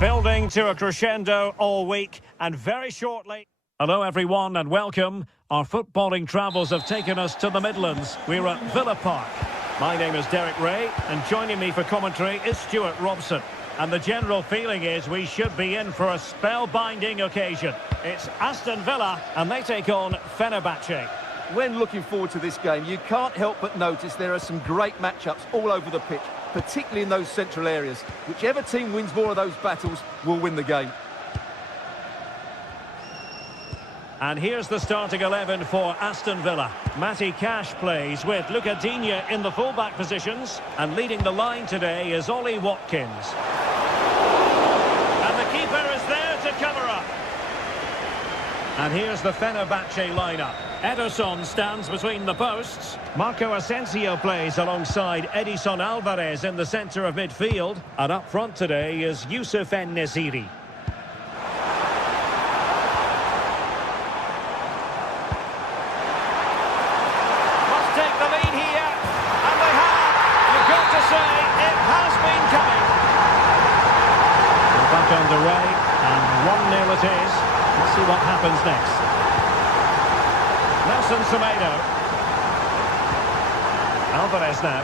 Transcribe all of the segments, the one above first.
Building to a crescendo all week, and very shortly... Hello everyone and welcome. Our footballing travels have taken us to the Midlands. We're at Villa Park. My name is Derek Ray, and joining me for commentary is Stuart Robson. And the general feeling is we should be in for a spellbinding occasion. It's Aston Villa, and they take on Fenerbahce. When looking forward to this game, you can't help but notice there are some great matchups all over the pitch, particularly in those central areas. Whichever team wins more of those battles will win the game. And here's the starting 11 for Aston Villa. Matty Cash plays with Luca Digne in the fullback positions. And leading the line today is Ollie Watkins. And the keeper is there to cover up. And here's the Fenerbahce lineup. Ederson stands between the posts. Marco Asensio plays alongside Edison Alvarez in the centre of midfield. And up front today is Youssef En-Nesyri. Must take the lead here. And they have. You've got to say, it has been coming. We're back underway. And 1-0 it is. Let's see what happens next. Nelson Semedo. Alvarez now.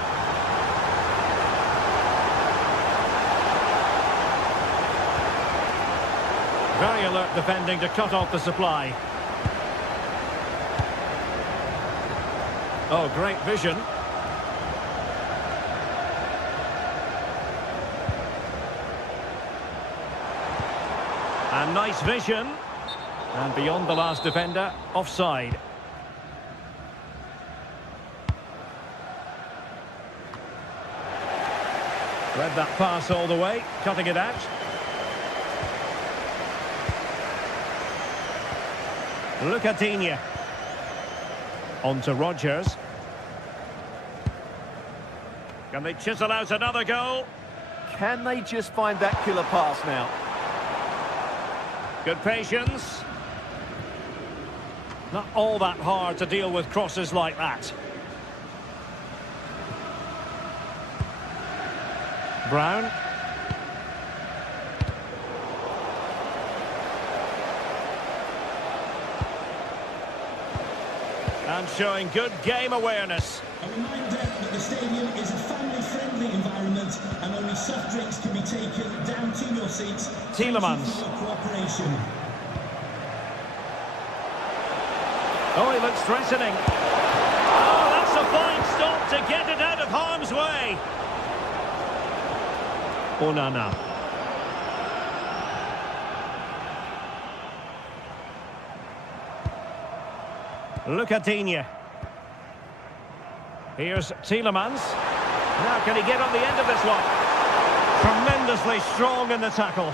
Very alert defending to cut off the supply. Oh, great vision. And nice vision. And beyond the last defender, offside. Read that pass all the way, cutting it out. Luca Digne. On to Rodgers. Can they chisel out another goal? Can they just find that killer pass now? Good patience. Not all that hard to deal with crosses like that. Brown. And showing good game awareness. A reminder that the stadium is a family-friendly environment and only soft drinks can be taken down to your seats. Tielemans. Cooperation. Oh, he looks threatening. Oh, that's a fine stop to get it out of harm's way. Onana. Luca Digne. Here's Tielemans. Now can he get on the end of this one? Tremendously strong in the tackle.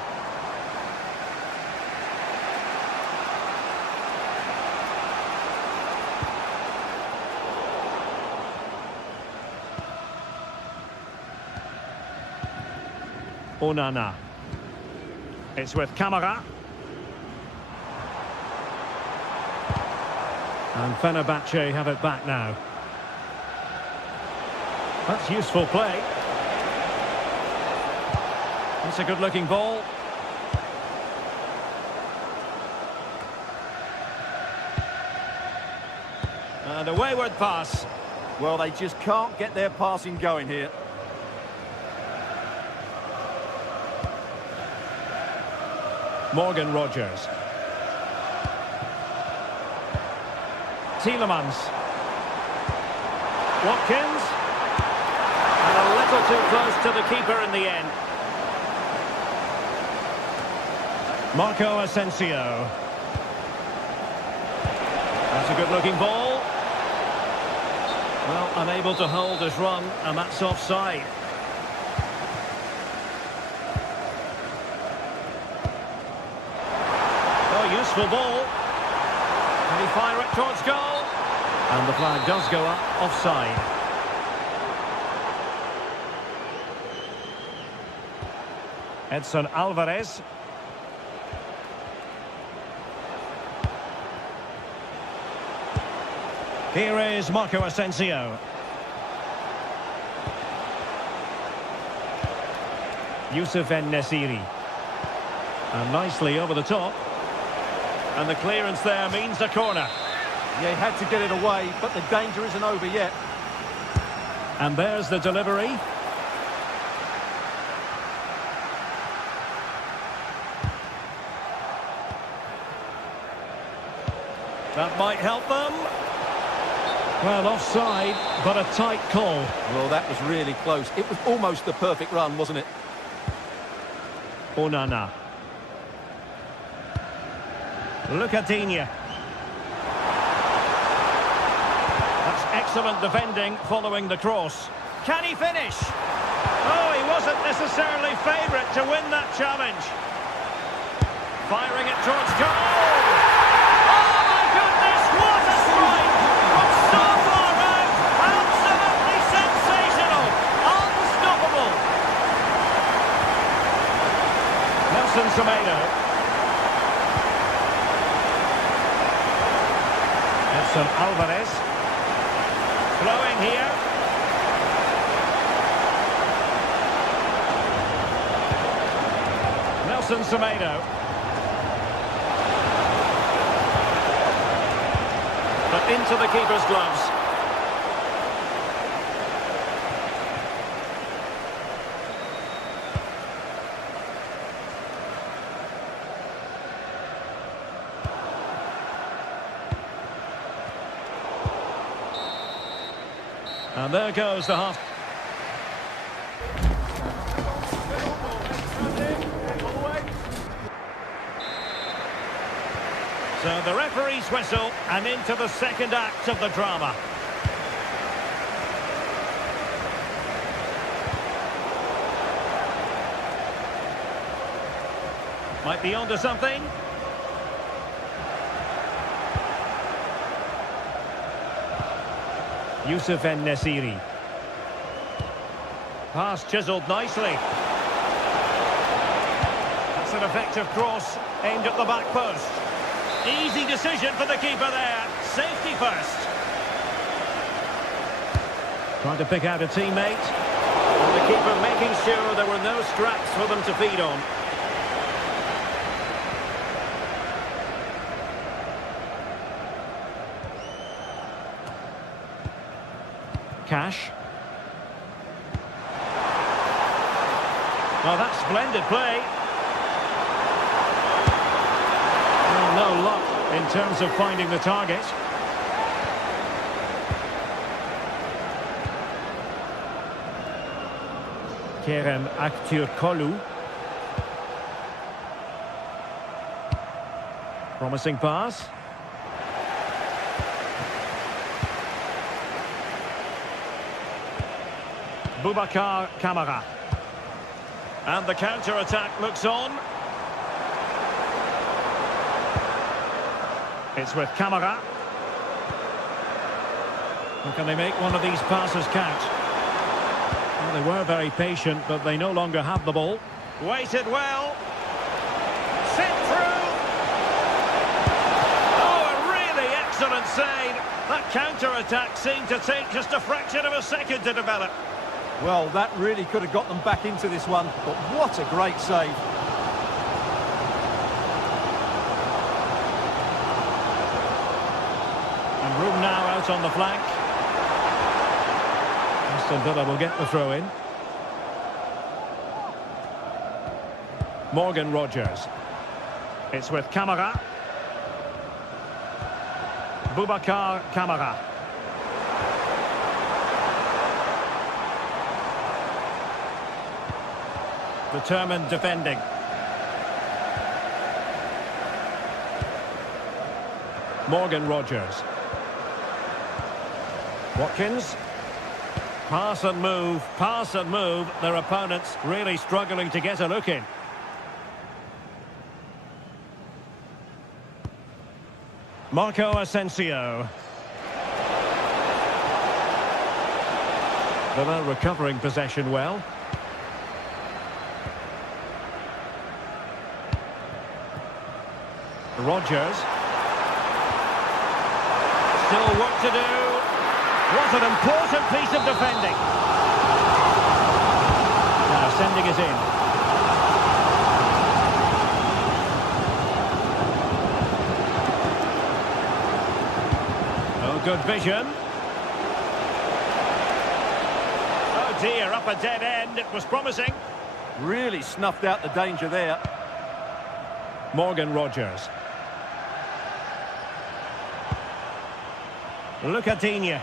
Onana. It's with Camara. And Fenerbahce have it back now. That's useful play. That's a good-looking ball. And a wayward pass. Well, they just can't get their passing going here. Morgan Rodgers. Tielemans. Watkins. And a little too close to the keeper in the end. Marco Asensio. That's a good-looking ball. Well, unable to hold his run, and that's offside. Useful ball. Can he fire it towards goal? And the flag does go up, offside. Edson Alvarez. Here is Marco Asensio. Youssef En-Nesyri. And nicely over the top. And the clearance there means a corner. Yeah, he had to get it away, but the danger isn't over yet. And there's the delivery. That might help them. Well, offside, but a tight call. Well, that was really close. It was almost the perfect run, wasn't it? Onana. Lucadinha. That's excellent defending following the cross. Can he finish? Oh, he wasn't necessarily favourite to win that challenge. Firing it towards goal. Oh, my goodness, what a strike! From so far out, absolutely sensational. Unstoppable. Nelson Semedo. Edson Alvarez. Flowing here. Nelson Semedo. But into the keeper's gloves. And there goes the half. So the referee's whistle, and into the second act of the drama. Might be onto something. Youssef En-Nesyri. Pass chiselled nicely. That's an effective cross aimed at the back post. Easy decision for the keeper there. Safety first. Trying to pick out a teammate. And the keeper making sure there were no scraps for them to feed on. Cash. Oh, that's splendid play. No luck in terms of finding the target. Kerem Aktürkoğlu. Promising pass. Boubacar Kamara. And the counter-attack looks on. It's with Kamara. Or can they make one of these passes count? Well, they were very patient, but they no longer have the ball. Waited well. Sent through. Oh, a really excellent save. That counter-attack seemed to take just a fraction of a second to develop. Well, that really could have got them back into this one, but what a great save. And room now out on the flank. Aston Villa will get the throw in. Morgan Rogers. It's with Kamara. Boubacar Kamara. Determined defending. Morgan Rogers. Watkins. Pass and move, pass and move. Their opponents really struggling to get a look in. Marco Asensio. Villa recovering possession well. Rogers. Still work to do. What an important piece of defending. Now sending it in. Good vision. Oh dear, up a dead end. It was promising. Really snuffed out the danger there. Morgan Rogers. Look at Digne.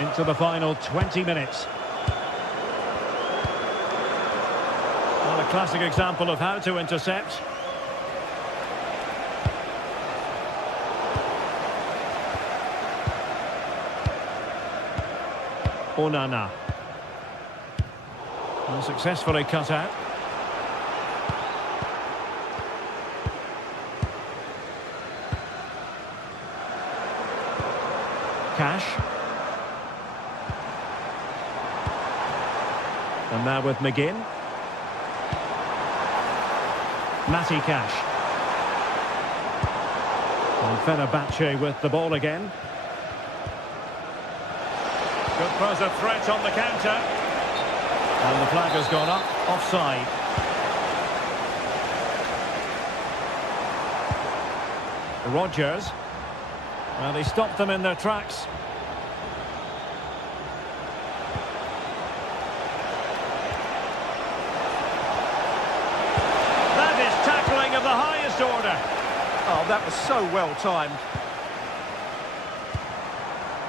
Into the final 20 minutes. Well, a classic example of how to intercept. Onana. And successfully cut out. Cash. And now with McGinn. Matty Cash. And Fenerbahce with the ball again. Could pose a threat on the counter. And the flag has gone up, offside. Rogers. Well, he stopped them in their tracks. That is tackling of the highest order. Oh, that was so well timed.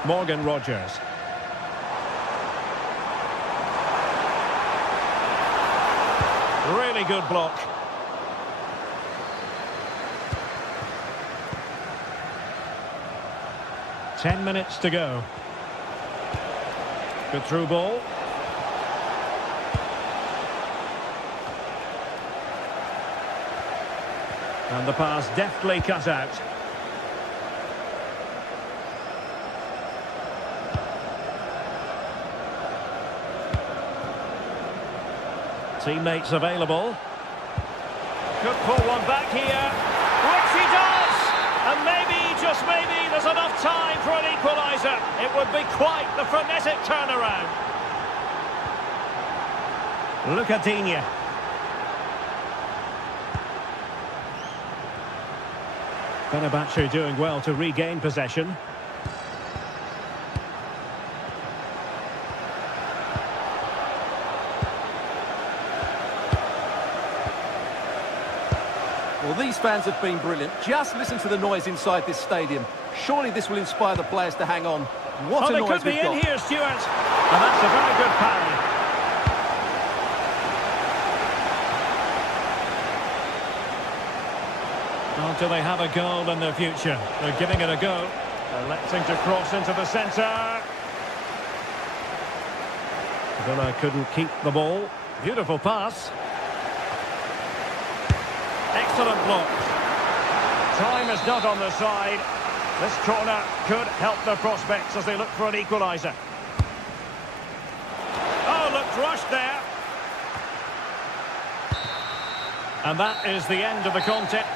Morgan Rogers. Really good block. Ten minutes to go. Good through ball. And the pass deftly cut out. Teammates available. Could pull one back here, which he does! And maybe, just maybe, there's enough time for an equaliser. It would be quite the frenetic turnaround. Look at Digne. Fenerbahce doing well to regain possession. Well, these fans have been brilliant. Just listen to the noise inside this stadium. Surely this will inspire the players to hang on. What a noise we've got. They could be in here, Stuart. And that's a very good parry. Oh, do they have a goal in their future? They're giving it a go. Electing to cross into the centre. Villa couldn't keep the ball. Beautiful pass. Excellent block. Time is not on their side. This corner could help their prospects as they look for an equaliser. Oh, looked rushed there. And that is the end of the contest.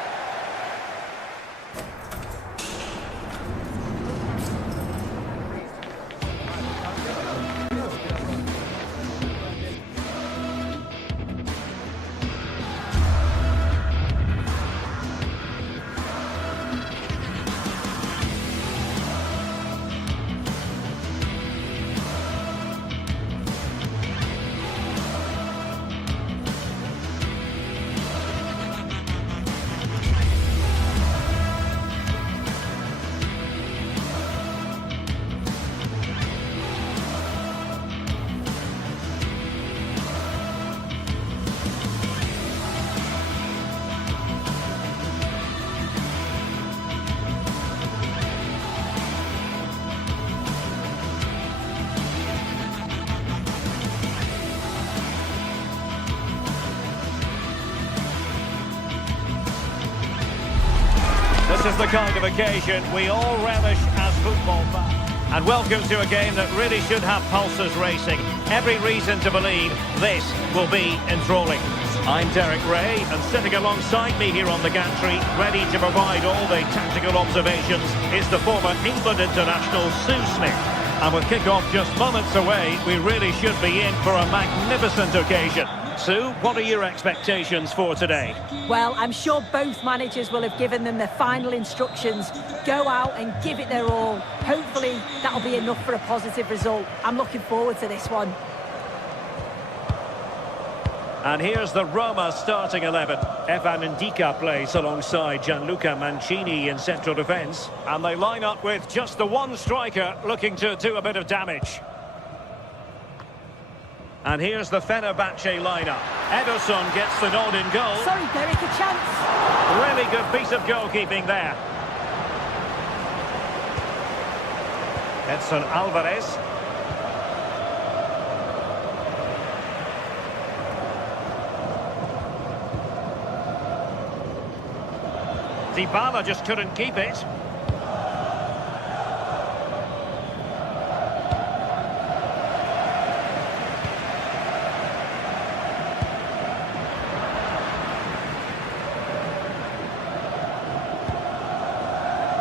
This is the kind of occasion we all relish as football fans. And welcome to a game that really should have pulses racing. Every reason to believe this will be enthralling. I'm Derek Ray, and sitting alongside me here on the gantry, ready to provide all the tactical observations, is the former England international Sue Smith. And with kick-off just moments away, we really should be in for a magnificent occasion. Sue, what are your expectations for today? Well, I'm sure both managers will have given them their final instructions. Go out and give it their all. Hopefully, that'll be enough for a positive result. I'm looking forward to this one. And here's the Roma starting 11. Evan Ndika plays alongside Gianluca Mancini in central defence. And they line up with just the one striker looking to do a bit of damage. And here's the Fenerbahce lineup. Ederson gets the nod in goal. Sorry, Derek, a chance. Really good piece of goalkeeping there. Edson Alvarez. Dybala just couldn't keep it.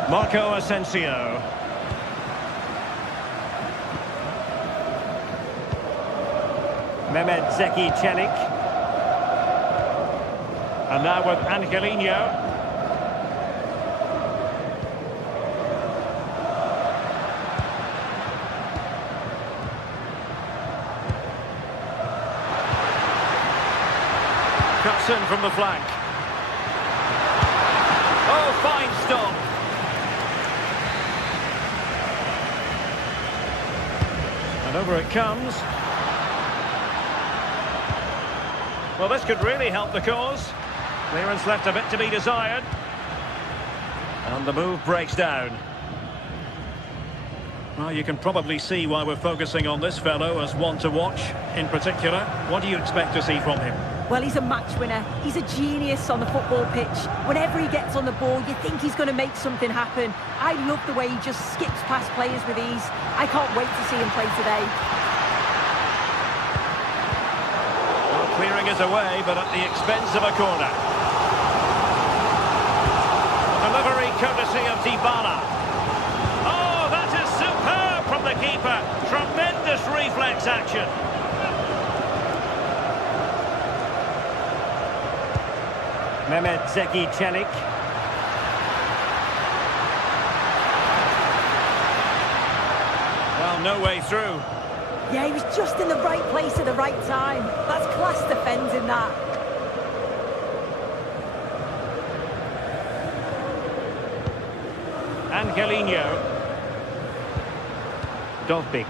Marco Asensio. Mehmet Zeki Çelik. And now with Angelino. Cuts in from the flank. Oh, fine stop. And over it comes. Well, this could really help the cause. Clearance left a bit to be desired. And the move breaks down. Well, you can probably see why we're focusing on this fellow as one to watch in particular. What do you expect to see from him? Well, he's a match winner. He's a genius on the football pitch. Whenever he gets on the ball, you think he's going to make something happen. I love the way he just skips past players with ease. I can't wait to see him play today. Well, clearing it away, but at the expense of a corner. Delivery courtesy of Dybala. Oh, that is superb from the keeper. Tremendous reflex action. Mehmet Zeki Çelik. Well, no way through. Yeah, he was just in the right place at the right time. That's class defending, that. Angelino. Dovbik.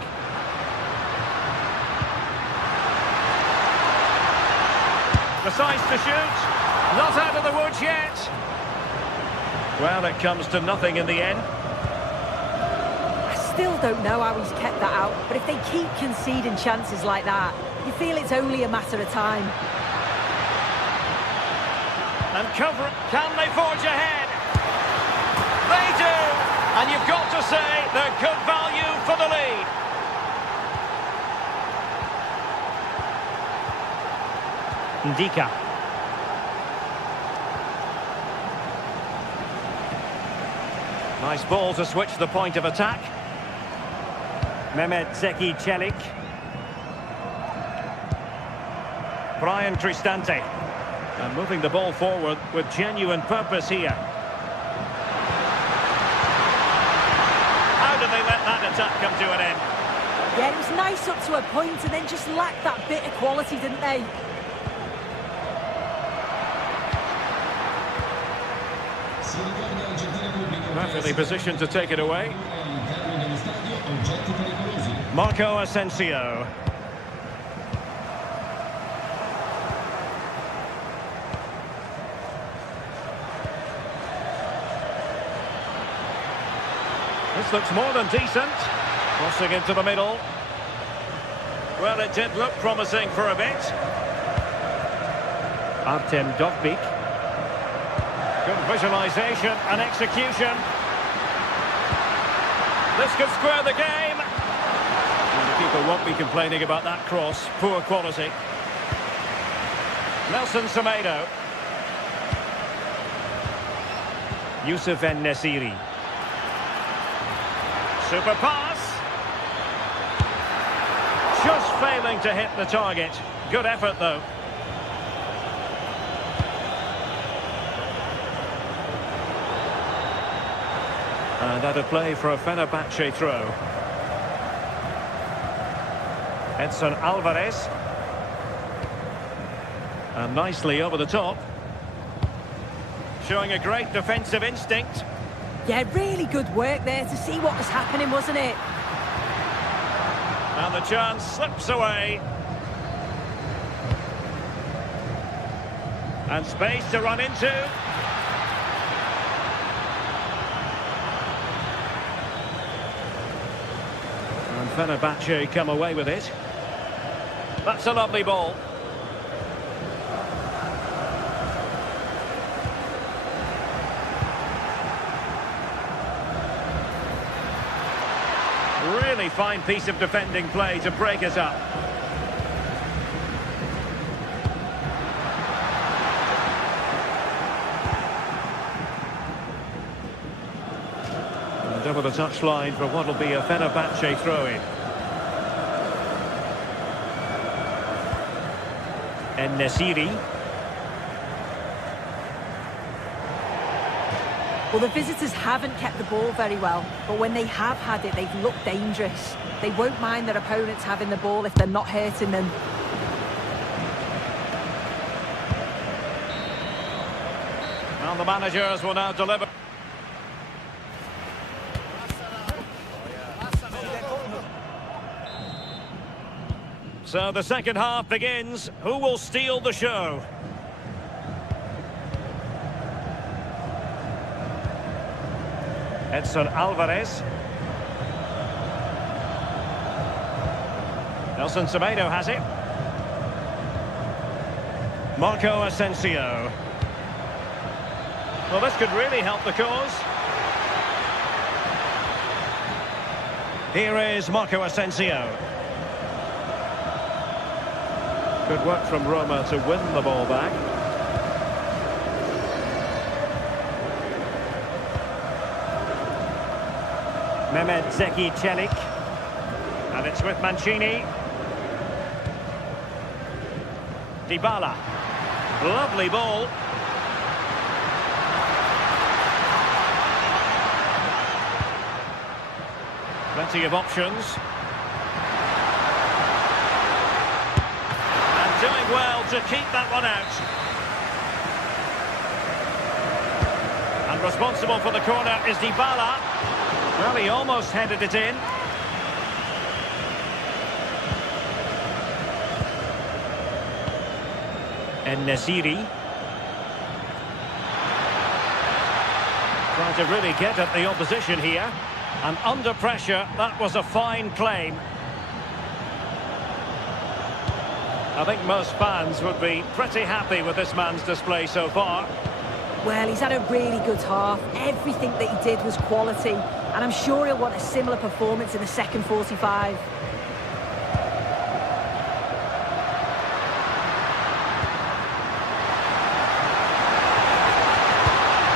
Decides to shoot. Not out of the woods yet. Well, it comes to nothing in the end. I still don't know how he's kept that out, but if they keep conceding chances like that, you feel it's only a matter of time. And cover. Can they forge ahead? They do. And you've got to say they're good value for the lead. Ndika. Nice ball to switch the point of attack. Mehmet Zeki Çelik. Brian Cristante. And moving the ball forward with genuine purpose here. How did they let that attack come to an end? Yeah, it was nice up to a point and then just lacked that bit of quality, didn't they? Perfectly positioned to take it away. Marco Asensio. This looks more than decent. Crossing into the middle. Well, it did look promising for a bit. Artem Dovbik. Good visualisation and execution. This could square the game. And the keeper won't be complaining about that cross. Poor quality. Nelson Semedo. Youssef En-Nesyri. Super pass. Just failing to hit the target. Good effort, though. And out of play for a Fenerbahce throw. Edson Alvarez. And nicely over the top. Showing a great defensive instinct. Yeah, really good work there to see what was happening, wasn't it? And the chance slips away. And space to run into. And Fenerbahce come away with it. That's a lovely ball. Really fine piece of defending play to break us up. And over the touchline for what will be a Fenerbahce throw-in. En-Nesyri. Well, the visitors haven't kept the ball very well, but when they have had it, they've looked dangerous. They won't mind their opponents having the ball if they're not hurting them. And the managers will now deliver. So the second half begins. Who will steal the show? Edson Alvarez. Nelson Semedo has it. Marco Asensio. Well, this could really help the cause. Here is Marco Asensio. Good work from Roma to win the ball back. Mehmet Zeki Çelik. And it's with Mancini. Dybala. Lovely ball. Plenty of options. And doing well to keep that one out. And responsible for the corner is Dybala. Well, he almost headed it in. En-Nesyri. Trying to really get at the opposition here. And under pressure, that was a fine claim. I think most fans would be pretty happy with this man's display so far. Well, he's had a really good half. Everything that he did was quality. And I'm sure he'll want a similar performance in the second 45.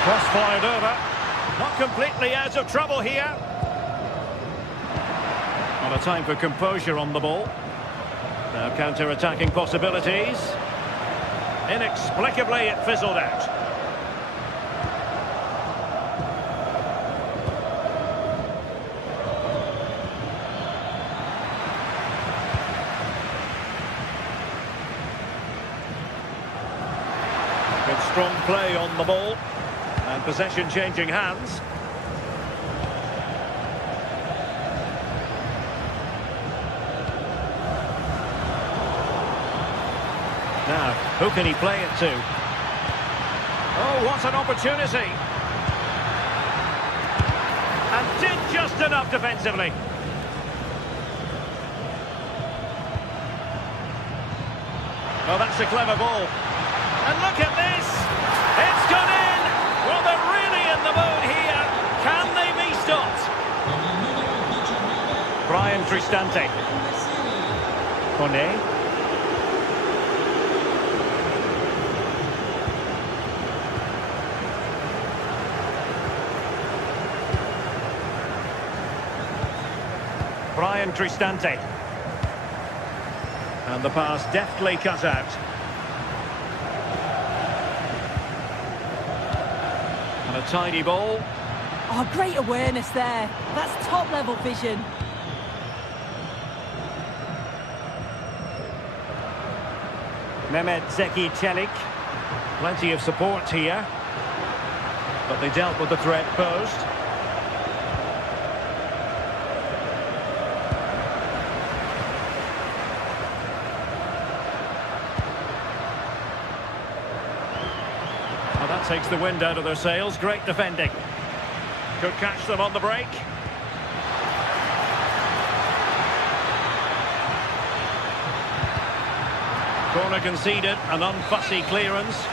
Cross-fired over. Not completely out of trouble here. Not a time for composure on the ball. Now counter-attacking possibilities. Inexplicably, it fizzled out. Good strong play on the ball. And possession changing hands. Now, who can he play it to? Oh, what an opportunity! And did just enough defensively. Oh, that's a clever ball. And look at this! It's gone in! Well, they're really in the mood here. Can they be stopped? Brian Cristante. Kone. Brian Cristante. And the pass deftly cut out. And a tidy ball. Oh, great awareness there. That's top-level vision. Mehmet Zeki Çelik. Plenty of support here. But they dealt with the threat posed. Well, that takes the wind out of their sails. Great defending. Could catch them on the break. Corner conceded, an unfussy clearance.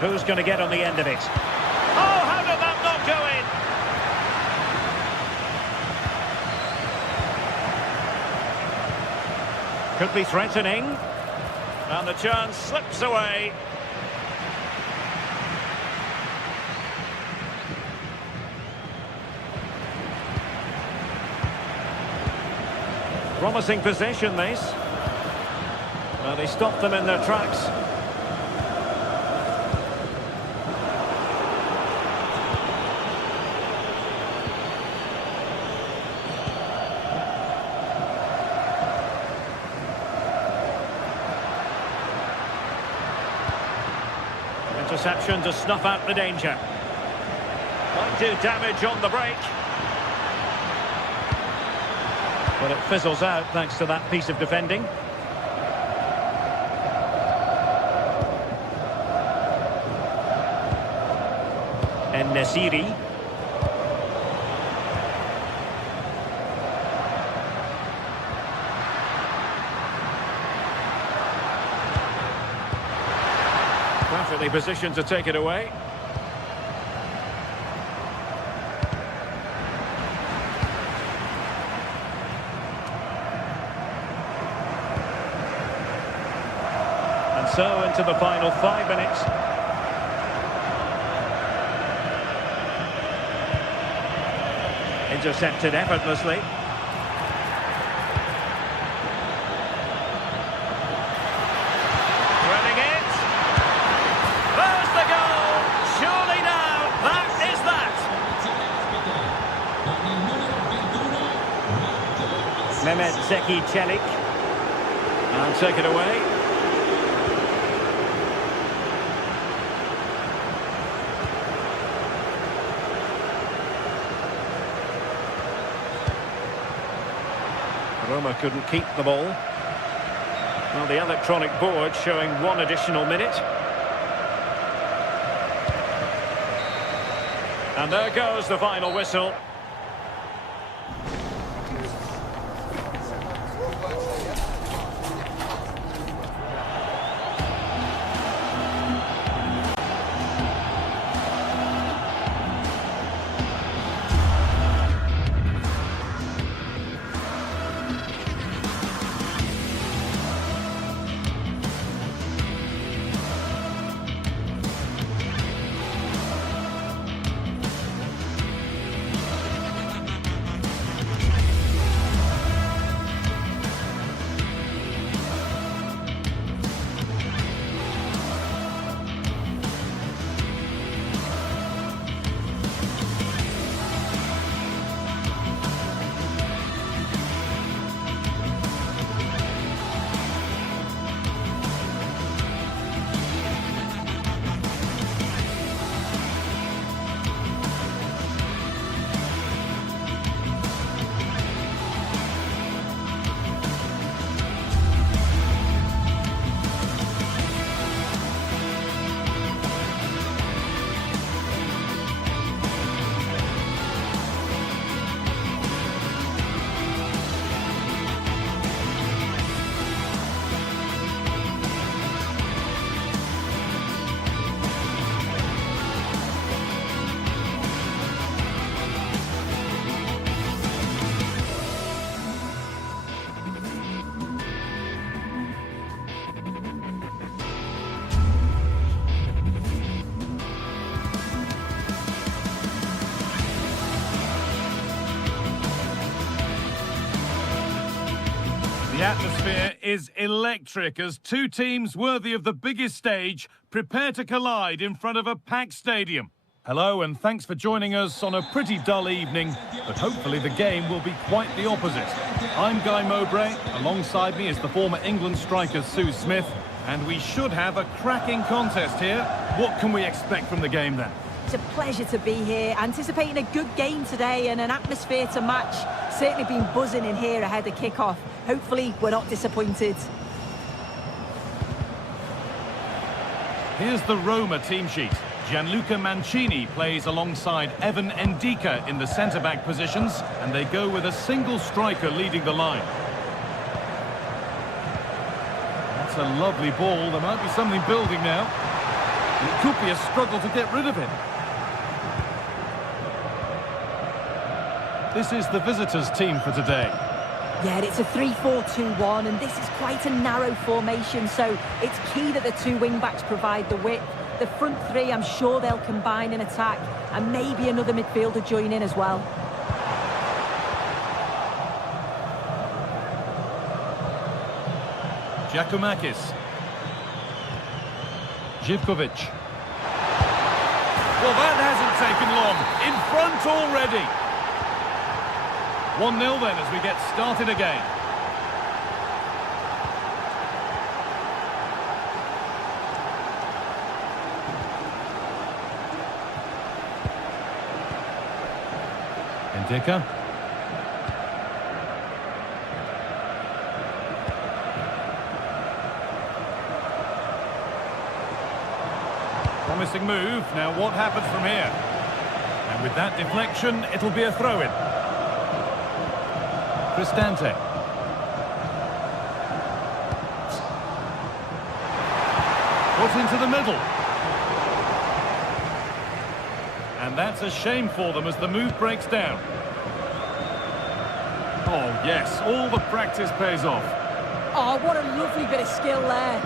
Who's going to get on the end of it? Oh, how did that not go in? Could be threatening. And the chance slips away. Promising possession, this. Well, they stopped them in their tracks. Interception to snuff out the danger. Might do damage on the break. But it fizzles out thanks to that piece of defending. En-Nesyri. Perfectly positioned to take it away. And so into the final 5 minutes. Intercepted effortlessly. Running it. There's the goal. Surely now, that is that. Mehmet Zeki Çelik. And take it away. Roma couldn't keep the ball. Well, the electronic board showing 1 additional minute. And there goes the final whistle. The atmosphere is electric as two teams worthy of the biggest stage prepare to collide in front of a packed stadium. Hello and thanks for joining us on a pretty dull evening, but hopefully the game will be quite the opposite. I'm Guy Mowbray, alongside me is the former England striker Sue Smith, and we should have a cracking contest here. What can we expect from the game then? It's a pleasure to be here, anticipating a good game today and an atmosphere to match. Certainly been buzzing in here ahead of kick-off. Hopefully we're not disappointed. Here's the Roma team sheet. Gianluca Mancini plays alongside Evan Ndika in the centre-back positions, and they go with a single striker leading the line. That's a lovely ball. There might be something building now. It could be a struggle to get rid of it. This is the visitors' team for today. Yeah, it's a 3-4-2-1, and this is quite a narrow formation, so it's key that the two wing-backs provide the width. The front three, I'm sure they'll combine in attack, and maybe another midfielder join in as well. Giacomakis. Živkovic. Well, that hasn't taken long. In front already. 1-0 then as we get started again. Ndika. Promising move. Now what happens from here? And with that deflection, it'll be a throw-in. Cristante. Put into the middle. And that's a shame for them as the move breaks down. Oh, yes, all the practice pays off. Oh, what a lovely bit of skill there.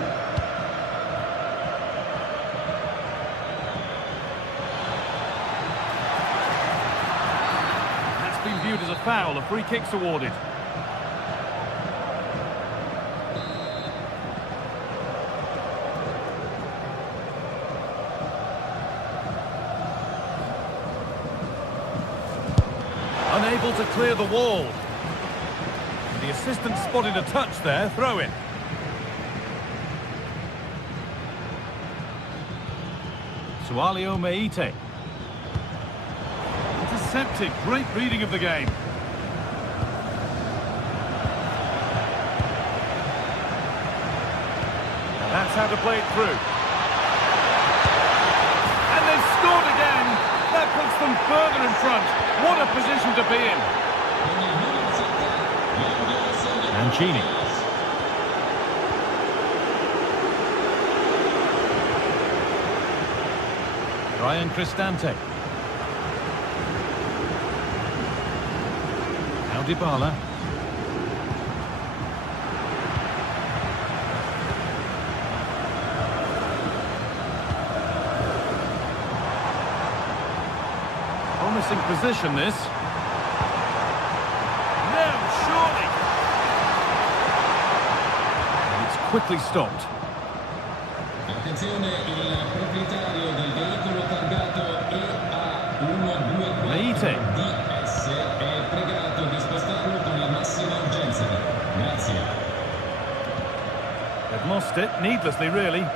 That's been viewed as a foul. A free kick's awarded. Unable to clear the wall. The assistant spotted a touch there, throw in. Sualio Meite. Intercepted, great reading of the game. And that's how to play it through. And they've scored again. That puts them further in front. What a position to be in. Mancini. Ryan Cristante. Now Dybala. Promising position this. No, surely. And it's quickly stopped. Attenzione, il proprietario del veicolo targato EA124 Meite. DS è pregato di spostarlo con la massima urgenza. Grazie. They've lost it, needlessly really.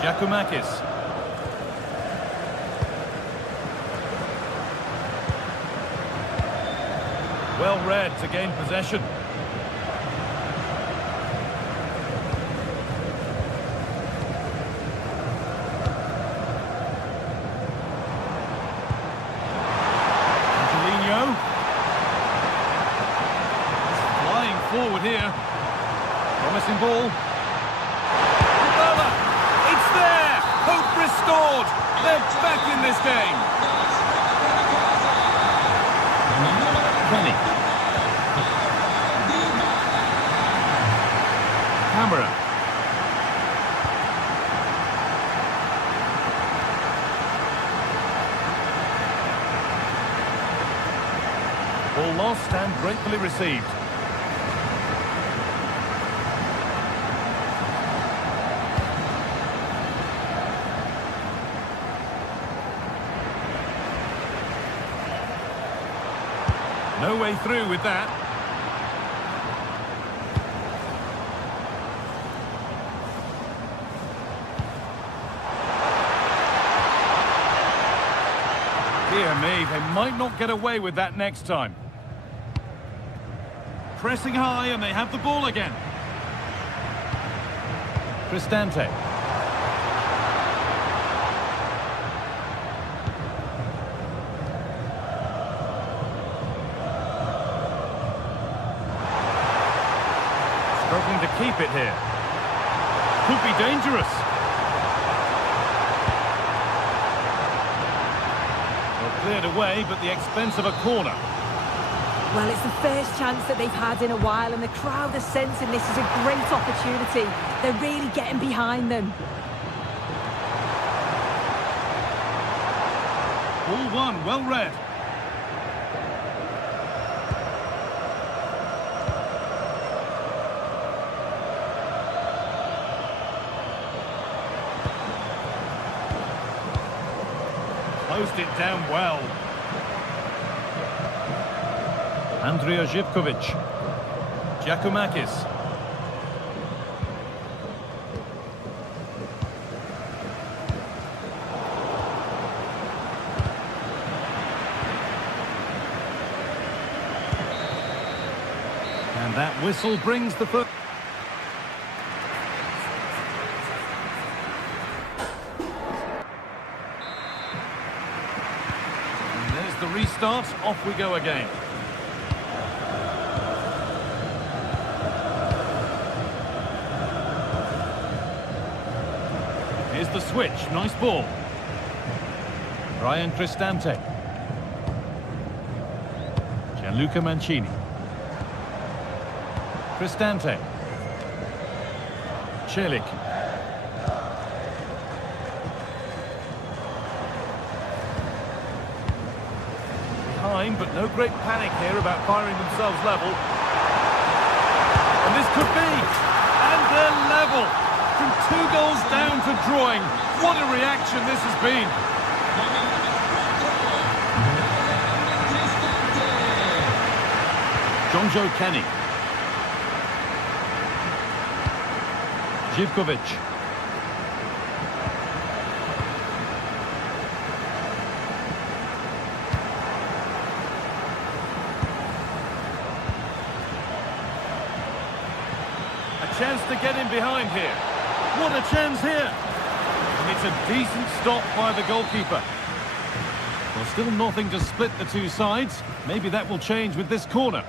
Giacomakis. Well read to gain possession. Angelino. Flying forward here. Promising ball. Dybala. It's there. Hope restored. They're back in this game. Kenny. Camera. Ball lost and gratefully received. No way through with that. Dear me, they might not get away with that next time. Pressing high and they have the ball again. Cristante. Struggling to keep it here. Could be dangerous. Well, cleared away, but the expense of a corner. Well, it's the first chance that they've had in a while, and the crowd are sensing this is a great opportunity. They're really getting behind them. Ball one, well read. Closed it down well. Andrija Živković. Giacomakis. And that whistle brings the first. And there's the restart. Off we go again. Here's the switch. Nice ball. Ryan Cristante. Gianluca Mancini. Cristante. Celik. Behind, but no great panic here about firing themselves level. And this could be. And they're level. From 2 goals down to drawing. What a reaction this has been. Jonjo Kenny. Živković. A chance to get in behind here. What a chance here! And it's a decent stop by the goalkeeper. Well, still nothing to split the two sides. Maybe that will change with this corner.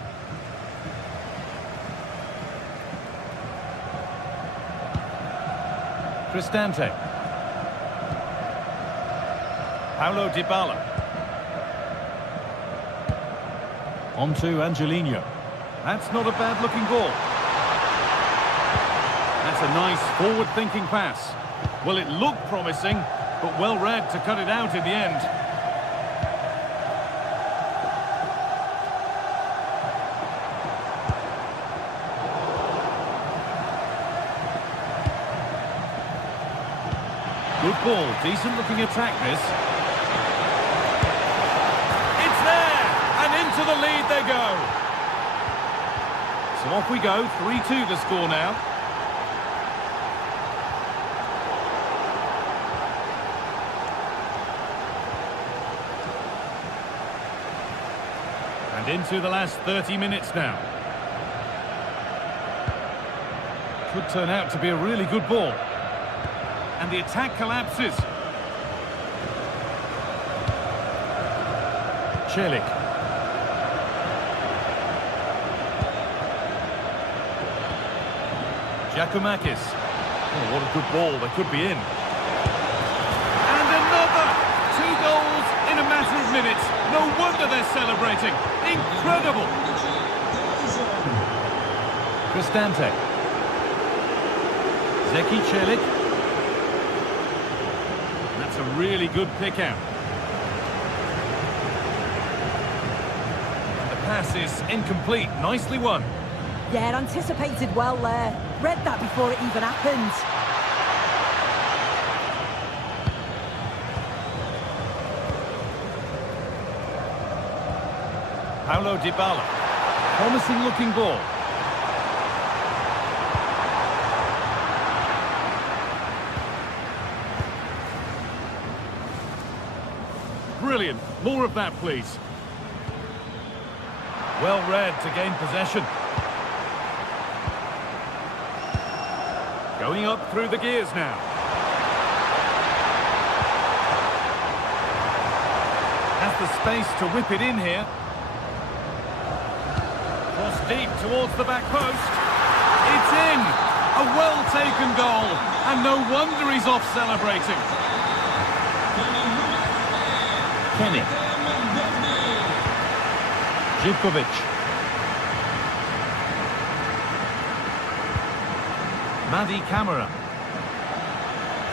Cristante. Paulo Dybala. On to Angelino. That's not a bad-looking ball. That's a nice forward-thinking pass. Well, it looked promising, but well read to cut it out in the end. Good ball, decent-looking attack this. It's there, and into the lead they go. So off we go, 3-2 the score now. And into the last 30 minutes now. Could turn out to be a really good ball. And the attack collapses. Celik. Giacomakis. Oh, what a good ball. They could be in. And another! 2 goals in a matter of minutes. No wonder they're celebrating. Incredible! Cristante. Zeki Celik. That's a really good pick out. The pass is incomplete. Nicely won. Yeah, anticipated well there. Read that before it even happened. Paulo Dybala. Promising looking ball. Brilliant. More of that, please. Well read to gain possession. Going up through the gears now. Has the space to whip it in here. Cross deep towards the back post. It's in! A well-taken goal. And no wonder he's off celebrating. Kenny. Živković. Madi Camara.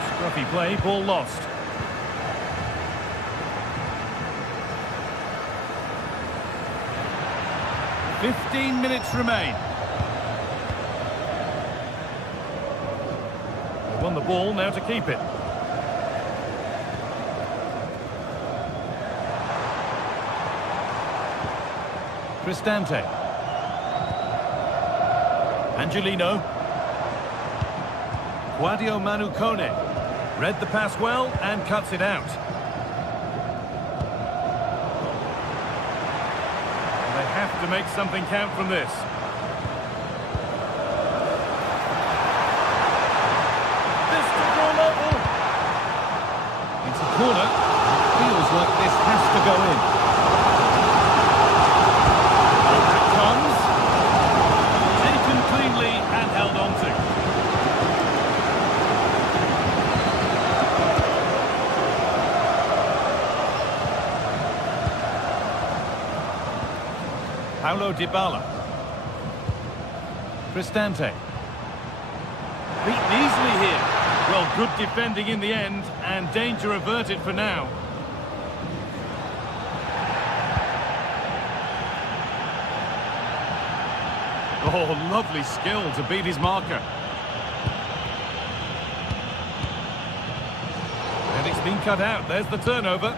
Scruffy play, ball lost. "15 minutes remain. They won the ball, now to keep it. Cristante. Angelino. Guadio Manu Kone. Read the pass well and cuts it out. They have to make something count from this. This to draw level. It's a corner. Feels like this has to go in. Paulo Dybala. Cristante. Beaten easily here. Well, good defending in the end, and danger averted for now. Oh, lovely skill to beat his marker. And it's been cut out. There's the turnover.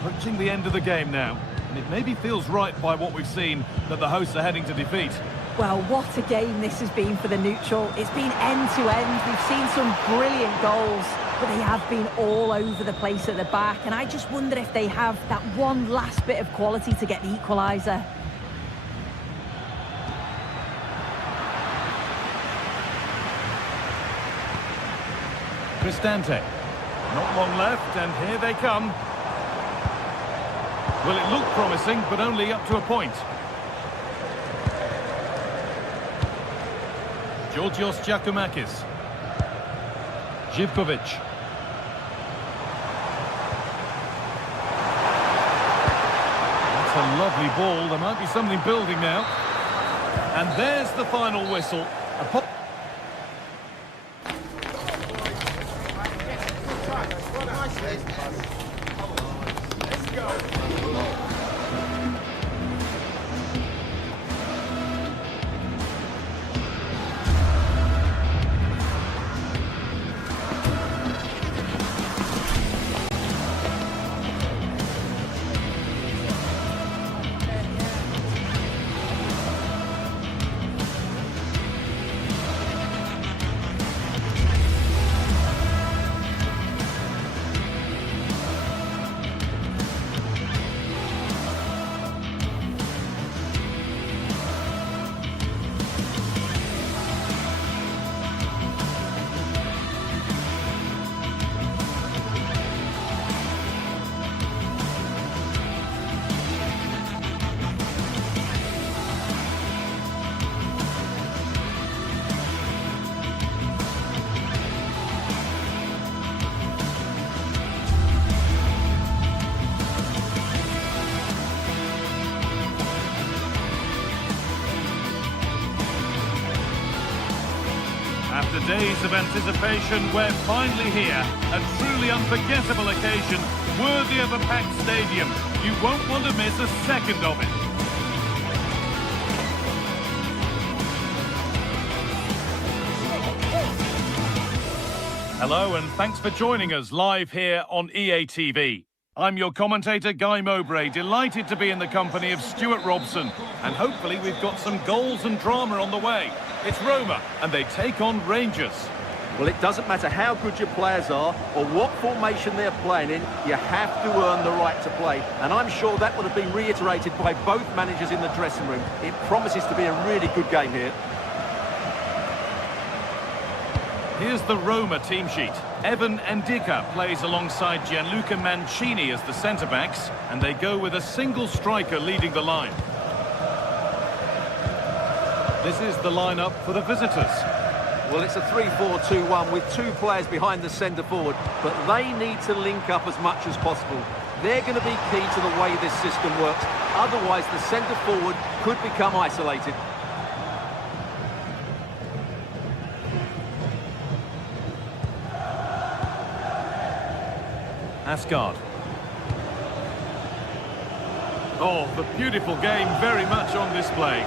Approaching the end of the game now. And it maybe feels right by what we've seen that the hosts are heading to defeat. Well, what a game this has been for the neutral. It's been end-to-end. We've seen some brilliant goals, but they have been all over the place at the back. And I just wonder if they have that one last bit of quality to get the equaliser. Cristante. Not long left, and here they come. Well, it looked promising, but only up to a point. Georgios Giacomakis. Živković. That's a lovely ball. There might be something building now. And there's the final whistle. After days of anticipation, we're finally here. A truly unforgettable occasion, worthy of a packed stadium. You won't want to miss a second of it. Hello and thanks for joining us live here on EA TV. I'm your commentator, Guy Mowbray, delighted to be in the company of Stuart Robson. And hopefully we've got some goals and drama on the way. It's Roma and they take on Rangers. Well, it doesn't matter how good your players are or what formation they're playing in, you have to earn the right to play. And I'm sure that would have been reiterated by both managers in the dressing room. It promises to be a really good game here. Here's the Roma team sheet. Evan Ndika plays alongside Gianluca Mancini as the centre-backs, and they go with a single striker leading the line. This is the lineup for the visitors. Well, it's a 3-4-2-1 with two players behind the centre-forward, but they need to link up as much as possible. They're going to be key to the way this system works. Otherwise, the centre-forward could become isolated. Asgard. Oh, the beautiful game very much on display.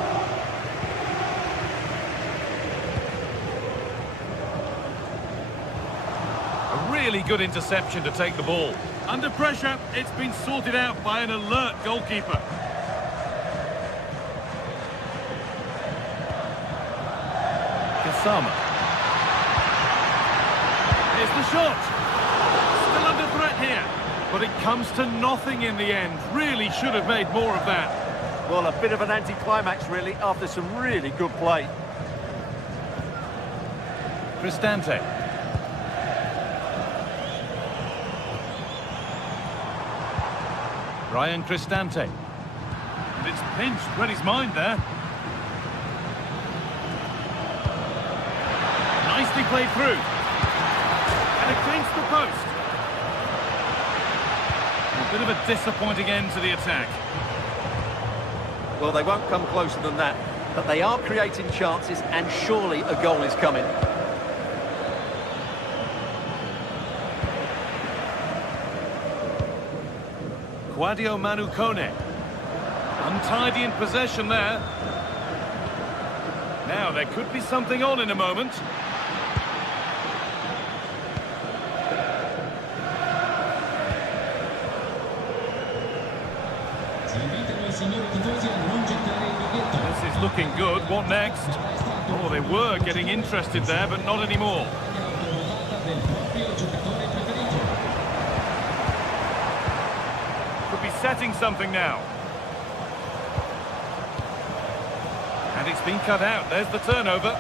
A really good interception to take the ball. Under pressure, it's been sorted out by an alert goalkeeper. Kasama. Here's the shot. Still under threat here, but it comes to nothing in the end. Really should have made more of that. Well, a bit of an anticlimax, really, after some really good play. Cristante. Ryan Cristante. And it's pinched, read his mind there. Nicely played through. And against the post. A bit of a disappointing end to the attack. Well, they won't come closer than that, but they are creating chances, and surely a goal is coming. Quadio Manukone. Untidy in possession there. Now, there could be something on in a moment. This is looking good. What next? Oh, they were getting interested there, but not anymore. Could be setting something now. And it's been cut out. There's the turnover.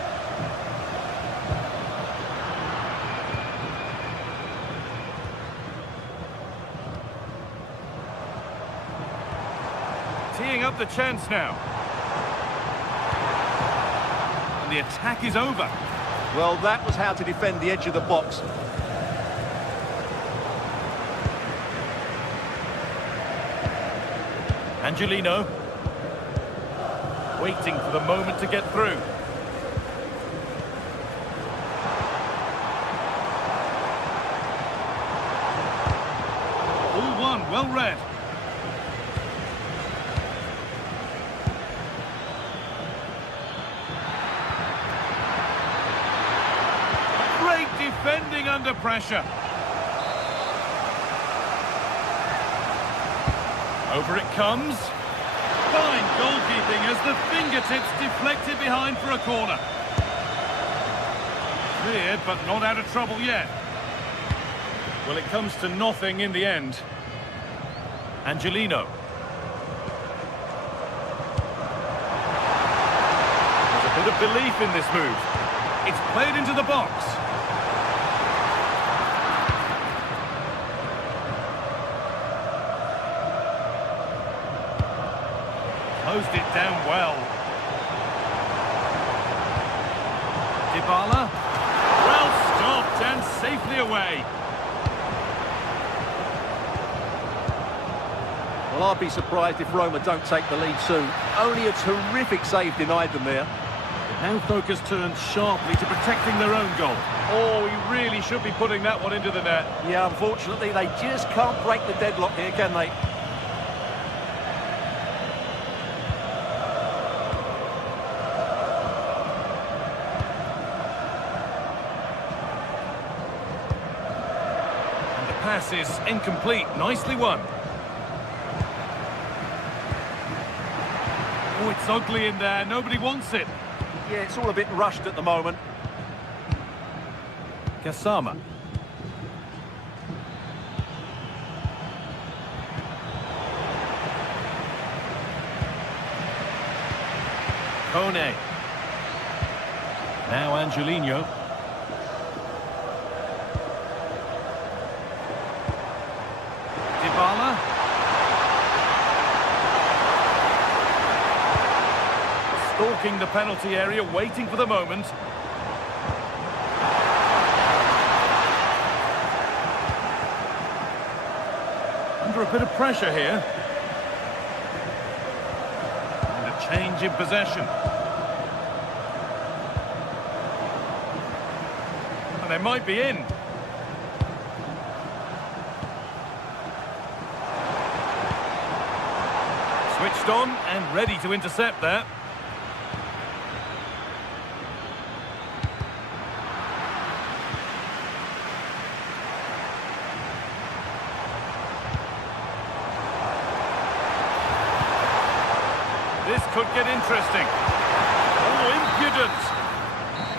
Teeing up the chance now. And the attack is over. Well, that was how to defend the edge of the box. Angelino. Waiting for the moment to get through. All one, well read. Great defending under pressure. Over it comes. Fine goalkeeping as the fingertips deflected behind for a corner. Cleared, but not out of trouble yet. Well, it comes to nothing in the end. Angelino. There's a bit of belief in this move. It's played into the box. Closed it down well. Dybala. Well stopped and safely away. Well, I'd be surprised if Roma don't take the lead soon. Only a terrific save denied them there. Now focus turns sharply to protecting their own goal. Oh, he really should be putting that one into the net. Yeah, unfortunately, they just can't break the deadlock here, can they? pass is incomplete. Nicely won. Oh, it's ugly in there. Nobody wants it. Yeah, it's all a bit rushed at the moment. Gassama. Kone. Now Angelino. Dybala. Stalking the penalty area, waiting for the moment. Under a bit of pressure here. And a change in possession. And they might be in. Switched on and ready to intercept there. This could get interesting. Oh, impudence!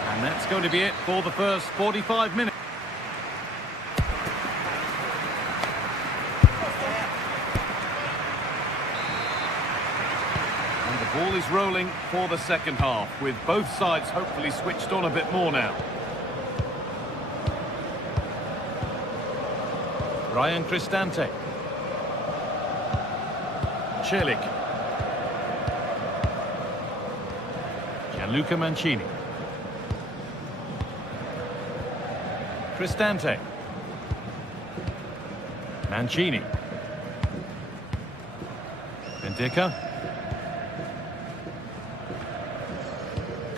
And that's going to be it for the first 45 minutes. And the ball is rolling for the second half, with both sides hopefully switched on a bit more now. Ryan Cristante. Celik. Gianluca Mancini. Cristante. Mancini. Bendica.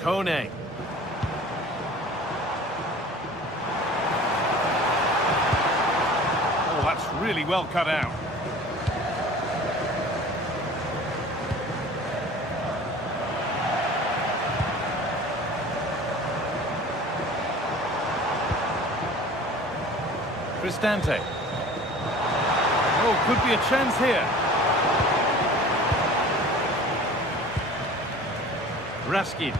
Kone. Oh, that's really well cut out. Cristante. Oh, could be a chance here. Raskin.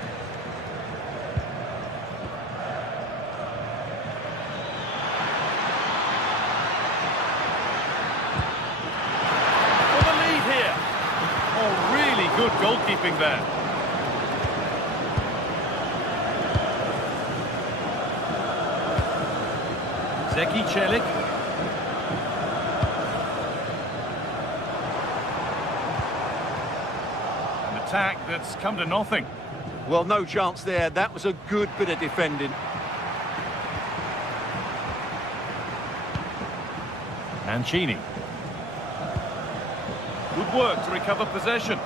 For the lead here. Oh, really good goalkeeping there. Zeki Celik. An attack that's come to nothing. Well, no chance there. That was a good bit of defending. Mancini. Good work to recover possession.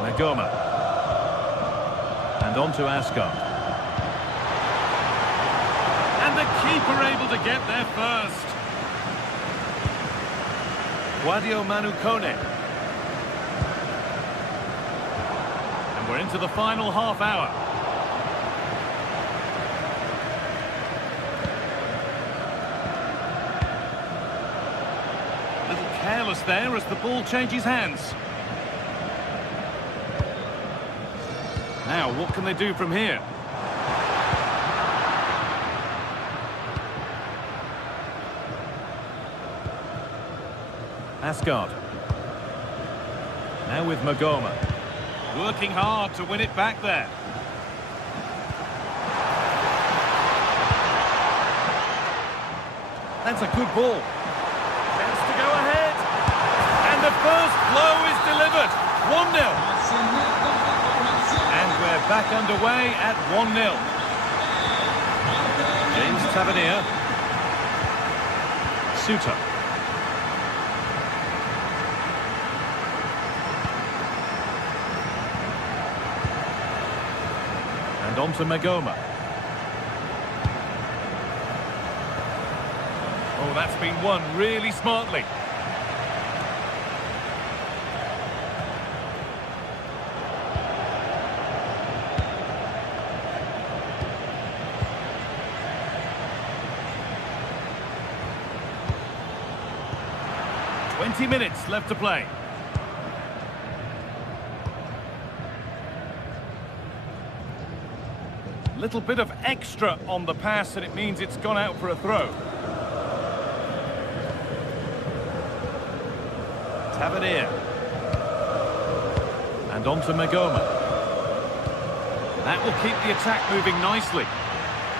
Magoma. And on to Ascot. And the keeper able to get there first. Guadio Manu Kone. And we're into the final half hour. A little careless there as the ball changes hands. Now, what can they do from here? Ascot. Now with Magoma. Working hard to win it back there. That's a good ball. Chance to go ahead. And the first blow is delivered. 1-0. And we're back underway at 1-0. James Tavernier. Suter. And on to Magoma. Oh, that's been won really smartly. 20 minutes left to play. Little bit of extra on the pass, and it means it's gone out for a throw. Tavernier. And on to Magoma. That will keep the attack moving nicely.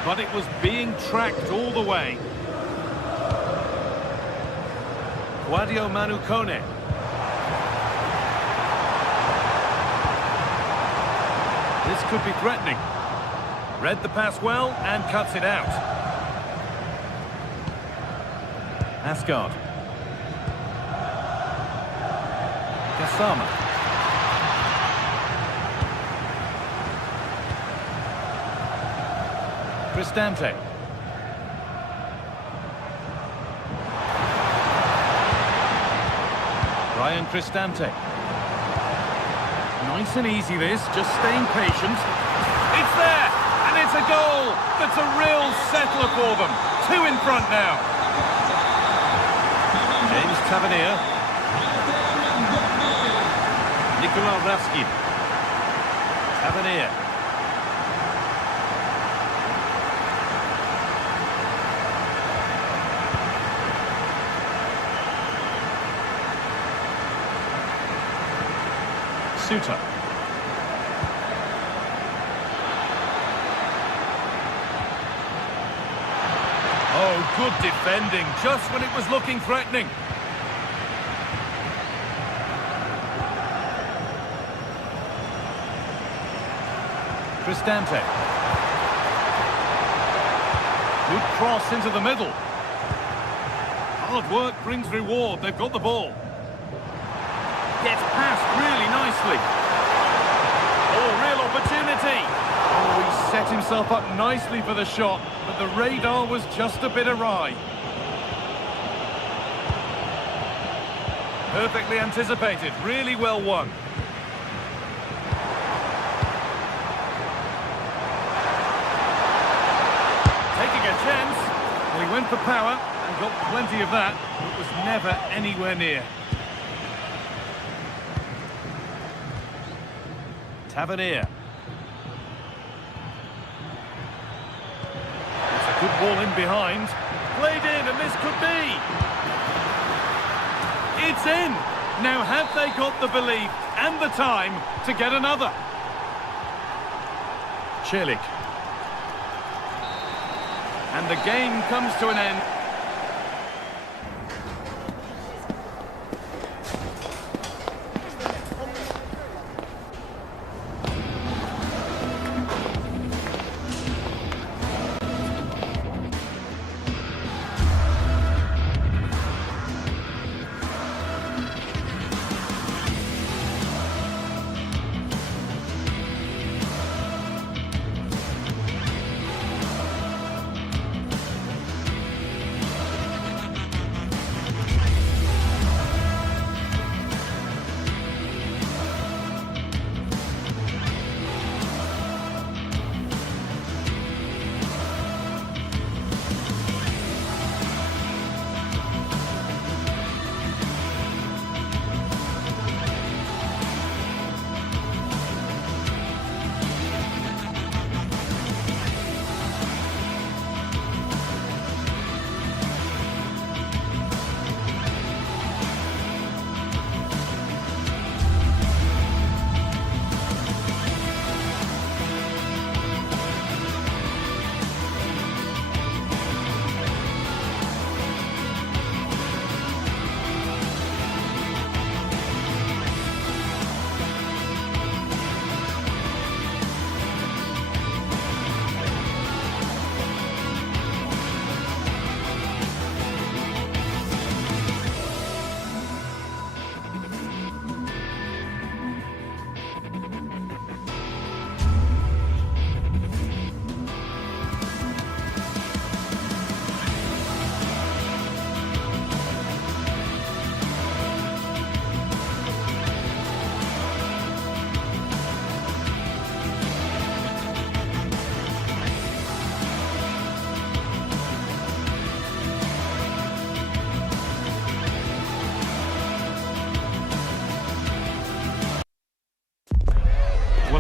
But it was being tracked all the way. Guadio Manu Kone. This could be threatening. Read the pass well and cuts it out. Asgard. Gassama. Cristante. Ryan Cristante. Nice and easy this, just staying patient. It's there, and it's a goal. That's a real settler for them. 2 in front now. James Tavernier. Nicolas Raskin. Tavernier. Suter. Oh, good defending, just when it was looking threatening. Cristante. Good cross into the middle. Hard work brings reward, they've got the ball. Gets past really nicely. Oh, real opportunity. Oh, he set himself up nicely for the shot, but the radar was just a bit awry. Perfectly anticipated, really well won. Taking a chance. Well, he went for power and got plenty of that, but was never anywhere near. Tavernier. It's a good ball in behind. Played in, and this could be. It's in. Now, have they got the belief and the time to get another? Celik. And the game comes to an end.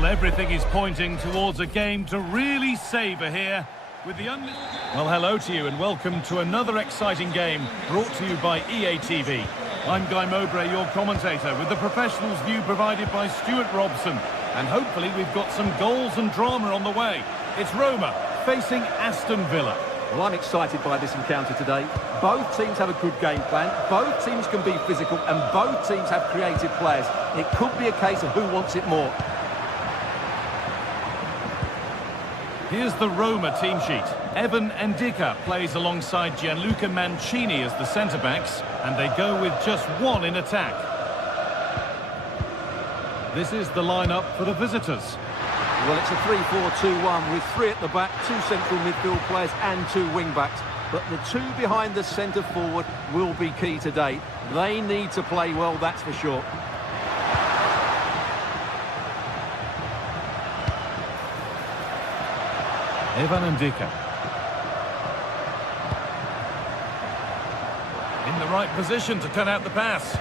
Well, everything is pointing towards a game to really savour here. With the Well, hello to you and welcome to another exciting game brought to you by EA TV. I'm Guy Mowbray, your commentator, with the professionals' view provided by Stuart Robson. And hopefully we've got some goals and drama on the way. It's Roma facing Aston Villa. Well, I'm excited by this encounter today. Both teams have a good game plan, both teams can be physical, and both teams have creative players. It could be a case of who wants it more. Here's the Roma team sheet. Evan Ndicka plays alongside Gianluca Mancini as the centre-backs, and they go with just one in attack. This is the lineup for the visitors. Well, it's a 3-4-2-1 with three at the back, two central midfield players and two wing-backs. But the two behind the centre-forward will be key today. They need to play well, that's for sure. Evan Ndicka. In the right position to cut out the pass.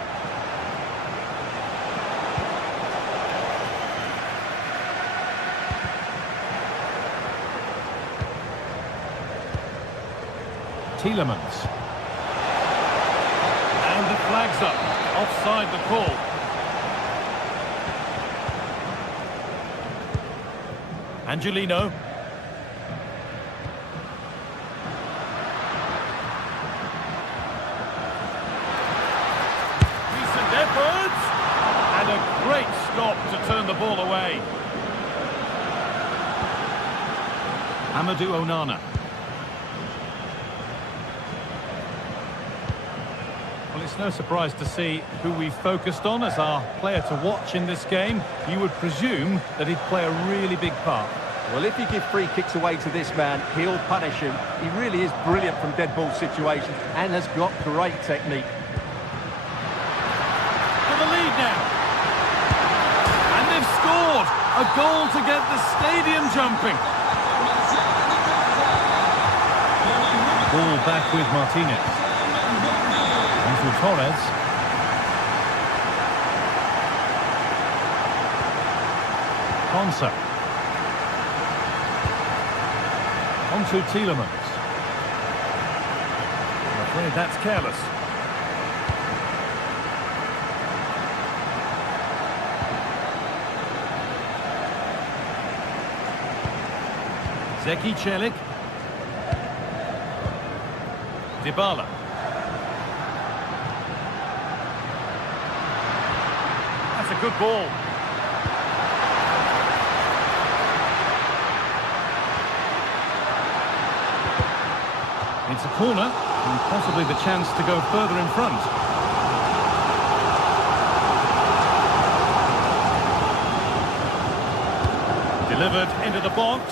Tielemans. And the flag's up. Offside the call. Angelino. Decent efforts. And a great stop to turn the ball away. Amadou Onana. Well, it's no surprise to see who we focused on as our player to watch in this game. You would presume that he'd play a really big part. Well, if you give free kicks away to this man, he'll punish him. He really is brilliant from dead ball situations and has got great technique. For the lead now. And they've scored! A goal to get the stadium jumping. Ball back with Martinez. To Torres. Konsa. On to Tielemans. I'm afraid that's careless. Zeki Celik. Dybala. That's a good ball. It's a corner, and possibly the chance to go further in front. Delivered into the box.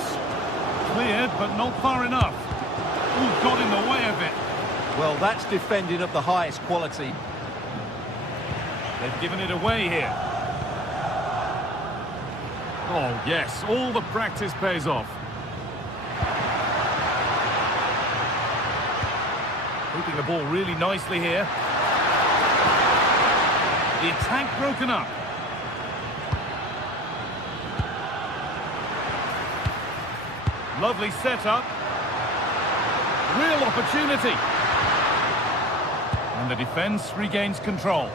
Cleared, but not far enough. Ooh, got in the way of it. Well, that's defending of the highest quality. They've given it away here. Oh, yes, all the practice pays off. Keeping the ball really nicely here. The attack broken up. Lovely setup. Real opportunity. And the defence regains control.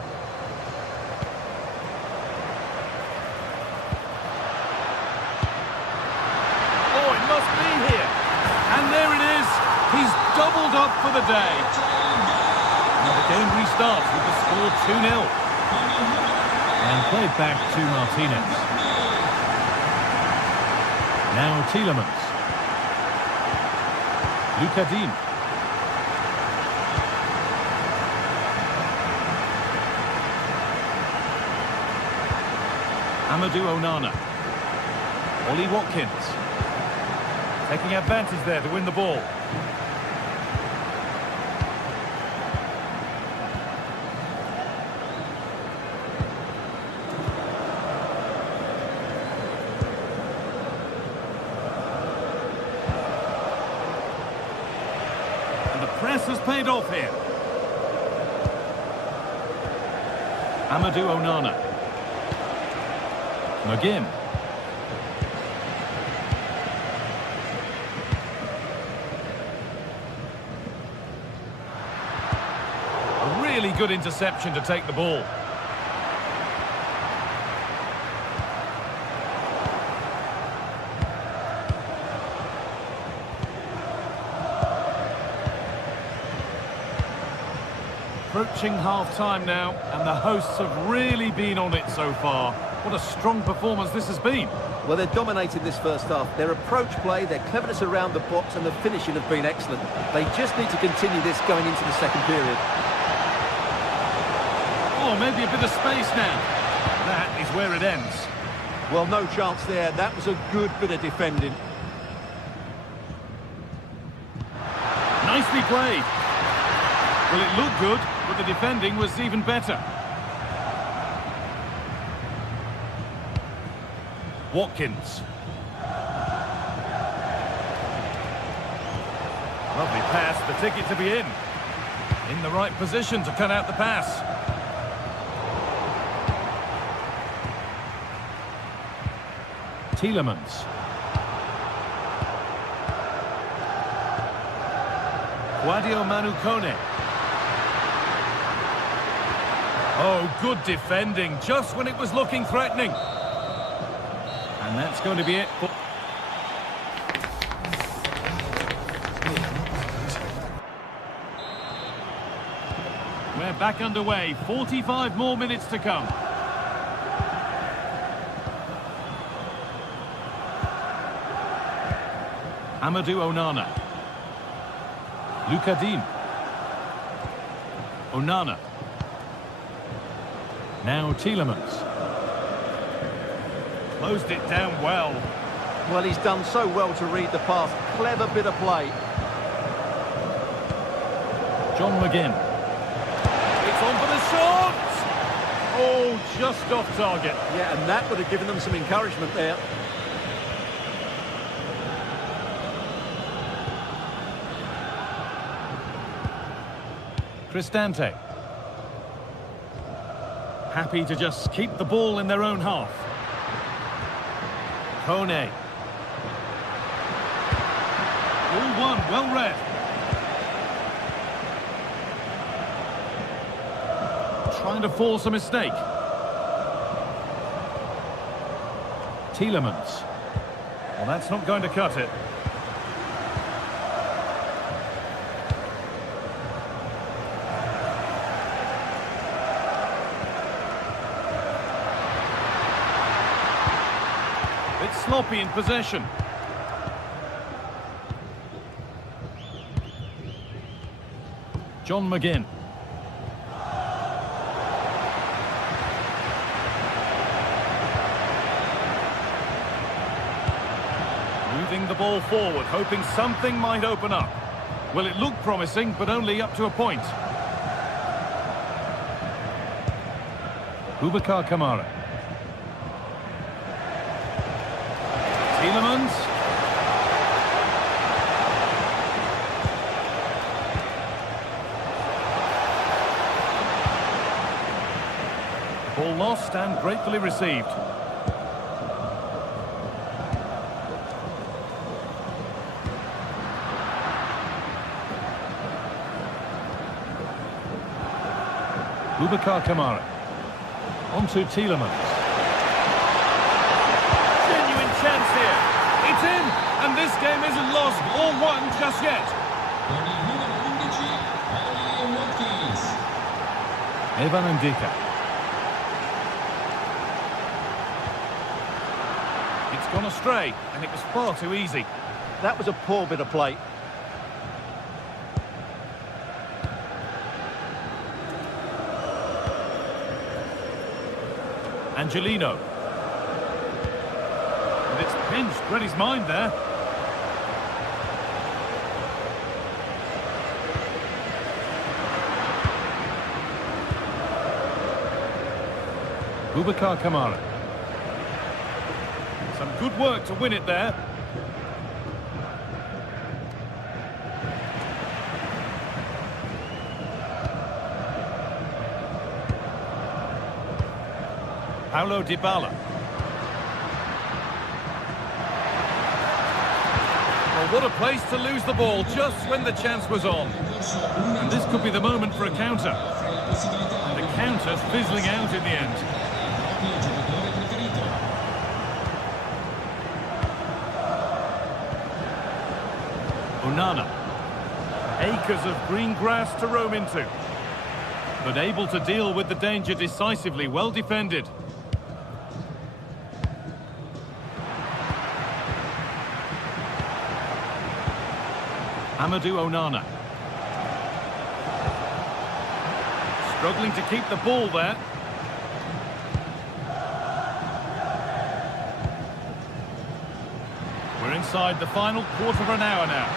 And there it is. He's doubled up for the day. Now the game restarts with the score 2-0. And played back to Martinez. Now Tielemans. Luca Dean. Amadou Onana. Ollie Watkins. Taking advantage there to win the ball. And the press has paid off here. Amadou Onana. McGinn. good interception to take the ball. Approaching half-time now, and the hosts have really been on it so far. What a strong performance this has been. Well, they're dominating this first half. Their approach play, their cleverness around the box and the finishing have been excellent. They just need to continue this going into the second period. Oh, maybe a bit of space now. That is where it ends. Well, no chance there. That was a good bit of defending. Nicely played. Well, it looked good, but the defending was even better. Watkins. Lovely pass, the ticket to be in. In the right position to cut out the pass. Tielemans. Guadio Manukone. Oh, good defending, just when it was looking threatening. And that's going to be it. We're back underway, 45 more minutes to come. Amadou Onana. Luka Dean. Onana. Now Tielemans. Closed it down well. Well, he's done so well to read the pass. Clever bit of play. John McGinn. It's on for the shot! Oh, just off target. Yeah, and that would have given them some encouragement there. Cristante. Happy to just keep the ball in their own half. Kone. All one, well read. Trying to force a mistake. Tielemans. Well, that's not going to cut it. It's sloppy in possession. John McGinn. Moving the ball forward, hoping something might open up. Well, it looked promising, but only up to a point. Boubacar Kamara. Tielemans. Ball lost and gratefully received. Boubacar Kamara. On to Tielemans. Genuine chance here. It's in, and this game isn't lost or won just yet. Evan Ndika. It's gone astray, and it was far too easy. That was a poor bit of play. Angelino. And it's pinched, read his mind there. Boubacar Kamara. Some good work to win it there. Paulo Dybala. Well, Well, what a place to lose the ball just when the chance was on. And this could be the moment for a counter. And the counter's fizzling out in the end. Onana. Acres of green grass to roam into. But able to deal with the danger decisively, well defended. Amadou Onana. Struggling to keep the ball there. We're inside the final quarter of an hour now.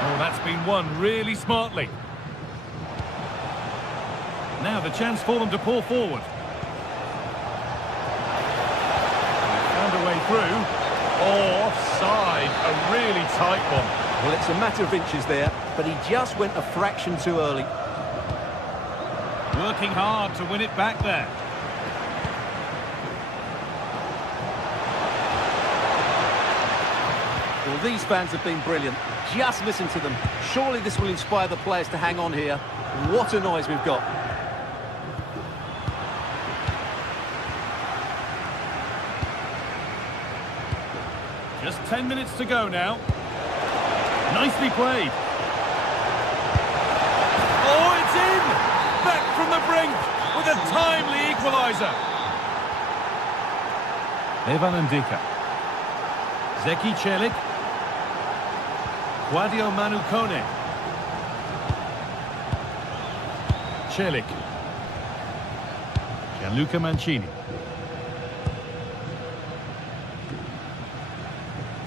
Oh, that's been won really smartly. Now the chance for them to pour forward. Found a way through. Oh, offside. A really tight one. Well, it's a matter of inches there, but he just went a fraction too early. Working hard to win it back there. Well, these fans have been brilliant. Just listen to them. Surely this will inspire the players to hang on here. What a noise we've got. Just 10 minutes to go now. Nicely played. Oh, it's in! Back from the brink with a timely equaliser. Evan Ndika. Zeki Celik. Guadio Manu Kone. Celik. Gianluca Mancini.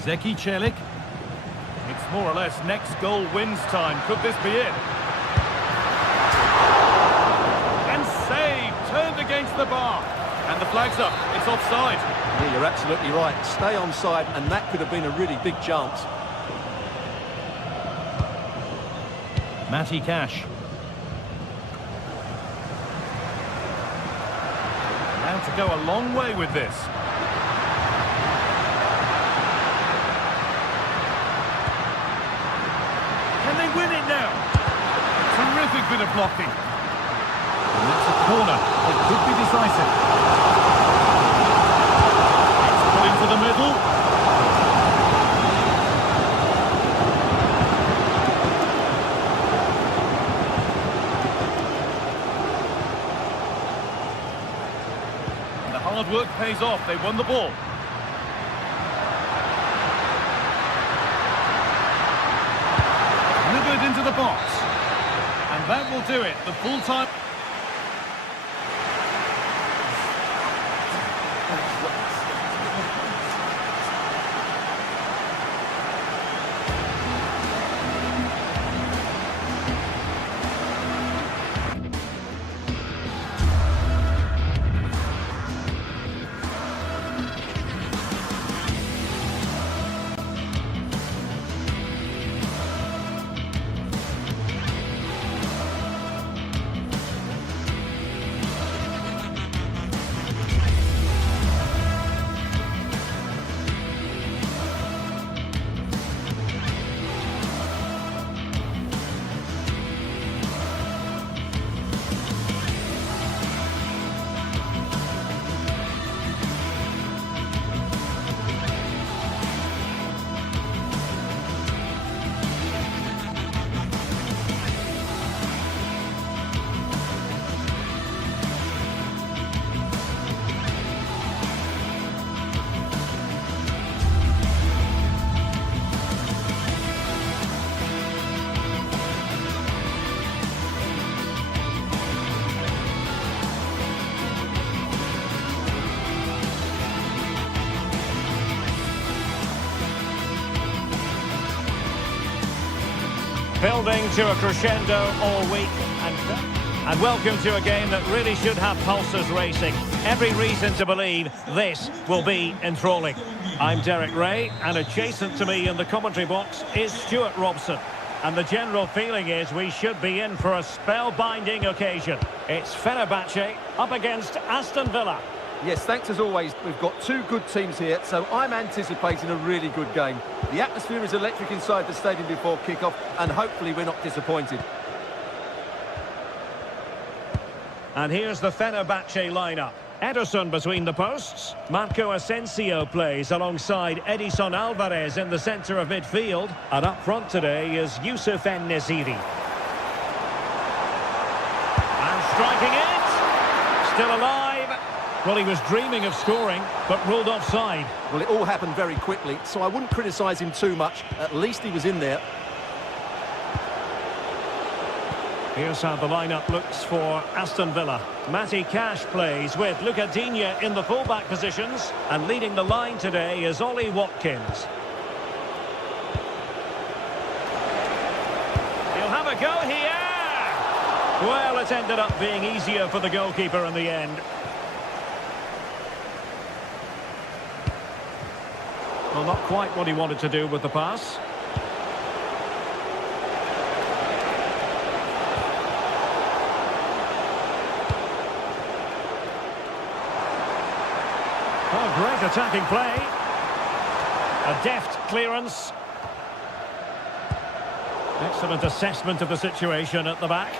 Zeki Celik. It's more or less next goal wins time. Could this be it? And saved. Turned against the bar. And the flag's up. It's offside. Yeah, you're absolutely right. Stay onside, and that could have been a really big chance. Matty Cash. Allowed to go a long way with this. Can they win it now? Terrific bit of blocking. And it's a corner. It could be decisive. It's put into the middle. And the hard work pays off. They won the ball. Delivered into the box. And that will do it. The full time. Building to a crescendo all week, and welcome to a game that really should have pulses racing. Every reason to believe this will be enthralling. I'm Derek Ray, and adjacent to me in the commentary box is Stuart Robson. And the general feeling is we should be in for a spellbinding occasion. It's Fenerbahce up against Aston Villa. Yes, thanks as always. We've got two good teams here, so I'm anticipating a really good game. The atmosphere is electric inside the stadium before kick-off, and hopefully we're not disappointed. And here's the Fenerbahce lineup. Ederson between the posts. Marco Asensio plays alongside Edison Alvarez in the centre of midfield. And up front today is Youssef En-Nesyri. And striking it. Still alive. Well, he was dreaming of scoring, but ruled offside. Well, it all happened very quickly, so I wouldn't criticise him too much. At least he was in there. Here's how the lineup looks for Aston Villa. Matty Cash plays with Luca Digne in the fullback positions. And leading the line today is Ollie Watkins. He'll have a go here. Well, it ended up being easier for the goalkeeper in the end. Well, not quite what he wanted to do with the pass. Oh, great attacking play. A deft clearance. Excellent assessment of the situation at the back.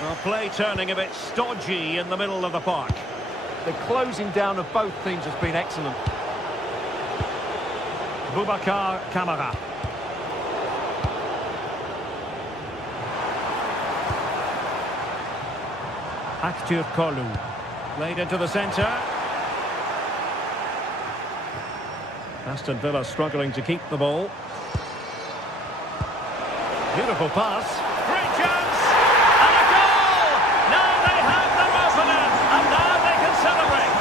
Well, play turning a bit stodgy in the middle of the park. The closing down of both teams has been excellent. Boubacar Kamara. Aktür Kolu. Played into the centre. Aston Villa struggling to keep the ball. Beautiful pass. Great chance! And a goal! Now they have their opponent, and now they can celebrate.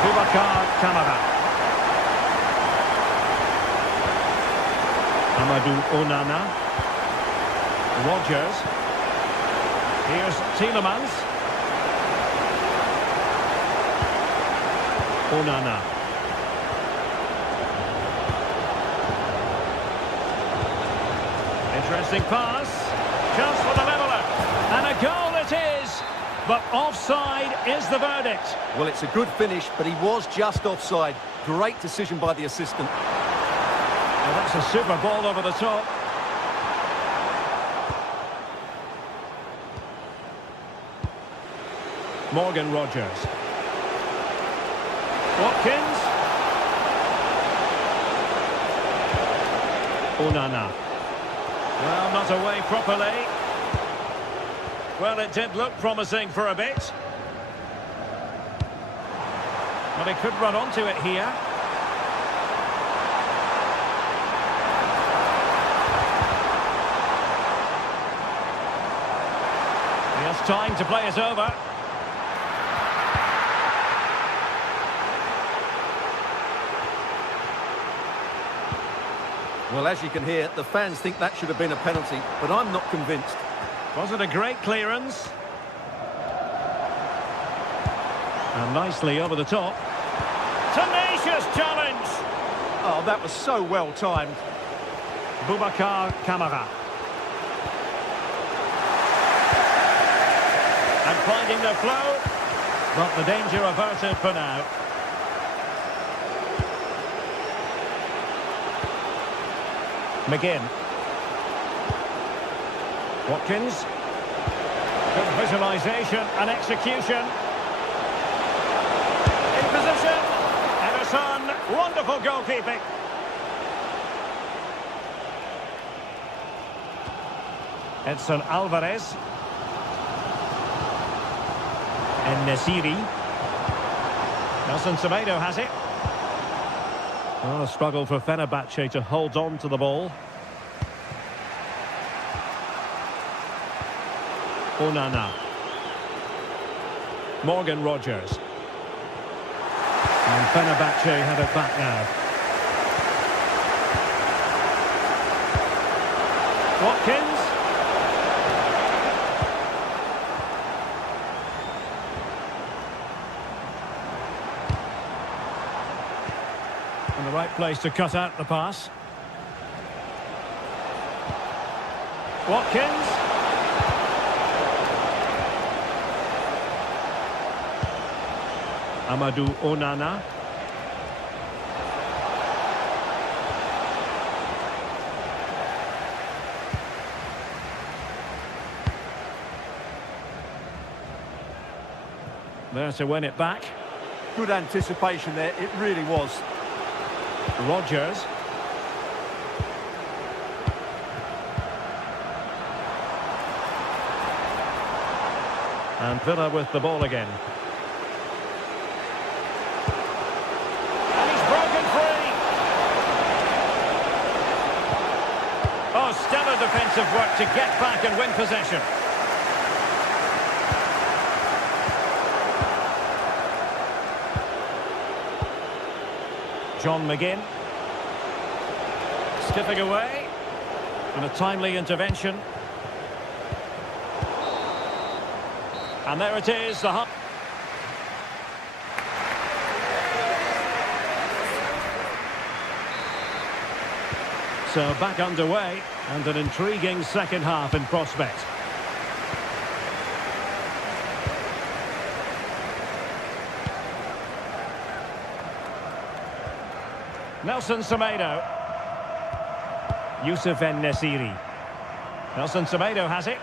Boubacar Kamara. Amadou Onana. Rodgers. Here's Tielemans. Onana. Interesting pass. Chance for the leveller. And a goal it is. But offside is the verdict. Well, it's a good finish, but he was just offside. Great decision by the assistant. Well, that's a super ball over the top. Morgan Rodgers. Watkins. Onana. Well, not away properly. Well, it did look promising for a bit. But he could run onto it here. He has time to play it over. Well, as you can hear, the fans think that should have been a penalty, but I'm not convinced. Was it a great clearance? And nicely over the top. Tenacious challenge! Oh, that was so well timed. Boubacar Kamara. And finding the flow. But the danger averted for now. McGinn. Watkins. Good visualisation and execution. In position. Ederson. Wonderful goalkeeping. Edson Alvarez. En-Nesyri. Nelson Semedo has it. Well, a struggle for Fenerbahce to hold on to the ball. Onana. Morgan Rodgers. And Fenerbahce have it back now. Watkins. In the right place to cut out the pass. Watkins. Amadou Onana. There to win it back. Good anticipation there, it really was. Rodgers. And Villa with the ball again. And he's broken free. Oh, stellar defensive work to get back and win possession. John McGinn. Skipping away. And a timely intervention. And there it is, the hub. So back underway, and an intriguing second half in prospect. Nelson Semedo. Youssef En-Nesyri. Nelson Semedo has it.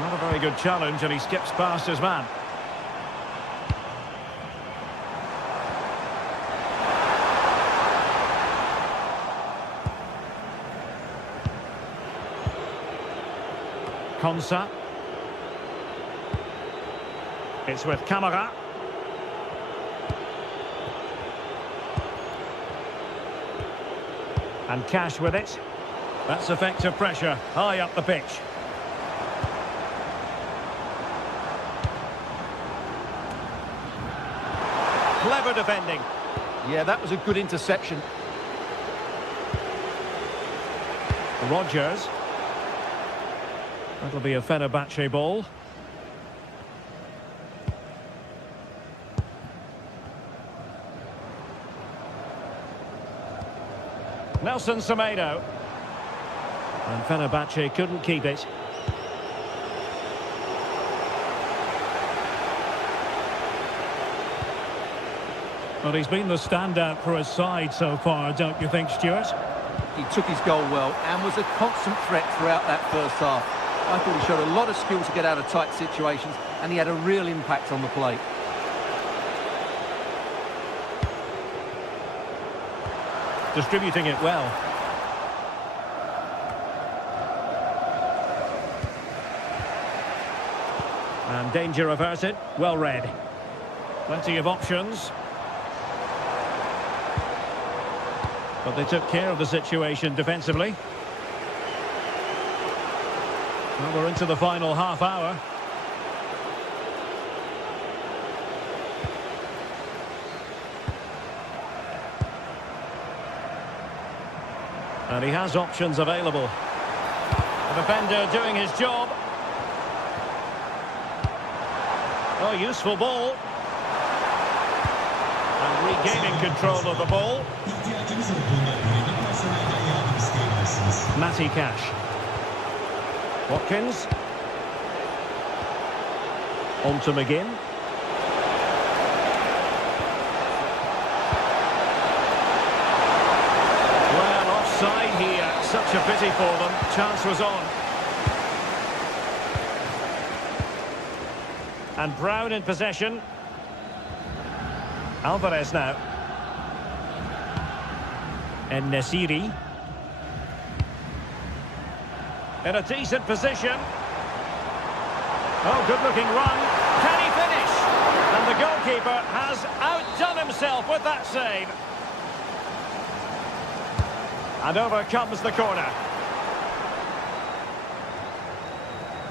Not a very good challenge, and he skips past his man. Konsa. It's with Camara. And Cash with it. That's effective pressure, high up the pitch. Clever defending. Yeah, that was a good interception. Rodgers. That'll be a Fenerbahce ball. Nelson Semedo. And Fenerbahce couldn't keep it. Well, he's been the standout for his side so far, don't you think, Stuart? He took his goal well and was a constant threat throughout that first half. I thought he showed a lot of skill to get out of tight situations, and he had a real impact on the play. Distributing it well. And danger averted. Well read. Plenty of options. But they took care of the situation defensively. Well, we're into the final half hour. And he has options available. The defender doing his job. Oh, useful ball. And regaining control of the ball. Matty Cash. Watkins. On to McGinn. Well, offside here. Such a pity for them. Chance was on. And Brown in possession. Alvarez now. En-Nesyri. In a decent position. Oh, good-looking run. Can he finish? And the goalkeeper has outdone himself with that save. And over comes the corner.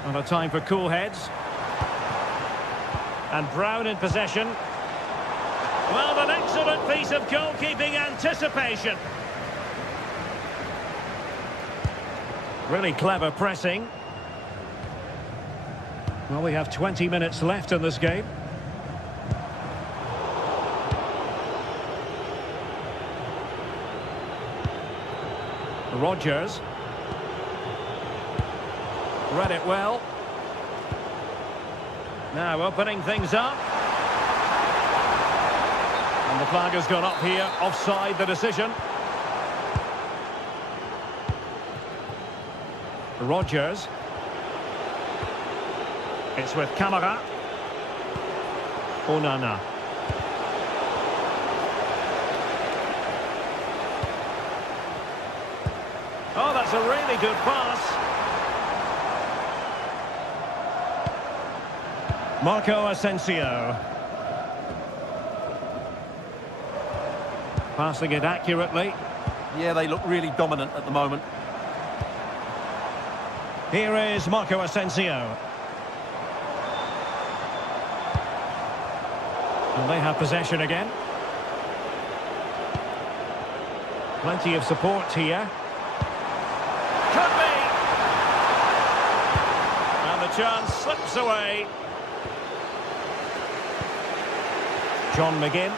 And a time for cool heads. And Brown in possession. Well, an excellent piece of goalkeeping anticipation. Really clever pressing. Well, we have 20 minutes left in this game. Rodgers. Read it well. Now opening things up. And the flag has gone up here. Offside the decision. Rodgers. It's with Camara. Onana. Oh, that's a really good pass. Marco Asensio. Passing it accurately. Yeah, they look really dominant at the moment. Here is Marco Asensio. And they have possession again. Plenty of support here. Could be! And the chance slips away. John McGinn.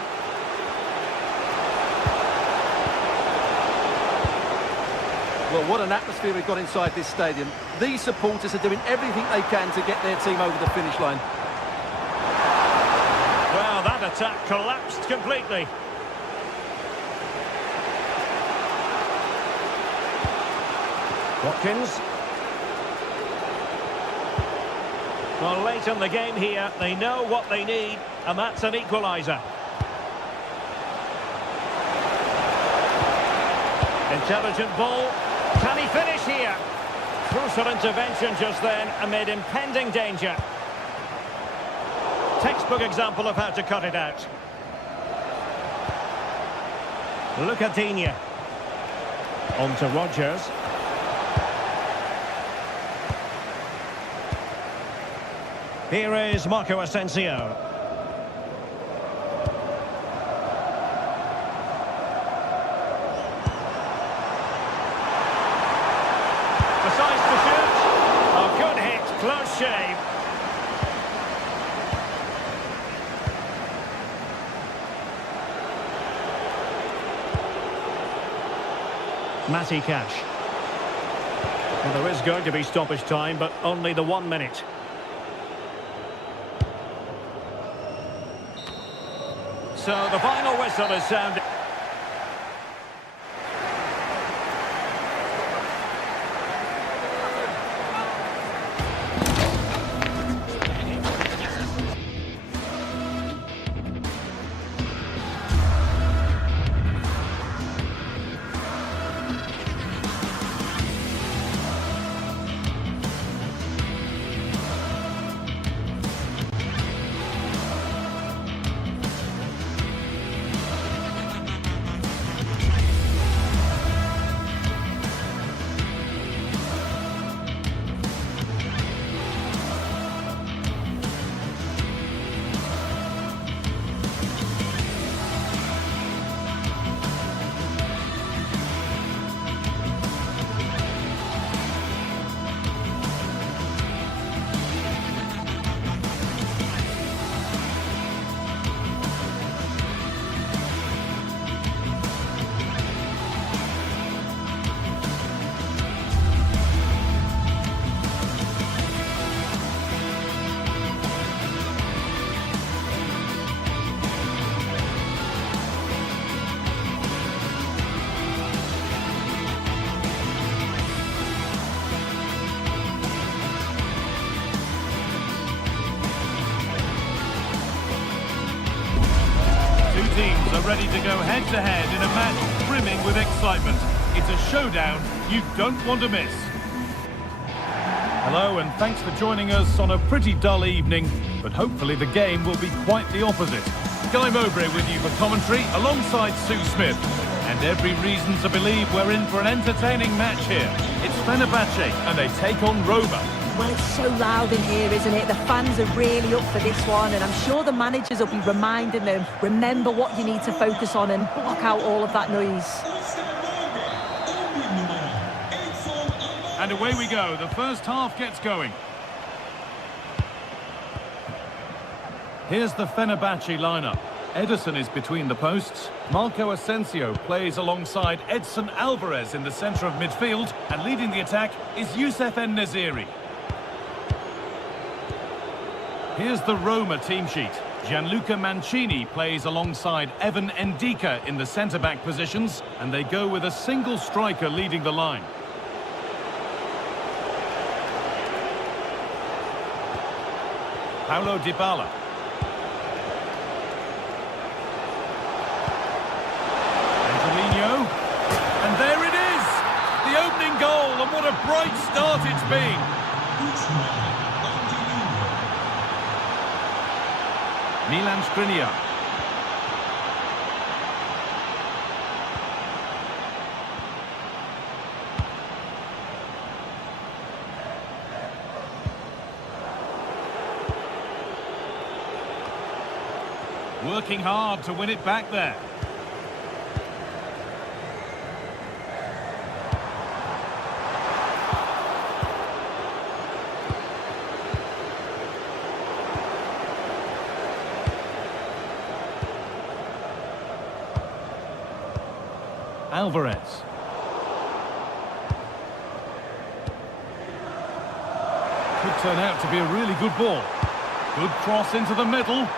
Well, what an atmosphere we've got inside this stadium. These supporters are doing everything they can to get their team over the finish line. Well, that attack collapsed completely. Watkins. Well, late in the game here, they know what they need, and that's an equaliser. Intelligent ball. Can he finish here? Crucial intervention just then amid impending danger. Textbook example of how to cut it out. Look at Digne. On to Rodgers. Here is Marco Asensio. Decides to shoot. Oh, good hit, close shave. Matty Cash. Well, there is going to be stoppage time, but only the 1 minute. So the final whistle is sounded. Teams are ready to go head-to-head in a match brimming with excitement. It's a showdown you don't want to miss. Hello and thanks for joining us on a pretty dull evening, but hopefully the game will be quite the opposite. Guy Mowbray with you for commentary alongside Sue Smith. And every reason to believe we're in for an entertaining match here. It's Fenerbahce and they take on Roma. Well, it's so loud in here, isn't it? The fans are really up for this one, and I'm sure the managers will be reminding them, remember what you need to focus on and block out all of that noise. And away we go. The first half gets going. Here's the Fenerbahce lineup. Ederson is between the posts. Marco Asensio plays alongside Edson Alvarez in the centre of midfield, and leading the attack is Youssef En-Nesyri. Here's the Roma team sheet. Gianluca Mancini plays alongside Evan Ndika in the centre-back positions, and they go with a single striker leading the line. Paulo Dybala. Angelino. And there it is! The opening goal, and what a bright start it's been! Milan Skriniar. Working hard to win it back there. Alvarez. Could turn out to be a really good ball. Good cross into the middle.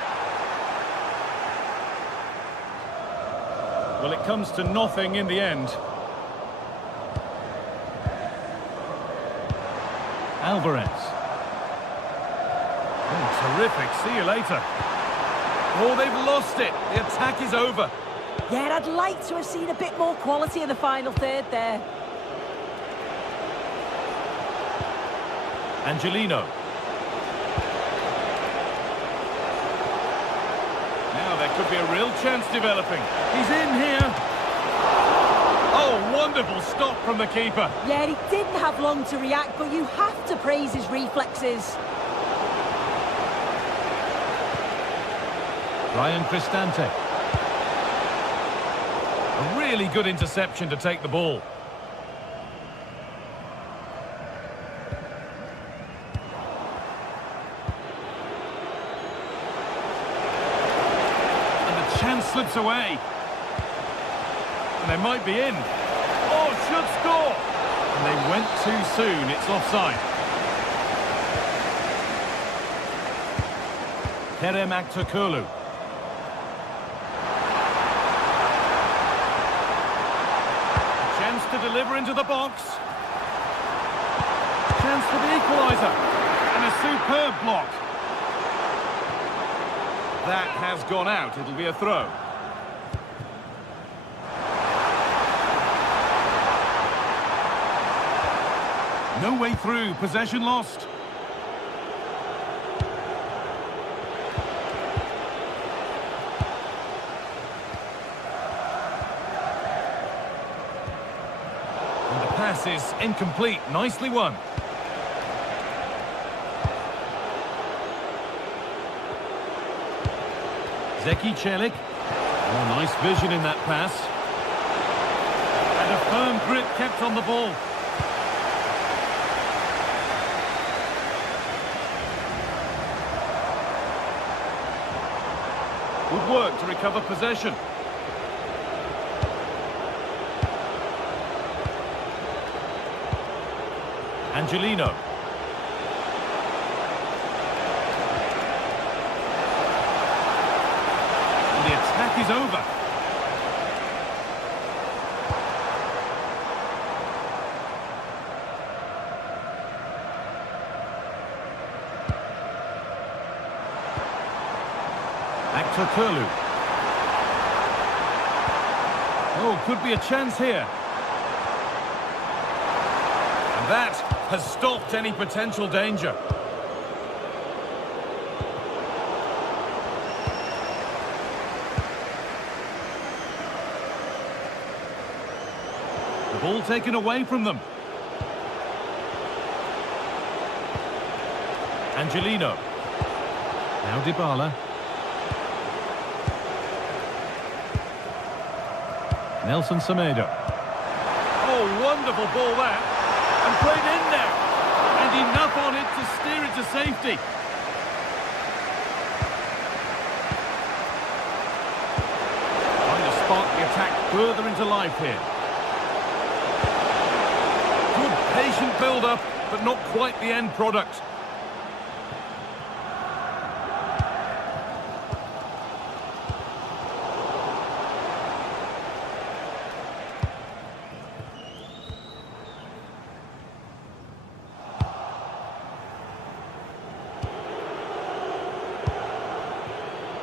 Well, it comes to nothing in the end. Alvarez. Oh, terrific. See you later. Oh, they've lost it. The attack is over. Yeah, I'd like to have seen a bit more quality in the final third there. Angelino. Now there could be a real chance developing. He's in here. Oh, wonderful stop from the keeper. Yeah, he didn't have long to react, but you have to praise his reflexes. Ryan Cristante. A really good interception to take the ball. And the chance slips away. And they might be in. Oh, should score! And they went too soon. It's offside. Kerem Aktürkoğlu. To deliver into the box. Chance for the equaliser. And a superb block. That has gone out. It'll be a throw. No way through. Possession lost. Pass is incomplete. Nicely won. Zeki Çelik. Oh, nice vision in that pass. And a firm grip kept on the ball. Good work to recover possession. Angelino. And the attack is over. Aktürkoğlu. Oh, could be a chance here. And that has stopped any potential danger. The ball taken away from them. Angelino. Now Dybala. Nelson Semedo. Oh, wonderful ball that. And played in there. And enough on it to steer it to safety. Trying to spark the attack further into life here. Good patient build-up, but not quite the end product.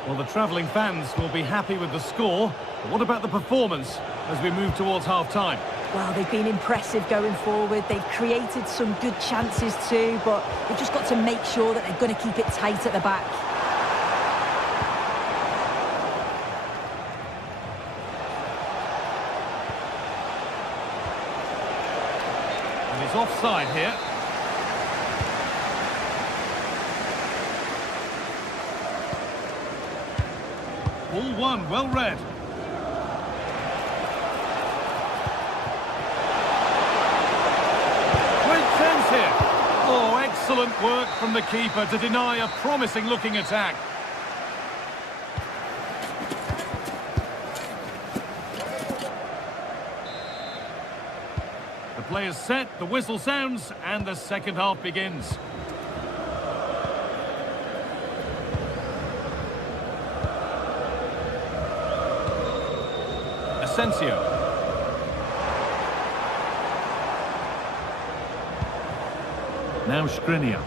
Well, the travelling fans will be happy with the score. But what about the performance as we move towards half-time? Well, they've been impressive going forward. They've created some good chances too, but they've just got to make sure that they're going to keep it tight at the back. And he's offside here. Ball one, well read. Great chance here. Oh, excellent work from the keeper to deny a promising-looking attack. The play is set, the whistle sounds, and the second half begins. Asensio. Now Skriniar.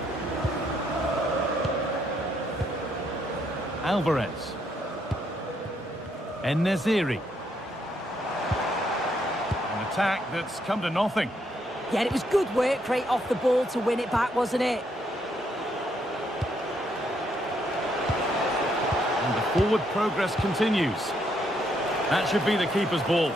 Alvarez. En-Nesyri. An attack that's come to nothing. Yeah, it was good work right off the ball to win it back, wasn't it? And the forward progress continues. That should be the keeper's ball.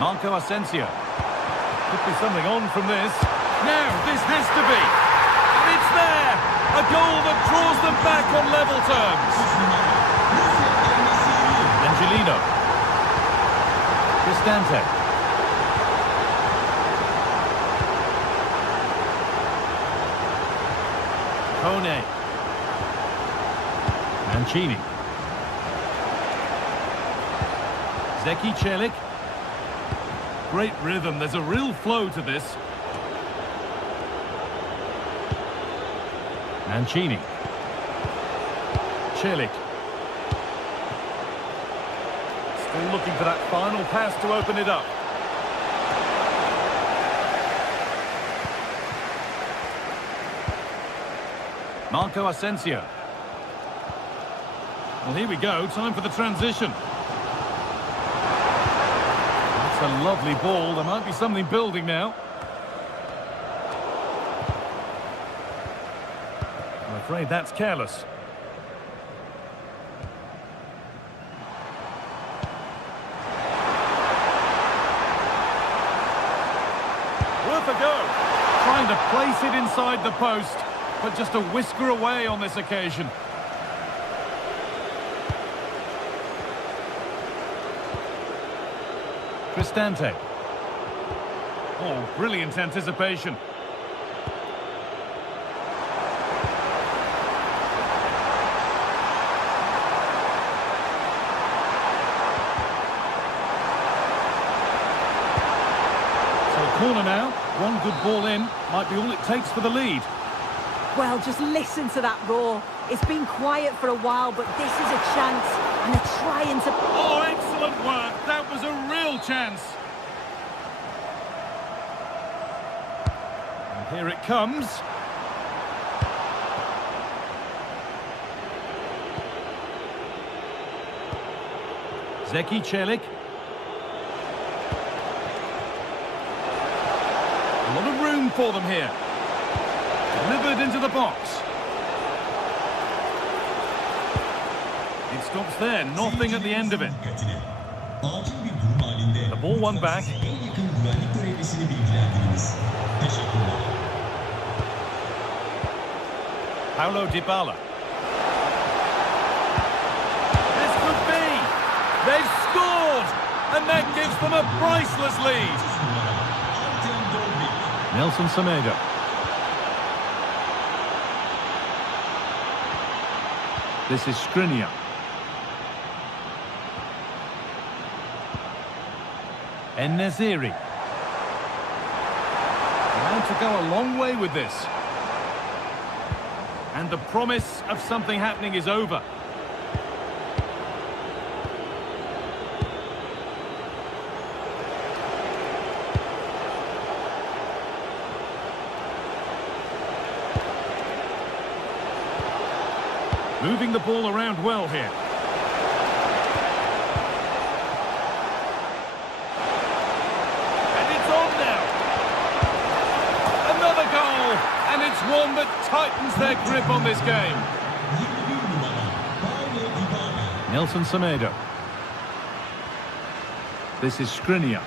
Marco Asensio. Could be something on from this. Now, this has to be. And it's there! A goal that draws them back on level terms. Angelino. Cristante. Kone. Mancini. Zeki Celik. Great rhythm, there's a real flow to this. Mancini. Celik. Still looking for that final pass to open it up. Marco Asensio. Well, here we go. Time for the transition. That's a lovely ball. There might be something building now. I'm afraid that's careless. Worth a go. Trying to place it inside the post, but just a whisker away on this occasion. Cristante. Oh, brilliant anticipation. So a corner now. One good ball in. Might be all it takes for the lead. Well, just listen to that roar. It's been quiet for a while, but this is a chance, and they're trying to... Oh, excellent work. That was a real chance. And here it comes. Zeki Celik. A lot of room for them here. Delivered into the box. It stops there, nothing at the end of it. The ball won back. Paulo Dybala. This could be. They've scored, and that gives them a priceless lead. Nelson Semedo. This is Skriniar. En-Nesyri. Now to go a long way with this. And the promise of something happening is over. Moving the ball around well here. And it's on now. Another goal. And it's one that tightens their grip on this game. Nelson Semedo. This is Skriniar.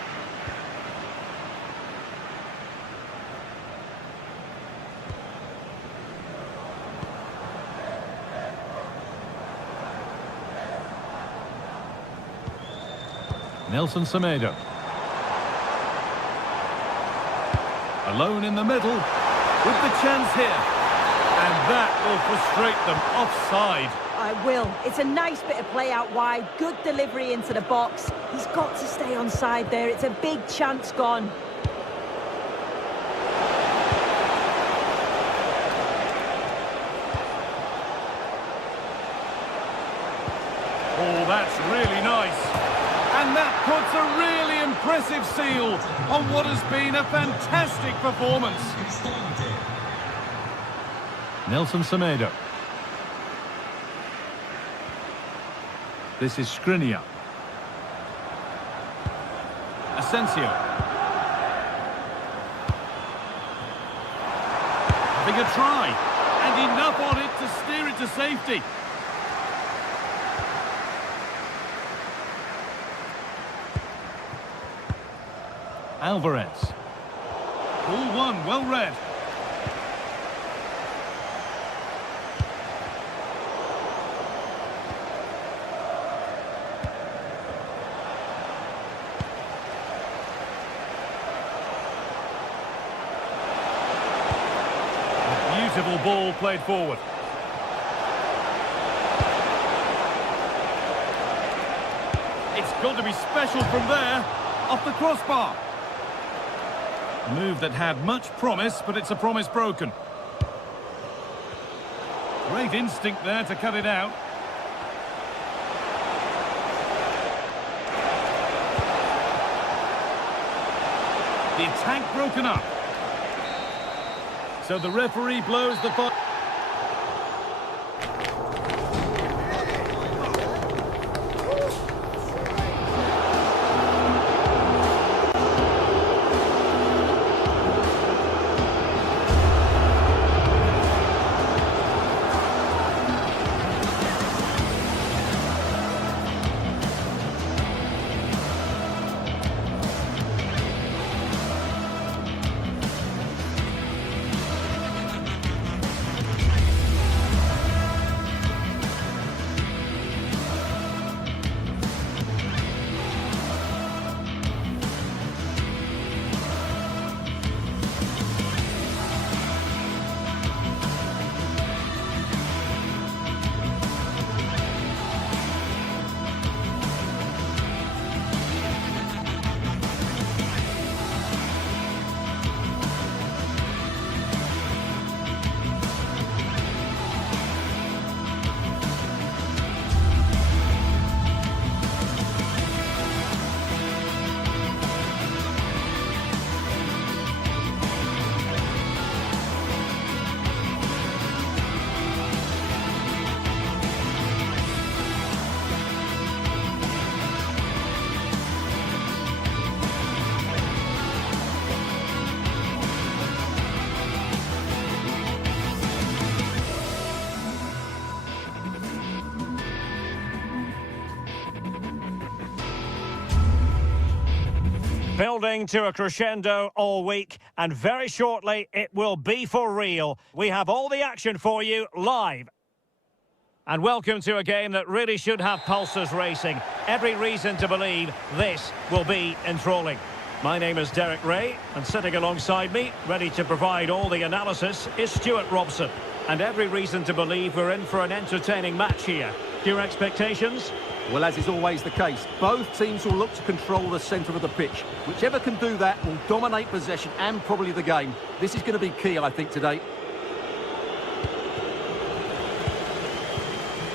Nelson Semedo. Alone in the middle with the chance here. And that will frustrate them offside. I will. It's a nice bit of play out wide. Good delivery into the box. He's got to stay onside there. It's a big chance gone. Oh, that's really nice. And that puts a really impressive seal on what has been a fantastic performance. Nelson Semedo. This is Skriniar. Asensio. Having a try. And enough on it to steer it to safety. Alvarez. Ball one, well read. A beautiful ball played forward. It's got to be special from there, off the crossbar. A move that had much promise, but it's a promise broken. Great instinct there to cut it out. The attack broken up. So the referee blows the final. Building to a crescendo all week, and very shortly it will be for real. We have all the action for you live. And welcome to a game that really should have pulses racing. Every reason to believe this will be enthralling. My name is Derek Ray, and sitting alongside me, ready to provide all the analysis, is Stuart Robson. And every reason to believe we're in for an entertaining match here. Your expectations? Well, as is always the case, both teams will look to control the centre of the pitch. Whichever can do that will dominate possession and probably the game. This is going to be key, I think, today.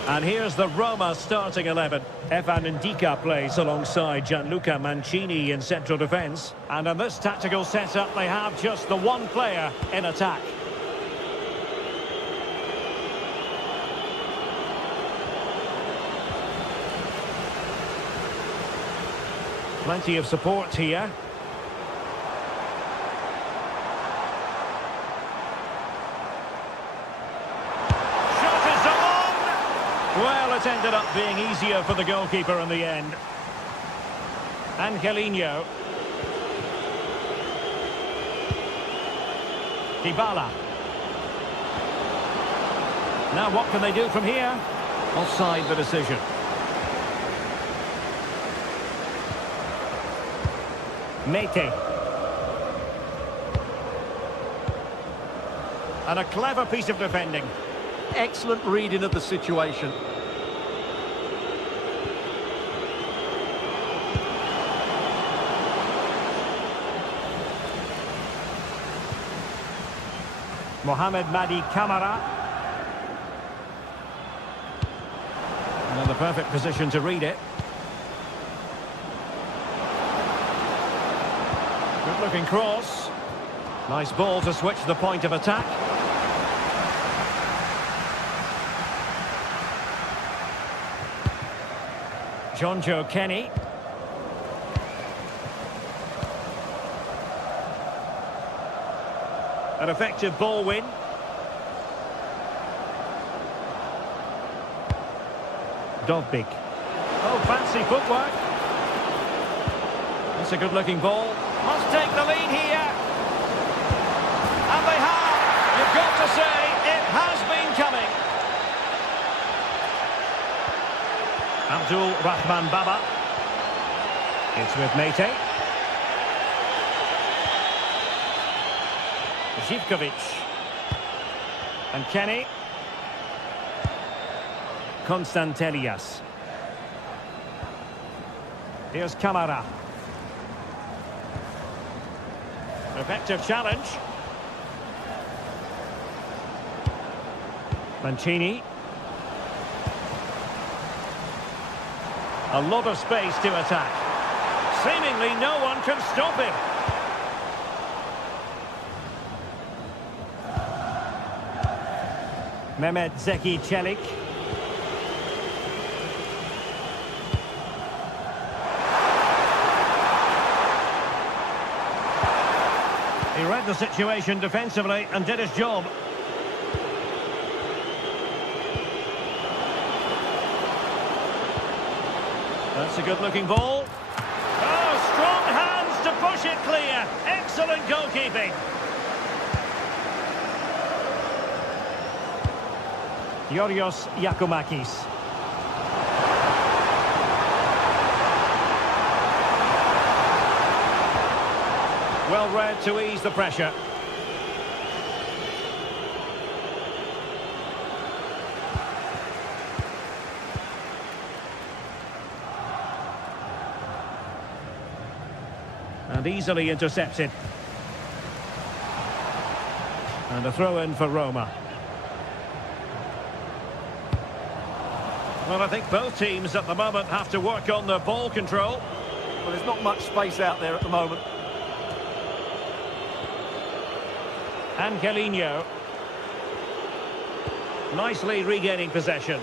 And here's the Roma starting 11. Evan Ndika plays alongside Gianluca Mancini in central defence. And in this tactical setup, they have just the one player in attack. Plenty of support here. Shot is on! Well, it ended up being easier for the goalkeeper in the end. Angelino. Dybala. Now what can they do from here? Offside the decision. Mete. And a clever piece of defending. Excellent reading of the situation. Mohamed Madi Camara. Another perfect position to read it. Good looking cross. Nice ball to switch the point of attack. Jonjo Kenny. An effective ball win. Dovbik. Oh, fancy footwork. That's a good-looking ball. Must take the lead here. And they have. You've got to say, it has been coming. Abdul Rahman Baba. It's with Mete. Zivkovic. And Kenny. Konstantelias. Here's Camara. Effective challenge. Mancini. A lot of space to attack. Seemingly no one can stop him. Mehmet Zeki Çelik. He read the situation defensively and did his job. That's a good-looking ball. Oh, strong hands to push it clear. Excellent goalkeeping. Yorios Yakumakis. Well read to ease the pressure. And easily intercepted. And a throw-in for Roma. Well, I think both teams at the moment have to work on their ball control. Well, there's not much space out there at the moment. Angelino. Nicely regaining possession.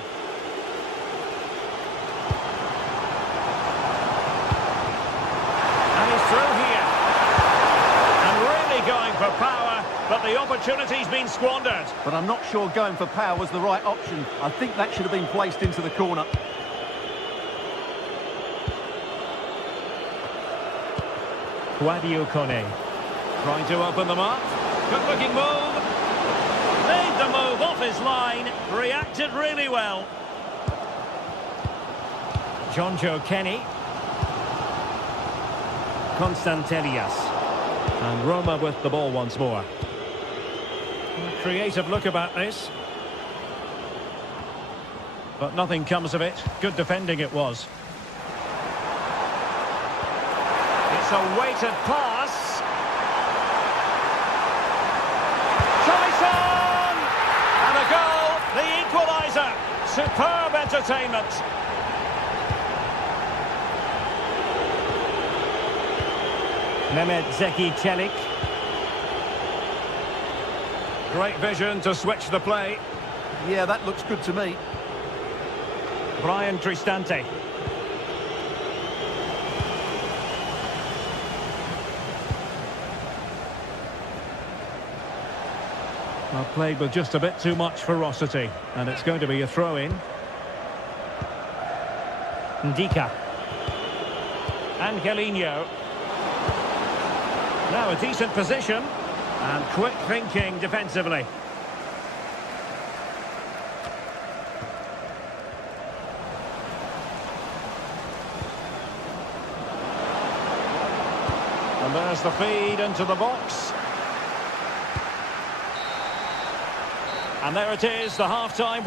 And he's through here. And really going for power, but the opportunity's been squandered. But I'm not sure going for power was the right option. I think that should have been placed into the corner. Guadio Kone. Trying to open them up. Good-looking move. Made the move off his line. Reacted really well. Jonjo Kenny. Konstantelias. And Roma with the ball once more. A creative look about this. But nothing comes of it. Good defending it was. It's a weighted pass. Tyson! And a goal, the equaliser. Superb entertainment. Mehmet Zeki Çelik. Great vision to switch the play. Yeah, that looks good to me. Brian Cristante. Well, played with just a bit too much ferocity, and it's going to be a throw-in. Ndika. Angelino. Now a decent position, and quick thinking defensively. And there's the feed into the box. And there it is, the half-time.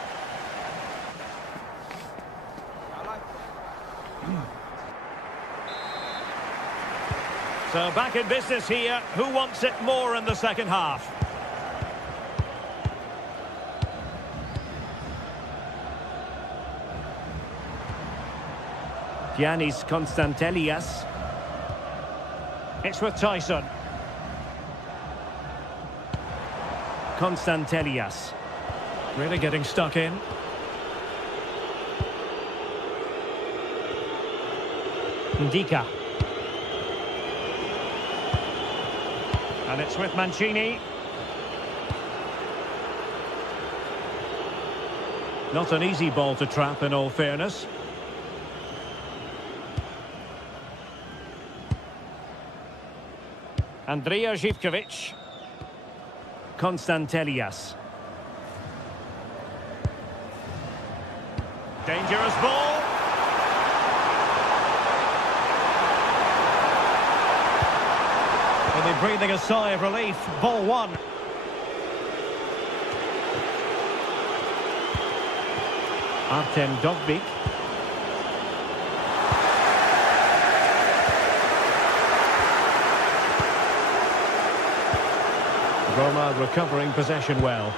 So back in business here. Who wants it more in the second half? Giannis Constantelias. It's with Tyson. Constantelias. Really getting stuck in. Ndika. And it's with Mancini. Not an easy ball to trap, in all fairness. Andrija Zivkovic. Constantelias. Dangerous ball. They'll be breathing a sigh of relief. Ball one. Artem Dovbyk. Roma recovering possession well.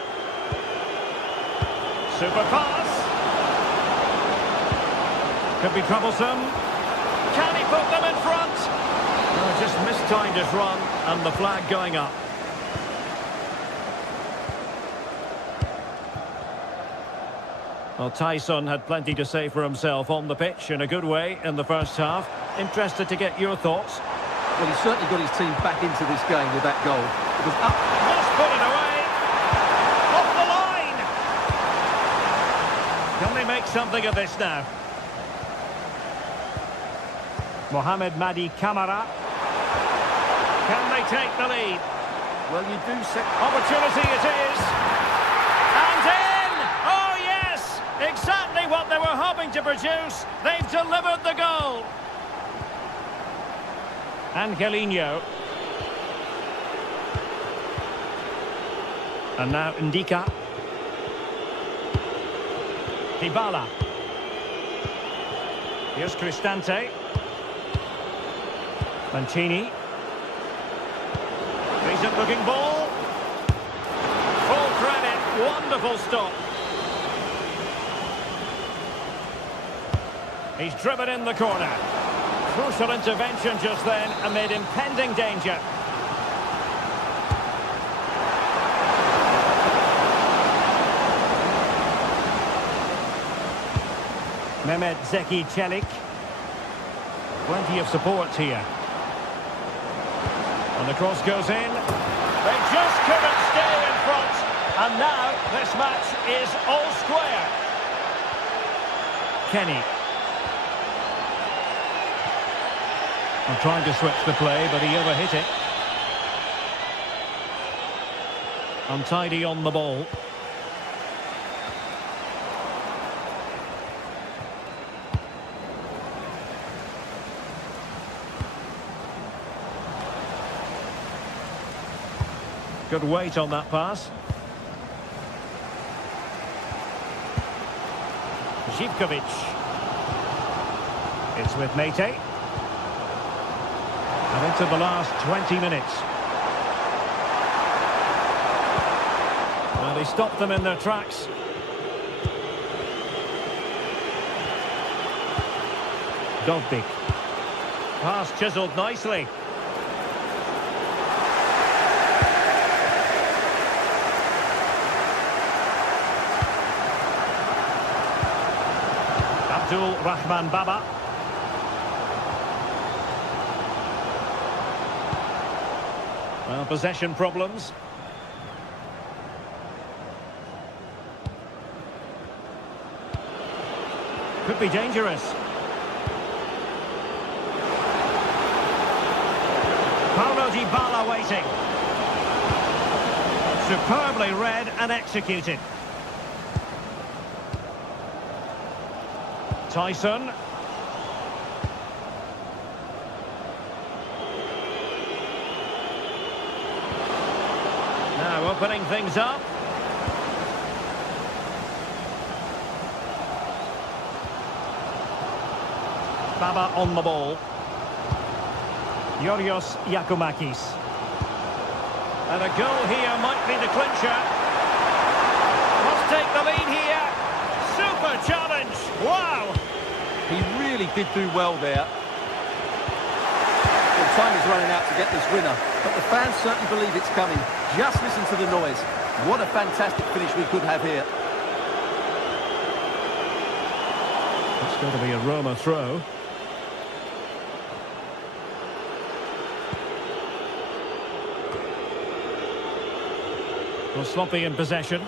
Super pass. Could be troublesome. Can he put them in front? Oh, just mistimed his run, and the flag going up. Well, Tyson had plenty to say for himself on the pitch in a good way in the first half. Interested to get your thoughts. Well, he's certainly got his team back into this game with that goal. It was up. Must put it away. Off the line. Can they make something of this now? Mohamed Madi Camara. Can they take the lead? Well, you do set... Opportunity it is. And in! Oh, yes! Exactly what they were hoping to produce. They've delivered the goal. Angelino. And now Ndika. Dybala. Here's Cristante. Mancini. Decent looking ball. Full credit. Wonderful stop. He's driven in the corner. Crucial intervention just then amid impending danger. Mehmet Zeki Çelik. Plenty of support here. And the cross goes in. They just couldn't stay in front. And now this match is all square. Kenny. I'm trying to switch the play, but he overhit it. Untidy on the ball. Good weight on that pass. Zivkovic. It's with Mate. And into the last 20 minutes. Well, he stopped them in their tracks. Dovbyk. Pass chiselled nicely. Abdul Rahman Baba. Well, possession problems. Could be dangerous. Paulo Dybala waiting. Superbly read and executed. Tyson. Now opening things up. Baba on the ball. Yorios Yakumakis. And a goal here might be the clincher. Must take the lead here. Super challenge. Wow. He really did do well there. Well, time is running out to get this winner, but the fans certainly believe it's coming. Just listen to the noise. What a fantastic finish we could have here. It's going to be a Roma throw. Well, sloppy in possession.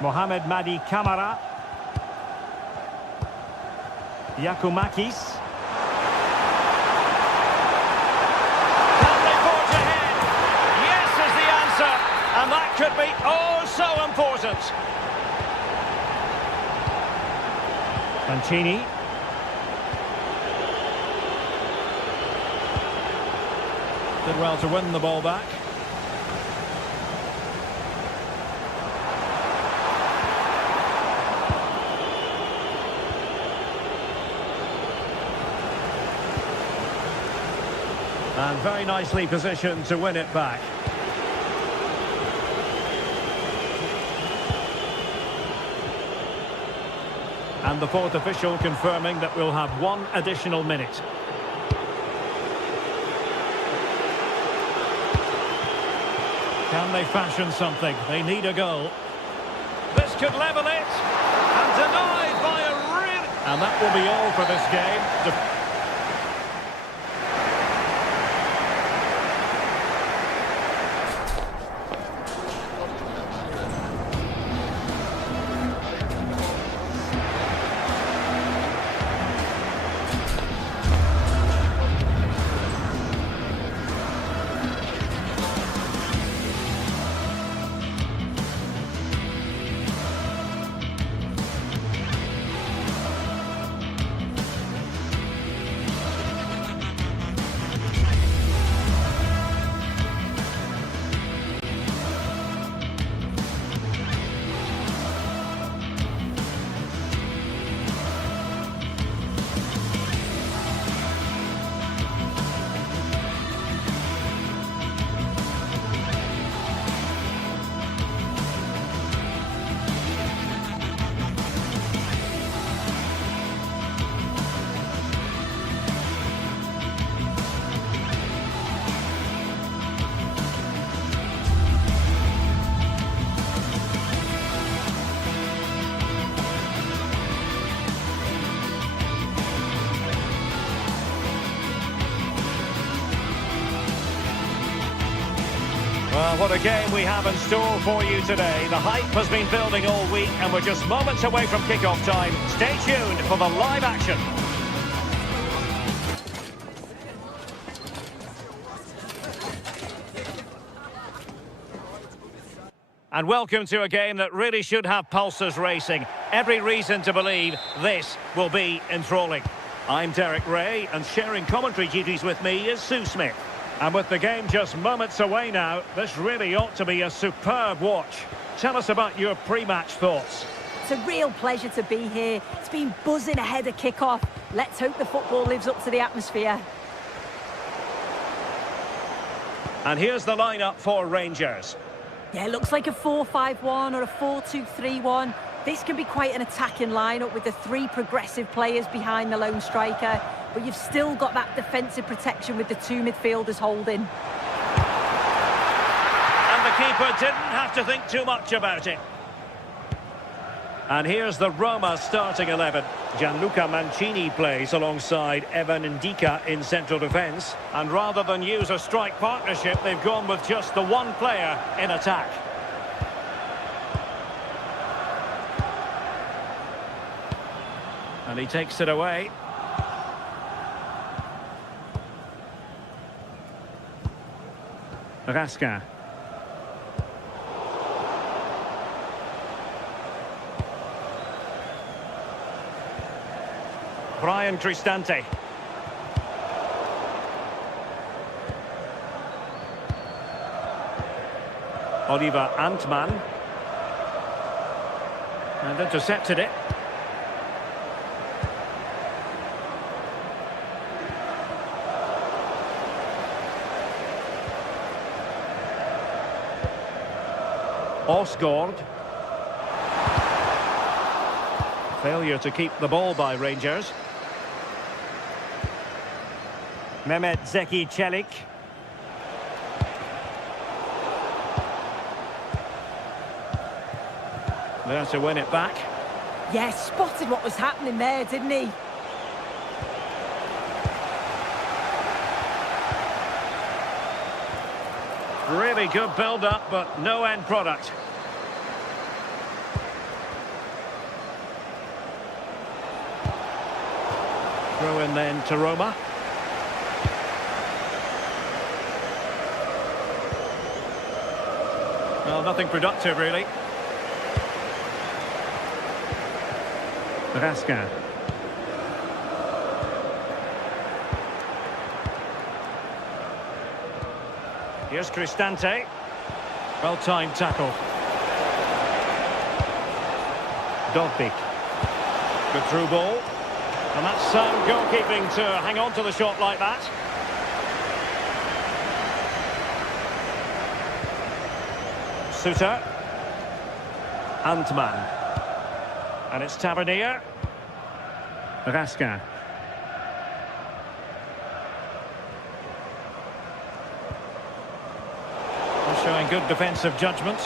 Mohamed Madi Kamara. Yakumakis. Can they forge ahead? Yes is the answer. And that could be oh so important. Mancini. Did well to win the ball back. And very nicely positioned to win it back. And the fourth official confirming that we'll have one additional minute. Can they fashion something? They need a goal. This could level it. And denied by a real... And that will be all for this game. Well, what a game we have in store for you today. The hype has been building all week and we're just moments away from kick-off time. Stay tuned for the live action. And welcome to a game that really should have pulses racing. Every reason to believe this will be enthralling. I'm Derek Ray, and sharing commentary duties with me is Sue Smith. And with the game just moments away now, this really ought to be a superb watch. Tell us about your pre-match thoughts. It's a real pleasure to be here. It's been buzzing ahead of kick-off. Let's hope the football lives up to the atmosphere. And here's the lineup for Rangers. Yeah, it looks like a 4-5-1 or a 4-2-3-1. This can be quite an attacking lineup with the three progressive players behind the lone striker. But you've still got that defensive protection with the two midfielders holding. And the keeper didn't have to think too much about it. And here's the Roma starting 11. Gianluca Mancini plays alongside Evan Ndika in central defence. And rather than use a strike partnership, they've gone with just the one player in attack. And he takes it away. Raskin. Brian Cristante. Oliver Antman. And intercepted it. Osgaard. Failure to keep the ball by Rangers. Mehmet Zeki Çelik. There to win it back. Yeah, spotted what was happening there, didn't he? Really good build-up, but no end product. Throw in then to Roma. Well, nothing productive, really. Raskin. Here's Cristante. Well-timed tackle. Dovbik. Good through ball. And that's sound goalkeeping to hang on to the shot like that. Suter. Antman. And it's Tavernier. Raskin. Showing good defensive judgment.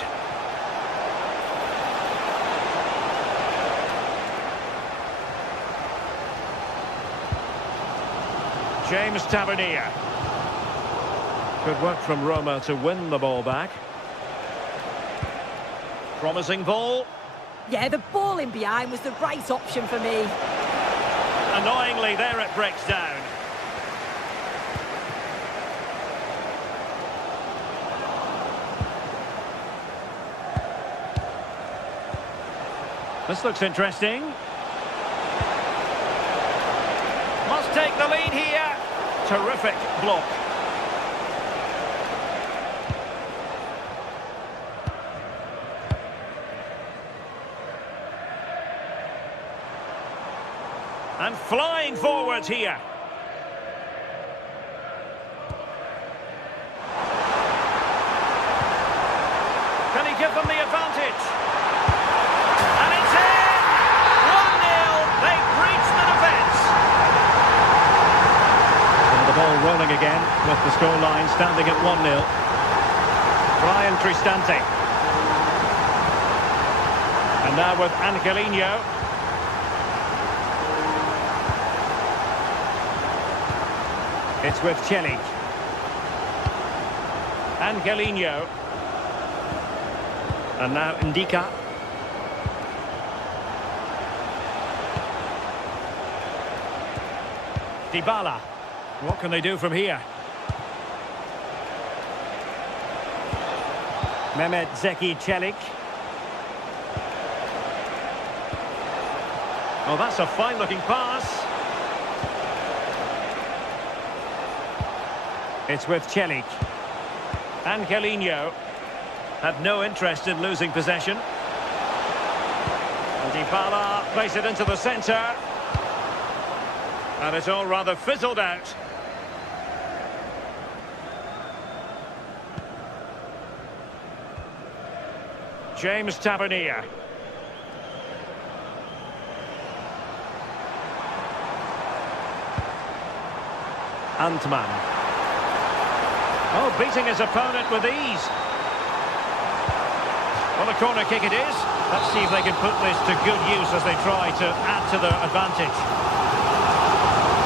James Tavernier. Good work from Roma to win the ball back. Promising ball. Yeah, the ball in behind was the right option for me. Annoyingly, there it breaks down. This looks interesting. Must take the lead here. Terrific block. And flying forwards here. Can he give them the advantage? And it's in! 1-0. They've breached the defence. And the ball rolling again with the scoreline standing at 1-0. Brian Cristante. And now with Angelino. It's with Çelik. Angelino. And now Ndika. Dybala. What can they do from here? Mehmet Zeki Çelik. Oh, that's a fine-looking pass. It's with Çelik. Angelino had no interest in losing possession. And Dybala plays it into the centre. And it's all rather fizzled out. James Tavernier. Antman. Oh, beating his opponent with ease. Well, a corner kick it is. Let's see if they can put this to good use as they try to add to their advantage.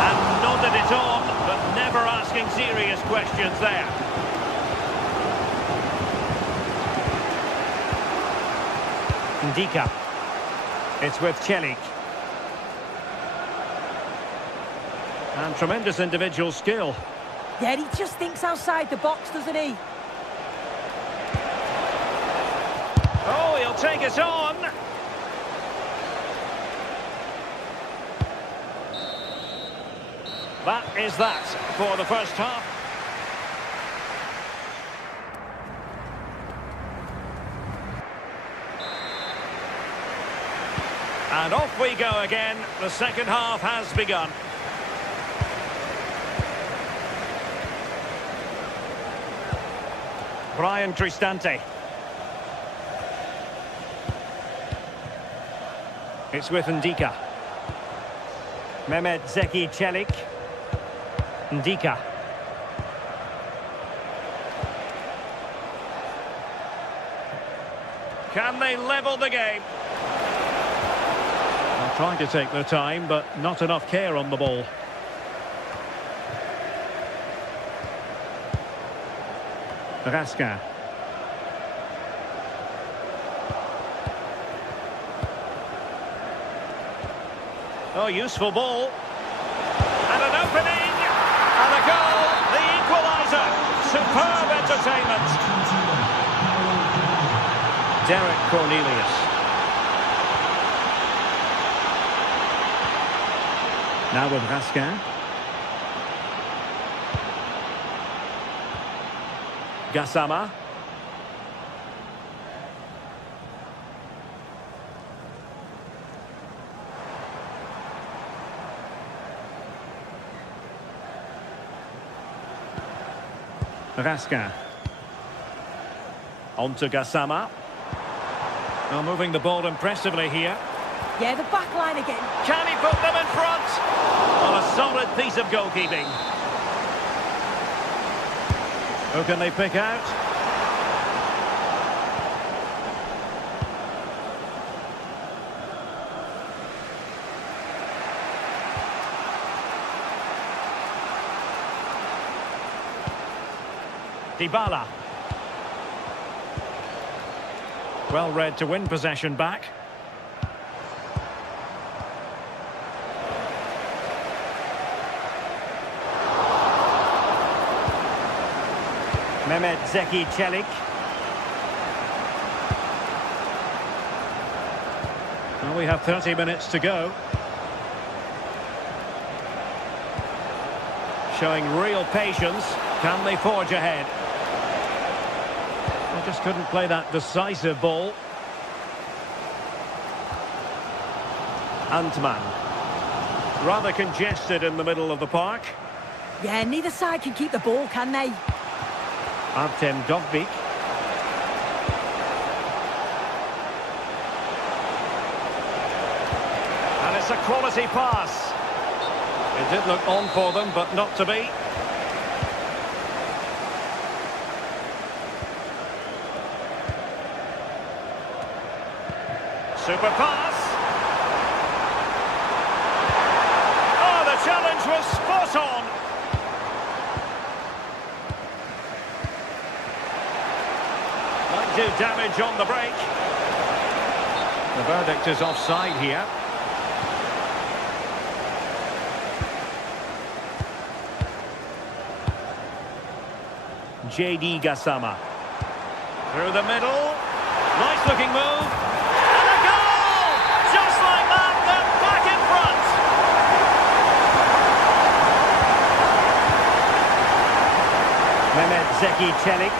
And nodded it on, but never asking serious questions there. Ndika. It's with Celik. And tremendous individual skill. Yeah, he just thinks outside the box, doesn't he? Oh, he'll take it on. That is that for the first half. And off we go again. The second half has begun. Brian Cristante. It's with Ndika. Mehmet Zeki Celik. Ndika. Can they level the game? They're trying to take their time, but not enough care on the ball. Raskin. Oh, useful ball. And an opening. And a goal. The equaliser. Superb entertainment. Derek Cornelius. Now with Raskin. Gassama. Raskin. On to Gassama. Now moving the ball impressively here. Yeah, the back line again. Can he put them in front? Well, a solid piece of goalkeeping. Who can they pick out? Dybala. Well read to win possession back. Mehmet Zeki Celik. Well, we have 30 minutes to go. Showing real patience. Can they forge ahead? They just couldn't play that decisive ball. Antman. Rather congested in the middle of the park. Yeah, neither side can keep the ball, can they? Artem Dovbyk. And it's a quality pass. It did look on for them, but not to be. Super pass. Oh, the challenge was spot on. Might do damage on the break. The verdict is offside here. JD Gassama. Through the middle. Nice looking move. And a goal! Just like that, they're back in front. Mehmet Zeki Celik.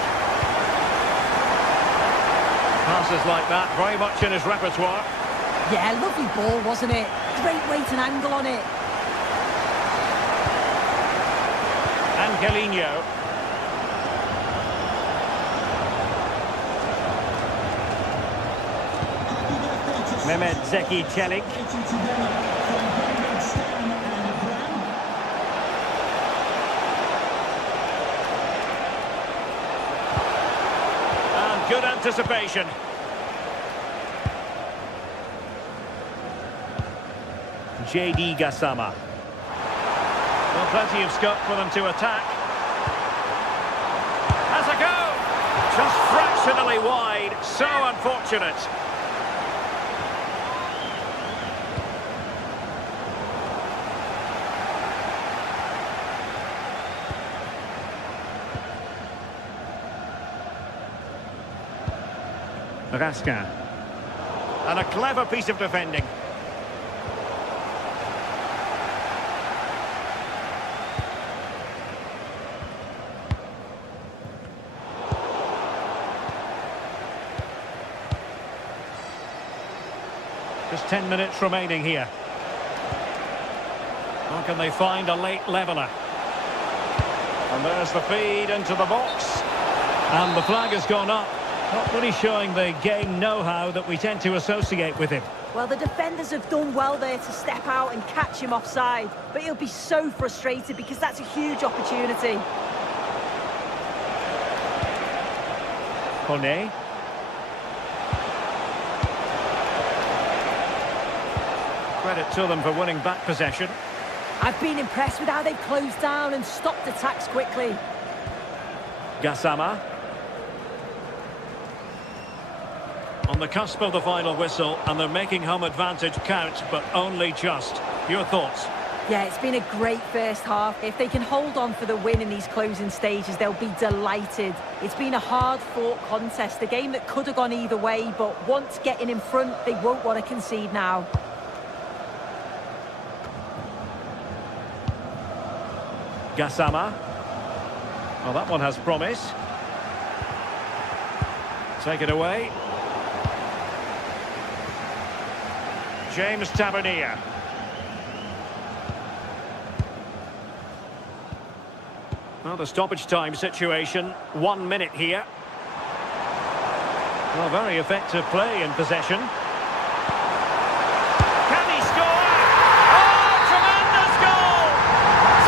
Passes like that, very much in his repertoire. Yeah, lovely ball, wasn't it? Great weight and angle on it. Angelino. Mehmet Zeki Celik. And good anticipation. JD Gassama. Well, plenty of scope for them to attack. Has a go! Just fractionally wide. So unfortunate. Raskin. And a clever piece of defending. Just 10 minutes remaining here. How can they find a late leveller? And there's the feed into the box. And the flag has gone up. Not really showing the game know-how that we tend to associate with him. Well, the defenders have done well there to step out and catch him offside. But he'll be so frustrated because that's a huge opportunity. Kone. Credit to them for winning back possession. I've been impressed with how they've closed down and stopped attacks quickly. Gassama. On the cusp of the final whistle, and they're making home advantage count, but only just. Your thoughts? Yeah, it's been a great first half. If they can hold on for the win in these closing stages, they'll be delighted. It's been a hard-fought contest, a game that could have gone either way, but once getting in front, they won't want to concede now. Gassama. Well, that one has promise. Take it away. James Tavernier. Well, the stoppage time situation, 1 minute here. Well, very effective play in possession. Can he score? Oh, tremendous goal!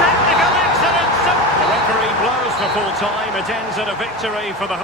Technical excellence. The referee blows for full time. It ends in a victory for the...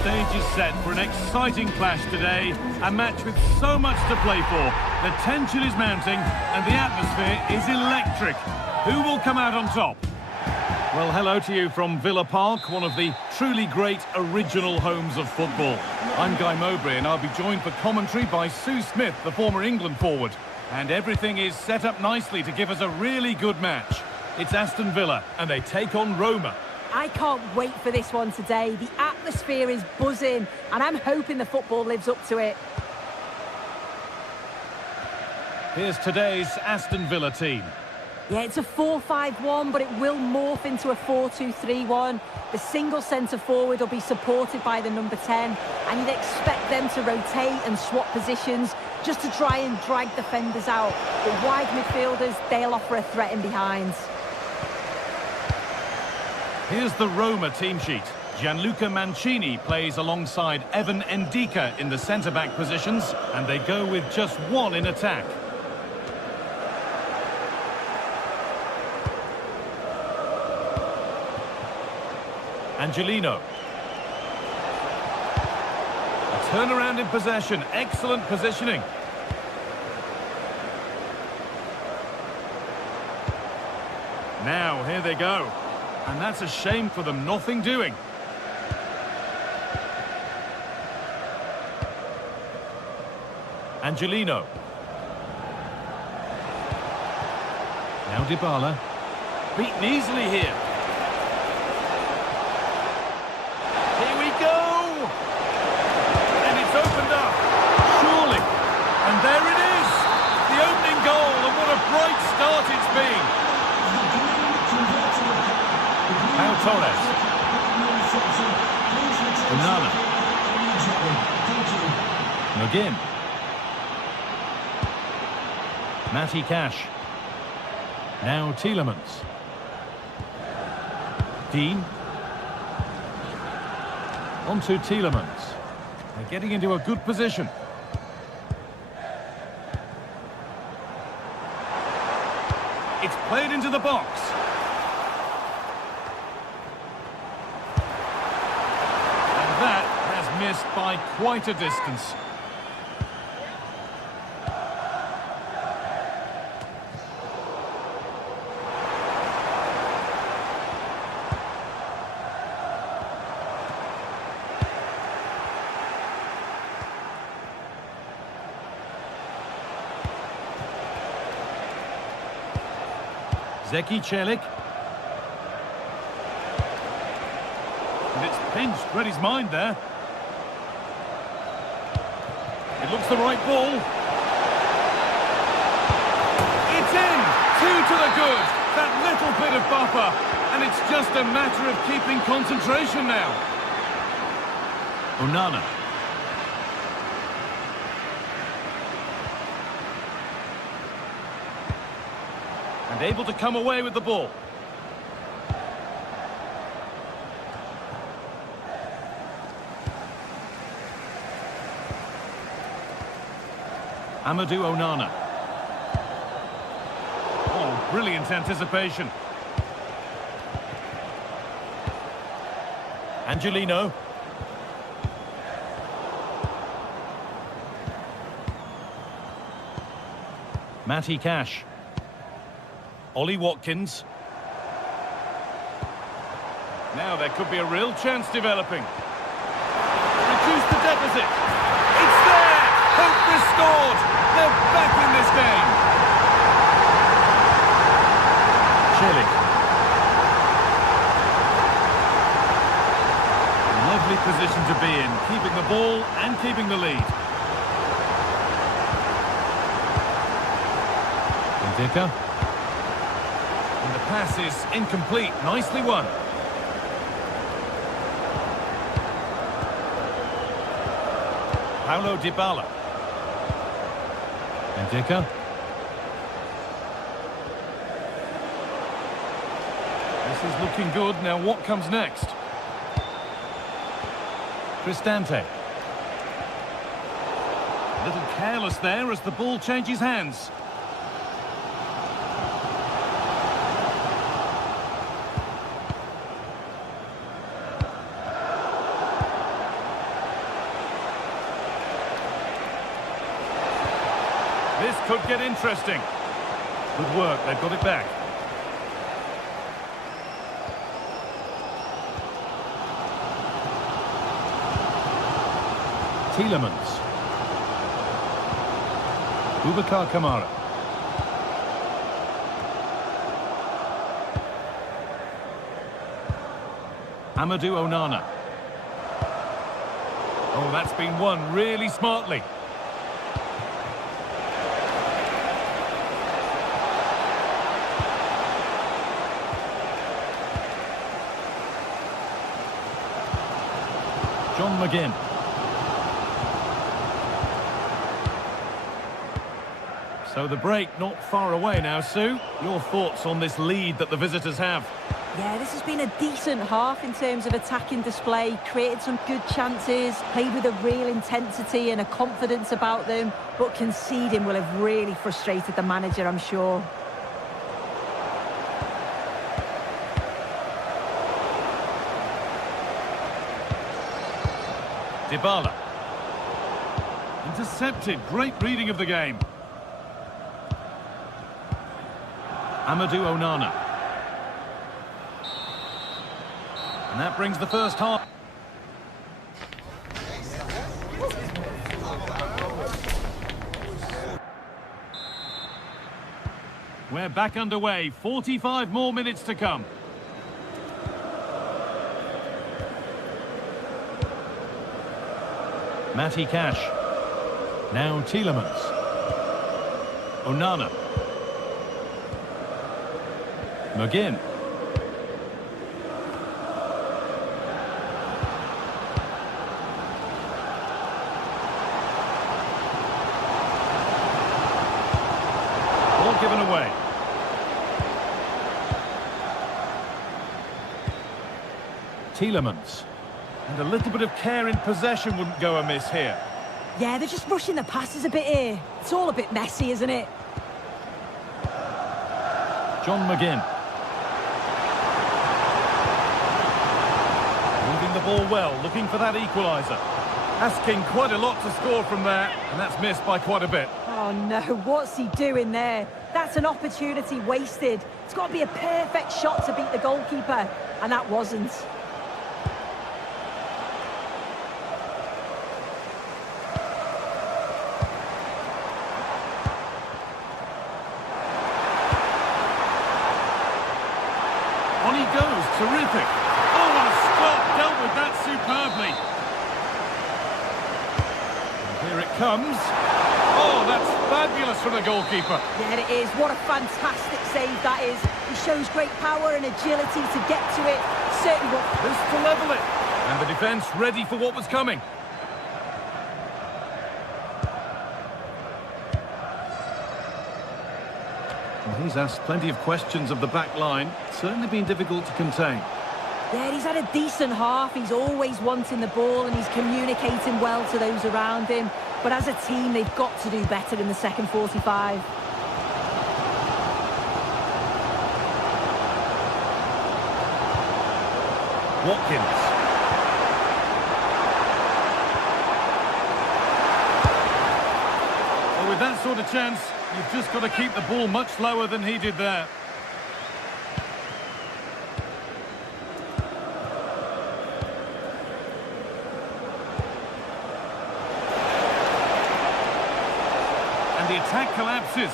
Stage is set for an exciting clash today, a match with so much to play for. The tension is mounting and the atmosphere is electric. Who will come out on top? Well, hello to you from Villa Park, one of the truly great original homes of football. I'm Guy Mowbray and I'll be joined for commentary by Sue Smith, the former England forward. And everything is set up nicely to give us a really good match. It's Aston Villa and they take on Roma. I can't wait for this one today. The atmosphere is buzzing, and I'm hoping the football lives up to it. Here's today's Aston Villa team. Yeah, it's a 4-5-1, but it will morph into a 4-2-3-1. The single centre-forward will be supported by the number 10, and you'd expect them to rotate and swap positions just to try and drag defenders out. But wide midfielders, they'll offer a threat in behind. Here's the Roma team sheet. Gianluca Mancini plays alongside Evan Ndika in the centre-back positions, and they go with just one in attack. Angelino. A turnaround in possession, excellent positioning. Now, here they go. And that's a shame for them, nothing doing. Angelino. Now Dybala. Beaten easily here. Here we go! And it's opened up. Surely. And there it is! The opening goal, and what a bright start it's been. Now Torres. Onana. McGinn. Matty Cash. Now Tielemans. Dean. On to Tielemans. They're getting into a good position. It's played into the box. And that has missed by quite a distance. Zeki Celik. And it's pinched, read his mind there. It looks the right ball. It's in! 2 to the good. That little bit of buffer. And it's just a matter of keeping concentration now. Onana. And able to come away with the ball. Amadou Onana. Oh, brilliant anticipation. Angelino. Matty Cash. Ollie Watkins. Now there could be a real chance developing. Reduce the deficit. It's there! Hope restored! They're back in this game! Celik. Lovely position to be in, keeping the ball and keeping the lead. Ndika. And the pass is incomplete. Nicely won. Paulo Dybala. Ndika. This is looking good. Now what comes next? Cristante. A little careless there as the ball changes hands. This could get interesting. Good work, they've got it back. Tielemans. Boubacar Kamara. Amadou Onana. Oh, that's been won really smartly. John McGinn. So the break not far away now, Sue. Your thoughts on this lead that the visitors have? Yeah, this has been a decent half in terms of attacking display, created some good chances, played with a real intensity and a confidence about them, but conceding will have really frustrated the manager, I'm sure. Dybala. Intercepted. Great reading of the game. Amadou Onana. And that brings the first half. We're back underway. 45 more minutes to come. Matty Cash. Now Tielemans. Onana. McGinn. Ball given away. Tielemans. And a little bit of care in possession wouldn't go amiss here. Yeah, they're just rushing the passes a bit here. It's all a bit messy, isn't it? John McGinn. Moving the ball well, looking for that equaliser. Asking quite a lot to score from there, and that's missed by quite a bit. Oh no, what's he doing there? That's an opportunity wasted. It's got to be a perfect shot to beat the goalkeeper, and that wasn't. On he goes, terrific. Oh, what a stop, dealt with that superbly. And here it comes. Oh, that's fabulous from the goalkeeper. Yeah, it is. What a fantastic save that is. He shows great power and agility to get to it. Certainly what... This to level it. And the defence ready for what was coming. Well, he's asked plenty of questions of the back line. Certainly been difficult to contain. Yeah, he's had a decent half. He's always wanting the ball and he's communicating well to those around him. But as a team, they've got to do better in the second 45. Watkins. Well, with that sort of chance, you've just got to keep the ball much lower than he did there. And the attack collapses.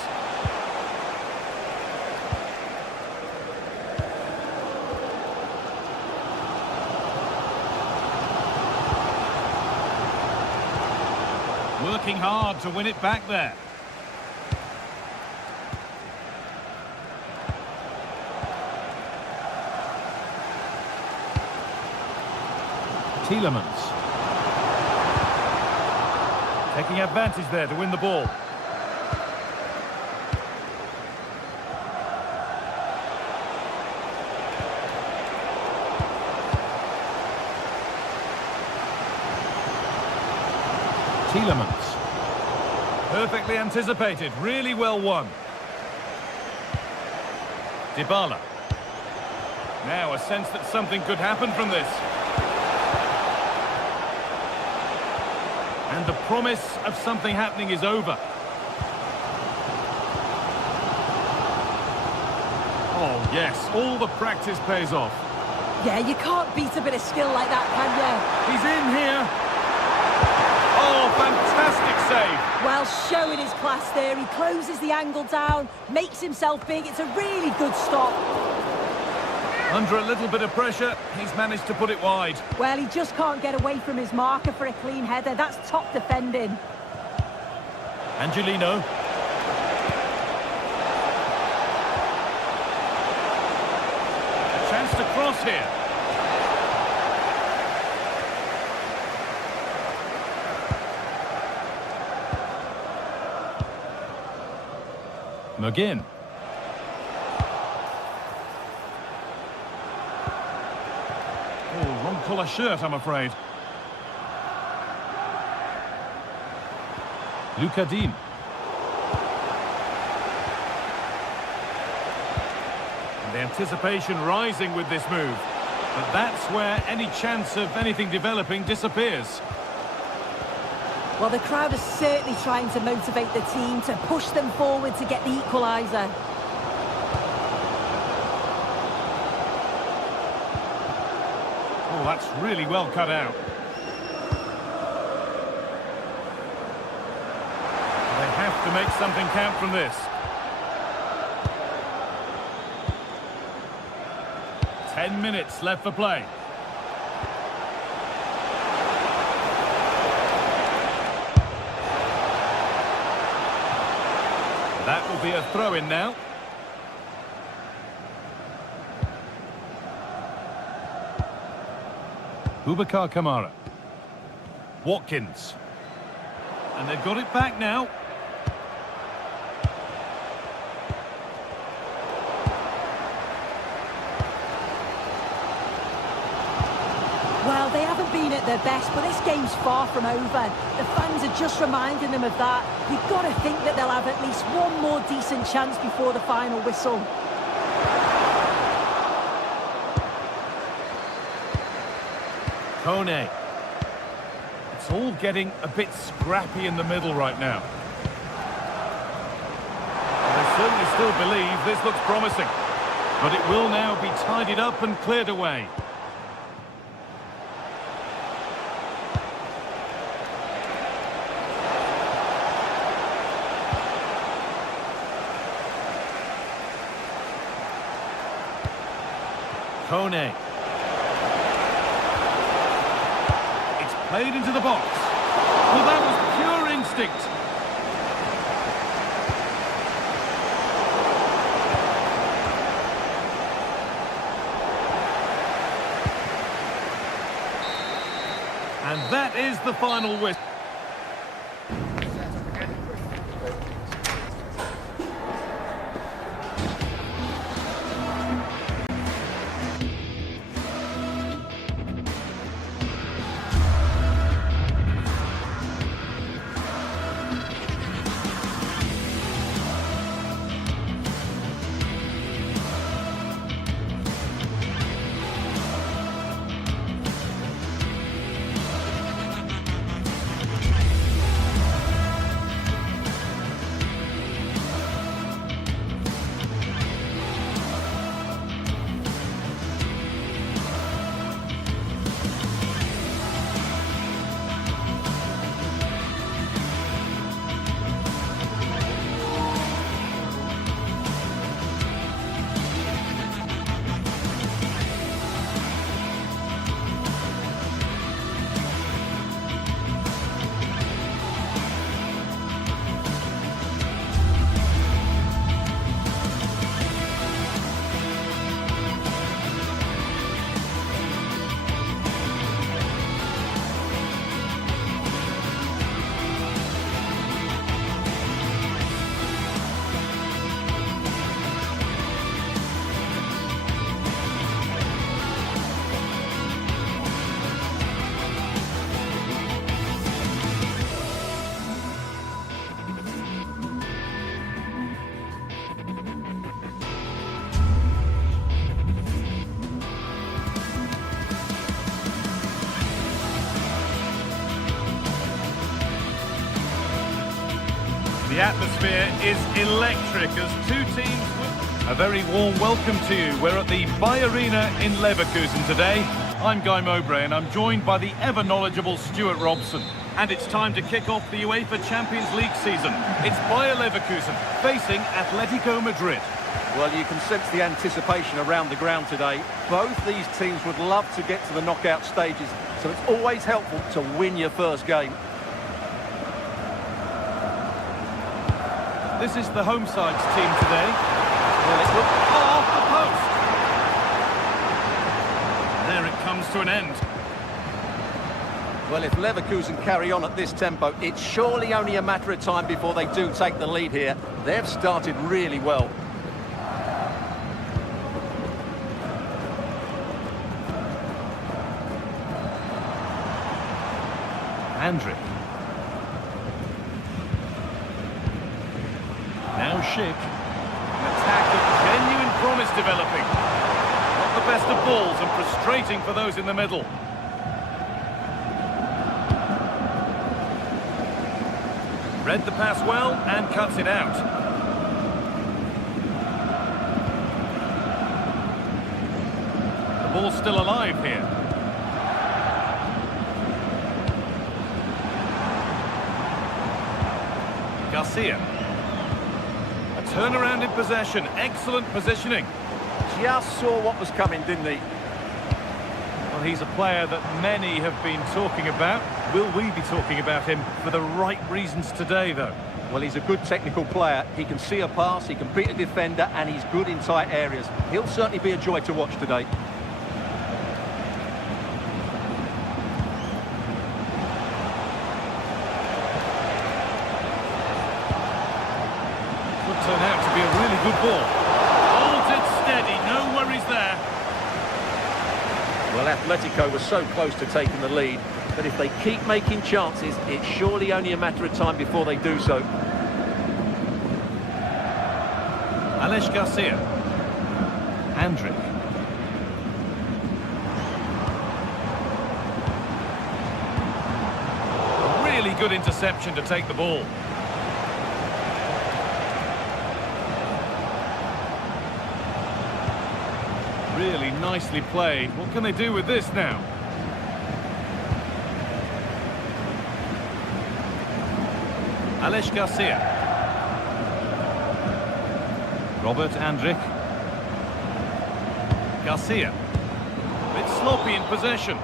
Working hard to win it back there. Tielemans. Taking advantage there to win the ball. Tielemans. Perfectly anticipated, really well won. Dybala. Now a sense that something could happen from this. And the promise of something happening is over. Oh yes, all the practice pays off. Yeah, you can't beat a bit of skill like that, can you? He's in here. Oh, fantastic save. Well, showing his class there. He closes the angle down, makes himself big. It's a really good stop. Under a little bit of pressure, he's managed to put it wide. Well, he just can't get away from his marker for a clean header. That's top defending. Angelino. A chance to cross here. McGinn. Wrong colour shirt, I'm afraid. Luca Dean. And the anticipation rising with this move. But that's where any chance of anything developing disappears. Well, the crowd is certainly trying to motivate the team to push them forward to get the equaliser. Oh, that's really well cut out. They have to make something count from this. 10 minutes left for play. That will be a throw-in now. Boubacar Kamara. Watkins. And they've got it back now. Well, they haven't been at their best, but this game's far from over. The fans are just reminding them of that. You've got to think that they'll have at least one more decent chance before the final whistle. Kone. It's all getting a bit scrappy in the middle right now. They certainly still believe this looks promising. But it will now be tidied up and cleared away. Kone. It's played into the box. Well, that was pure instinct. And that is the final whistle. The atmosphere is electric as two teams... A very warm welcome to you. We're at the Bay Arena in Leverkusen today. I'm Guy Mowbray and I'm joined by the ever-knowledgeable Stuart Robson. And it's time to kick off the UEFA Champions League season. It's Bayer Leverkusen facing Atletico Madrid. Well, you can sense the anticipation around the ground today. Both these teams would love to get to the knockout stages, so it's always helpful to win your first game. This is the home side's team today. Well, it looks off the post. There it comes to an end. Well, if Leverkusen carry on at this tempo, it's surely only a matter of time before they do take the lead here. They've started really well. Andrick. Now Schick. An attack of genuine promise developing. Not the best of balls and frustrating for those in the middle. Read the pass well and cuts it out. The ball's still alive here. Garcia. A turnaround in possession. Excellent positioning. Just saw what was coming, didn't he? Well, he's a player that many have been talking about. Will we be talking about him for the right reasons today, though? Well, he's a good technical player. He can see a pass, he can beat a defender, and he's good in tight areas. He'll certainly be a joy to watch today. Could turn out to be a really good ball. Holds it steady, no worries there. Well, Atletico was so close to taking the lead, but if they keep making chances, it's surely only a matter of time before they do so. Alex Garcia. Andrick. A really good interception to take the ball. Really nicely played. What can they do with this now? Alex Garcia. Robert Andrick. Garcia. A bit sloppy in possession.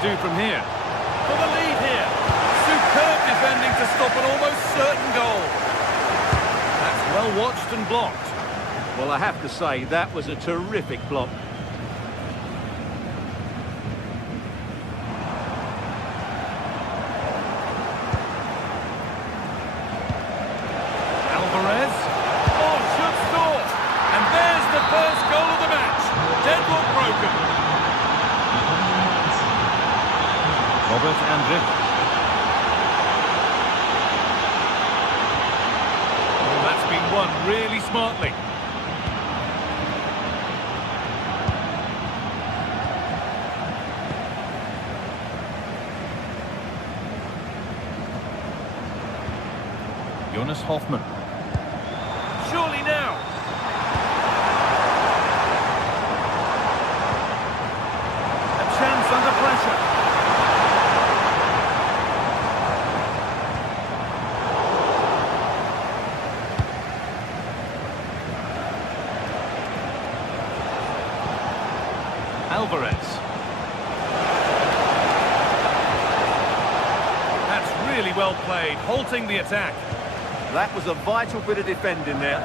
Do from here for the lead here. Superb defending to stop an almost certain goal. That's well watched and blocked. Well, I have to say, that was a terrific block. Alvarez. Oh, should score. And there's the first goal of the match. Deadlock broken. Robert Andrick. Oh, that's been won really smartly. Jonas Hoffmann. Surely now. A chance under pressure. Alvarez. That's really well played, halting the attack. That was a vital bit of defending there.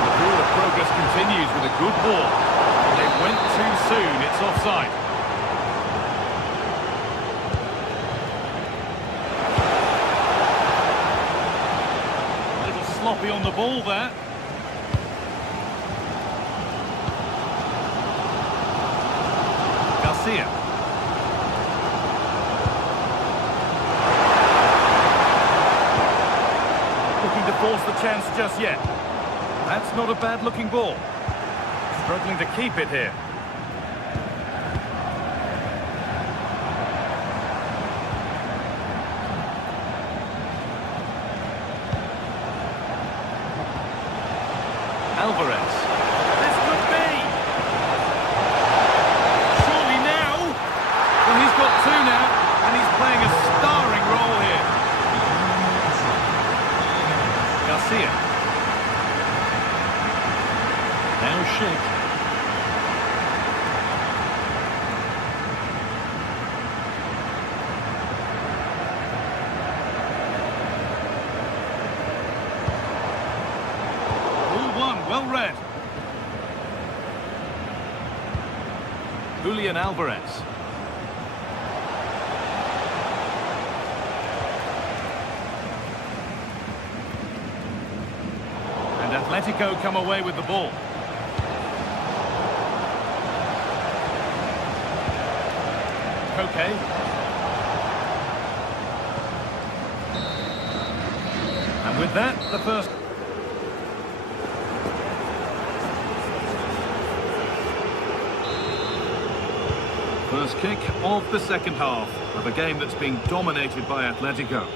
The ball of progress continues with a good ball. They went too soon, it's offside. A little sloppy on the ball there. Garcia. Looking to force the chance just yet. That's not a bad-looking ball. Struggling to keep it here. Alvarez. This could be. Surely now. Well, he's got two now, and he's playing a starring role here. Garcia. Now Schick. Well read. Julian Alvarez. And Atletico come away with the ball. Koke. And with that, the first... First kick of the second half of a game that's being dominated by Atletico.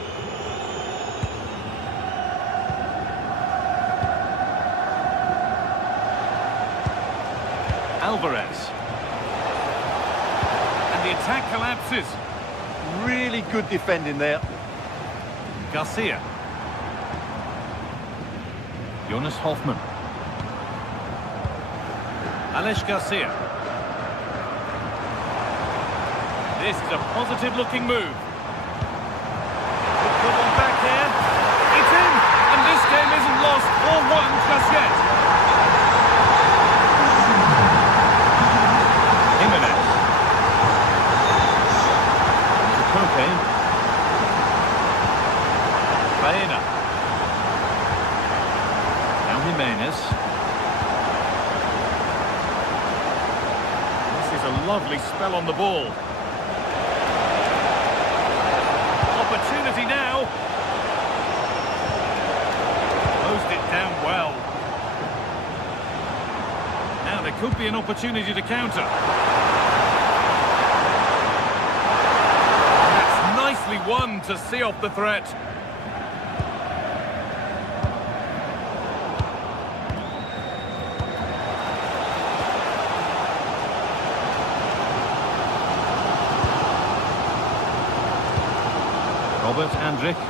Alvarez. And the attack collapses. Really good defending there. Garcia. Jonas Hoffmann. Alex Garcia. This is a positive-looking move. Good one back here. It's in! And this game isn't lost or won just yet. Jimenez. Koke. Baena. Now Jimenez. This is a lovely spell on the ball. Opportunity now. Closed it down well. Now there could be an opportunity to counter. That's nicely won to see off the threat. Robert Andrich.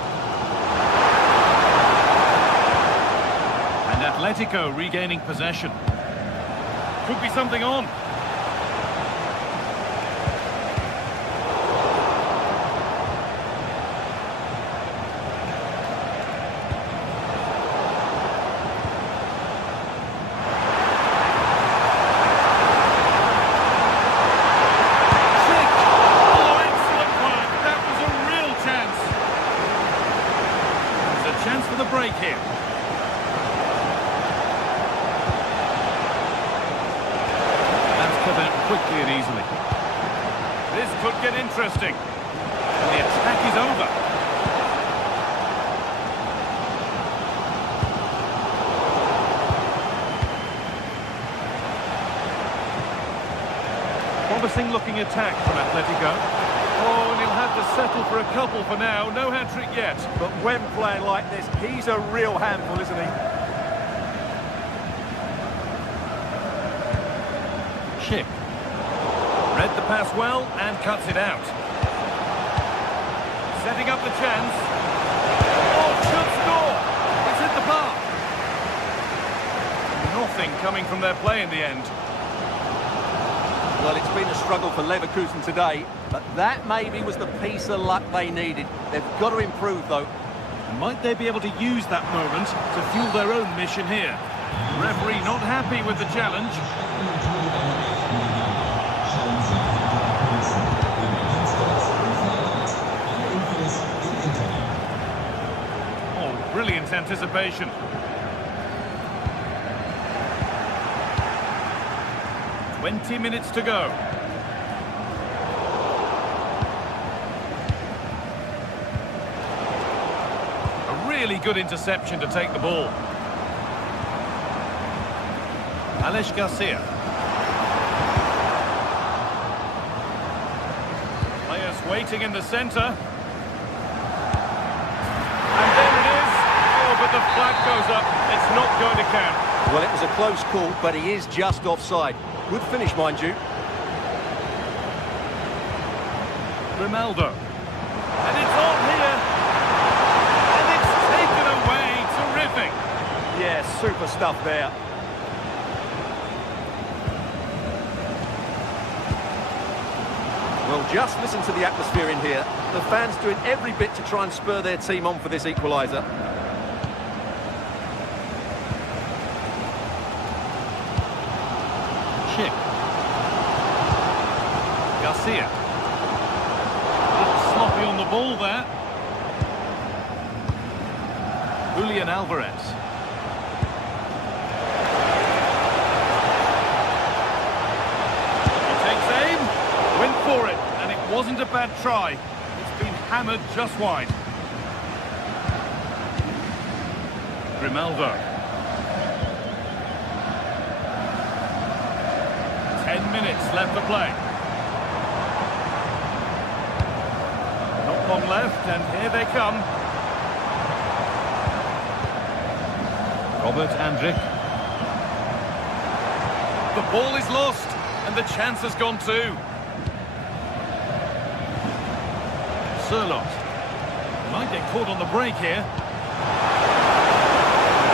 And Atletico regaining possession. Could be something on. Chance for the break here. That's cut out quickly and easily. This could get interesting. And the attack is over. Promising looking attack from Atletico. Oh, and he'll have to settle for a couple for now. No hat-trick yet. But when playing like this, he's a real handful, isn't he? Chip. Read the pass well and cuts it out. Setting up the chance. Oh, should score. It's hit the bar. Nothing coming from their play in the end. Well, it's been a struggle for Leverkusen today, but that maybe was the piece of luck they needed. They've got to improve, though. Might they be able to use that moment to fuel their own mission here? Referee not happy with the challenge. Oh, brilliant anticipation. 20 minutes to go. A really good interception to take the ball. Alex Garcia. Players waiting in the centre. And there it is. Oh, but the flag goes up. It's not going to count. Well, it was a close call, but he is just offside. Good finish, mind you. Ronaldo. And it's on here. And it's taken away. Terrific. Yeah, super stuff there. Well, just listen to the atmosphere in here. The fans doing every bit to try and spur their team on for this equaliser. Julian Alvarez. He takes aim, went for it, and it wasn't a bad try. It's been hammered just wide. Grimaldo. 10 minutes left to play. Not long left, and here they come. Robert Andrik. The ball is lost, and the chance has gone too. Surlot. Might get caught on the break here.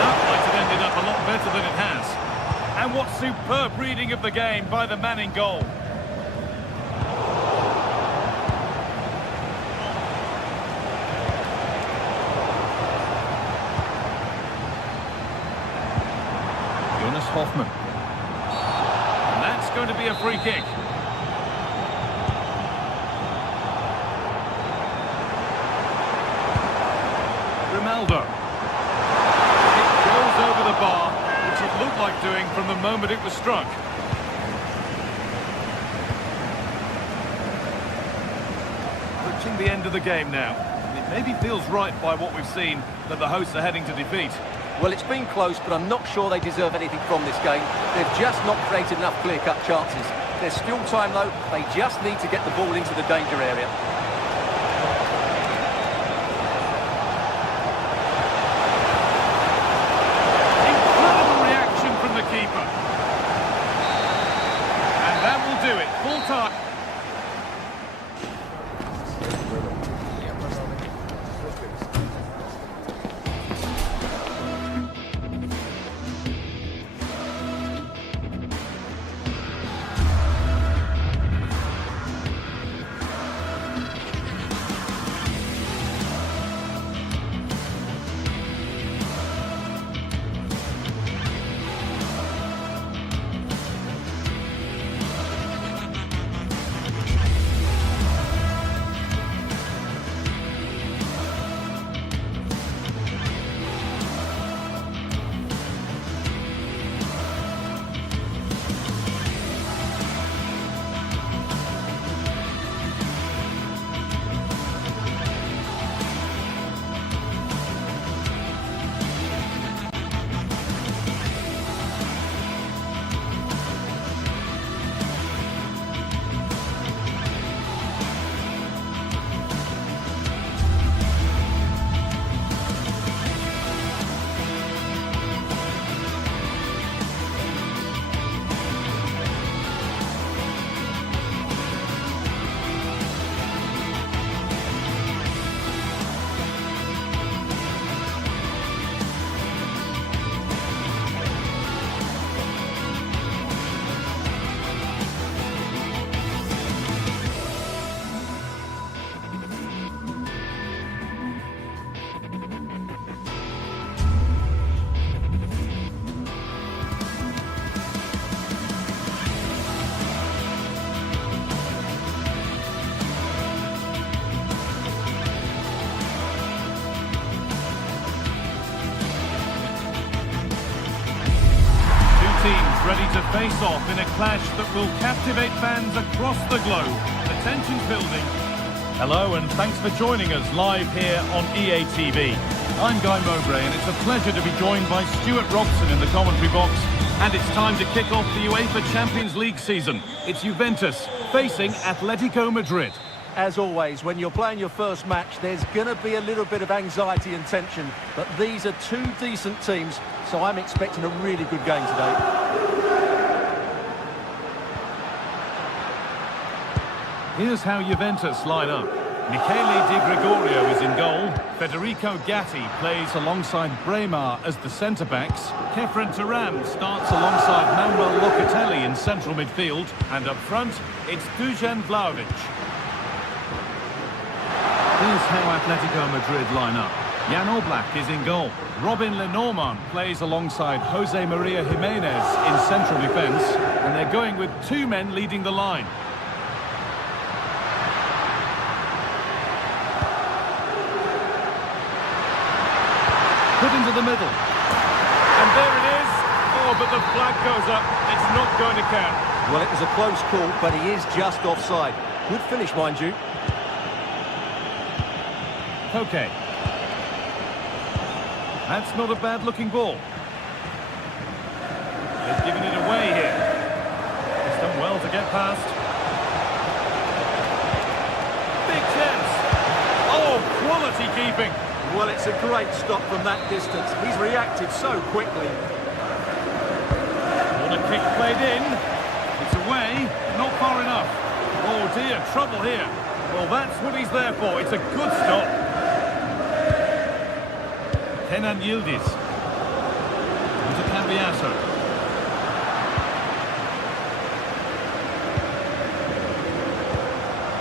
That might have ended up a lot better than it has. And what superb reading of the game by the man in goal. Jonas Hoffmann. And that's going to be a free kick. Grimaldo. It goes over the bar, which it looked like doing from the moment it was struck. Approaching the end of the game now. It maybe feels right by what we've seen that the hosts are heading to defeat. Well, it's been close, but I'm not sure they deserve anything from this game. They've just not created enough clear-cut chances. There's still time, though. They just need to get the ball into the danger area. Incredible reaction from the keeper. And that will do it. Full time. Teams ready to face off in a clash that will captivate fans across the globe. The tension's building. Hello and thanks for joining us live here on EA TV. I'm Guy Mowbray and it's a pleasure to be joined by Stuart Robson in the commentary box. And it's time to kick off the UEFA Champions League season. It's Juventus facing Atletico Madrid. As always, when you're playing your first match, there's going to be a little bit of anxiety and tension. But these are two decent teams, so I'm expecting a really good game today. Here's how Juventus line up. Michele Di Gregorio is in goal. Federico Gatti plays alongside Bremer as the centre-backs. Kefren Turam starts alongside Manuel Locatelli in central midfield. And up front, it's Dusan Vlahovic. Here's how Atletico Madrid line up. Jan Oblak is in goal. Robin Lenormand plays alongside Jose Maria Jimenez in central defence. And they're going with two men leading the line. Put into the middle. And there it is. Oh, but the flag goes up. It's not going to count. Well, it was a close call, but he is just offside. Good finish, mind you. Okay. That's not a bad-looking ball. They've given it away here. It's done well to get past. Big chance. Oh, quality keeping. Well, it's a great stop from that distance. He's reacted so quickly. What a kick played in. It's away, not far enough. Oh dear, trouble here. Well, that's what he's there for. It's a good stop. Kenan Yildiz. Into Cambiaso.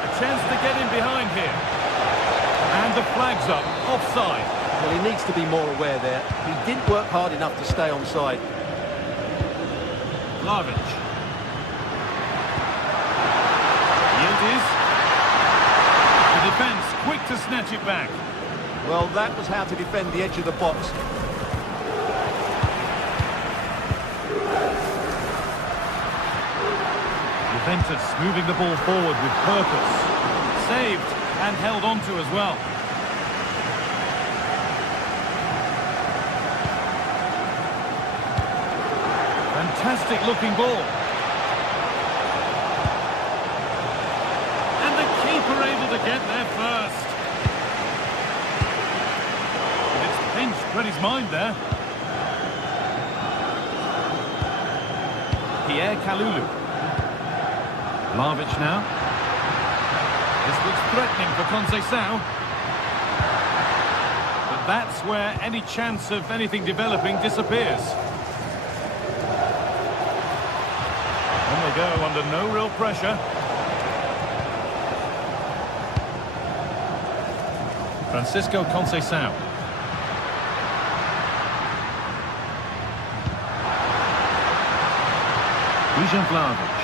A chance to get in behind here. And the flag's up, offside. Well, he needs to be more aware there. He didn't work hard enough to stay onside. Vlahovic. Yildiz. The defence quick to snatch it back. Well, that was how to defend the edge of the box. Juventus moving the ball forward with purpose. Saved and held on to as well. Fantastic looking ball. And the keeper able to get there first. But it's pinched Freddie's mind there. Pierre Kalulu. Vlahovic now. This looks threatening for Conceição. But that's where any chance of anything developing disappears. On they go under no real pressure. Francisco Conceição. Dusan Vlahovic.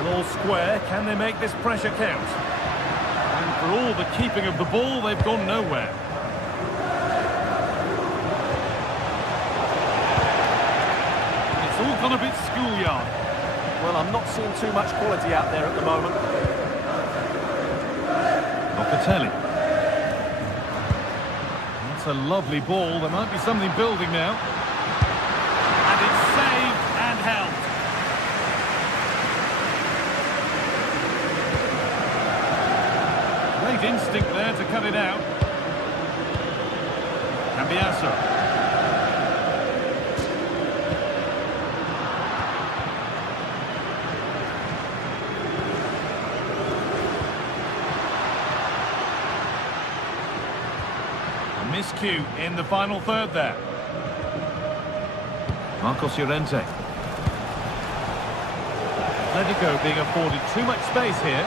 All square, can they make this pressure count? And for all the keeping of the ball, they've gone nowhere. It's all gone a bit schoolyard. Well, I'm not seeing too much quality out there at the moment. Locatelli. That's a lovely ball. There might be something building now. And it's saved and held. Great instinct there to cut it out. Cambiaso. A miscue in the final third there. Marcos Llorente. Atletico being afforded too much space here.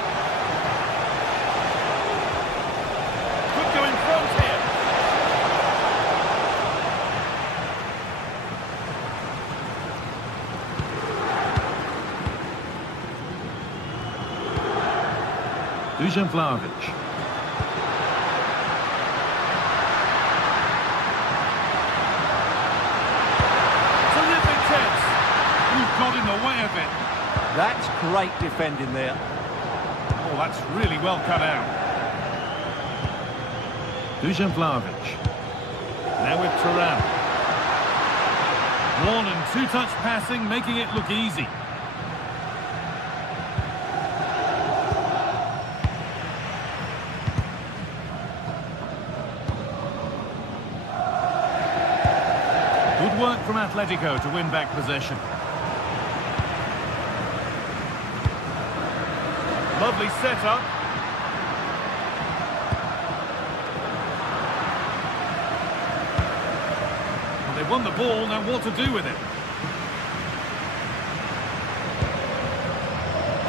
Dusan Vlahovic. Terrific chance. Who's got in the way of it? That's great defending there. Oh, that's really well cut out. Dusan Vlahovic. Now with Thuram. One and two-touch passing, making it look easy. Good work from Atletico to win back possession. Lovely setup. Well, they've won the ball, now what to do with it?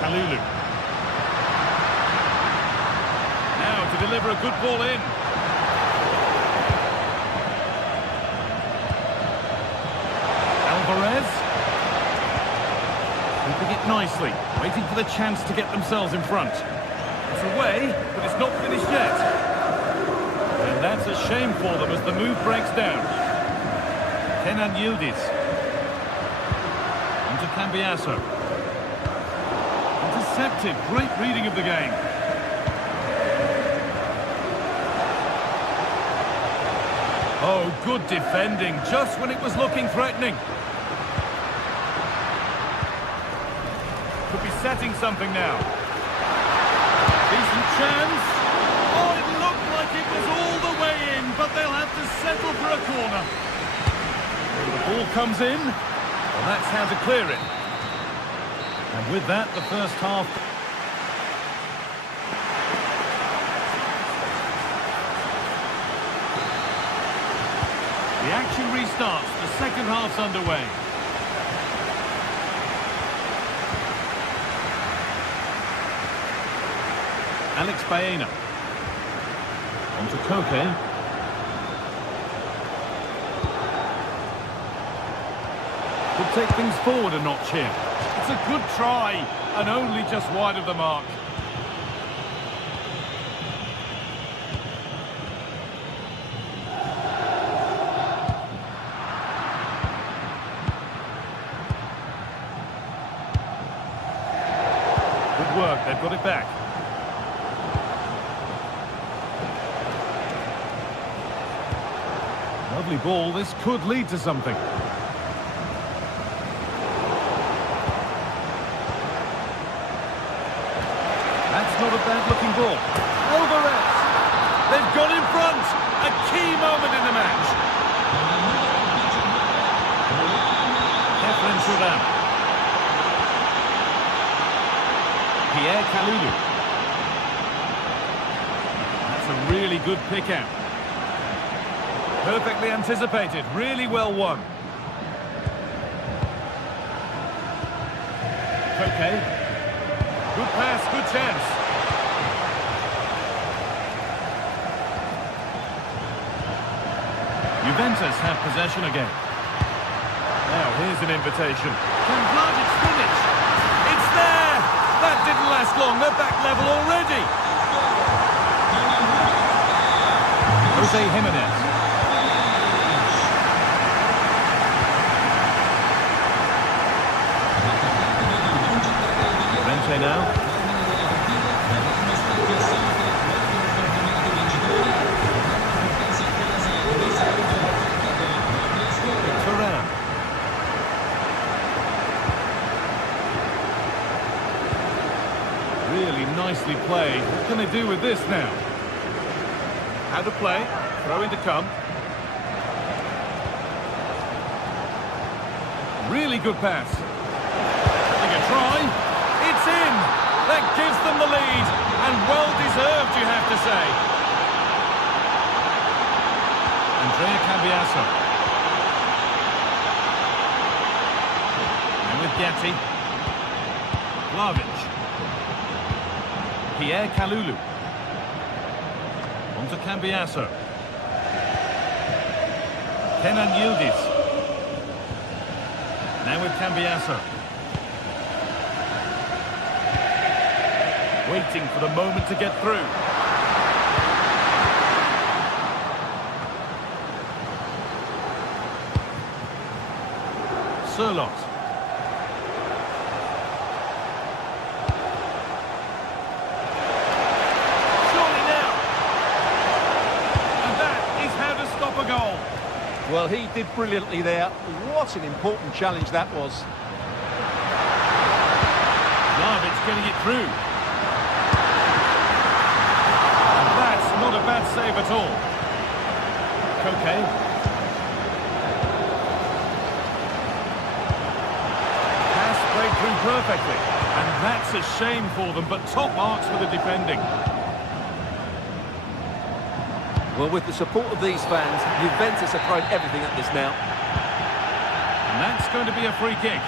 Kalulu. Now to deliver a good ball in. Keeping it nicely, waiting for the chance to get themselves in front. It's away, but it's not finished yet. shame for them as the move breaks down. Kenan Yildiz. Into Cambiasso. Intercepted. Great reading of the game. Oh, good defending, just when it was looking threatening. Could be setting something now. Decent chance. Oh, it looked like it was all the way in, but they'll have to settle for a corner. The ball comes in. Well, that's how to clear it. And with that, the first half... The action restarts. The second half's underway. Alex Baena. On to Koke. Could take things forward a notch here. It's a good try, and only just wide of the mark. Good work, they've got it back. Lovely ball, this could lead to something. That's not a bad-looking ball. Alvarez! They've got in front! A key moment in the match. Kefren Turan. Pierre Kalulu. That's a really good pick-out. Perfectly anticipated, really well won. Okay. Good pass, good chance. Juventus have possession again. Now here's an invitation. Can Vlahovic finish? It's there! That didn't last long, they're back level already. Jose Jimenez. Now. Turan. Really nicely played. What can they do with this now? How to play. Throw in to come. Really good pass. Having a try. It's in! That gives them the lead, and well-deserved, you have to say. Andrea Cambiasso. And with Gatti. Vlahovic. Pierre Kalulu. On to Cambiasso. Kenan Yildiz. Now with Cambiasso. Waiting for the moment to get through. Surlot. Surely now. And that is how to stop a goal. Well, he did brilliantly there. What an important challenge that was. Vlahovic getting it through. Not a bad save at all. Koke. Pass played through perfectly. And that's a shame for them, but top marks for the defending. Well, with the support of these fans, Juventus are throwing everything at this now. And that's going to be a free kick.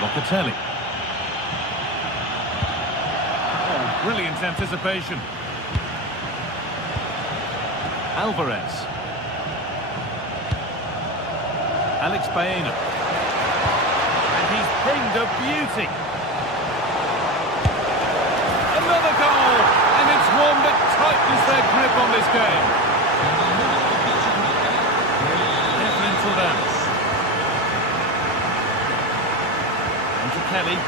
Locatelli. Oh, brilliant anticipation. Alvarez. Alex Baena. And he's pinged a beauty. Another goal! And it's one that tightens their grip on this game. Balotelli.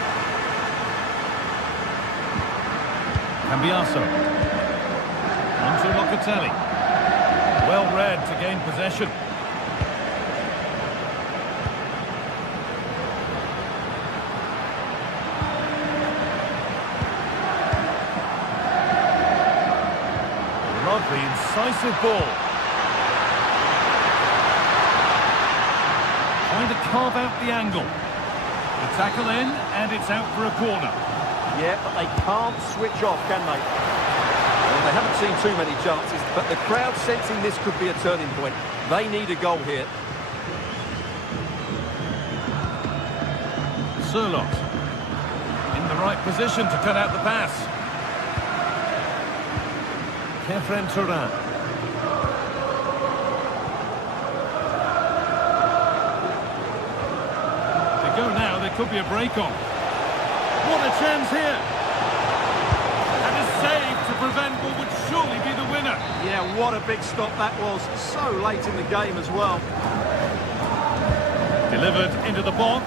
Cambiaso. Onto Locatelli. Well read to gain possession. Lovely, incisive ball. Trying to carve out the angle. The tackle in, and it's out for a corner. Yeah, but they can't switch off, can they? Well, they haven't seen too many chances, but the crowd sensing this could be a turning point. They need a goal here. Surlot. In the right position to cut out the pass. Kefren Turan. They go now, there could be a break on. What a chance here! And a save to prevent what would surely be the winner. Yeah, what a big stop that was. So late in the game as well. Delivered into the box.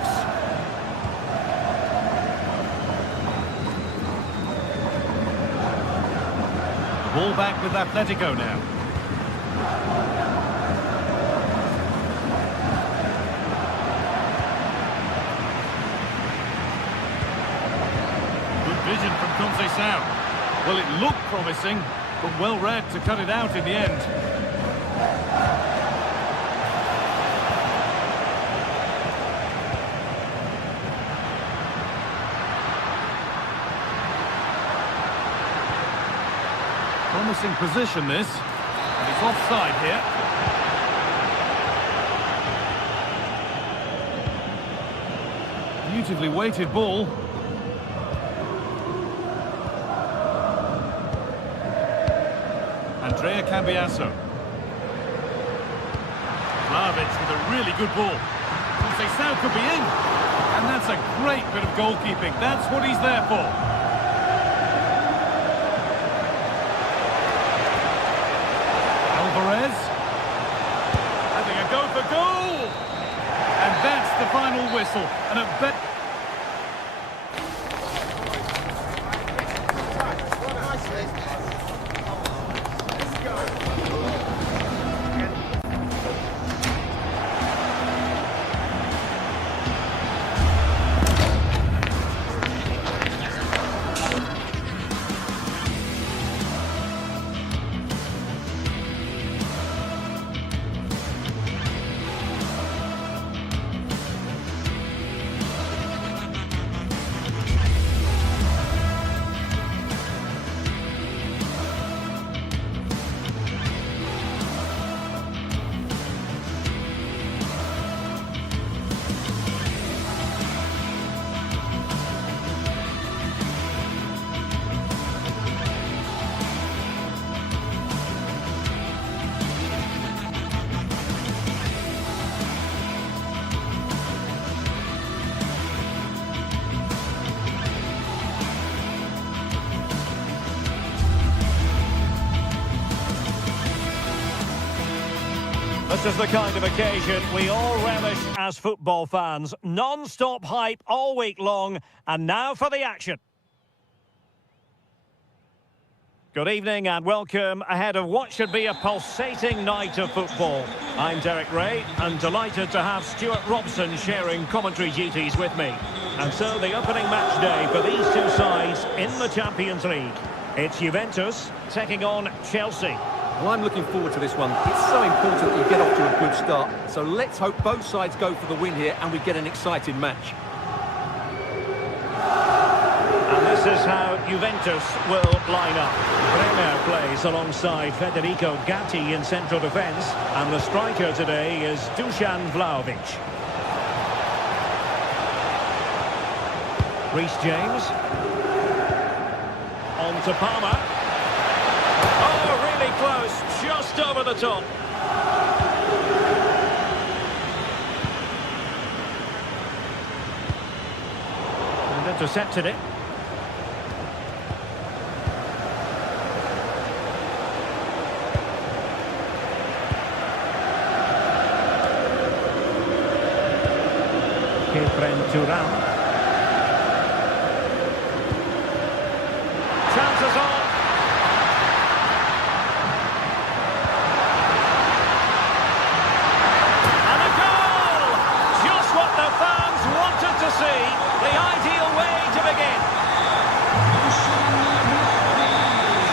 Ball back with Atletico now. Good vision from Conceição. Well, it looked promising, but well read to cut it out in the end. Promising position this, and it's offside here. Beautifully weighted ball. Andrea Cambiaso. Vlahovic with a really good ball. Conceição could be in, and that's a great bit of goalkeeping. That's what he's there for. Having a go for goal, and that's the final whistle. And a bet. This is the kind of occasion we all relish as football fans. Non-stop hype all week long, and now for the action. Good evening and welcome ahead of what should be a pulsating night of football. I'm Derek Ray and delighted to have Stuart Robson sharing commentary duties with me. And so the opening match day for these two sides in the Champions League. It's Juventus taking on Chelsea. Well, I'm looking forward to this one. It's so important that you get off to a good start. So let's hope both sides go for the win here and we get an exciting match. And this is how Juventus will line up. Bremer plays alongside Federico Gatti in central defence. And the striker today is Dusan Vlahovic. Reece James. On to Palmer. Oh, really close, just over the top. And intercepted it. Kefren Turan.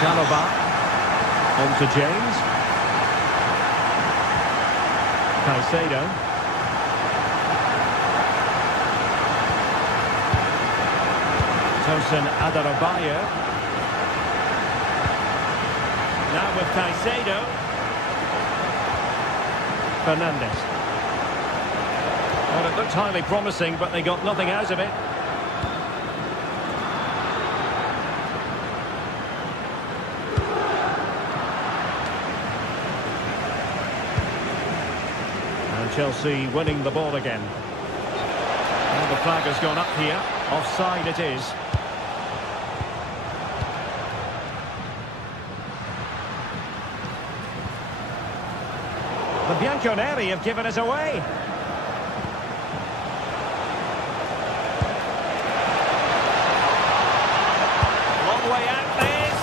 Chalobah. On to James. Caicedo. Tosin Adarabioyo. Now with Caicedo. Fernandes. Well, it looked highly promising, but they got nothing out of it. And Chelsea winning the ball again. Well, the flag has gone up here. Offside it is. The Bianconeri have given it away. Long way out this.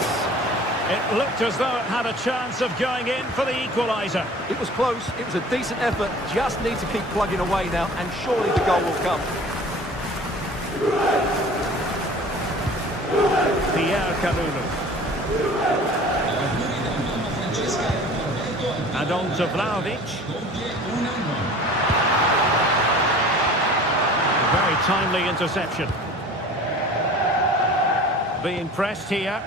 It looked as though it had a chance of going in for the equaliser. It was close, it was a decent effort, just need to keep plugging away now, and surely the goal will come. Pierre Kalulu. And on to Vlahovic. Very timely interception. Being pressed here.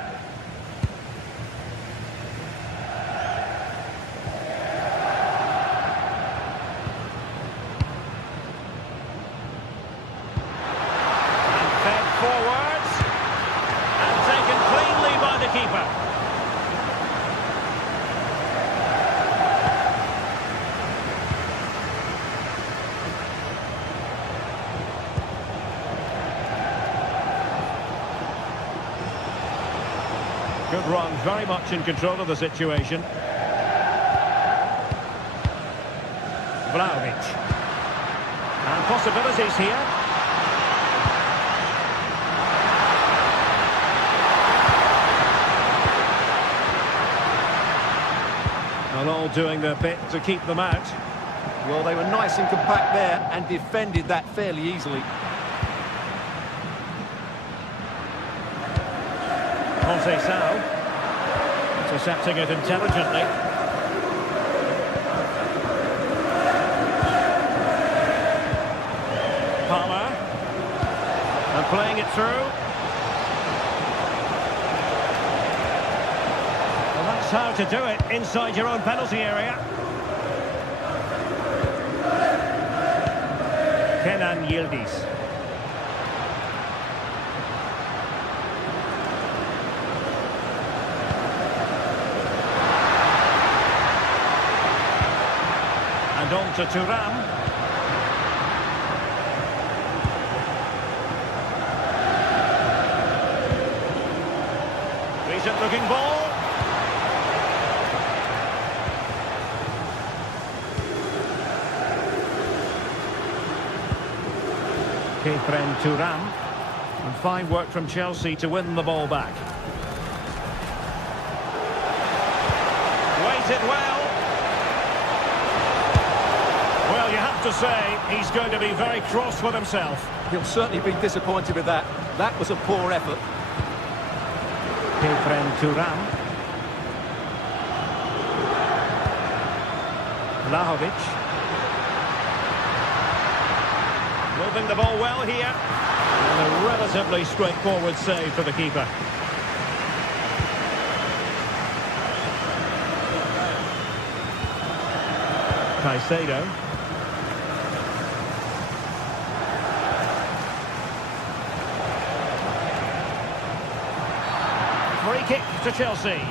And fed forwards. And taken cleanly by the keeper. Good run, very much in control of the situation. Vlahovic. And possibilities here. Well, all doing their bit to keep them out. Well, they were nice and compact there and defended that fairly easily. Conceição, intercepting it intelligently. Palmer, and playing it through. Well, that's how to do it, inside your own penalty area. Kenan Yildiz. And on to Thuram. Decent looking ball. Kefren Thuram. And fine work from Chelsea to win the ball back. Waited well. Well, you have to say, he's going to be very cross with himself. He'll certainly be disappointed with that. That was a poor effort. Kefren Thuram. Vlahovic. Moving the ball well here. And a relatively straightforward save for the keeper. Caicedo. Free kick to Chelsea.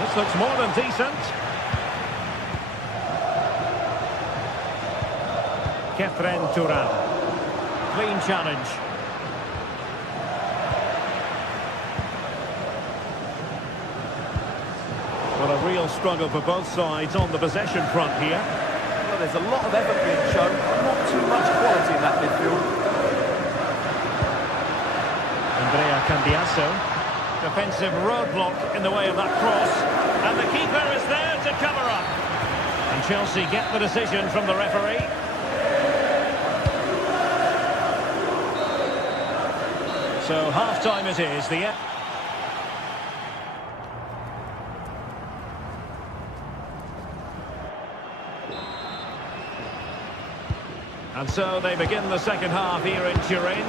This looks more than decent. Kefren Thuram. Clean challenge. Well, a real struggle for both sides on the possession front here. Well, there's a lot of effort being shown, not too much quality in that midfield. Andrea Cambiasso. Defensive roadblock in the way of that cross. And the keeper is there to cover up. And Chelsea get the decision from the referee. So half-time it is. And so they begin the second half here in Turin.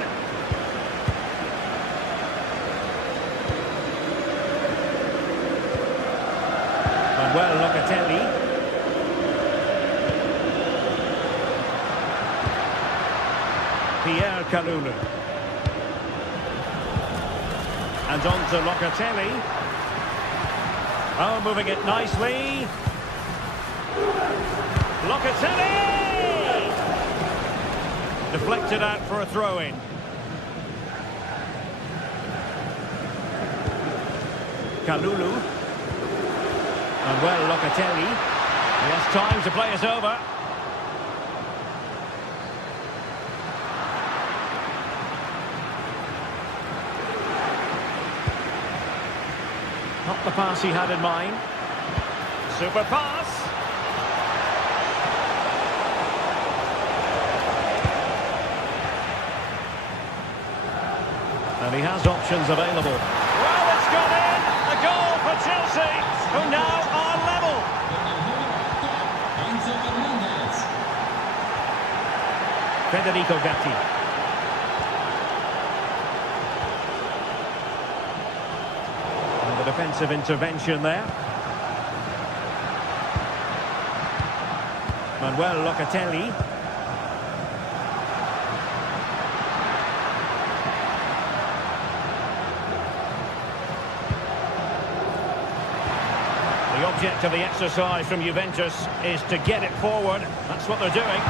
Manuel Locatelli. Pierre Kalulu. And on to Locatelli. Oh, moving it nicely. Locatelli! Deflected out for a throw-in. Kalulu. And well, Locatelli. He has time to play it over. Not the pass he had in mind. Super pass. And he has options available. Well, it's gone in! A goal for Chelsea, who now are level. Federico Gatti. And the defensive intervention there. Manuel Locatelli. The object of the exercise from Juventus is to get it forward. That's what they're doing.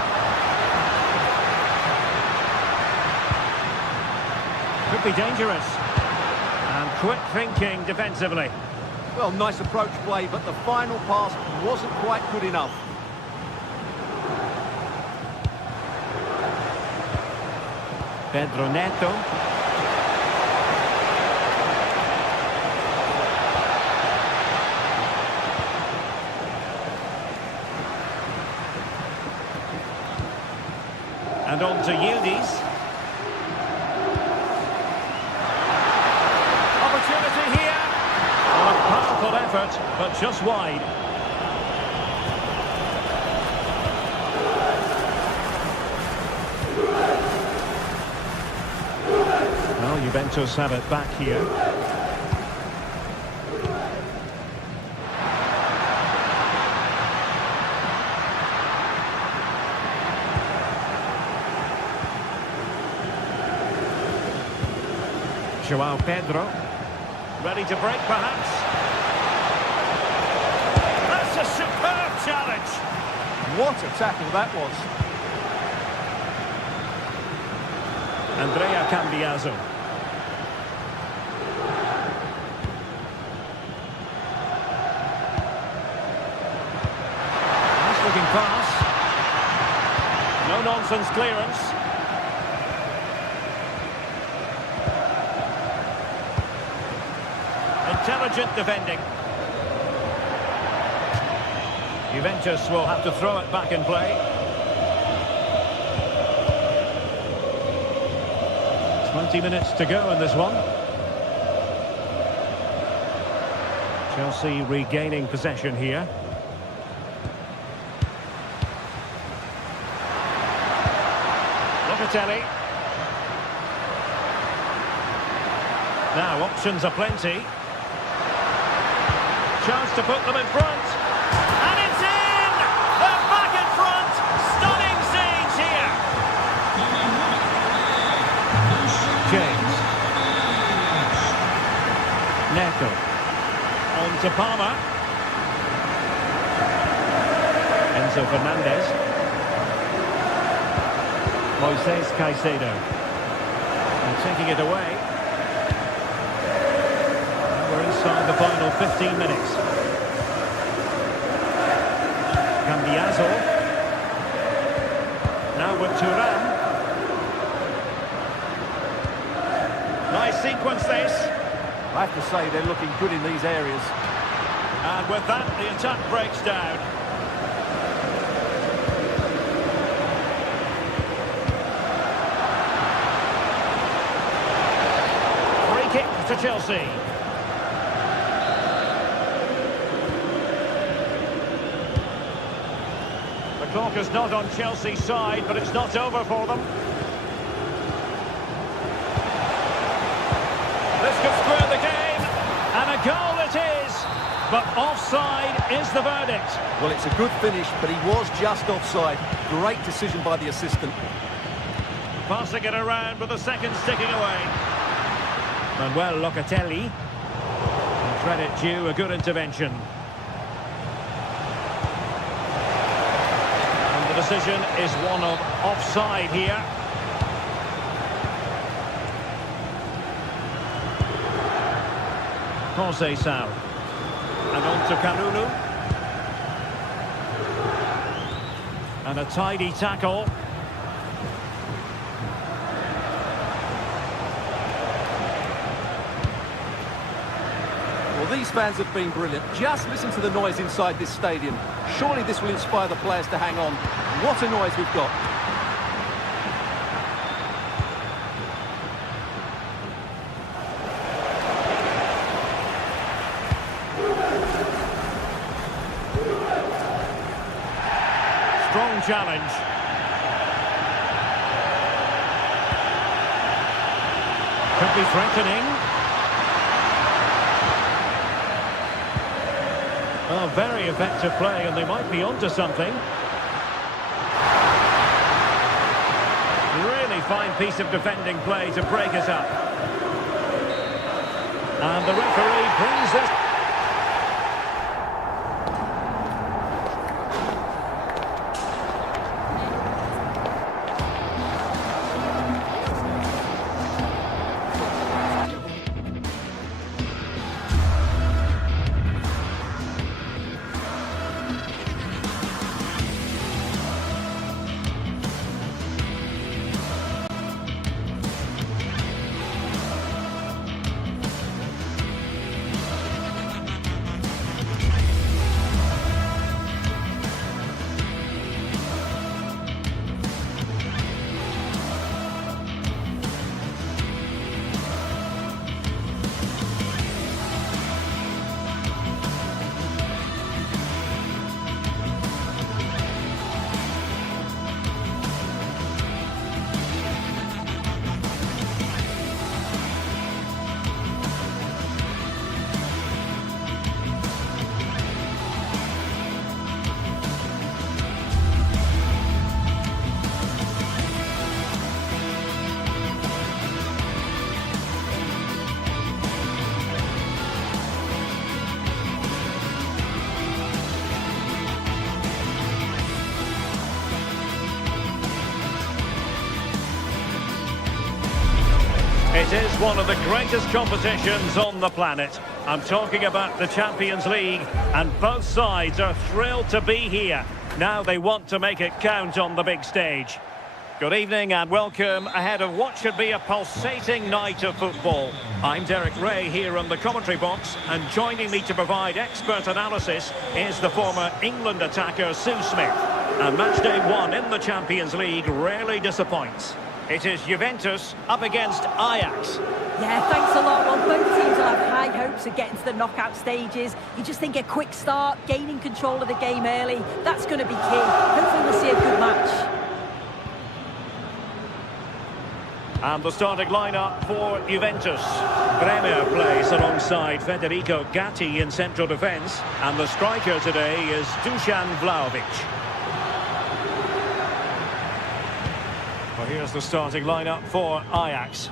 Could be dangerous. And quick thinking defensively. Well, nice approach play, but the final pass wasn't quite good enough. Pedro Neto. And on to Yildiz. Opportunity here. Well, a powerful effort, but just wide. Well, Juventus have it back here. João Pedro, ready to break perhaps. That's a superb challenge. What a tackle that was. Andrea Cambiaso. Nice looking pass. No nonsense clearance. Intelligent defending. Juventus will have to throw it back in play. 20 minutes to go in this one. Chelsea regaining possession here. Locatelli. Now options are plenty. Chance to put them in front. And it's in! They're back in front! Stunning scenes here! James. Neto. On to Palmer. Enzo Fernandez. Moises Caicedo. And taking it away. Inside the final 15 minutes. Cambiaso. Now with Thuram. Nice sequence this. I have to say they're looking good in these areas. And with that, the attack breaks down. to Chelsea. The clock is not on Chelsea's side, but it's not over for them. This could square the game, and a goal it is. But offside is the verdict. Well, it's a good finish, but he was just offside. Great decision by the assistant. Passing it around with the second sticking away. Manuel Locatelli. Credit due, a good intervention. And the decision is one of offside here. Jose Sal. And on to Kalulu. And a tidy tackle. Well, these fans have been brilliant. Just listen to the noise inside this stadium. Surely this will inspire the players to hang on. What a noise we've got. Strong challenge. Could be threatening. Oh, very effective play, and they might be onto something. Really fine piece of defending play to break us up. And the referee brings this. It is one of the greatest competitions on the planet. I'm talking about the Champions League, and both sides are thrilled to be here. Now they want to make it count on the big stage. Good evening and welcome ahead of what should be a pulsating night of football. I'm Derek Ray here in the commentary box, and joining me to provide expert analysis is the former England attacker Sue Smith. And match day one in the Champions League rarely disappoints. It is Juventus up against Ajax. Yeah, thanks a lot. Well, both teams will have high hopes of getting to the knockout stages. You just think a quick start, gaining control of the game early, that's going to be key. Hopefully we'll see a good match. And the starting lineup for Juventus. Bremer plays alongside Federico Gatti in central defence. And the striker today is Dusan Vlahovic. Well, here's the starting lineup for Ajax.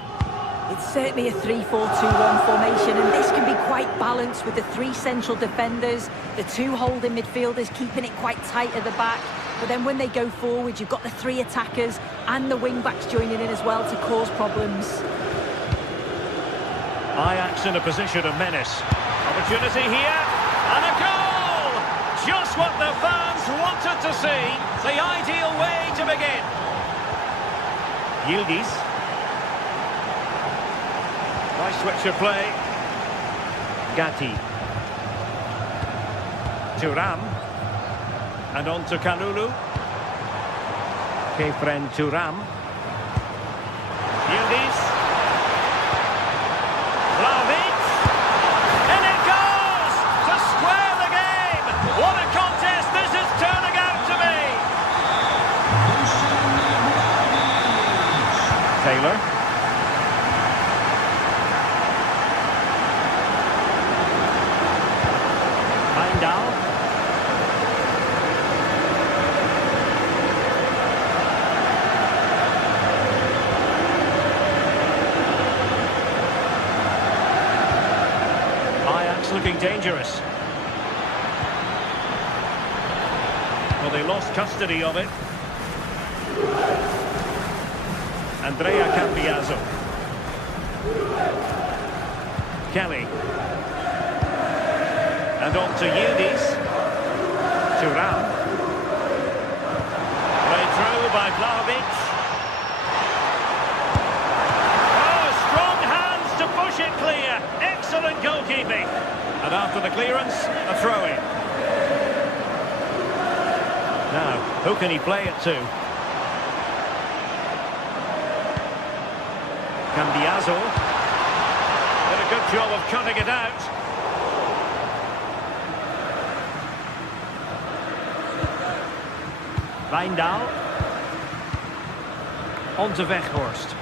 It's certainly a 3-4-2-1 formation, and this can be quite balanced with the three central defenders, the two holding midfielders keeping it quite tight at the back. But then when they go forward, you've got the three attackers and the wing-backs joining in as well to cause problems. Ajax in a position of menace. Opportunity here, and a goal! Just what the fans wanted to see. The ideal way to begin. Yildiz. Nice switch of play. Gatti. Thuram. And on to Kalulu. Kefren Thuram. Yildiz. Vlahovic. Taylor. Heindal. Ajax looking dangerous. Well, they lost custody of it. Andrea Cambiaso. Kelly. And on to Yildiz. Thuram. Played through by Vlahovic. Oh, strong hands to push it clear. Excellent goalkeeping. And after the clearance, a throw-in. Now, who can he play it to? Cambiaso. Did a good job of cutting it out. Heindal. On to Weghorst.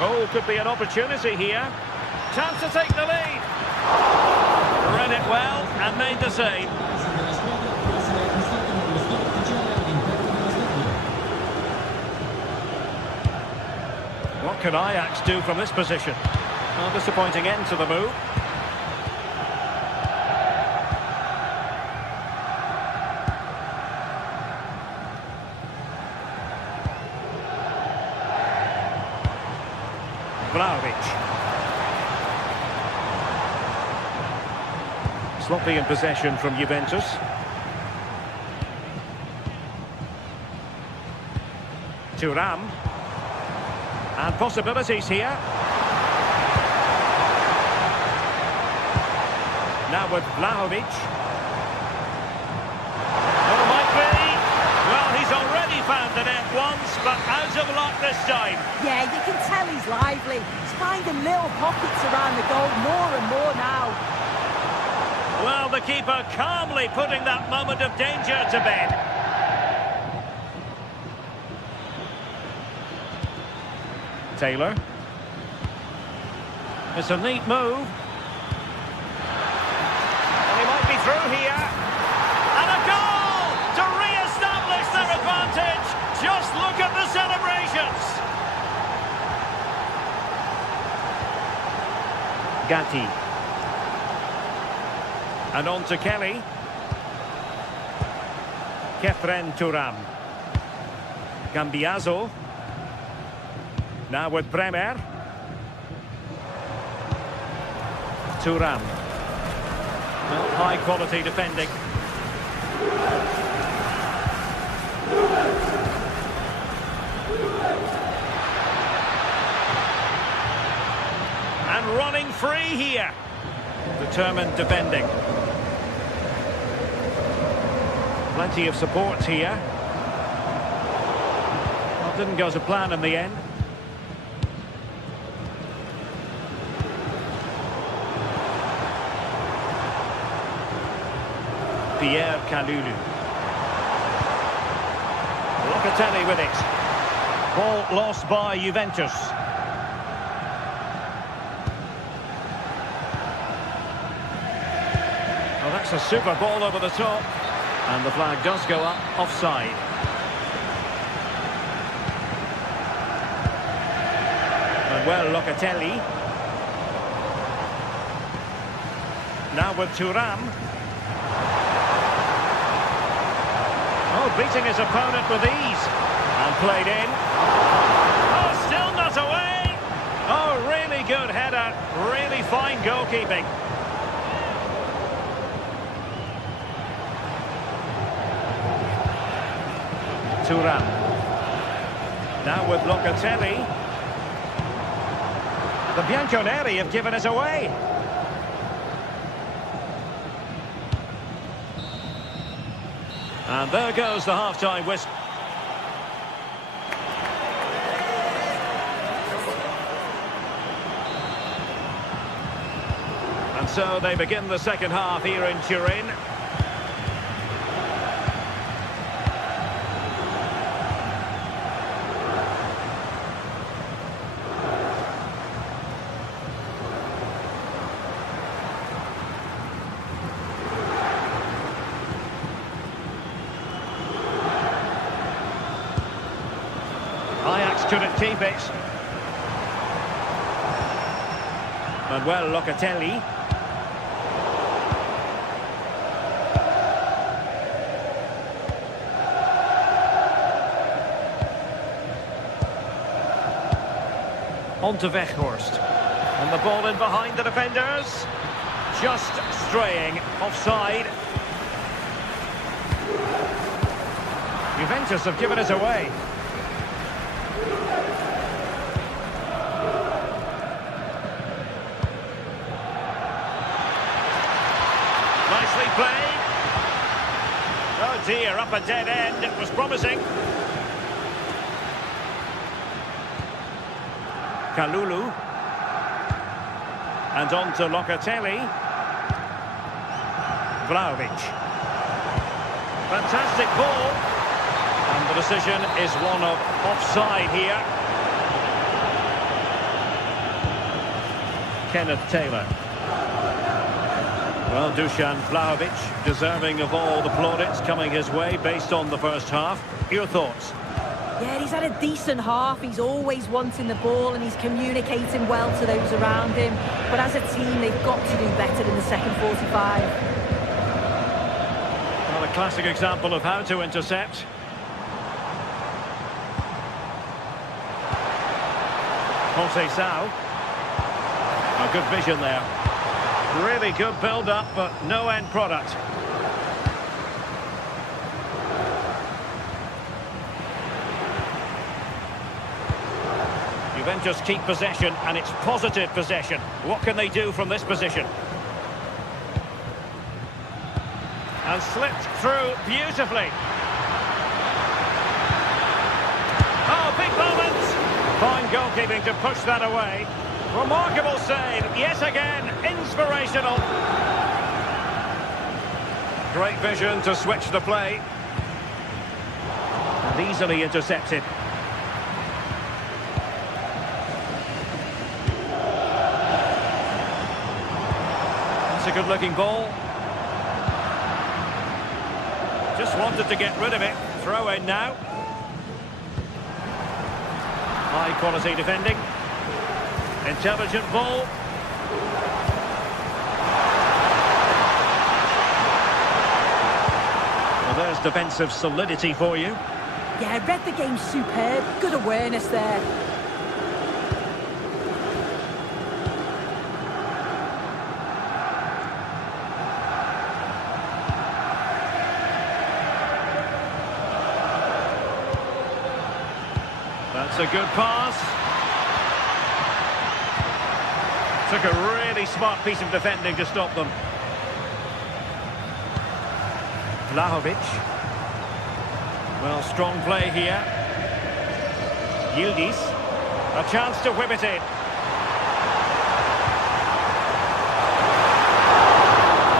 Oh, could be an opportunity here. Chance to take the lead. Read it well and made the save. What can Ajax do from this position? Well, disappointing end to the move. Vlahovic. Sloppy in possession from Juventus. Thuram. And possibilities here. Now with Vlahovic. Oh, might be. Well, he's already found the net once, but out of luck this time. Yeah, you can tell he's lively. He's finding little pockets around the goal more and more now. Well, the keeper calmly putting that moment of danger to bed. Taylor. It's a neat move. And he might be through here. And a goal to re-establish their advantage. Just look at the celebrations. Gatti. And on to Kelly. Kefren Thuram. Cambiaso. Now with Bremer. Thuram. Well, high quality defending. And running free here. Determined defending. Plenty of support here. Well, didn't go to plan in the end. Pierre Kalulu. Locatelli with it. Ball lost by Juventus. Well, that's a super ball over the top. And the flag does go up offside. And well, Locatelli. Now with Thuram. Oh, beating his opponent with ease. And played in. Oh, still not away. Oh, really good header. Really fine goalkeeping. Thuram. Now with Locatelli. The Bianconeri have given it away. And there goes the half-time whistle. And so they begin the second half here in Turin. Wingbacks couldn't keep it. Manuel Locatelli. On to Weghorst. And the ball in behind the defenders. Just straying offside. Juventus have given it away. Nicely played. Oh dear, up a dead end. It was promising. Kalulu. And on to Locatelli. Vlahovic. Fantastic ball. And the decision is one of offside here. Kenneth Taylor. Well, Dusan Vlahovic, deserving of all the plaudits coming his way based on the first half. Your thoughts? Yeah, he's had a decent half. He's always wanting the ball and he's communicating well to those around him. But as a team, they've got to do better in the second 45. Well, a classic example of how to intercept. Jose Sao. A good vision there. Really good build-up, but no end product. Juventus keep possession, and it's positive possession. What can they do from this position? And slipped through beautifully. Oh, big moment! Fine goalkeeping to push that away. Remarkable save, yet again, inspirational. Great vision to switch the play. And easily intercepted. It's a good-looking ball. Just wanted to get rid of it. Throw in now. High-quality defending. Intelligent ball. Well, there's defensive solidity for you. Yeah, read the game superb. Good awareness there. That's a good pass. Took a really smart piece of defending to stop them. Vlahovic. Well, strong play here. Yildiz. A chance to whip it in.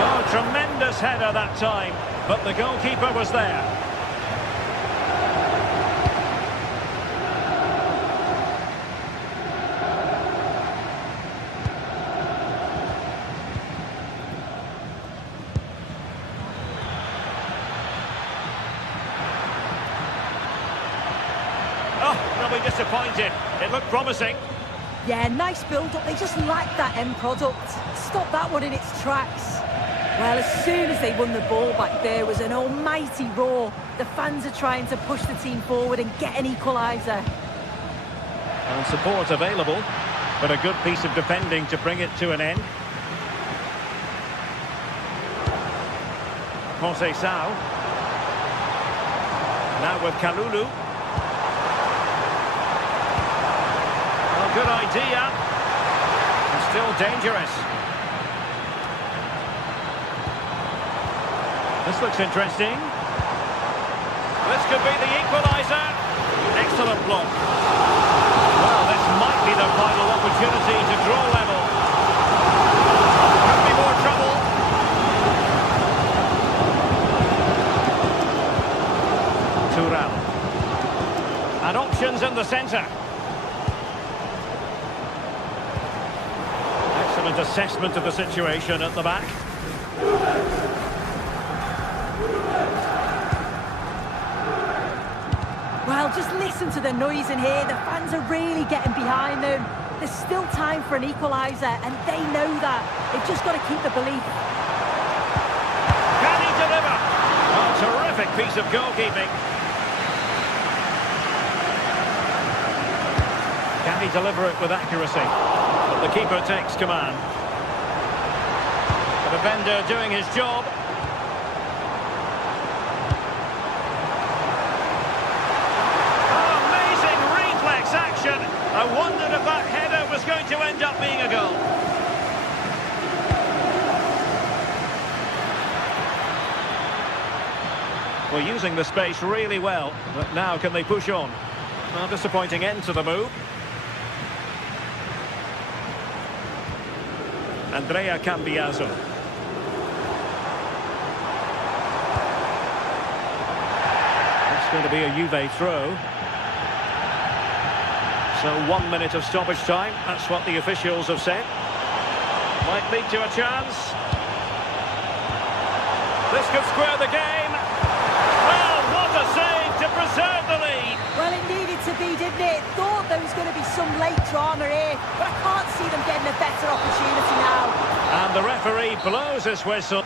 Oh, tremendous header that time, but the goalkeeper was there. They'll be disappointed. It looked promising. Yeah, nice build-up. They just lacked that end product. Stop that one in its tracks. Well, as soon as they won the ball back, there was an almighty roar. The fans are trying to push the team forward and get an equaliser. And support available, but a good piece of defending to bring it to an end. Jose Sao. Now with Kalulu. Good idea, and still dangerous. This looks interesting. This could be the equaliser. Excellent block. Well, this might be the final opportunity to draw level. Could be more trouble. Thuram. And options in the centre. Assessment of the situation at the back. Well, Well, just listen to the noise in here. The fans are really getting behind them. There's still time for an equaliser, and they know that. They've just got to keep the belief. Can he deliver? Oh, terrific piece of goalkeeping. Can he deliver it with accuracy? But the keeper takes command. The defender doing his job. Action. I wondered if that header was going to end up being a goal. Well, using the space really well, but now can they push on? Well, disappointing end to the move. Andrea Cambiaso. It's going to be a Juve throw. So 1 minute of stoppage time, that's what the officials have said. Might lead to a chance. This could square the game. Well, what a save to preserve the lead. Well, it needed to be, didn't it? Thought there was going to be some late drama here, but I can't see them getting a better opportunity now. And the referee blows his whistle.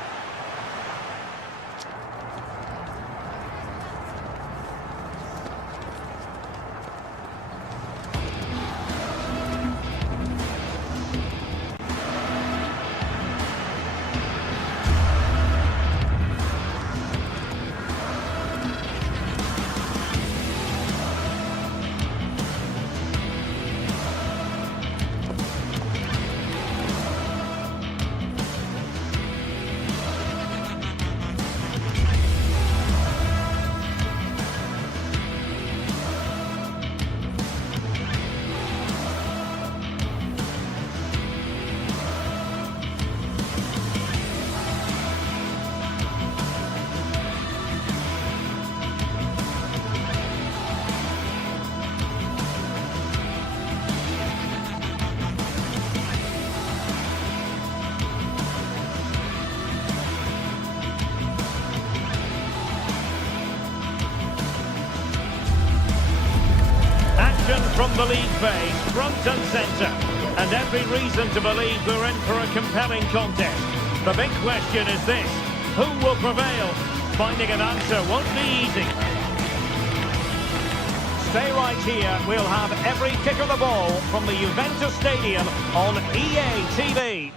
From the league phase, front and centre, and every reason to believe we're in for a compelling contest. The big question is this: who will prevail? Finding an answer won't be easy. Stay right here, we'll have every kick of the ball from the Juventus Stadium on EA TV.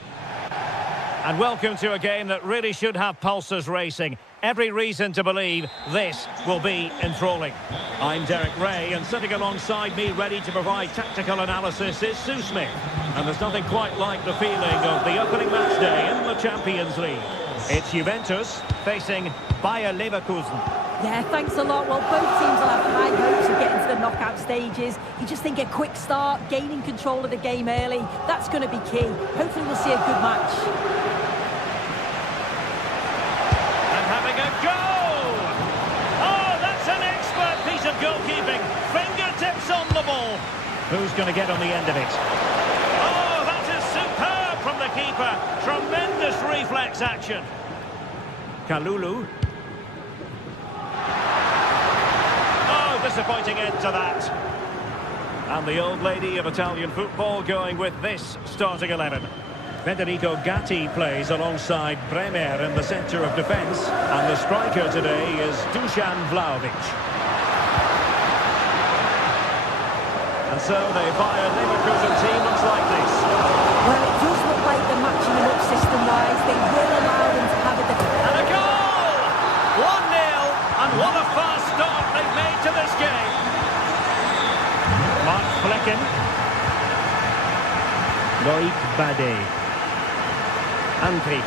And welcome to a game that really should have pulses racing. Every reason to believe this will be enthralling. I'm Derek Ray, and sitting alongside me ready to provide tactical analysis is Sue Smith. And there's nothing quite like the feeling of the opening match day in the Champions League. It's Juventus facing Bayer Leverkusen. Yeah, thanks a lot. Well, both teams will have high hopes of getting to the knockout stages. You just think a quick start, gaining control of the game early, that's going to be key. Hopefully we'll see a good match. Goalkeeping, fingertips on the ball. Who's going to get on the end of it? Oh, that is superb from the keeper. Tremendous reflex action. Kalulu. Oh, disappointing end to that. And the old lady of Italian football going with this starting 11. Federico Gatti plays alongside Bremer in the centre of defence. And the striker today is Dusan Vlahovic. And so the Bayer Leverkusen team looks like this. Well, it does look like they're matching them up system-wise. They will allow them to have a defense. And a goal! 1-0, and what a fast start they've made to this game. Mark Flecken. Loic Bade. Andri.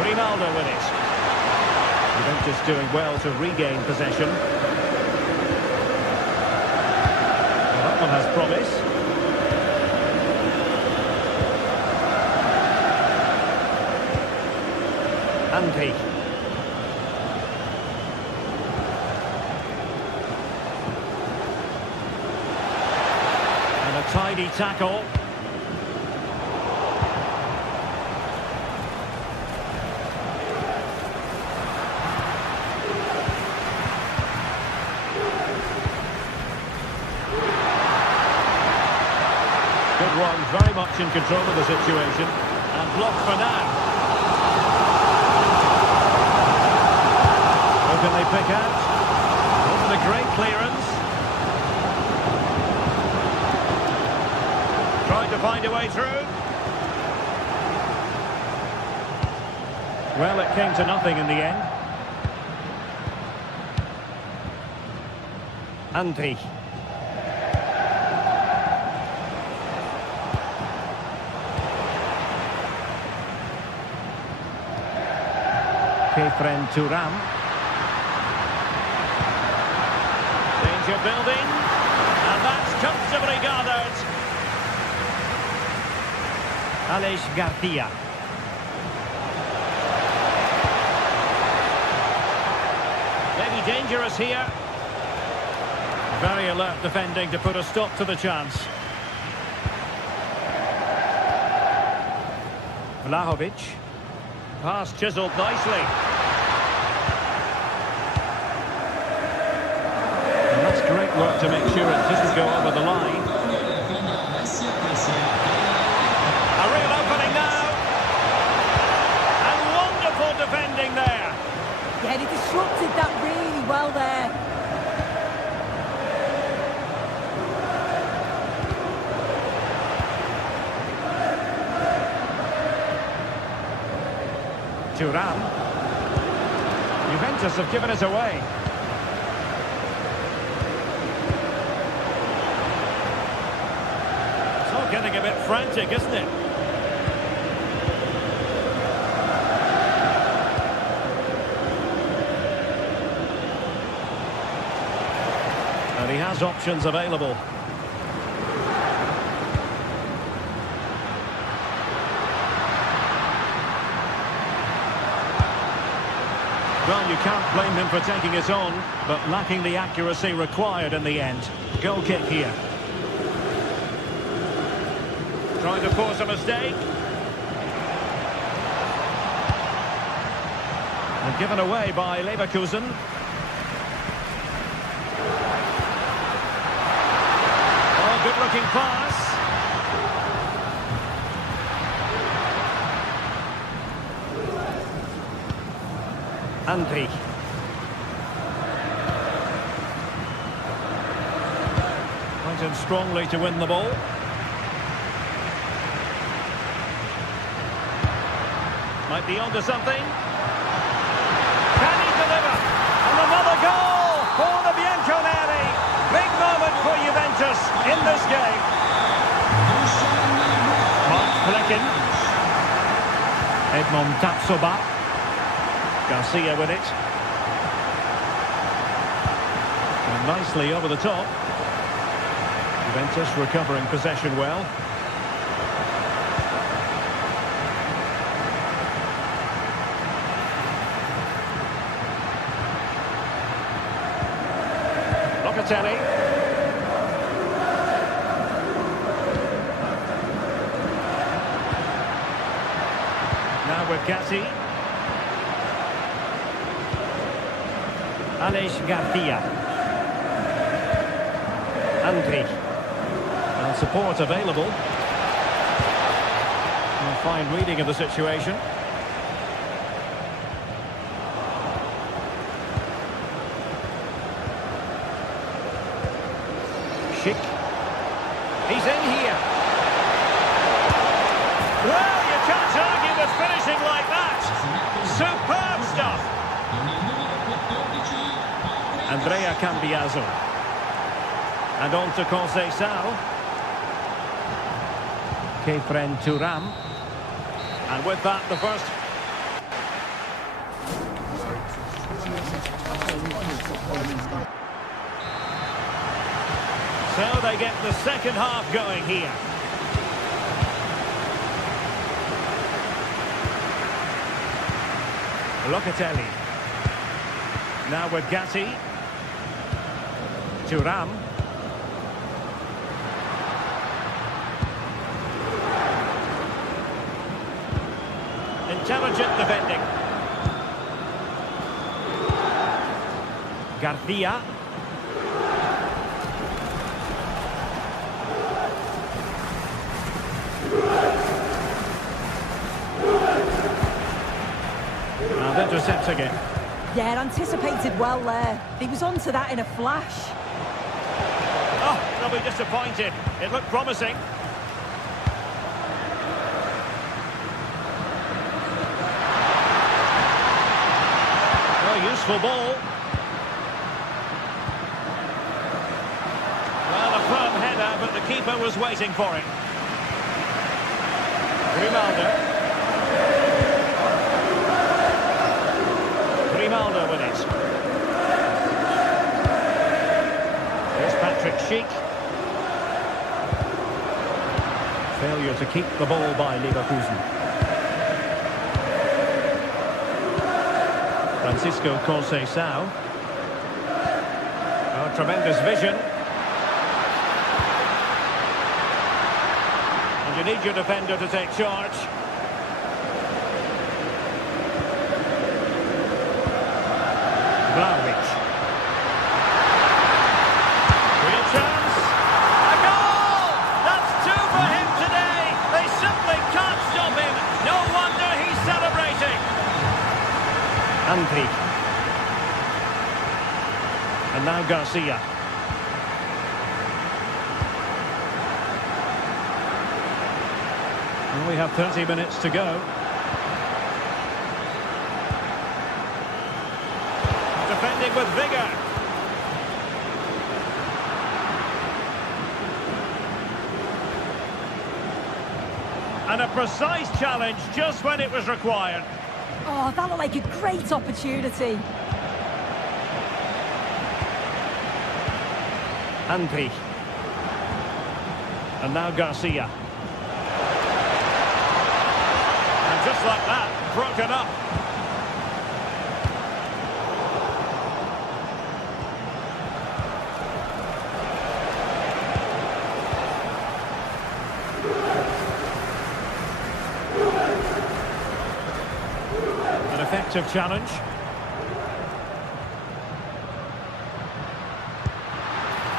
Rinaldo with it. Juventus doing well to regain possession. One has promise. Andri. And a tidy tackle. one very much in control of the situation and blocked for now. Who can they pick out? Wasn't a great clearance. Trying to find a way through. Well, it came to nothing in the end. Andri. Kefren Turam. Danger building. And that's comfortably gathered. Aleix Garcia. Maybe dangerous here. Very alert defending to put a stop to the chance. Vlahovic. Pass chiselled nicely. And that's great work to make sure it doesn't go over the line. A real opening now. And wonderful defending there. Yeah, he disrupted that really well there. Turam. Juventus have given it away. It's all getting a bit frantic, isn't it? And he has options available. Well, you can't blame him for taking it on, but lacking the accuracy required in the end. Goal kick here. Trying to force a mistake. And given away by Leverkusen. Oh, good-looking pass. Andri. Went in strongly to win the ball. Might be onto something. Can he deliver? And another goal for the Bianconeri. Big moment for Juventus in this game. Mark Flecken. Edmond Tapsoba. Garcia with it. And nicely over the top. Juventus recovering possession well. Locatelli. Now with Gassi. Aleix Garcia. Andri. And support available. And a fine reading of the situation. Schick. He's in here. Well, you can't argue with finishing like that. Superb stuff. Andrea Cambiaso. And on to Conceição. Kefren Turam. And with that, the first. So they get the second half going here. Locatelli. Now with Gassi. Turam. Intelligent defending. Garcia. intercepting it. Yeah, anticipated well there. He was onto that in a flash. Oh, they'll be disappointed. It looked promising. Oh, useful ball. Well, a firm header, but the keeper was waiting for it. Grimaldo. Grimaldo with it. Here's Patrick Schick. Failure to keep the ball by Leverkusen. Francisco Conceição. Oh, tremendous vision. And you need your defender to take charge. Vlahovic. Real chance. A goal! That's two for him today. They simply can't stop him. No wonder he's celebrating. Andri. And now Garcia. And we have 30 minutes to go. Defending with vigour. And a precise challenge just when it was required. Oh, that looked like a great opportunity. Andri. And now Garcia. And just like that, broken up. An effective challenge.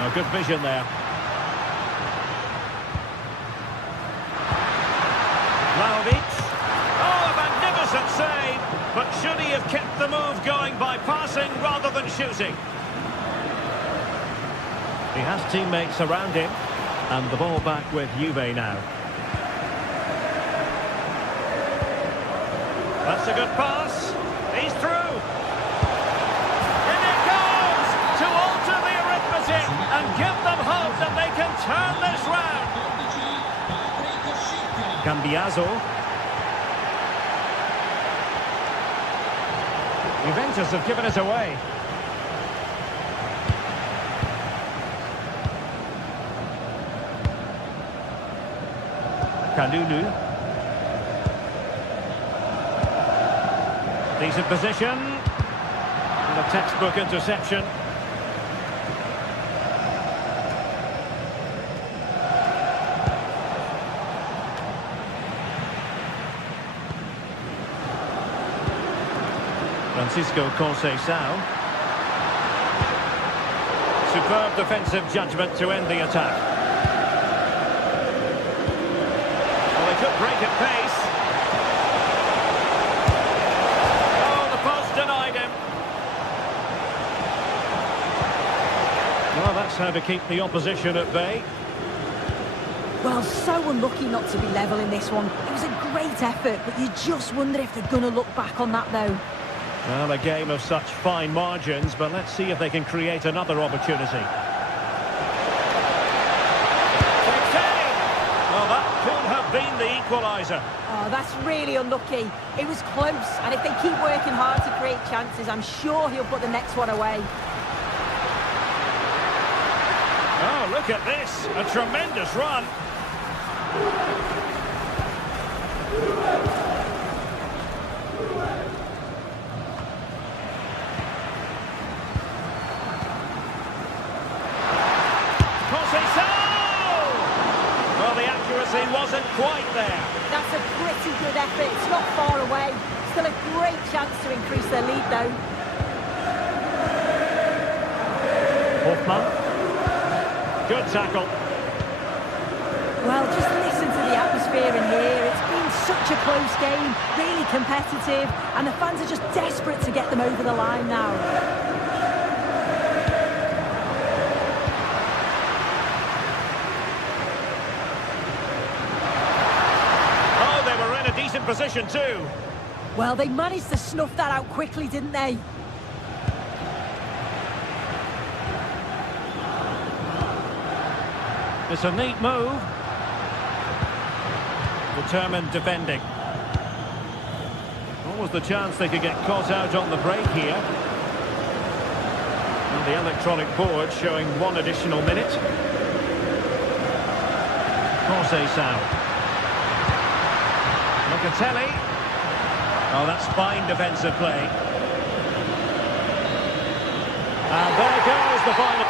Oh, good vision there. Vlahovic. Oh, a magnificent save. But should he have kept the move going by passing rather than shooting? He has teammates around him. And the ball back with Juve now. That's a good pass. He's through. In it goes to alter the arithmetic and give them hope that they can turn this round. Cambiaso. Juventus have given it away. Kalulu. Decent position. And a textbook interception. Francisco Conceição. Superb defensive judgment to end the attack. Well, they could break at pace. Well, that's how to keep the opposition at bay. Well, so unlucky not to be level in this one. It was a great effort, but you just wonder if they're going to look back on that, though. Well, a game of such fine margins, but let's see if they can create another opportunity. Well, that could have been the equaliser. Oh, that's really unlucky. It was close, and if they keep working hard to create chances, I'm sure he'll put the next one away. Oh, look at this. A tremendous run. Well, the accuracy wasn't quite there. That's a pretty good effort. It's not far away. Still a great chance to increase their lead, though. Hoffman. Good tackle. Well, just listen to the atmosphere in here. It's been such a close game, really competitive, and the fans are just desperate to get them over the line now. Oh, they were in a decent position too. Well, they managed to snuff that out quickly, didn't they? It's a neat move. Determined defending. What was the chance they could get caught out on the break here? And the electronic board showing 1 additional minute. Conceição. Locatelli. Oh, that's fine defensive play. And there goes the final.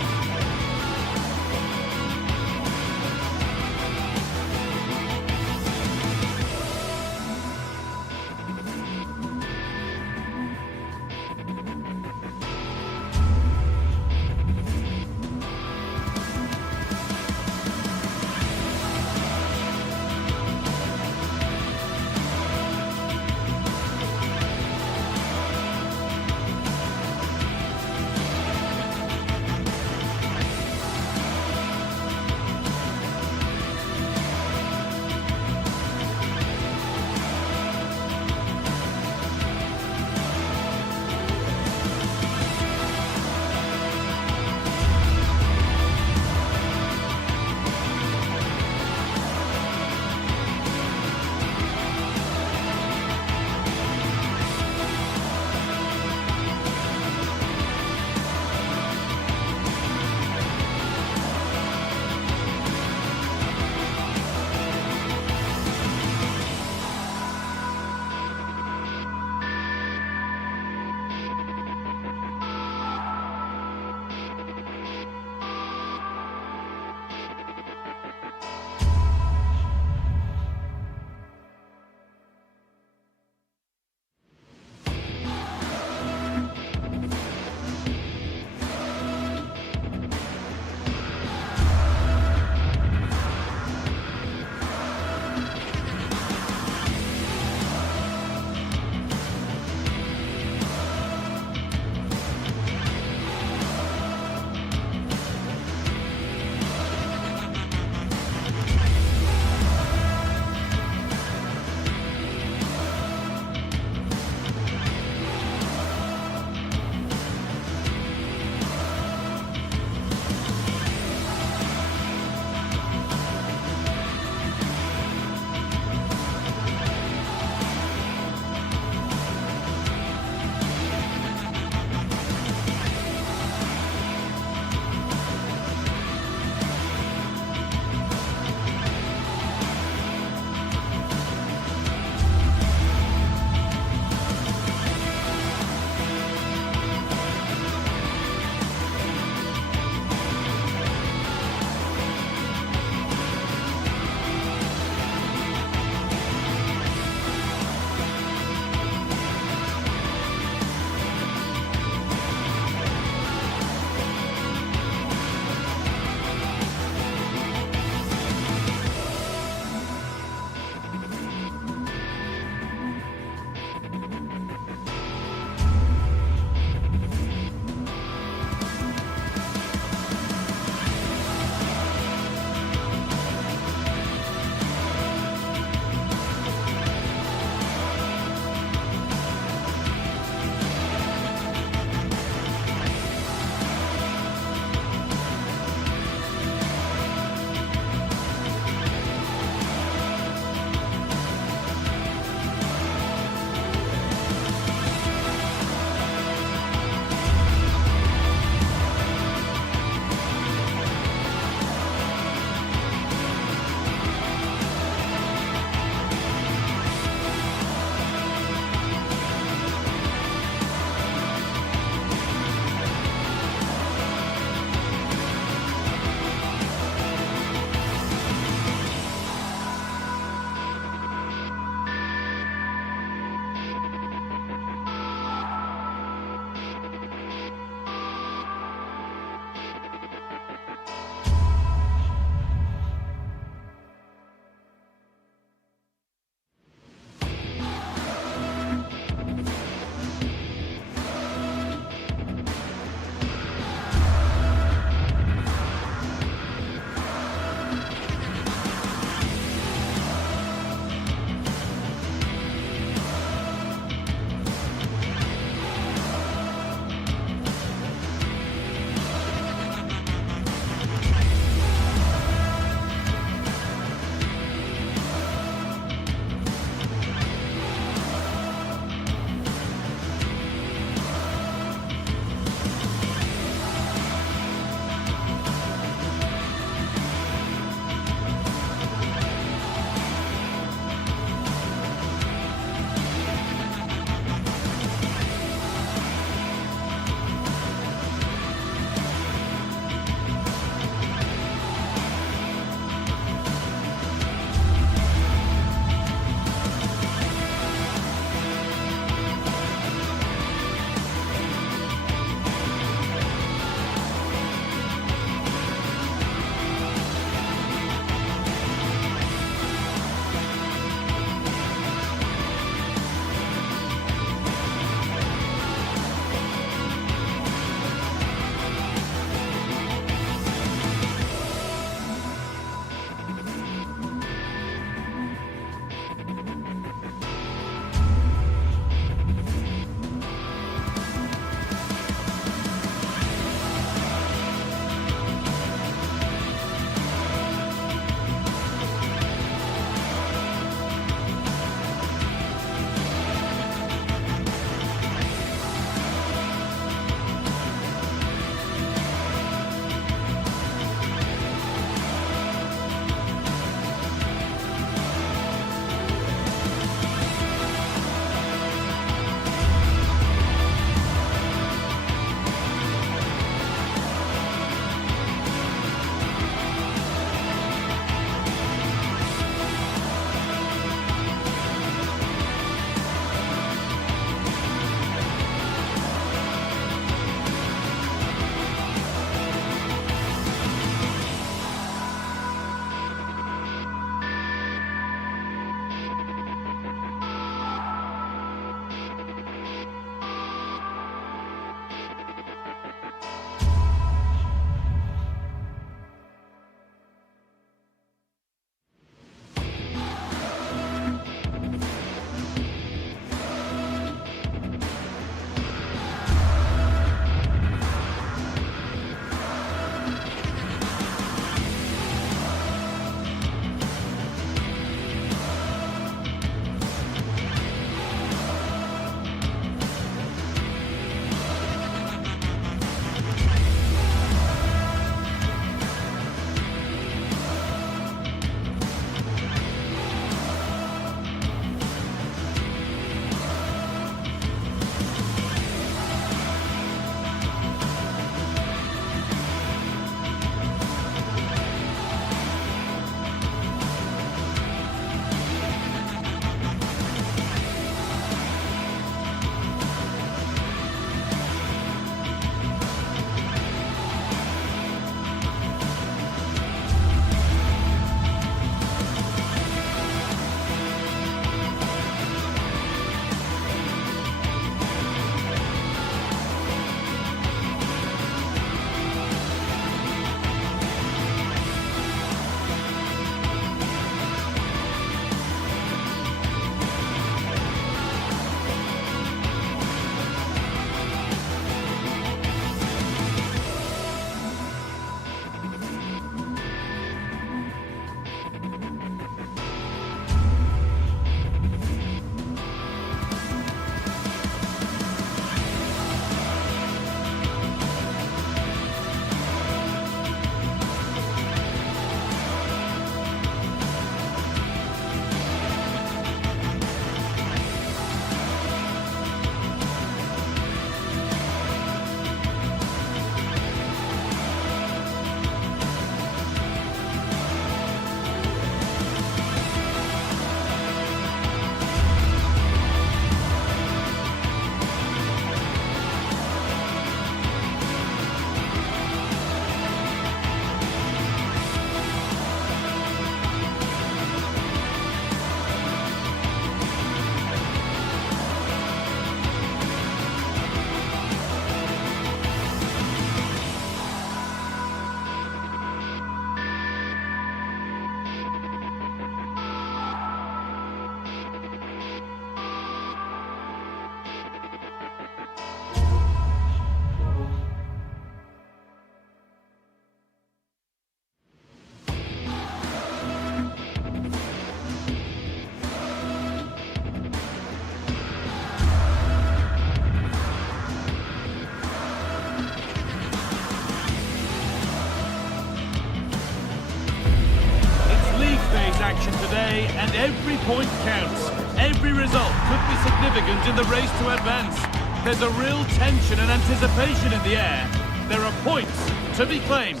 point counts. Every result could be significant in the race to advance. There's a real tension and anticipation in the air. There are points to be claimed.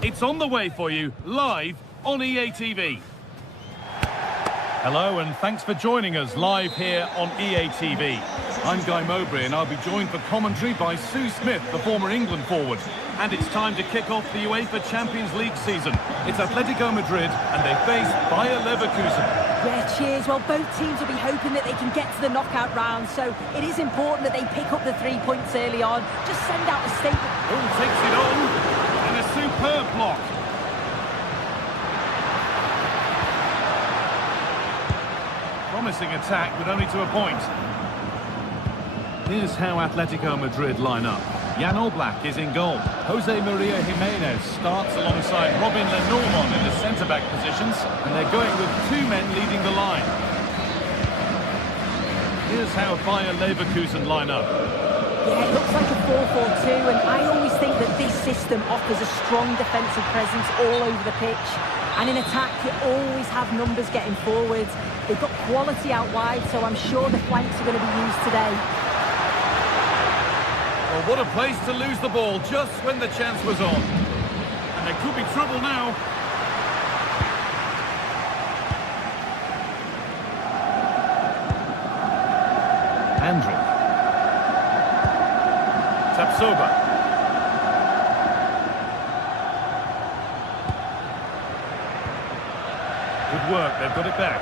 It's on the way for you, live on EA TV. Hello and thanks for joining us live here on EA TV. I'm Guy Mowbray and I'll be joined for commentary by Sue Smith, the former England forward. And it's time to kick off the UEFA Champions League season. It's Atletico Madrid and they face Bayer Leverkusen. Yeah, cheers. Well, both teams will be hoping that they can get to the knockout round, so it is important that they pick up the 3 points early on. Just send out a statement. All takes it on, and a superb block. Promising attack, but only to a point. Here's how Atletico Madrid line up. Jan Oblak is in goal. Jose Maria Jimenez starts alongside Robin Lenormand in the centre-back positions, and they're going with 2 men leading the line. Here's how Bayer Leverkusen line up. Yeah, it looks like a 4-4-2, and I always think that this system offers a strong defensive presence all over the pitch. And in attack, you always have numbers getting forwards. They've got quality out wide, so I'm sure the flanks are going to be used today. Well, what a place to lose the ball just when the chance was on. And there could be trouble now. Andrić. Tapsoba. Good work, they've got it back.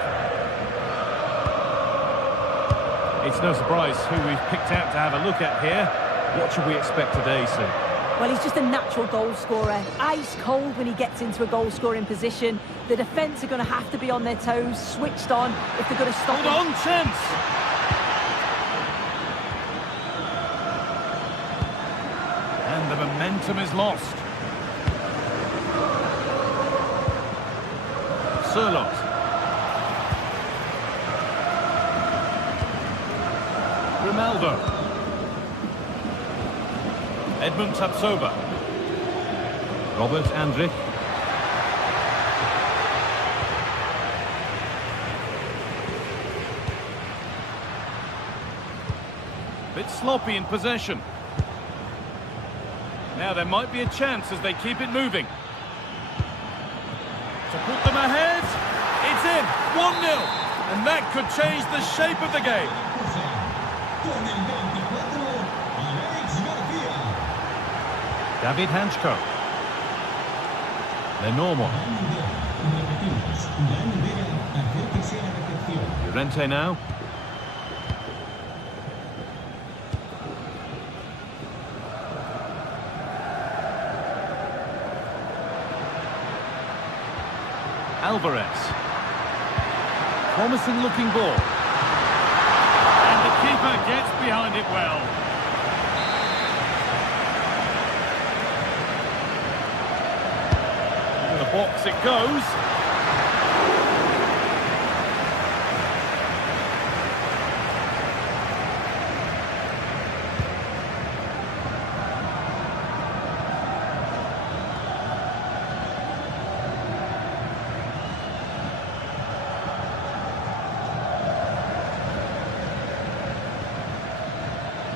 It's no surprise who we've picked out to have a look at here. What should we expect today, Sue? Well, he's just a natural goal scorer. Ice cold when he gets into a goal-scoring position. The defence are going to have to be on their toes, switched on, if they're going to stop him. Hold on, chance! And the momentum is lost. Sørloth. Ronaldo. Edmund Tapsoba. Robert Andrić. Bit sloppy in possession. Now there might be a chance as they keep it moving. To put them ahead, it's in, 1-0. And that could change the shape of the game. David Hanchko. Lenormand. Llorente now. Alvarez. Promising looking ball. And the keeper gets behind it well. The box it goes.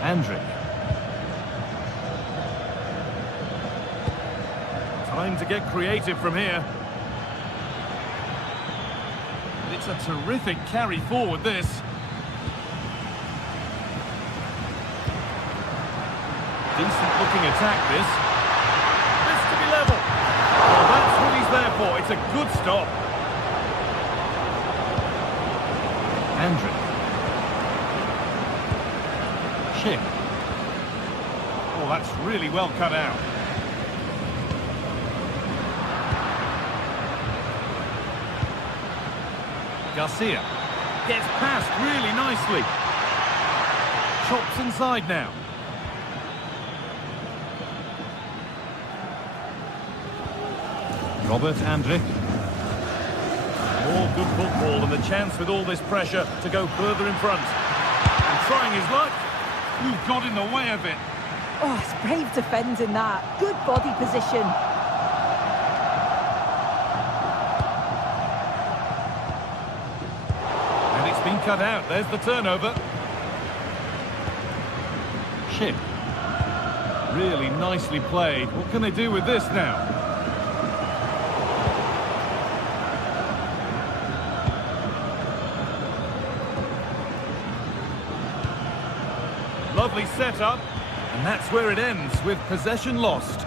Andrić. Time to get creative from here. It's a terrific carry forward, this. Decent looking attack, this. This to be level. Well, that's what he's there for. It's a good stop. Andrić. Schick. Oh, that's really well cut out. Garcia gets past really nicely. Chops inside now. Robert Andrić. More good football and the chance with all this pressure to go further in front. And trying his luck. You've got in the way of it. Oh, it's brave defending that. Good body position. cut out. There's the turnover. Chip. Really nicely played. What can they do with this now? Lovely setup. And that's where it ends, with possession lost.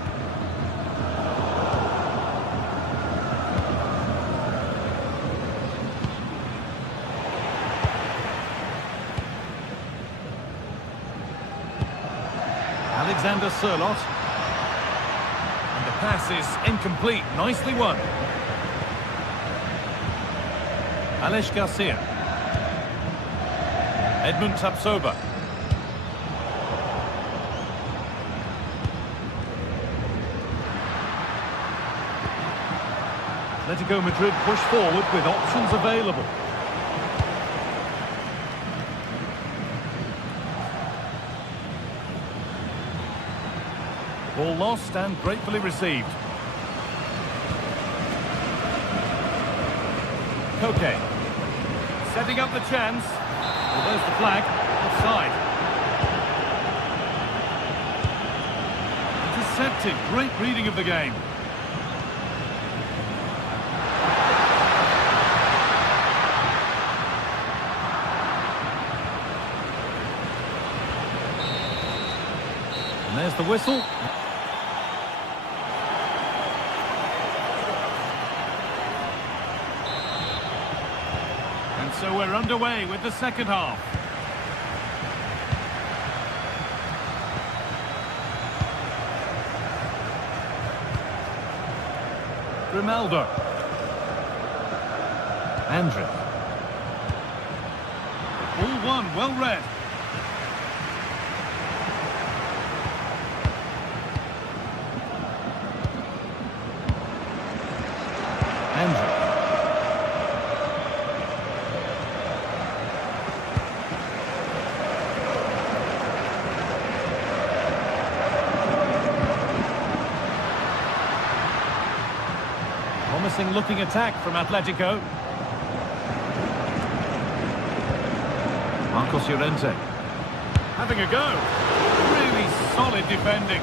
Alexander Sørloth. And the pass is incomplete. Nicely won. Aleix Garcia. Edmund Tapsoba. Atletico Madrid push forward with options available. Ball lost and gratefully received. Koke. Setting up the chance. Well, there's the flag. Offside. Intercepted. Great reading of the game. And there's the whistle. And so we're underway with the second half. Grimaldo. Andrić. All one, well read. Andrić. Promising looking attack from Atletico. Marcos Llorente. Having a go. Really solid defending.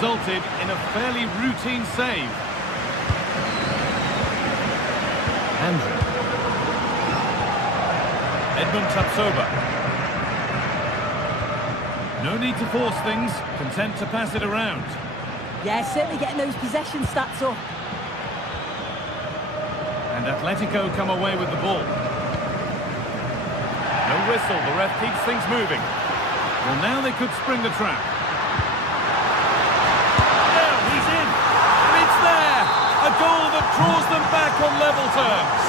Resulted in a fairly routine save. Andrić. Edmund Tapsoba. No need to force things, content to pass it around. Yeah, certainly getting those possession stats up. And Atletico come away with the ball. No whistle, the ref keeps things moving. Well, now they could spring the trap. A goal that draws them back on level terms.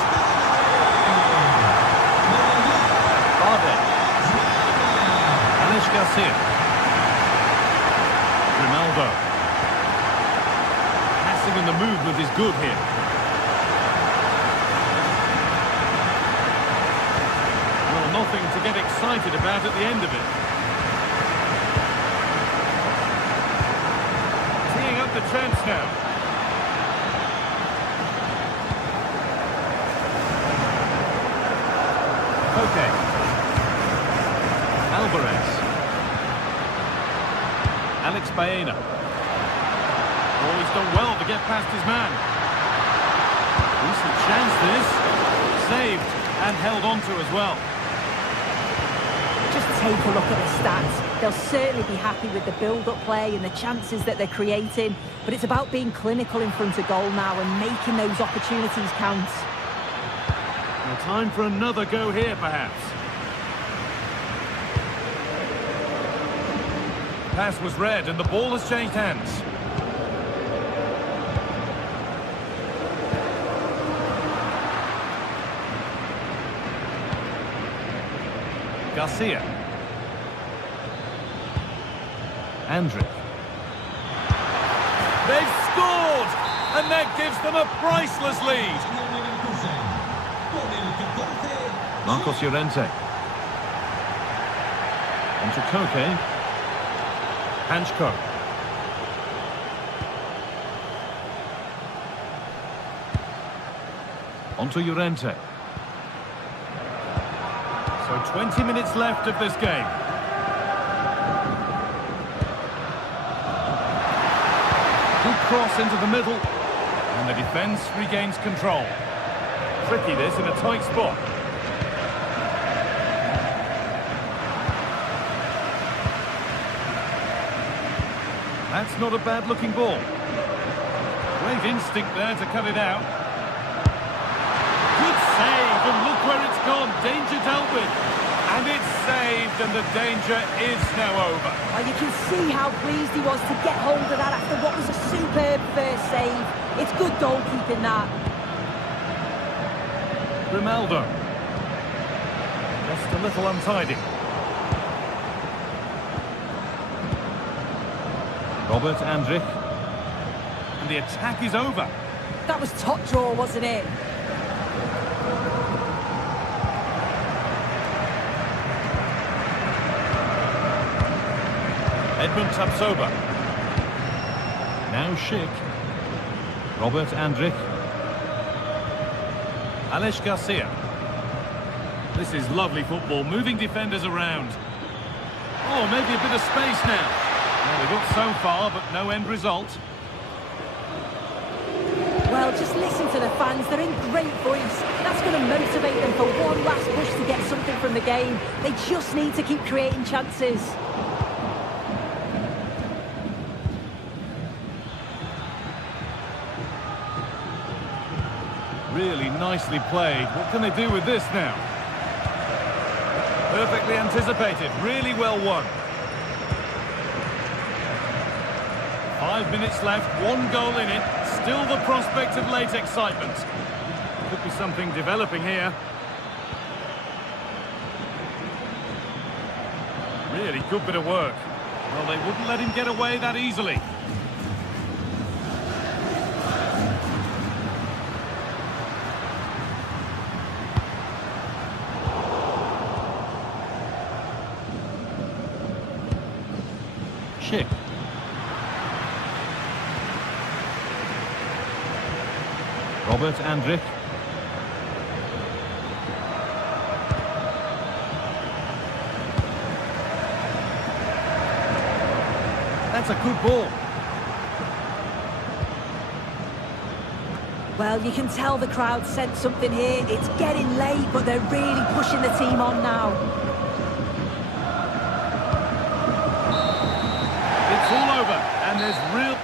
Bardet. Aleix Garcia. Grimaldo. Passing and the movement is good here. Well, nothing to get excited about at the end of it. Teeing up the chance now. Okay. Alvarez. Alex Baena. Oh, he's done well to get past his man. Decent chance this. Saved and held on to as well. Just take a look at the stats. They'll certainly be happy with the build-up play and the chances that they're creating, but it's about being clinical in front of goal now and making those opportunities count. Well, time for another go here, perhaps. Pass was read and the ball has changed hands. Garcia. Andrić. They've scored! And that gives them a priceless lead. Marcos Llorente. Onto Koke. Hanchko. Onto Llorente. So 20 minutes left of this game. Good cross into the middle. And the defence regains control. Tricky this in a tight spot. That's not a bad looking ball. Great instinct there to cut it out. Good save, and look where it's gone. Danger dealt with. And it's saved, and the danger is now over. Well, you can see how pleased he was to get hold of that after what was a superb first save. It's good goalkeeping, that. Grimaldo. Just a little untidy. Robert Andrich. And the attack is over. That was top draw, wasn't it? Edmund Tapsoba. Now Schick. Robert Andrich. Aleix Garcia. This is lovely football, moving defenders around. Oh, maybe a bit of space now. Well, they got so far, but no end result. Well, just listen to the fans. They're in great voice. That's going to motivate them for one last push to get something from the game. They just need to keep creating chances. Really nicely played. What can they do with this now? Perfectly anticipated. Really well won. 5 minutes left, 1 goal in it. Still the prospect of late excitement. Could be something developing here. Really good bit of work. Well, they wouldn't let him get away that easily. Schick. Robert Andrich. That's a good ball. Well, you can tell the crowd sensed something here. It's getting late, but they're really pushing the team on now. It's all over, and there's real...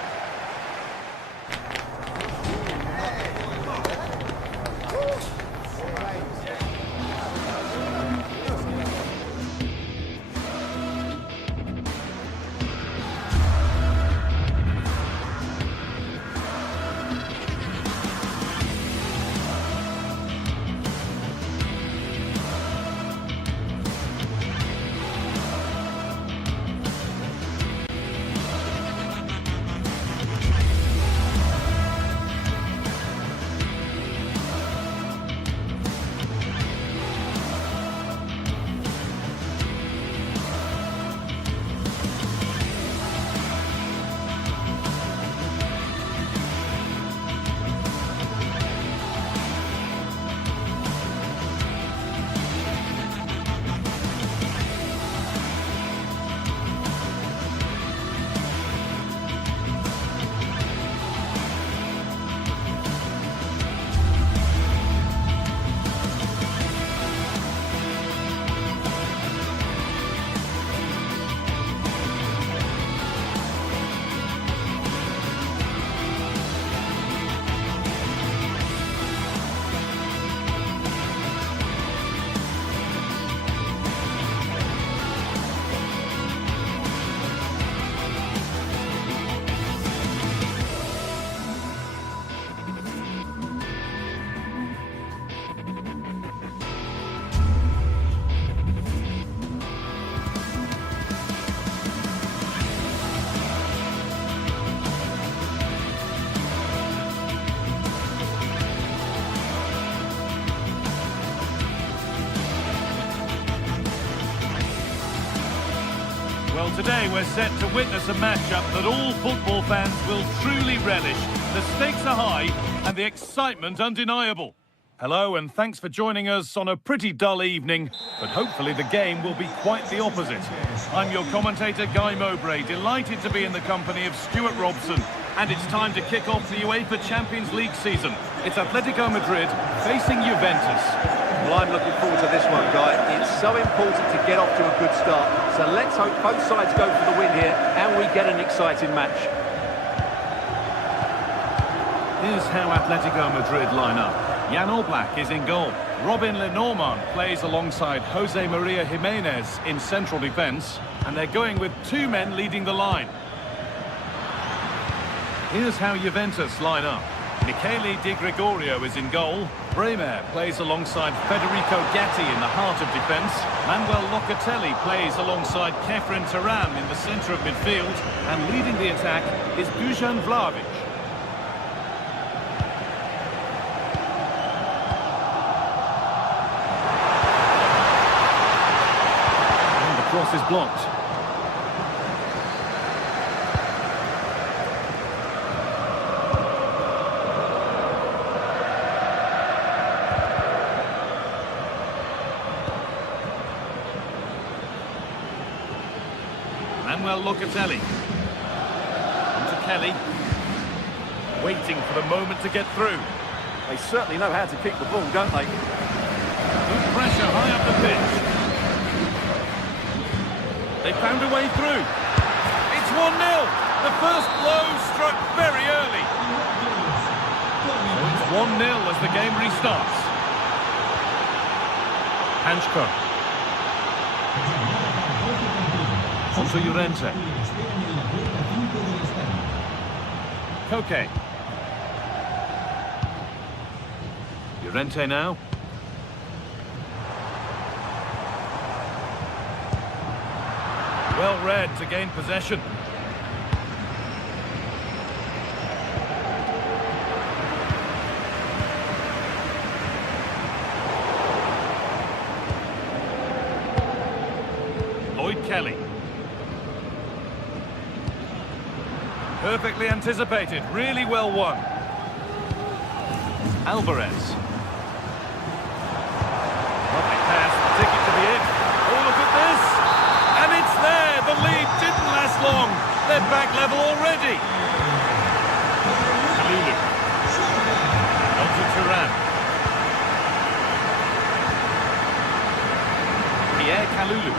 Well, today we're set to witness a matchup that all football fans will truly relish. The stakes are high and the excitement undeniable. Hello and thanks for joining us on a pretty dull evening, but hopefully the game will be quite the opposite. I'm your commentator, Guy Mowbray, delighted to be in the company of Stuart Robson. And it's time to kick off the UEFA Champions League season. It's Atletico Madrid facing Juventus. Well, I'm looking forward to this one, Guy. It's so important to get off to a good start. So let's hope both sides go for the win here and we get an exciting match. Here's how Atletico Madrid line up. Jan Oblak is in goal. Robin Lenormand plays alongside Jose Maria Jimenez in central defence. And they're going with two men leading the line. Here's how Juventus line up. Michele Di Gregorio is in goal. Bremer plays alongside Federico Gatti in the heart of defence. Manuel Locatelli plays alongside Kefren Turan in the centre of midfield. And leading the attack is Dusan Vlahovic. And the cross is blocked. Manuel Locatelli. On to Kelly. Waiting for the moment to get through. They certainly know how to kick the ball, don't they? Good pressure high up the pitch. They found a way through. It's 1-0. The first blow struck very early. So it's 1-0 as the game restarts. Hanchko. Onto Llorente. Koke. Llorente now. Well read to gain possession. Lloyd Kelly. Perfectly anticipated, really well won. Alvarez. Lovely pass, the ticket to the in. Oh, look at this! And it's there! The lead didn't last long. They're back level already. Kalulu. On to Turan. Pierre Kalulu.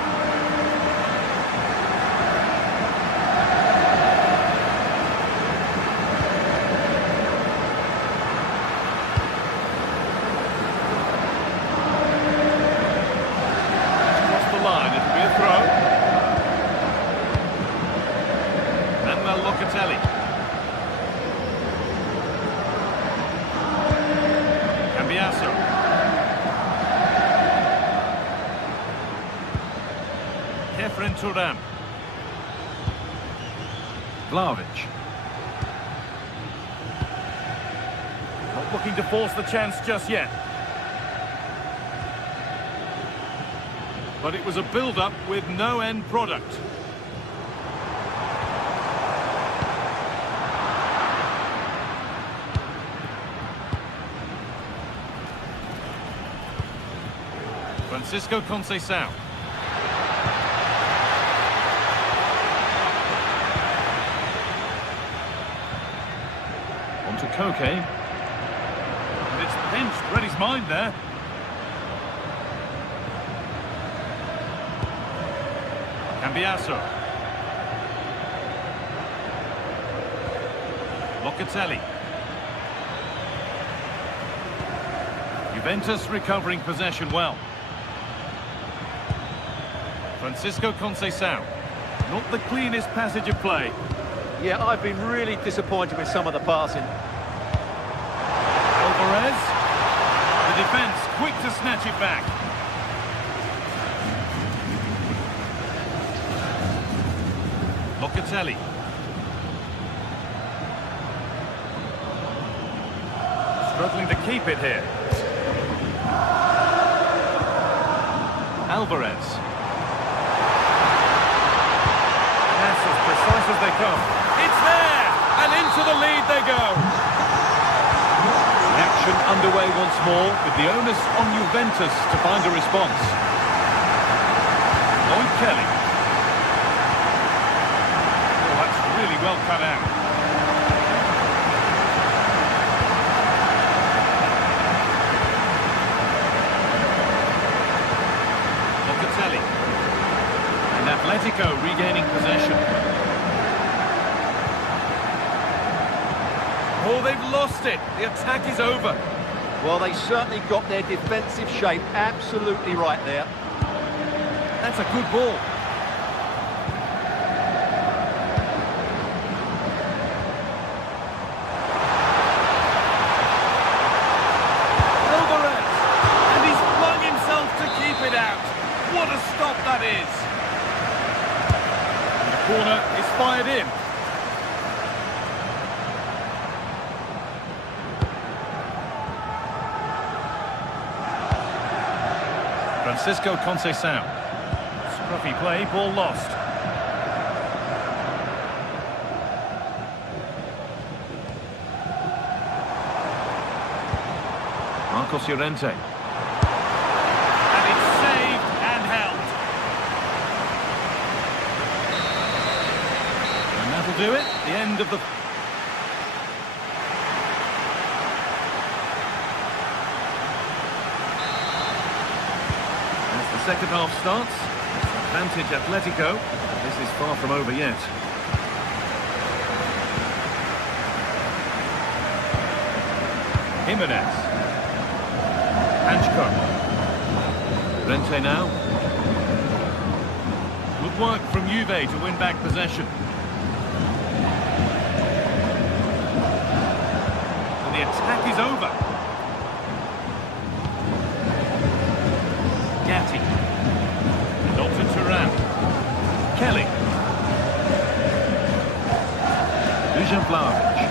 Locatelli. Cambiasso. Kefren Turan. Vlahovic. Not looking to force the chance just yet. But it was a build-up with no end product. Francisco Conceição. On to Koke. And it's pinched, read his mind there. Cambiasso. Locatelli. Juventus recovering possession well. Francisco Conceição. Not the cleanest passage of play. Yeah, I've been really disappointed with some of the passing. Alvarez. The defence quick to snatch it back. Locatelli. Struggling to keep it here. Alvarez. Atletico. It's there, and into the lead they go. The action underway once more, with the onus on Juventus to find a response. Lloyd Kelly. Oh, that's really well cut out. And Atletico regaining possession. Oh, they've lost it. The attack is over. Well, they certainly got their defensive shape absolutely right there. That's a good ball. Alvarez. And he's flung himself to keep it out. What a stop that is! And the corner is fired in. Francisco Conceição. Scruffy play, ball lost. Marcos Llorente. Do it, the end of the... As the second half starts, advantage Atletico. This is far from over yet. Jimenez. Anchko. Rente now. Good work from Juve to win back possession. The attack is over. Gatti. Dr. Turan. Kelly. Dusan Vlahovic.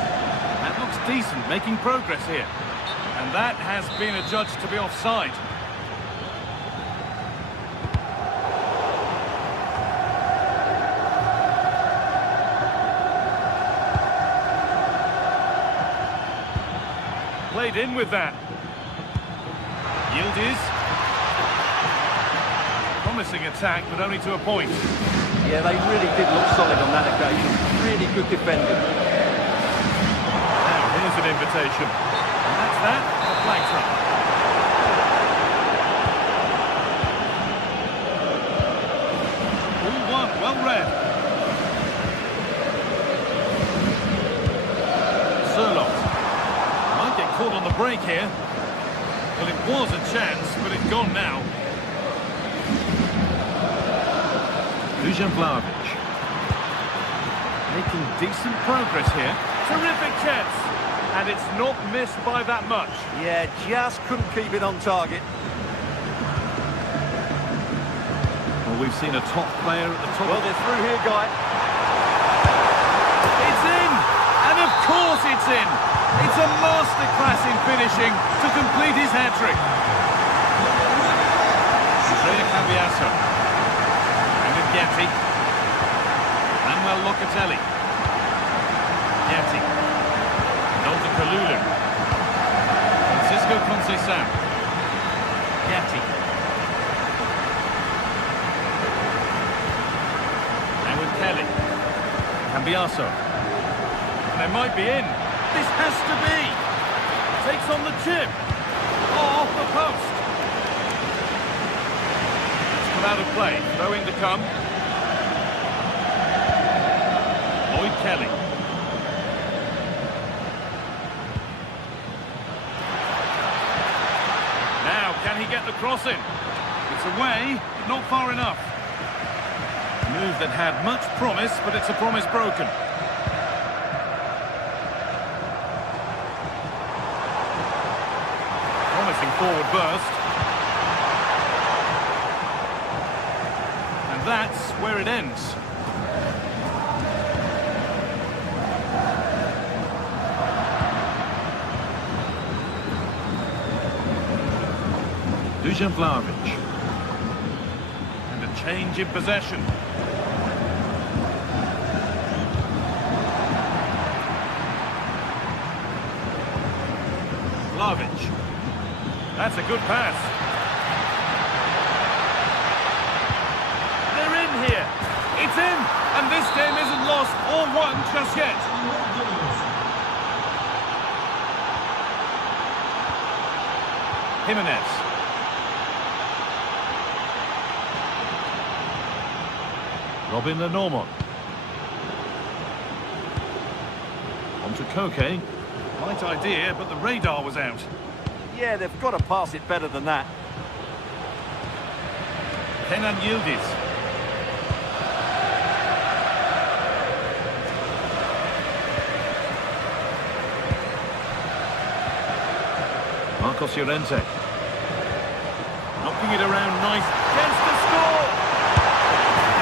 That looks decent, making progress here. And that has been adjudged to be offside. Played in with that. Yildiz. Promising attack, but only to a point. Yeah, they really did look solid on that occasion. Really good defending. Now, here's an invitation. And that's that, the flag's up. All one, well read. Sirlock. Caught on the break here. Well, it was a chance, but it's gone now. Dusan Vlahovic. Making decent progress here. Terrific chance. And it's not missed by that much. Yeah, just couldn't keep it on target. Well, we've seen a top player at the top. Well, they're through here, Guy. It's in! And of course it's in! It's a masterclass in finishing to complete his hat-trick. Andrea Cambiaso. And with Gatti. Manuel Locatelli. Gatti. Dalton Kalulu. Francisco Conceição. Gatti. And with Kelly. Cambiaso. They might be in. This has to be. Takes on the chip. Oh, off the post. It's come out of play. Throwing to come. Lloyd Kelly. Now, can he get the cross in? It's away, but not far enough. A move that had much promise, but it's a promise broken. Forward burst. And that's where it ends. Dusan Vlahovic. And a change in possession. Vlahovic. That's a good pass. They're in here. It's in. And this game isn't lost or won just yet. Jimenez. Robin Lenormand. On to Koke. Right idea, but the radar was out. Yeah, they've got to pass it better than that. Kenan Yildiz. Marcos Llorente. Knocking it around nice. Chance to score!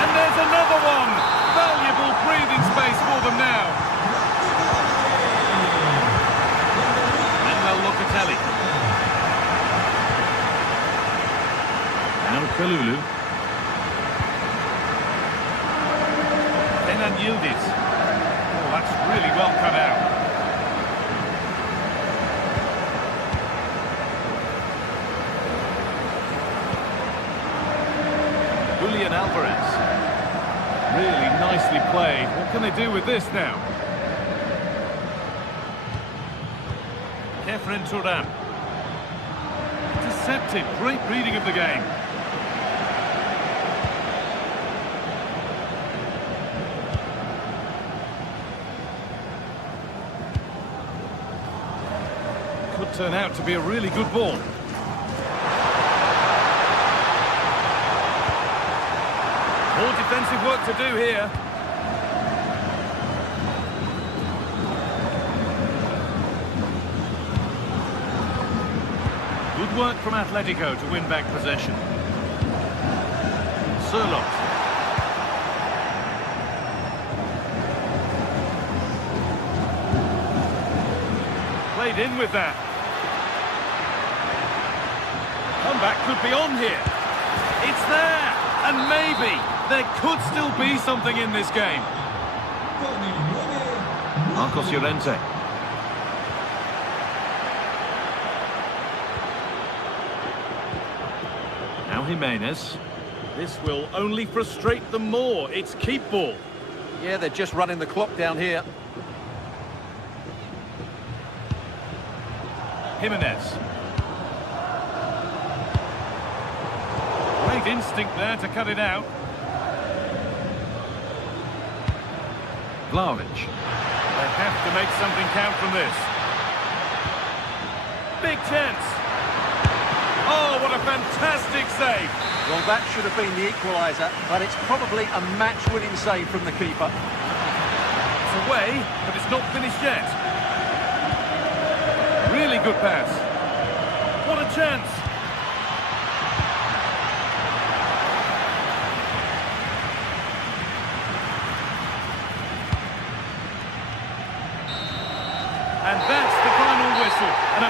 And there's another one! Valuable breathing space for them now. Manuel Locatelli. Now Kalulu. Kenan Yildiz. Oh, that's really well cut out. Julian Alvarez. Really nicely played. What can they do with this now? Kefren Turan. Intercepted. Great reading of the game. Could turn out to be a really good ball. More defensive work to do here. Good work from Atletico to win back possession. Sherlock. Played in with that. Comeback could be on here. It's there, and maybe there could still be something in this game. Marcos Llorente. Now Jimenez. This will only frustrate them more. It's keep ball. Yeah, they're just running the clock down here. Jimenez. Great instinct there to cut it out. Vlahovic. They have to make something count from this. Big chance. Oh, what a fantastic save. Well, that should have been the equaliser, but it's probably a match-winning save from the keeper. It's away, but it's not finished yet. Really good pass. What a chance. And that's the final whistle. And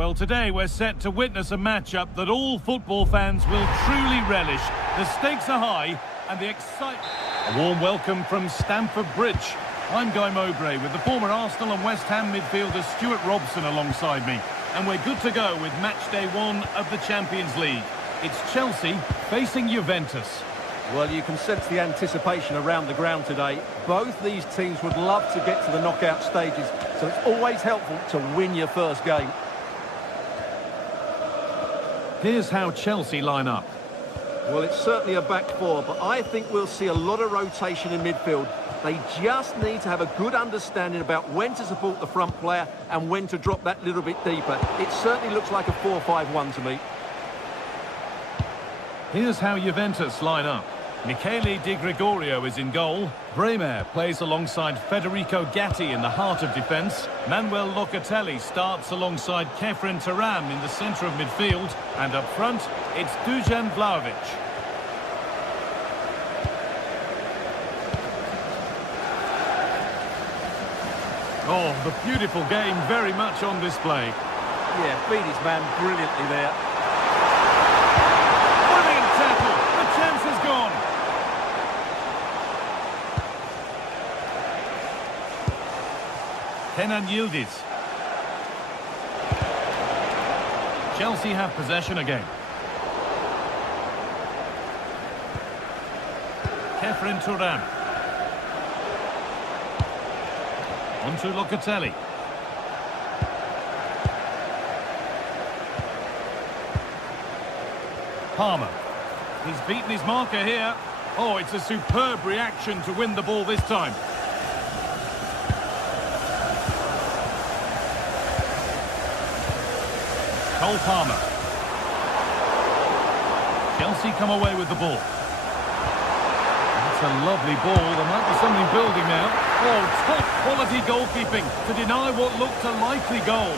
Well, today we're set to witness a matchup that all football fans will truly relish. The stakes are high and the excitement... A warm welcome from Stamford Bridge. I'm Guy Mowbray with the former Arsenal and West Ham midfielder Stuart Robson alongside me. And we're good to go with match day 1 of the Champions League. It's Chelsea facing Juventus. Well, you can sense the anticipation around the ground today. Both these teams would love to get to the knockout stages, so it's always helpful to win your first game. Here's how Chelsea line up. Well, it's certainly a back four, but I think we'll see a lot of rotation in midfield. They just need to have a good understanding about when to support the front player and when to drop that little bit deeper. It certainly looks like a 4-5-1 to me. Here's how Juventus line up. Michele Di Gregorio is in goal. Bremer plays alongside Federico Gatti in the heart of defence. Manuel Locatelli starts alongside Kefren Turam in the centre of midfield. And up front, it's Dusan Vlahovic. Oh, the beautiful game very much on display. Yeah, beat his man brilliantly there. Brilliant tackle. The chance is gone. Kenan Yildiz. Chelsea have possession again. Kefren Turam. On to Locatelli. Palmer. He's beaten his marker here. Oh, it's a superb reaction to win the ball this time. Cole Palmer. Chelsea come away with the ball. That's a lovely ball. There might be something building now. Oh, top quality goalkeeping to deny what looked a likely goal.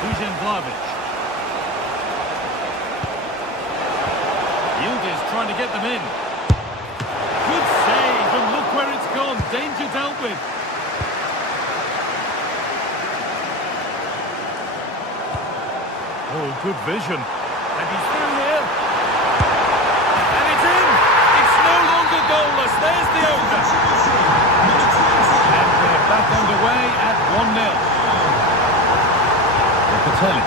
Dusan Vlahovic. Yildiz trying to get them in. Good save, and look where it's gone. Danger dealt with. Oh, good vision. And he's through here. And it's in! It's no longer goalless. There's the opener. And they're back underway at 1-0. Locatelli.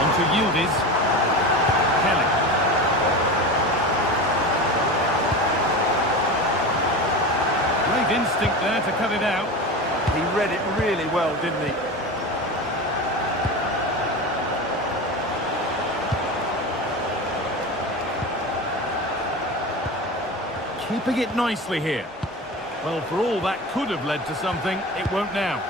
On to Yildiz. Kelly. Great instinct there to cut it out. He read it really well, didn't he? Keeping it nicely here. Well, for all that could have led to something, it won't now.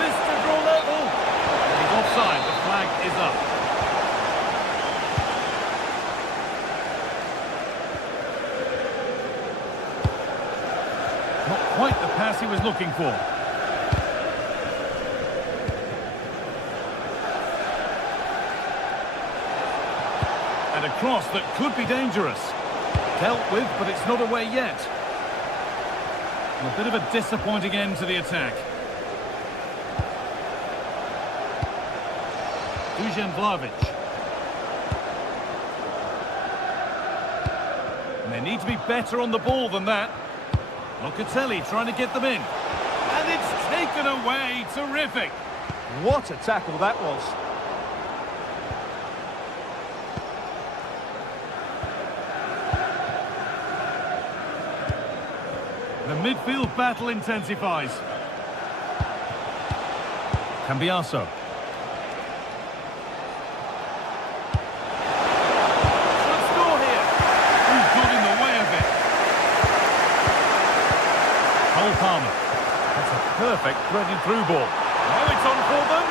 This to draw level. He's offside. The flag is up. Not quite the pass he was looking for. And a cross that could be dangerous. Dealt with, but it's not away yet. A bit of a disappointing end to the attack. Dusan Vlahovic. And they need to be better on the ball than that. Locatelli trying to get them in. And it's taken away. Terrific. What a tackle that was. The midfield battle intensifies. Cambiaso. Should score here. Who's got in the way of it? Cole Palmer. That's a perfect threaded through ball. Now it's on for them.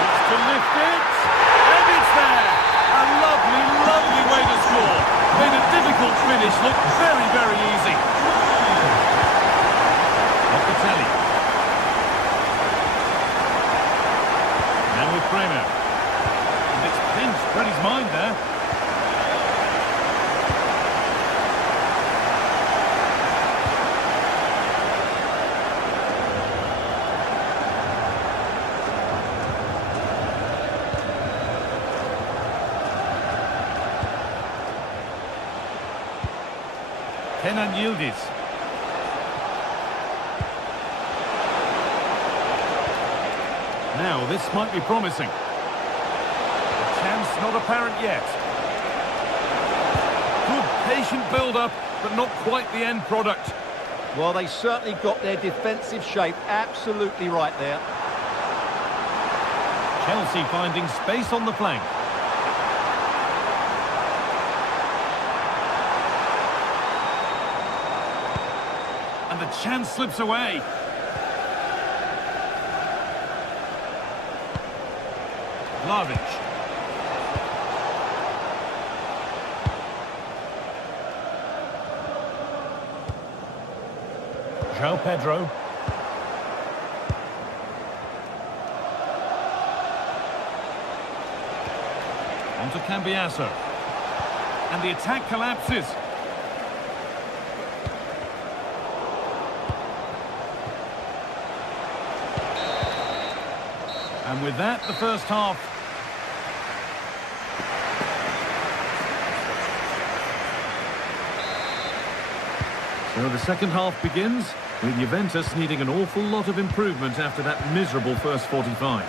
Looks to lift it. And it's there. A lovely, lovely way to score. Made a difficult finish look very, very easy. Locatelli. Now with Bremer. And it's pinched Freddie's mind there. Kenan Yildiz. Now, this might be promising. The chance not apparent yet. Good patient build-up, but not quite the end product. Well, they certainly got their defensive shape absolutely right there. Chelsea finding space on the flank. And the chance slips away. Vlahovic. João Pedro. On to Cambiasso. And the attack collapses. And with that, the first half. So the second half begins, with Juventus needing an awful lot of improvement after that miserable first 45.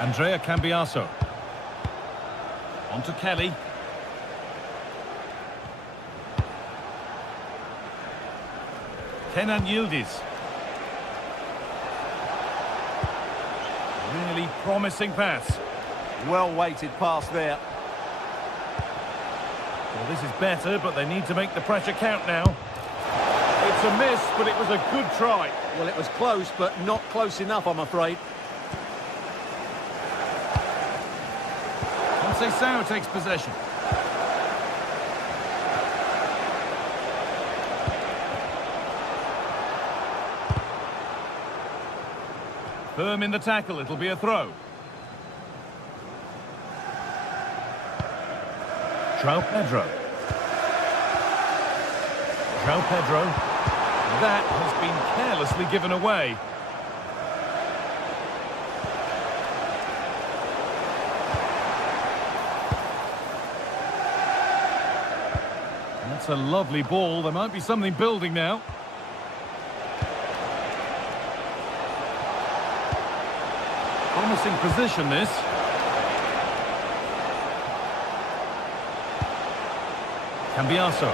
Andrea Cambiasso. On to Kelly. Kenan Yildiz. Really promising pass. Well-weighted pass there. Well, this is better, but they need to make the pressure count now. It's a miss, but it was a good try. Well, it was close, but not close enough, I'm afraid. Conceição takes possession. Firm in the tackle, it'll be a throw. João Pedro. João Pedro. That has been carelessly given away. That's a lovely ball. There might be something building now. Promising position, this. Cambiasso.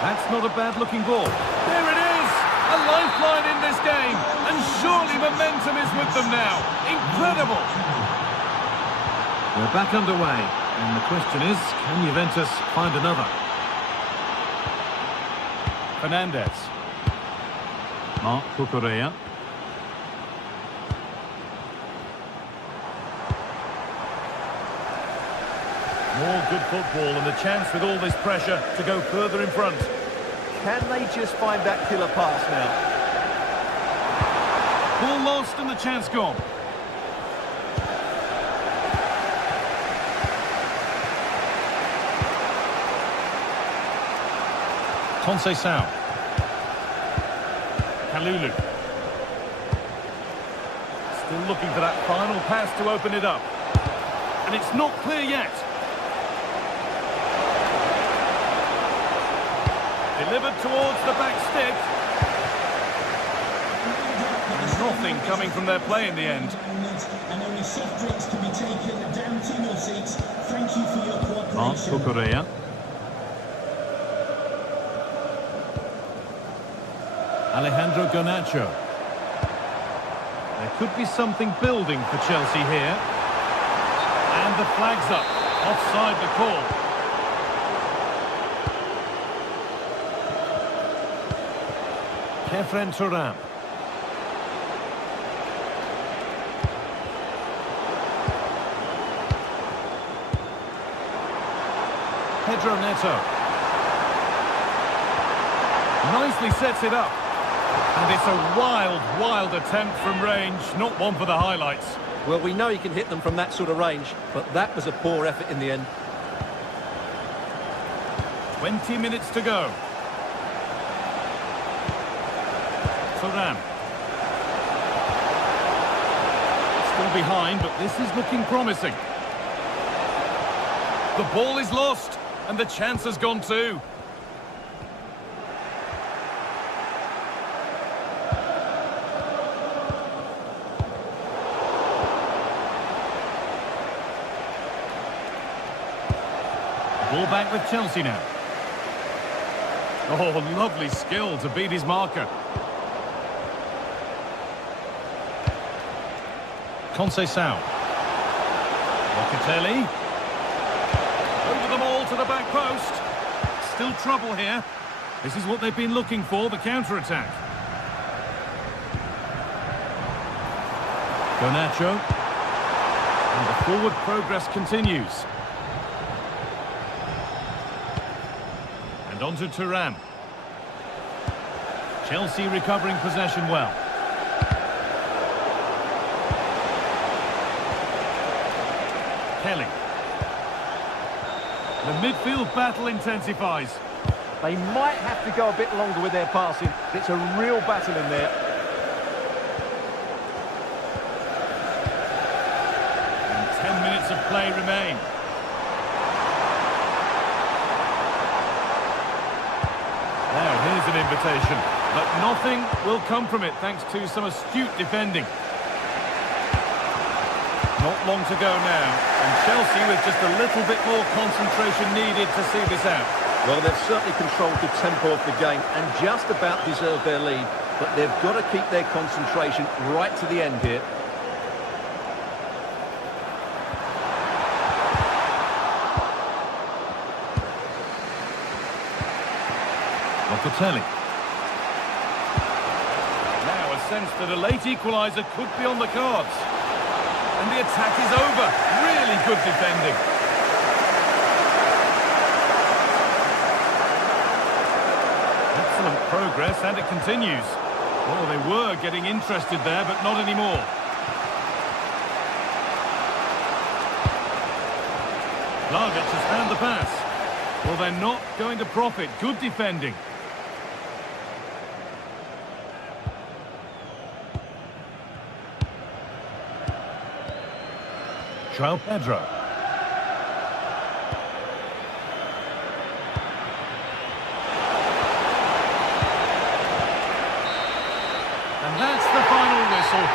That's not a bad-looking ball. There it is! A lifeline in this game! And surely momentum is with them now. Incredible! We're back underway. And the question is, can Juventus find another? Fernandez. Marc Cucurella. More good football and the chance with all this pressure to go further in front. Can they just find that killer pass now? Ball lost and the chance gone. Conceição. Kalulu. Still looking for that final pass to open it up. And it's not clear yet. Delivered towards the back stick. Nothing coming from their play in the end. And only soft drinks can be taken down to your seats. Thank you for your cooperation. Marc Cucurella. Alejandro Garnacho. There could be something building for Chelsea here. And the flag's up. Offside the call. Kefren Turam. Pedro Neto. Nicely sets it up. And it's a wild, wild attempt from range, not one for the highlights. Well, we know he can hit them from that sort of range, but that was a poor effort in the end. 20 minutes to go. Turam. Still behind, but this is looking promising. The ball is lost, and the chance has gone too. Ball back with Chelsea now. Oh, lovely skill to beat his marker. Conceição. Locatelli. Over them all to the back post. Still trouble here. This is what they've been looking for, the counter-attack. Garnacho. And the forward progress continues. And on to Thuram. Chelsea recovering possession well. Kelly. The midfield battle intensifies. They might have to go a bit longer with their passing. It's a real battle in there. And 10 minutes of play remain. Now, here's an invitation, but nothing will come from it thanks to some astute defending. Not long to go now, and Chelsea with just a little bit more concentration needed to see this out. Well, they've certainly controlled the tempo of the game and just about deserved their lead, but they've got to keep their concentration right to the end here. Locatelli. Now a sense that a late equaliser could be on the cards. And the attack is over. Really good defending. Excellent progress, and it continues. Oh, they were getting interested there, but not anymore. Vlahovic has found the pass. Well, they're not going to profit. Good defending. João Pedro. And that's the final whistle.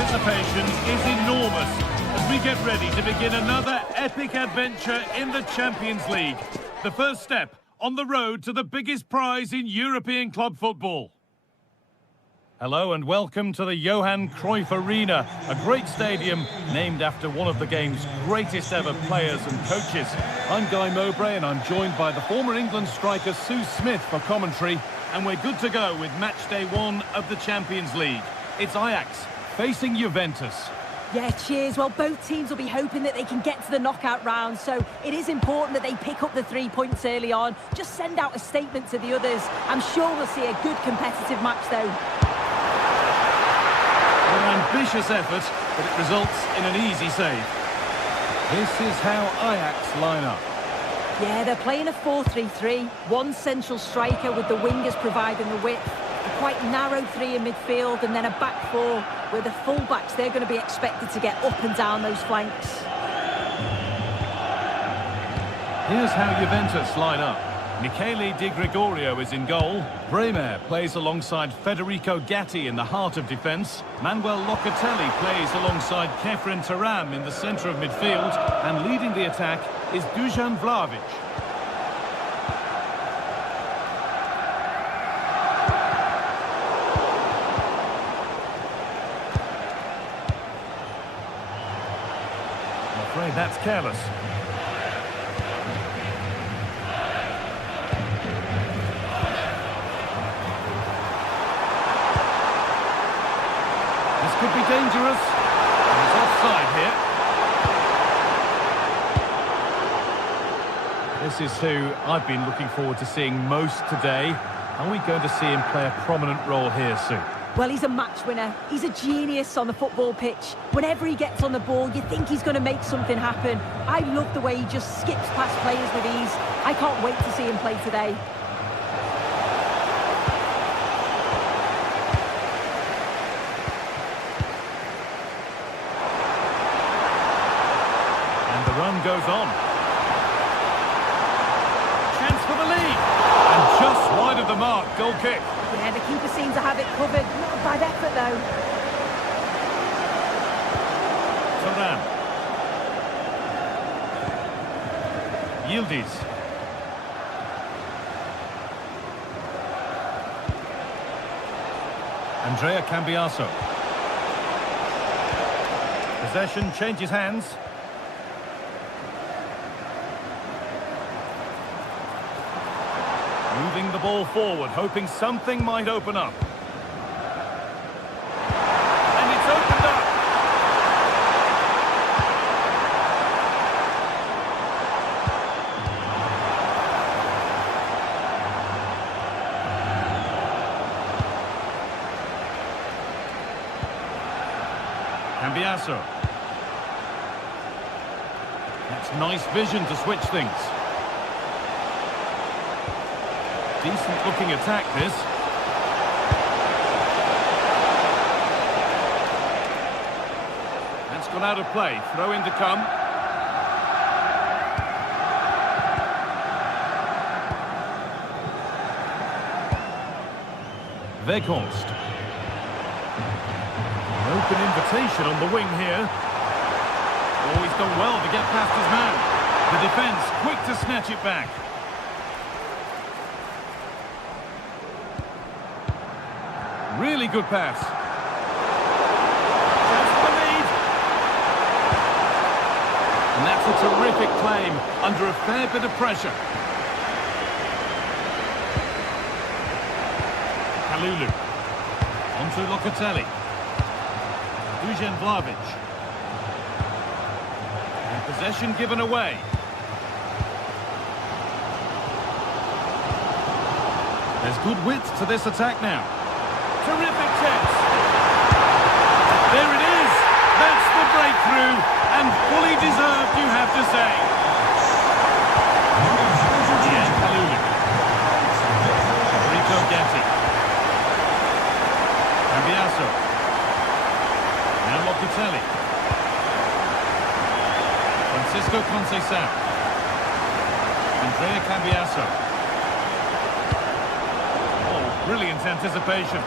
Anticipation is enormous as we get ready to begin another epic adventure in the Champions League. The first step on the road to the biggest prize in European club football. Hello and welcome to the Johan Cruyff Arena, a great stadium named after one of the game's greatest ever players and coaches. I'm Guy Mowbray and I'm joined by the former England striker Sue Smith for commentary, and we're good to go with match day 1 of the Champions League. It's Ajax facing Juventus. Yeah, cheers. Well, both teams will be hoping that they can get to the knockout round, so it is important that they pick up the 3 points early on. Just send out a statement to the others. I'm sure we'll see a good competitive match, though. An ambitious effort, but it results in an easy save. This is how Ajax line up. Yeah, they're playing a 4-3-3. One central striker with the wingers providing the width. A quite narrow 3 in midfield, and then a back 4 where the full-backs, they're going to be expected to get up and down those flanks. Here's how Juventus line up. Michele Di Gregorio is in goal. Bremer plays alongside Federico Gatti in the heart of defence. Manuel Locatelli plays alongside Kefren Turam in the centre of midfield. And leading the attack is Dusan Vlahovic. I'm afraid that's careless. Could be dangerous. He's offside here. This is who I've been looking forward to seeing most today. Are we going to see him play a prominent role here, Sue? Well, he's a match winner. He's a genius on the football pitch. Whenever he gets on the ball, you think he's going to make something happen. I love the way he just skips past players with ease. I can't wait to see him play today. The run goes on. Chance for the lead. And just wide of the mark, goal kick. Yeah, the keeper seems to have it covered. Not a bad effort, though. Turam. Yildiz. Andrea Cambiaso. Possession changes hands. Moving the ball forward, hoping something might open up. And it's opened up! Cambiaso. That's nice vision to switch things. Decent looking attack, this. That's gone out of play. Throw in to come. Weghorst. An open invitation on the wing here. Oh, he's done well to get past his man. The defence quick to snatch it back. Really good pass. That's the lead. And that's a terrific claim under a fair bit of pressure. Kalulu. Onto Locatelli. Dusan Vlahovic. And possession given away. There's good width to this attack now. Terrific chance. There it is. That's the breakthrough, and fully deserved, you have to say. Yeah, Kalulu. Federico Gatti. Cambiaso. Now Locatelli. Francisco Conceição. Andrea Cambiaso. Oh, brilliant anticipation.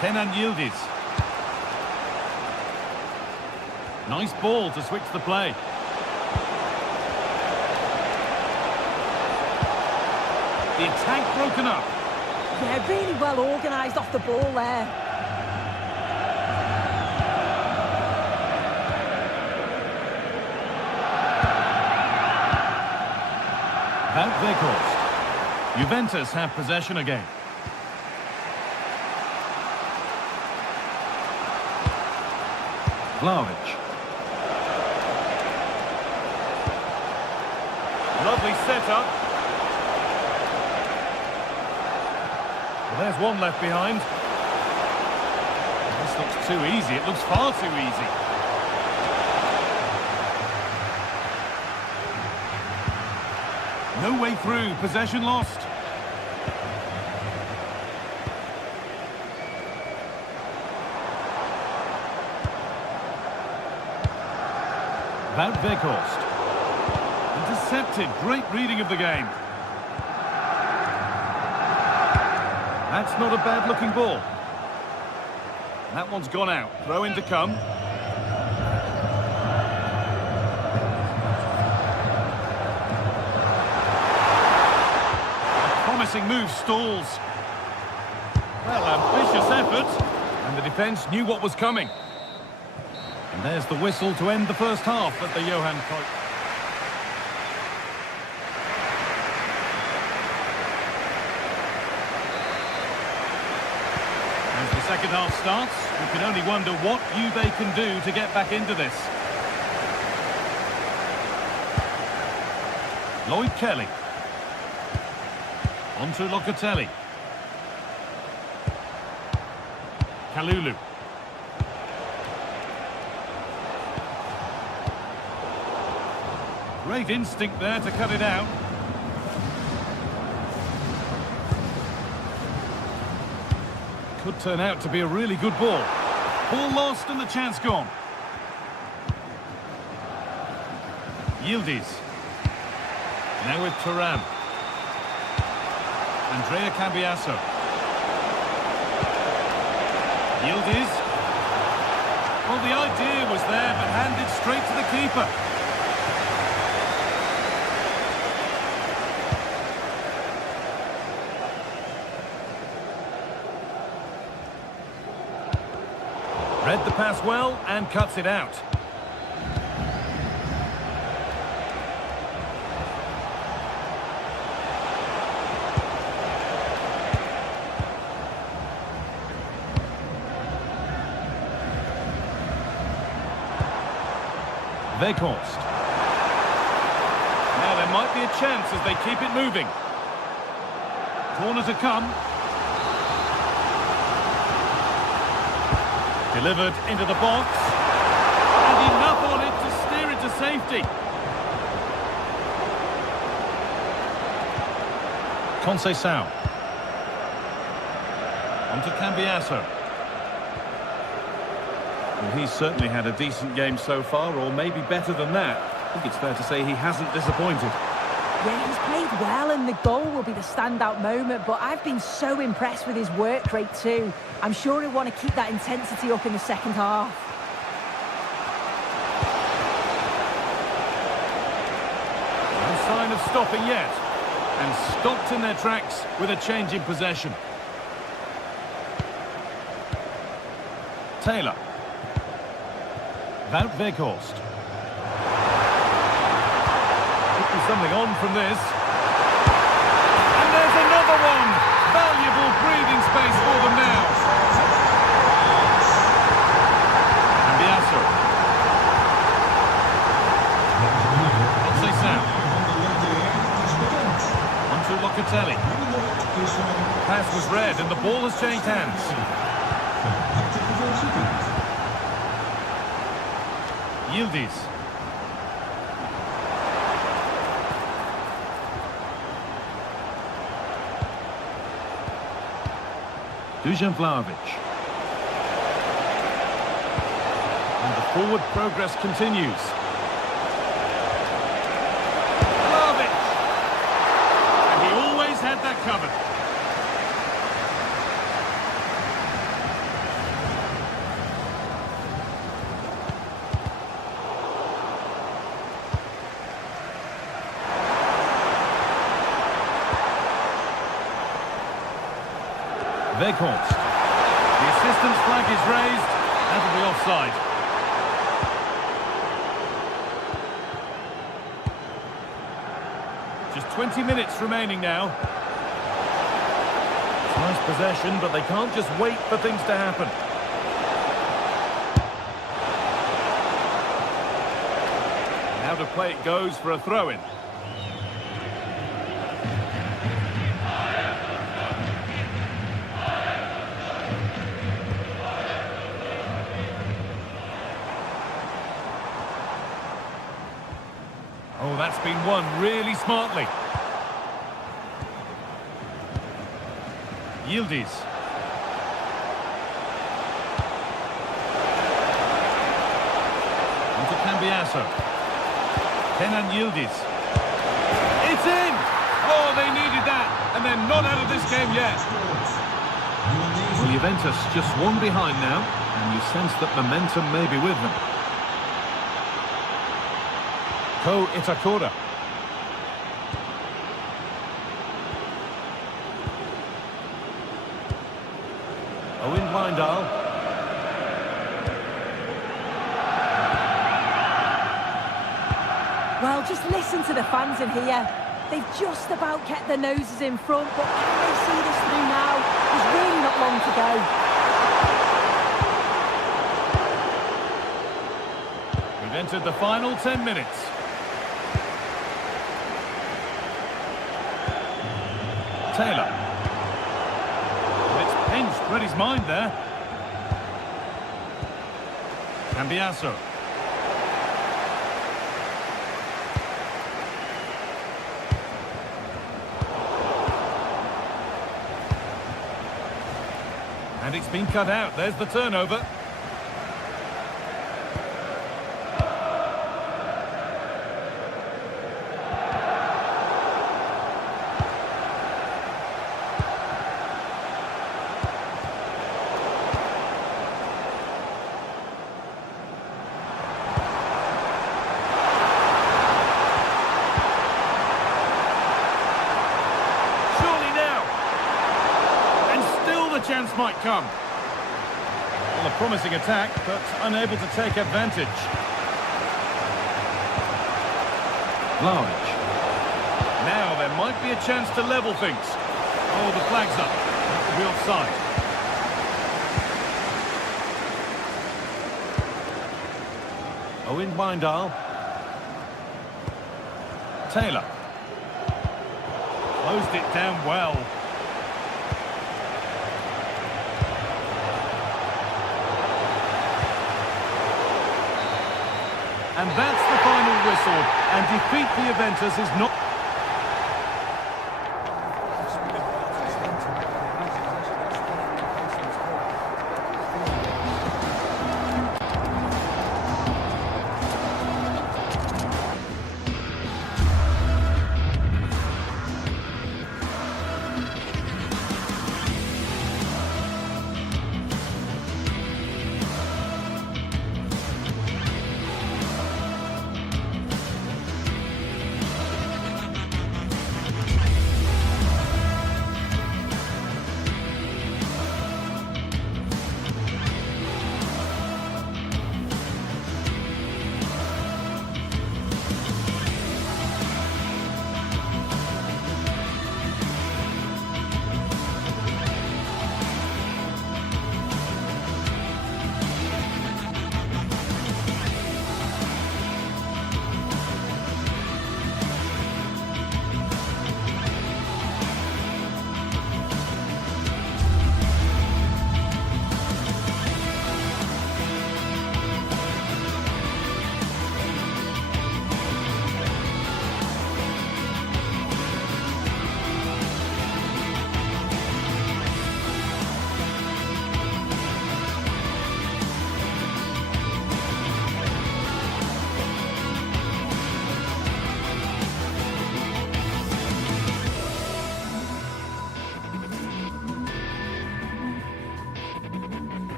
Kenan Yildiz. Nice ball to switch the play. The attack broken up. Yeah, really well organised off the ball there. Wout Weghorst. Juventus have possession again. Vlahovic. Lovely setup. Well, there's one left behind. This looks too easy. It looks far too easy. No way through. Possession lost. Wout Weghorst. Intercepted. Great reading of the game. That's not a bad-looking ball. That one's gone out. Throw in to come. A promising move stalls. Well, ambitious effort. And the defence knew what was coming. And there's the whistle to end the first half at the Johan Cruyff. As the second half starts, we can only wonder what Juve can do to get back into this. Lloyd Kelly. On to Locatelli. Kalulu. Great instinct there to cut it out. Could turn out to be a really good ball. Ball lost and the chance gone. Yildiz. Now with Thuram. Andrea Cambiasso. Yildiz. Well, the idea was there, but handed straight to the keeper. Read the pass well and cuts it out. Weghorst. Now there might be a chance as they keep it moving. Corner to come. Delivered into the box. And enough on it to steer it to safety. Conceição. On to Cambiasso. Well, he's certainly had a decent game so far, or maybe better than that. I think it's fair to say he hasn't disappointed. Yeah, he's played well and the goal will be the standout moment, but I've been so impressed with his work rate too. I'm sure he'll want to keep that intensity up in the second half. No sign of stopping yet. And stopped in their tracks with a change in possession. Taylor. Wout Weghorst. Could be something on from this. And there's another one! Valuable breathing space for them now. Cambiasso. Conceição. On to Locatelli. Pass was read and the ball has changed hands. Yildiz. Dusan Vlahovic. And the forward progress continues. Vlahovic! And he always had that covered. Weghorst. The assistant's flag is raised. That'll be offside. Just 20 minutes remaining now. It's nice possession, but they can't just wait for things to happen. Now to play it goes for a throw-in. Oh, that's been won really smartly. Yildiz. Into Cambiasso. Kenan Yildiz. It's in! Oh, they needed that, and they're not out of this game yet. Well, Juventus just one behind now, and you sense that momentum may be with them. Ko Itakura. Owen Wijndal. Well, just listen to the fans in here. They've just about kept their noses in front, but can they see this through now? There's really not long to go. We've entered the final 10 minutes. Taylor. It's pinched, read his mind there. Cambiasso. And it's been cut out. There's the turnover. Chance might come. Well, a promising attack, but unable to take advantage. Vlahovic. Now there might be a chance to level things. Oh, the flag's up. That will be offside. Owen Wijndal. Taylor. Closed it down well. And that's the final whistle, and defeat for Juventus is not...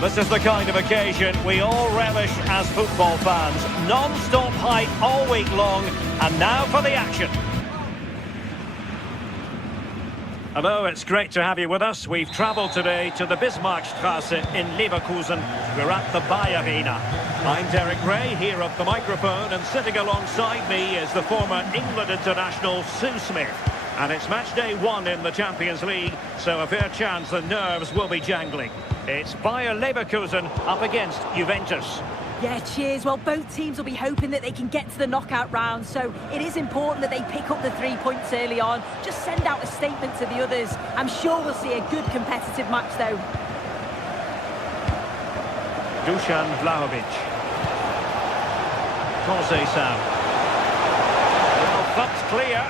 This is the kind of occasion we all relish as football fans. Non-stop hype all week long, and now for the action. Hello, it's great to have you with us. We've travelled today to the Bismarckstraße in Leverkusen. We're at the Bayer Arena. I'm Derek Ray, here at the microphone, and sitting alongside me is the former England international Sue Smith. And it's match day 1 in the Champions League, so a fair chance the nerves will be jangling. It's Bayer Leverkusen up against Juventus. Yeah, cheers. Well, both teams will be hoping that they can get to the knockout round, so it is important that they pick up the 3 points early on. Just send out a statement to the others. I'm sure we'll see a good competitive match, though. Dusan Vlahovic. Jose Sam. Well, that's clear.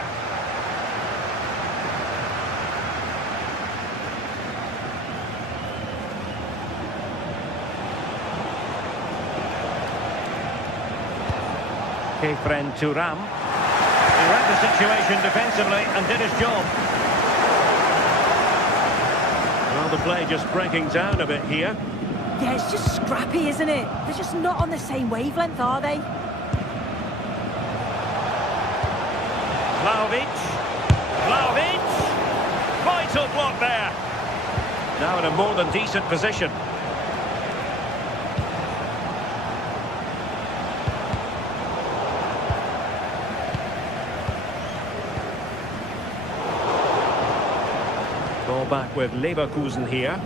Kefren Turam. He read the situation defensively and did his job. Well, the play just breaking down a bit here. Yeah, it's just scrappy, isn't it? They're just not on the same wavelength, are they? Vlahovic. Vlahovic. Vital block there. Now in a more than decent position. Ball back with Leverkusen here.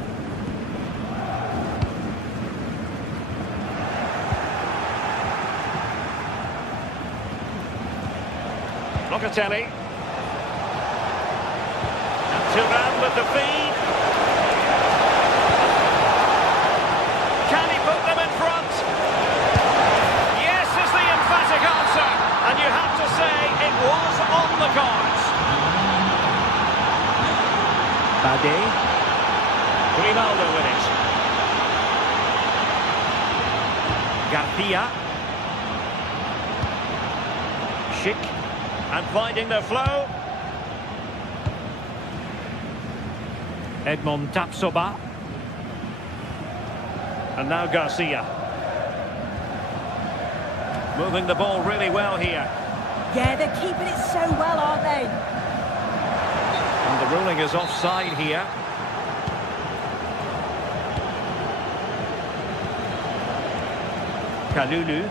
Locatelli. And Thuram with the feed. Can he put them in front? Yes is the emphatic answer. And you have to say it was on the cards. Bade. Grimaldo with it. Garcia. Schick. And finding the flow. Edmond Tapsoba. And now Garcia. Moving the ball really well here. Yeah, they're keeping it so well, aren't they? And the ruling is offside here. Kalulu.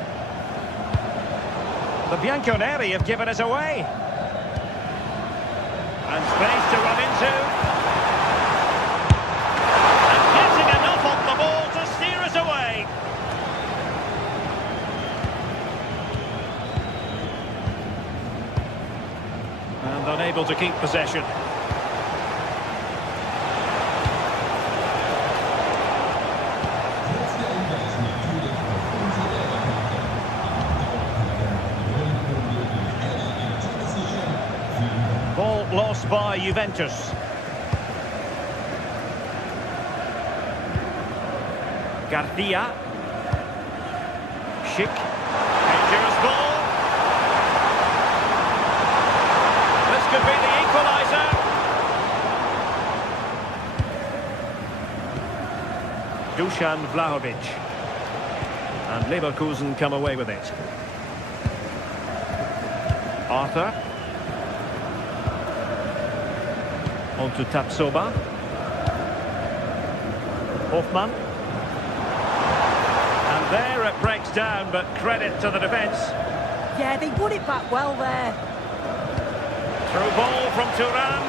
The Bianconeri have given us away. And space to run into. And getting enough on the ball to steer us away. And unable to keep possession. Ball lost by Juventus. Garcia. Schick. Dangerous ball. This could be the equaliser. Dusan Vlahovic. And Leverkusen come away with it. Arthur. On to Tapsoba. Hoffman. And there it breaks down, but credit to the defence. Yeah, they won it back well there. Through ball from Thuram.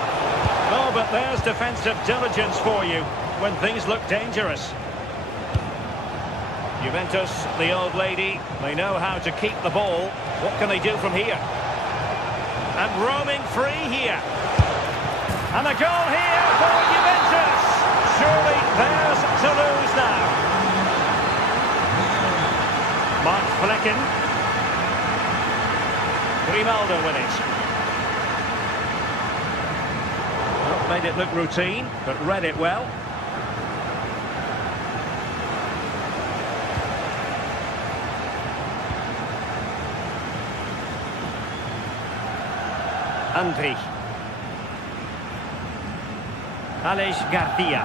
Oh, but there's defensive diligence for you when things look dangerous. Juventus, the old lady, they know how to keep the ball. What can they do from here? And roaming free here. And a goal here for Juventus. Surely theirs to lose now. Mark Flecken. Grimaldo with it. Well, made it look routine, but read it well. Andri. Aleix Garcia.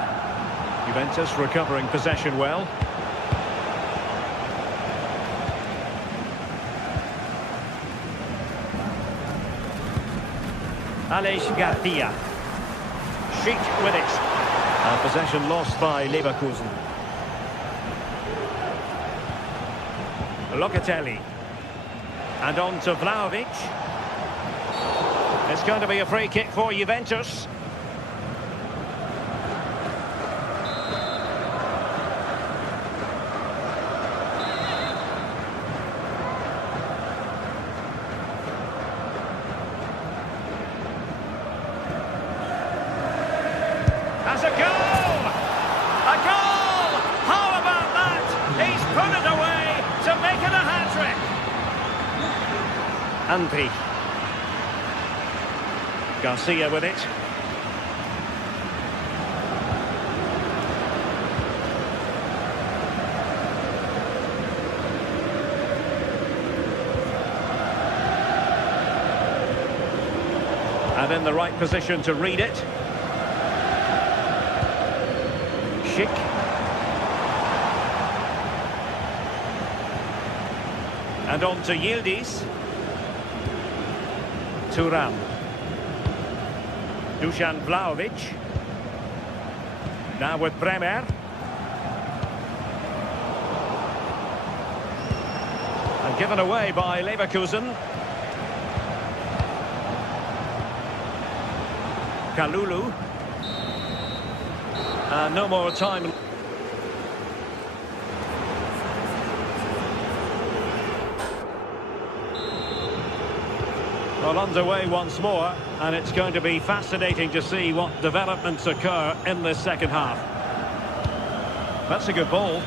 Juventus recovering possession well. Aleix Garcia. Schick with it. Possession lost by Leverkusen. Locatelli. And on to Vlahovic. It's going to be a free kick for Juventus. Has a goal! A goal! How about that? He's put it away to make it a hat-trick. Andri. Garcia with it. And in the right position to read it. Schick. And on to Yildiz. Thuram. Dusan Vlahovic. Now with Bremer. And given away by Leverkusen. Kalulu. No more time. Well, underway once more, and it's going to be fascinating to see what developments occur in this second half. That's a good ball.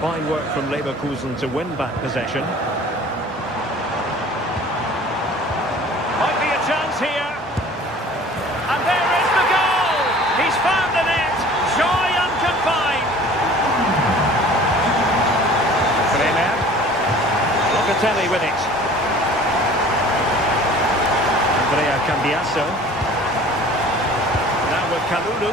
Fine work from Leverkusen to win back possession. Might be a chance here. And there is the goal! He's found the net! Joy unconfined! Bremer. Locatelli with it. Andrea Cambiasso. Now with Kalulu.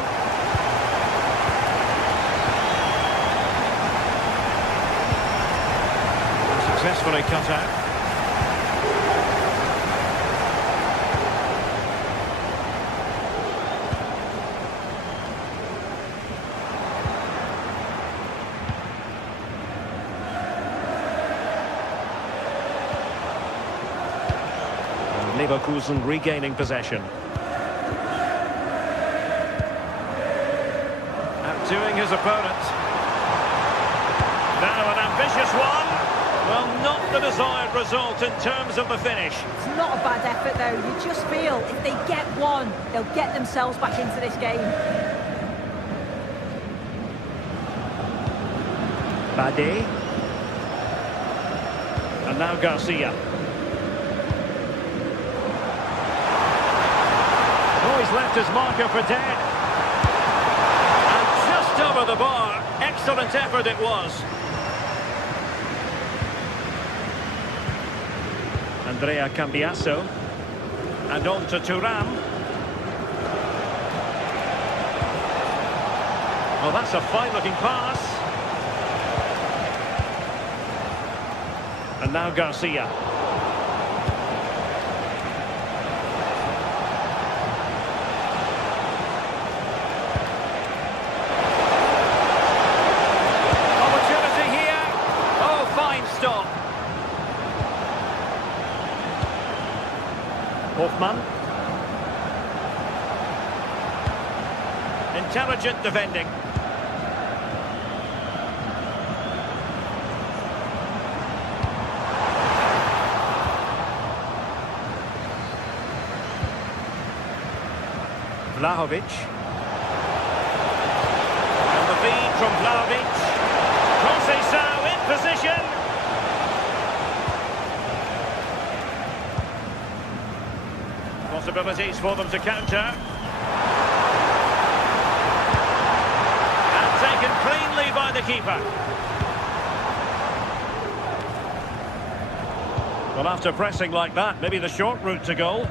Successfully cut out. Leverkusen regaining possession. Outdoing his opponent. Now an ambitious one. Well, not the desired result in terms of the finish. It's not a bad effort, though. You just feel if they get one, they'll get themselves back into this game. Bade. And now Garcia. Oh, he's left his marker for dead. And just over the bar. Excellent effort it was. Andrea Cambiasso. And on to Thuram. Well, that's a fine-looking pass. And now Garcia. Opportunity here. Oh, fine stop. Hoffmann. Intelligent defending. Vlahovic. And the feed from Vlahovic. Conceição in position. Possibilities for them to counter. And taken cleanly by the keeper. Well, after pressing like that, maybe the short route to goal.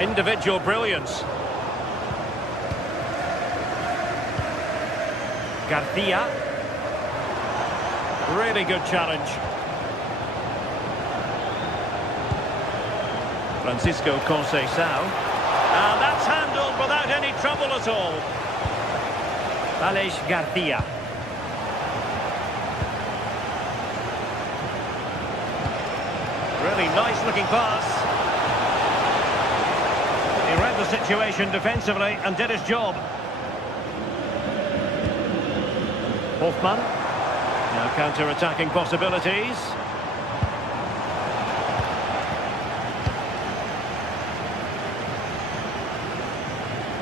Individual brilliance. Garcia. Really good challenge. Francisco Conceição. And that's handled without any trouble at all. Aleix Garcia. Really nice looking pass. He read the situation defensively and did his job. Hoffmann. Now counter-attacking possibilities.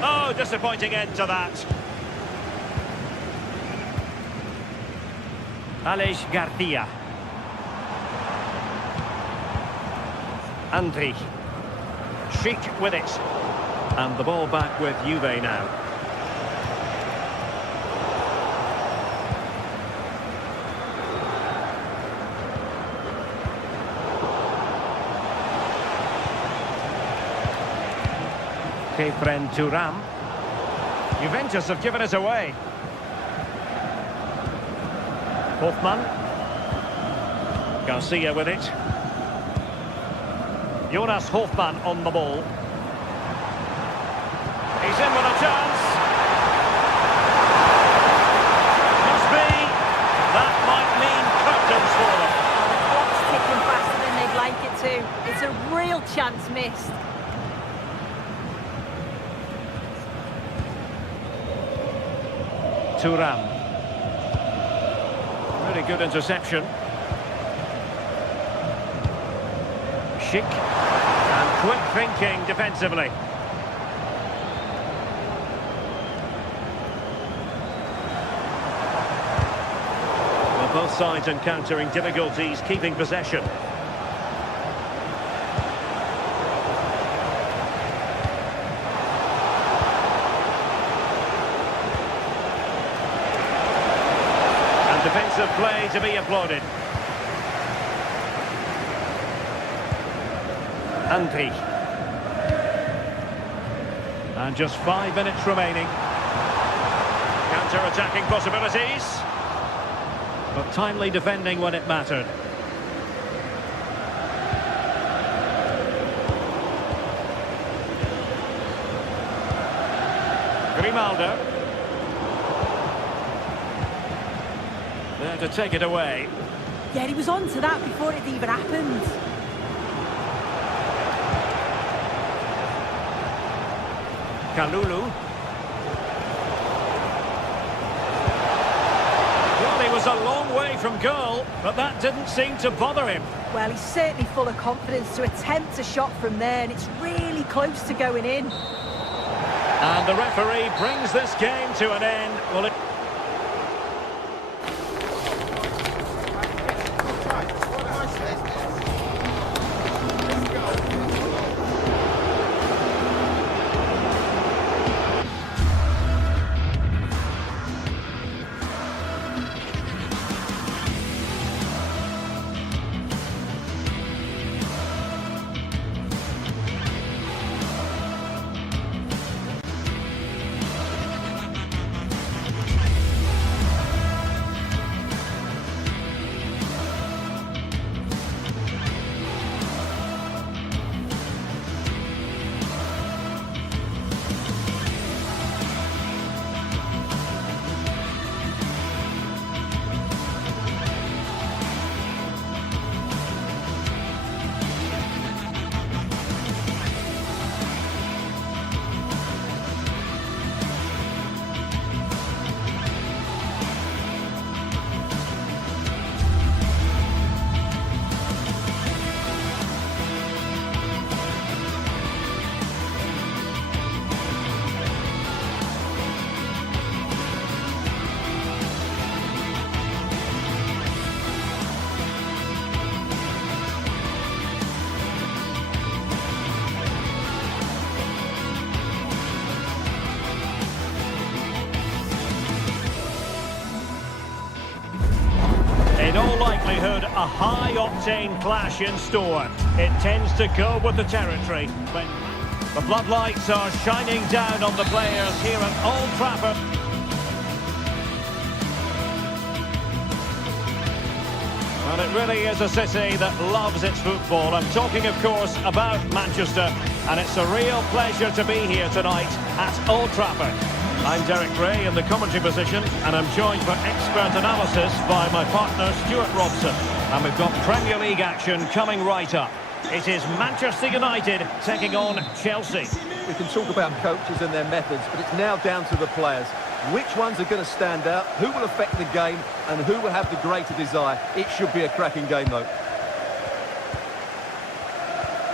Oh, disappointing end to that. Aleix Garcia. Andri. Schick with it. And the ball back with Juve now. Kefren Turam. Juventus have given it away. Hoffmann. Garcia with it. Jonas Hoffmann on the ball. He's in with a chance. Must be. That might mean curtains for them. The clock's ticking faster than they'd like it to. It's a real chance missed. Turam. Really good interception. Schick. And quick thinking defensively. Well, both sides encountering difficulties keeping possession. Defensive play to be applauded. Andri. And just 5 minutes remaining. Counter-attacking possibilities. But timely defending when it mattered. Grimaldo. There to take it away. Yeah, he was on to that before it even happened. Kalulu. Well, he was a long way from goal, but that didn't seem to bother him. Well, he's certainly full of confidence to attempt a shot from there, and it's really close to going in. And the referee brings this game to an end. Well, it... In all likelihood, a high-octane clash in store. It tends to go with the territory. The floodlights are shining down on the players here at Old Trafford. And it really is a city that loves its football. I'm talking, of course, about Manchester. And it's a real pleasure to be here tonight at Old Trafford. I'm Derek Ray in the commentary position, and I'm joined for expert analysis by my partner, Stuart Robson. And we've got Premier League action coming right up. It is Manchester United taking on Chelsea. We can talk about coaches and their methods, but it's now down to the players. Which ones are going to stand out, who will affect the game, and who will have the greater desire. It should be a cracking game, though.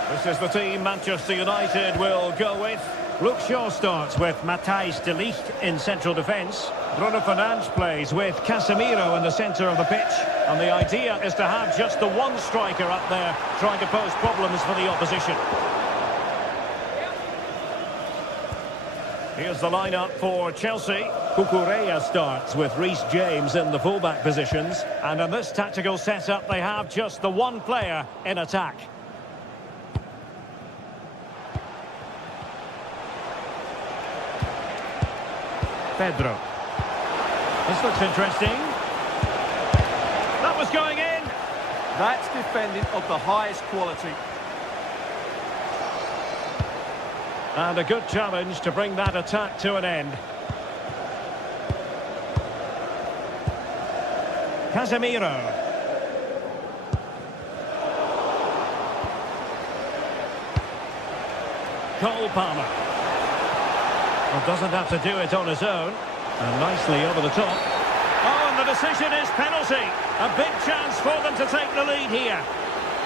This is the team Manchester United will go with. Luke Shaw starts with Matthijs de Ligt in central defence. Bruno Fernandes plays with Casemiro in the centre of the pitch. And the idea is to have just the one striker up there trying to pose problems for the opposition. Here's the lineup for Chelsea. Cucurella starts with Reece James in the fullback positions. And in this tactical setup, they have just the one player in attack. Pedro. This looks interesting. That was going in. That's defending of the highest quality. And a good challenge to bring that attack to an end. Casemiro. Cole Palmer. Well, doesn't have to do it on his own. And nicely over the top. Oh, and the decision is penalty. A big chance for them to take the lead here.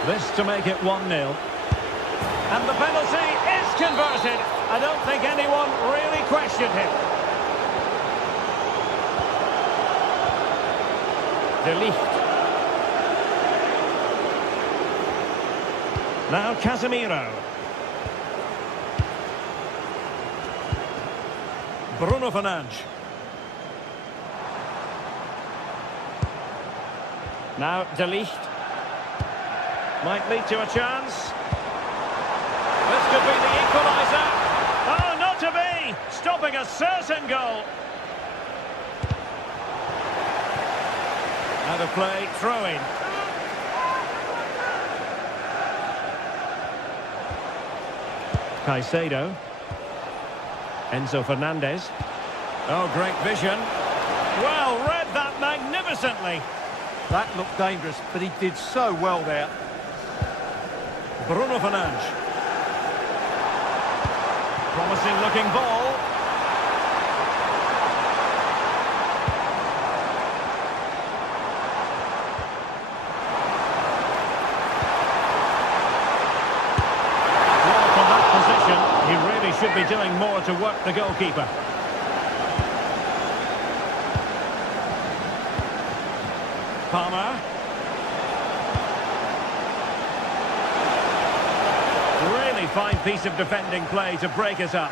This to make it 1-0. And the penalty is converted. I don't think anyone really questioned him. De Ligt. Now Casemiro. Bruno Fernandes. Now De Ligt. Might lead to a chance. This could be the equaliser. Oh, not to be! Stopping a certain goal. Out of play, throw-in. Caicedo. Enzo Fernandez. Oh, great vision. Well, read that magnificently. That looked dangerous, but he did so well there. Bruno Fernandes. Promising looking ball. Well, from that position, he really should be doing more to work the goalkeeper. Palmer. Really fine piece of defending play to break it up.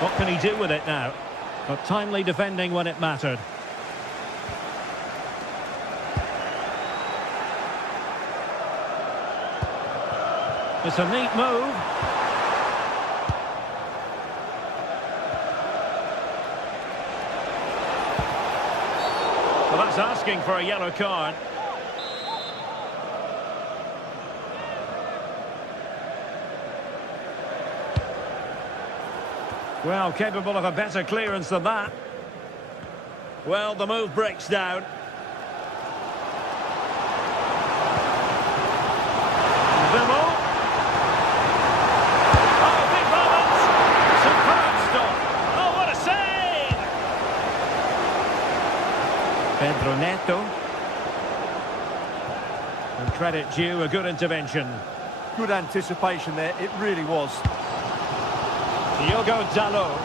What can he do with it now? But timely defending when it mattered. It's a neat move. Well, that's asking for a yellow card. Well, capable of a better clearance than that. Well, the move breaks down. Vimmel. Oh, big moment! Superb stop. Oh, what a save! Pedro Neto. And credit due, a good intervention. Good anticipation there, it really was. Diogo Dalot.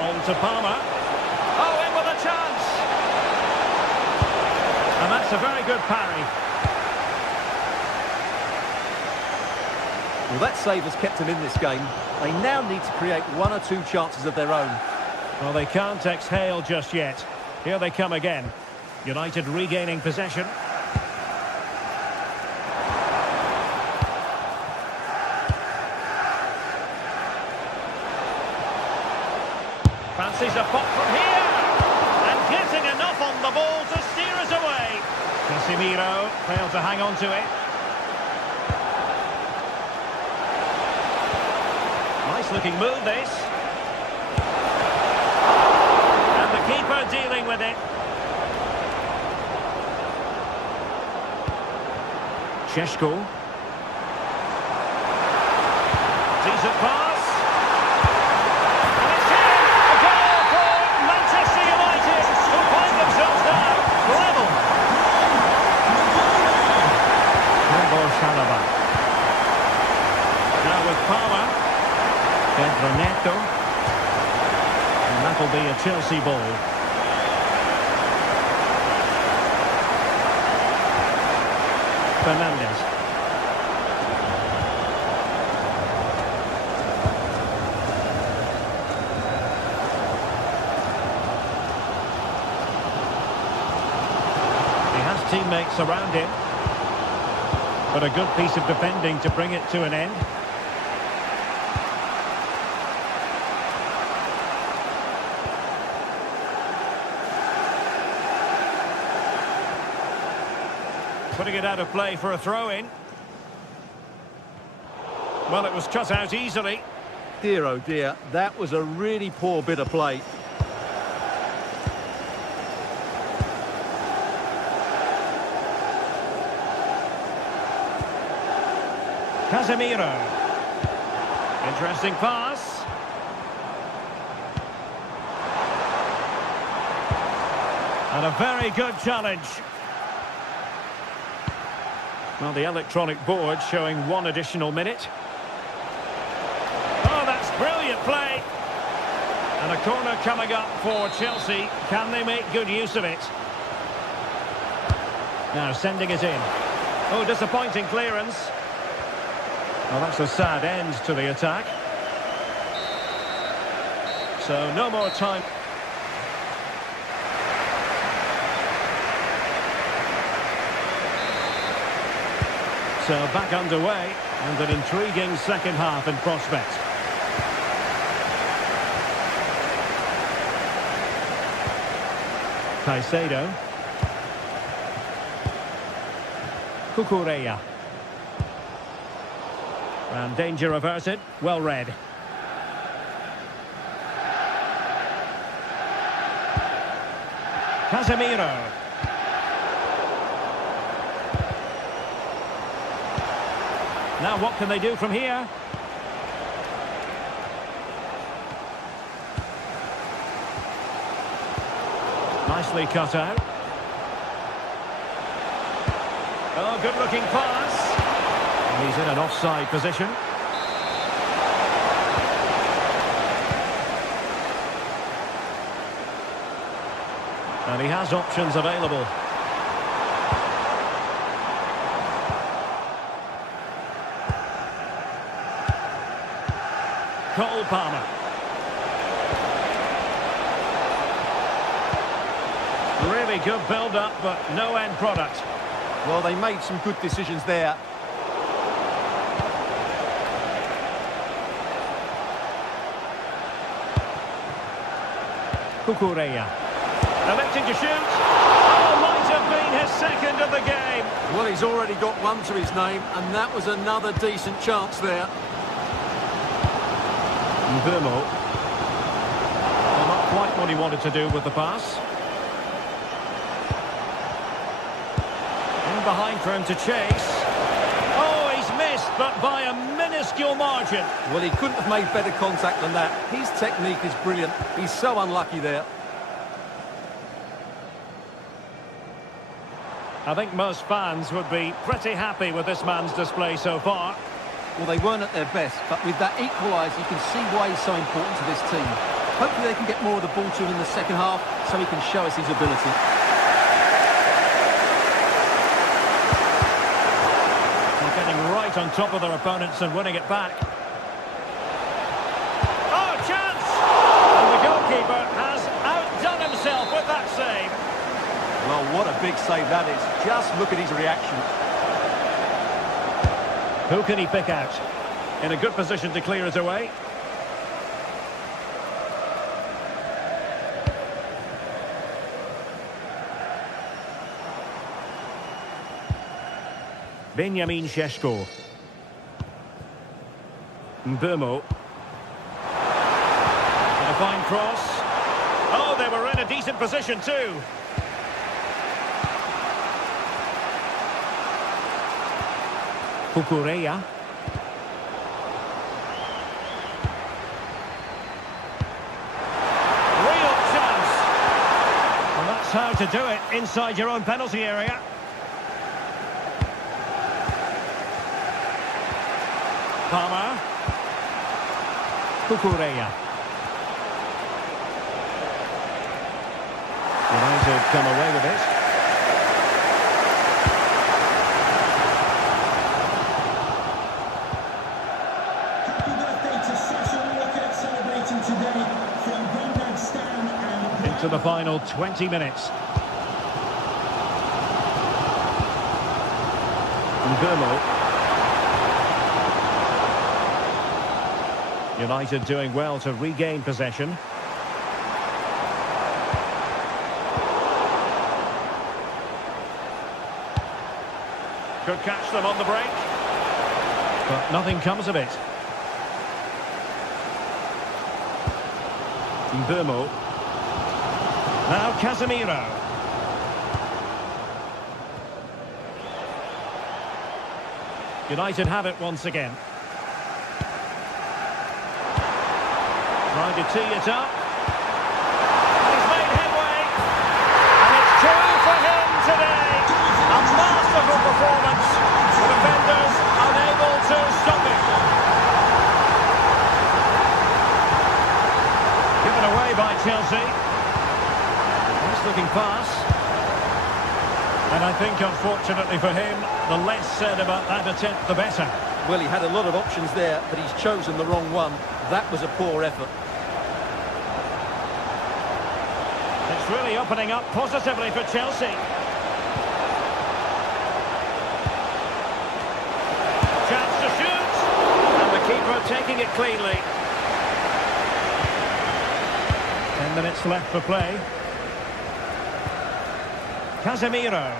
On to Palmer. Oh, in with a chance! And that's a very good parry. Well, that save has kept them in this game. They now need to create one or two chances of their own. Well, they can't exhale just yet. Here they come again. United regaining possession. Fancies a pop from here. And getting enough on the ball to steer it away. Casemiro failed to hang on to it. Nice looking move, this. And the keeper dealing with it. Šeško. Decent pass. And it's in! A goal for Manchester United, who find themselves now level. Shalaba. Now with power. Pedro Neto. And that'll be a Chelsea ball. Fernandes. He has teammates around him. But a good piece of defending to bring it to an end. Putting it out of play for a throw-in. Well, it was cut out easily. Dear, oh dear, that was a really poor bit of play. Casemiro. Interesting pass. And a very good challenge. Well, the electronic board showing 1 additional minute. Oh, that's brilliant play. And a corner coming up for Chelsea. Can they make good use of it? Now sending it in. Oh, disappointing clearance. Well, that's a sad end to the attack. So no more time. So back underway, and an intriguing second half in prospect. Caicedo. Cucurella. And danger averted, well read. Casemiro. Now what can they do from here? Nicely cut out. Oh, good looking pass. And he's in an offside position. And he has options available. Cole Palmer. Really good build-up, but no end product. Well, they made some good decisions there. Cucurella. Electing to shoot. Oh, might have been his second of the game. Well, he's already got one to his name, and that was another decent chance there. Well, not quite what he wanted to do with the pass. In behind for him to chase. Oh, he's missed, but by a minuscule margin. Well, he couldn't have made better contact than that. His technique is brilliant. He's so unlucky there. I think most fans would be pretty happy with this man's display so far. Well, they weren't at their best, but with that equaliser, you can see why he's so important to this team. Hopefully they can get more of the ball to him in the second half, so he can show us his ability. They're getting right on top of their opponents and winning it back. Oh, chance! And the goalkeeper Well, what a big save that is. Just look at his reaction. Who can he pick out? In a good position to clear it away. Benjamin Šeško. Mbermo. And a fine cross. Oh, they were in a decent position too. Kukureya. Real chance. And that's how to do it inside your own penalty area. Palmer. Kukureya. United come away with it. Happy birthday to Sasha Walker, celebrating today from Grandad Stan and... Into the final 20 minutes. Mbermo. United doing well to regain possession. Could catch them on the break. But nothing comes of it. Mbermo. Now Casemiro. United have it once again. Trying to tee it up. He's made headway. And it's two for him today. A masterful performance. The defenders unable to stop it. Given away by Chelsea. Nice looking pass. And I think, unfortunately for him, the less said about that attempt, the better. Well, he had a lot of options there, but he's chosen the wrong one. That was a poor effort. It's really opening up positively for Chelsea. Chance to shoot. And the keeper taking it cleanly. 10 minutes left for play. Casemiro.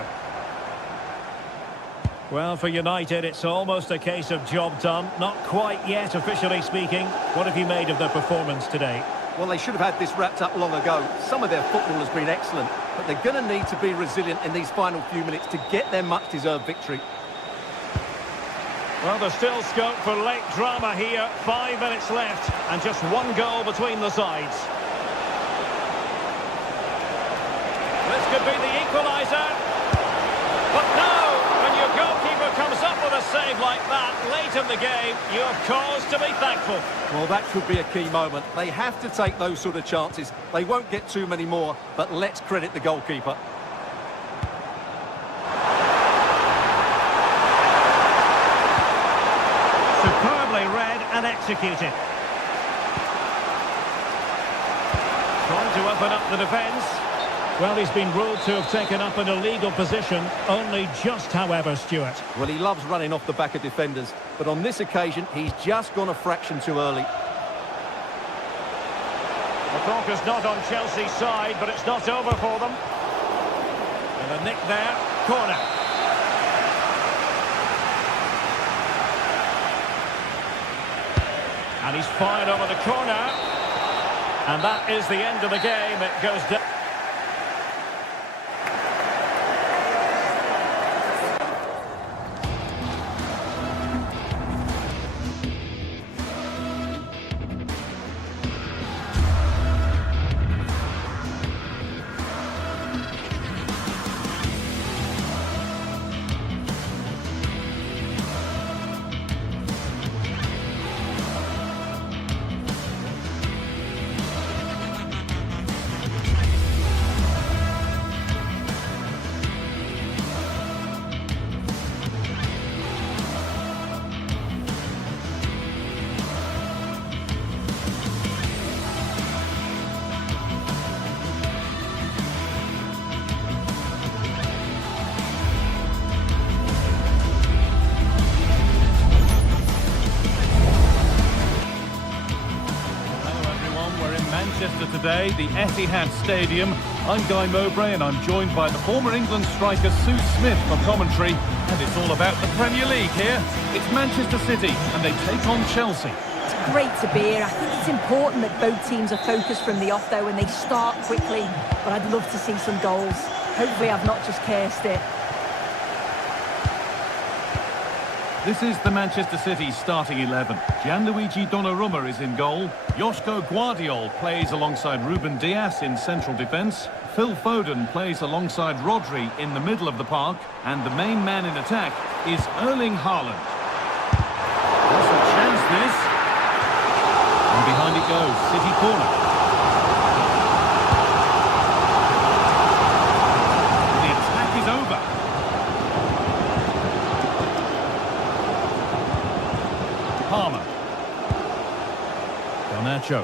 Well, for United, it's almost a case of job done. Not quite yet, officially speaking. What have you made of their performance today? Well, they should have had this wrapped up long ago. Some of their football has been excellent, but they're going to need to be resilient in these final few minutes to get their much-deserved victory. Well, there's still scope for late drama here. 5 minutes left, and just one goal between the sides. This could be the equaliser. But no! When your goalkeeper comes up with a save like that late in the game, you have cause to be thankful. Well, that could be a key moment. They have to take those sort of chances. They won't get too many more, but let's credit the goalkeeper. Superbly read and executed. Trying to open up the defence. Well, he's been ruled to have taken up an illegal position, only just, however, Stuart. Well, he loves running off the back of defenders, but on this occasion, he's just gone a fraction too early. The clock is not on Chelsea's side, but it's not over for them. And a nick there, corner. And he's fired over the corner. And that is the end of the game. It goes down. UK, the Etihad Stadium. I'm Guy Mowbray and I'm joined by the former England striker Sue Smith for commentary. And it's all about the Premier League here. It's Manchester City and they take on Chelsea. It's great to be here. I think it's important that both teams are focused from the off though and they start quickly. But I'd love to see some goals. Hopefully I've not just cursed it. This is the Manchester City starting 11. Gianluigi Donnarumma is in goal. Joško Guardiol plays alongside Ruben Dias in central defence. Phil Foden plays alongside Rodri in the middle of the park. And the main man in attack is Erling Haaland. That's a chance, this. And behind it goes, City corner. The attack is over. Palmer. Garnacho.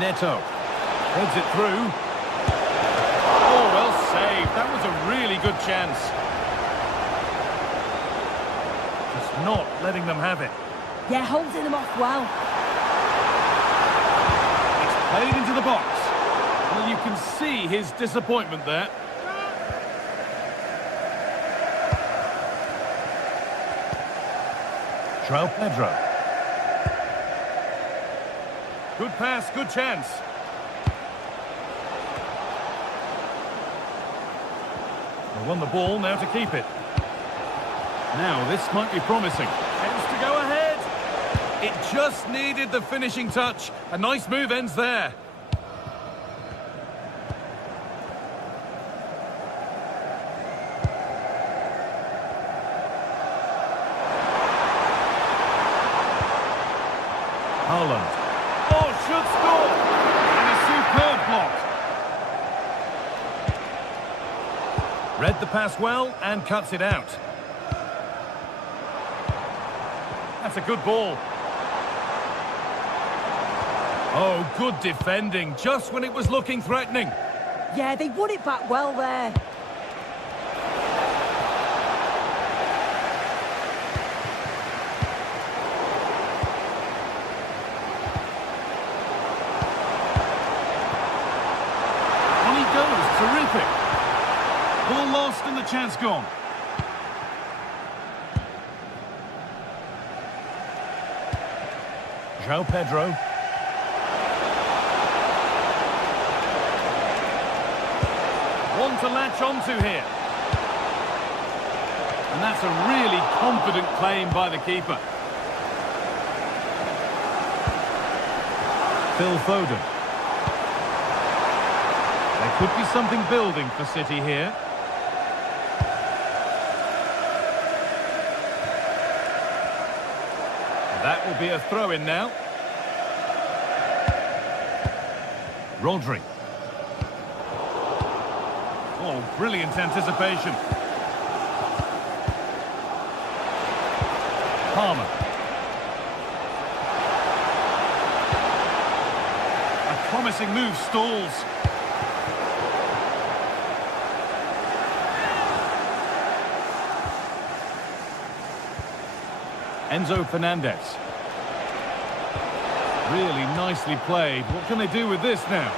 Neto. Heads it through. Oh, well saved. That was a really good chance. Just not letting them have it. Yeah, holding them off well. It's played into the box. Well, you can see his disappointment there. João Pedro. Good pass, good chance. They won the ball, now to keep it. Now, this might be promising. Chance to go ahead. It just needed the finishing touch. A nice move ends there. Haaland. Oh, should score! And a superb block. Read the pass well and cuts it out. That's a good ball. Oh, good defending, just when it was looking threatening. Yeah, they won it back well there. Terrific. Ball lost and the chance gone. João Pedro. One to latch onto here. And that's a really confident claim by the keeper. Phil Foden. There could be something building for City here. That will be a throw-in now. Rodri. Oh, brilliant anticipation. Palmer. A promising move stalls. Enzo Fernandez. Really nicely played. What can they do with this now?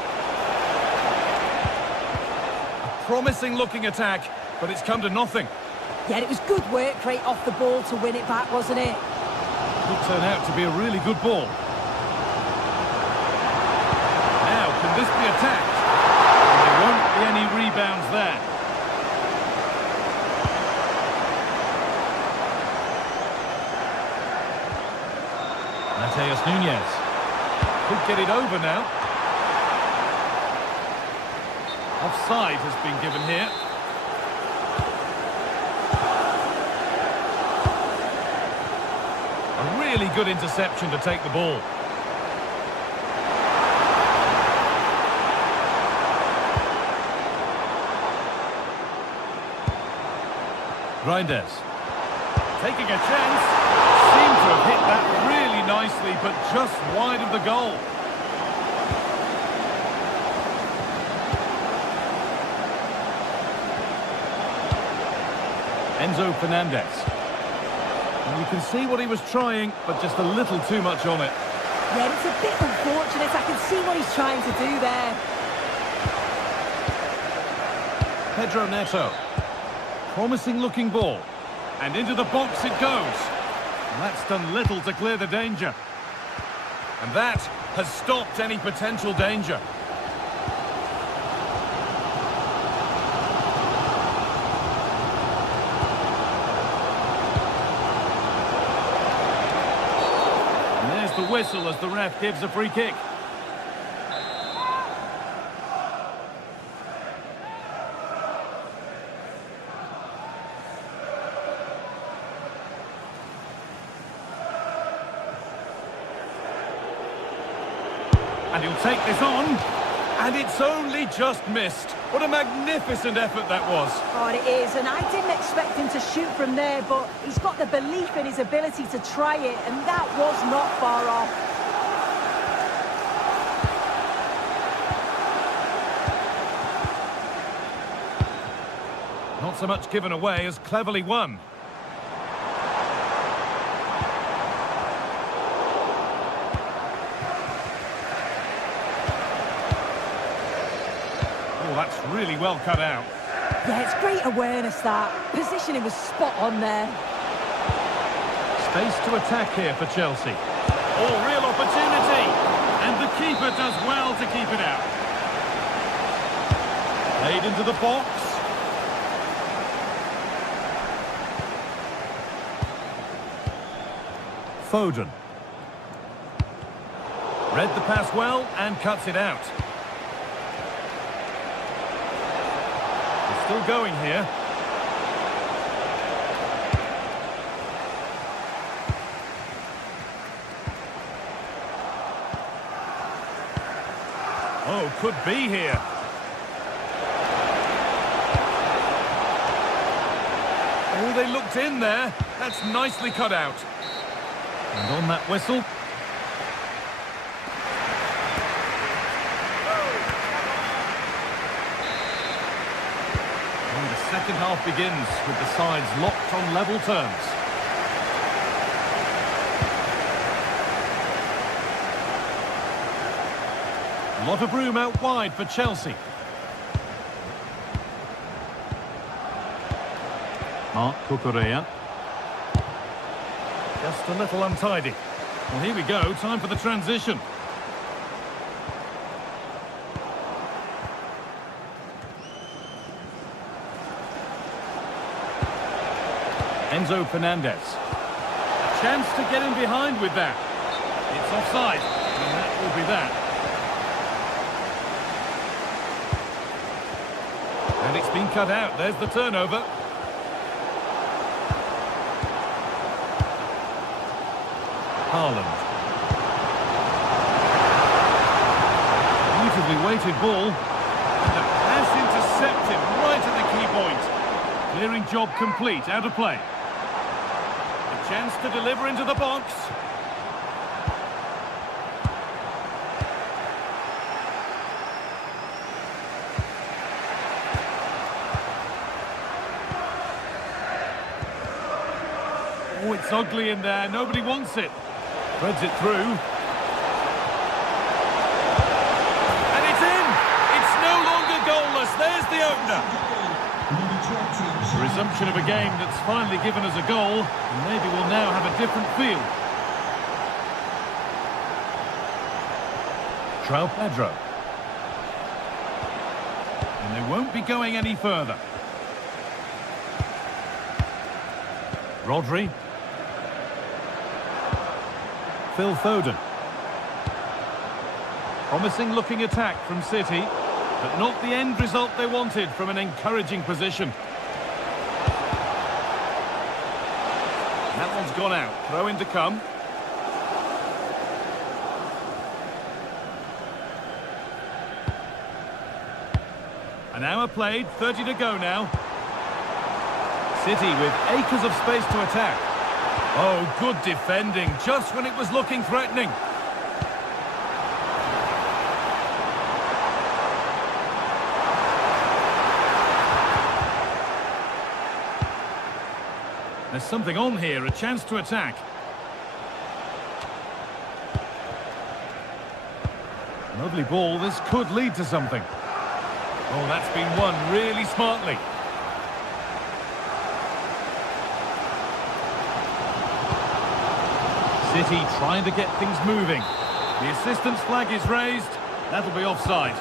A promising looking attack, but it's come to nothing. Yeah, it was good work rate off the ball to win it back, wasn't it? Could turn out to be a really good ball. Now, can this be attacked? There won't be any rebounds there. Mateus Nunes could get it over now. Offside has been given here. A really good interception to take the ball. Reinders taking a chance. Seemed to have hit that really nicely, but just wide of the goal. Enzo Fernandez. And you can see what he was trying, but just a little too much on it. Yeah, it's a bit unfortunate. I can see what he's trying to do there. Pedro Neto. Promising looking ball. And into the box it goes. And that's done little to clear the danger. And that has stopped any potential danger. And there's the whistle as the ref gives a free kick. And he'll take this on, and it's only just missed. What a magnificent effort that was. Oh, it is, and I didn't expect him to shoot from there, but he's got the belief in his ability to try it, and that was not far off. Not so much given away as cleverly won. Oh, that's really well cut out. Yeah, it's great awareness, that. Positioning was spot on there. Space to attack here for Chelsea. Oh, real opportunity. And the keeper does well to keep it out. Played into the box. Foden. Read the pass well and cuts it out. Still going here. Oh, could be here. Oh, they looked in there. That's nicely cut out. And on that whistle. Second half begins with the sides locked on level terms. A lot of room out wide for Chelsea. Mark Cucurella. Just a little untidy. Well, here we go, time for the transition. Enzo Fernandez. A chance to get in behind with that. It's offside, and that will be that. And it's been cut out. There's the turnover. Haaland. Beautifully weighted ball. And the pass intercepted right at the key point. Clearing job complete, out of play. Chance to deliver into the box. Oh, it's ugly in there. Nobody wants it. Threads it through. And it's in! It's no longer goalless. There's the opener. The resumption of a game that's finally given us a goal, and maybe we'll now have a different feel. João Pedro. And they won't be going any further. Rodri. Phil Foden. Promising looking attack from City, but not the end result they wanted from an encouraging position. That one's gone out. Throw in to come. An hour played, 30 to go now. City with acres of space to attack. Oh, good defending, just when it was looking threatening. There's something on here, a chance to attack. Lovely ball, this could lead to something. Oh, that's been won really smartly. City trying to get things moving. The assistant's flag is raised. That'll be offside.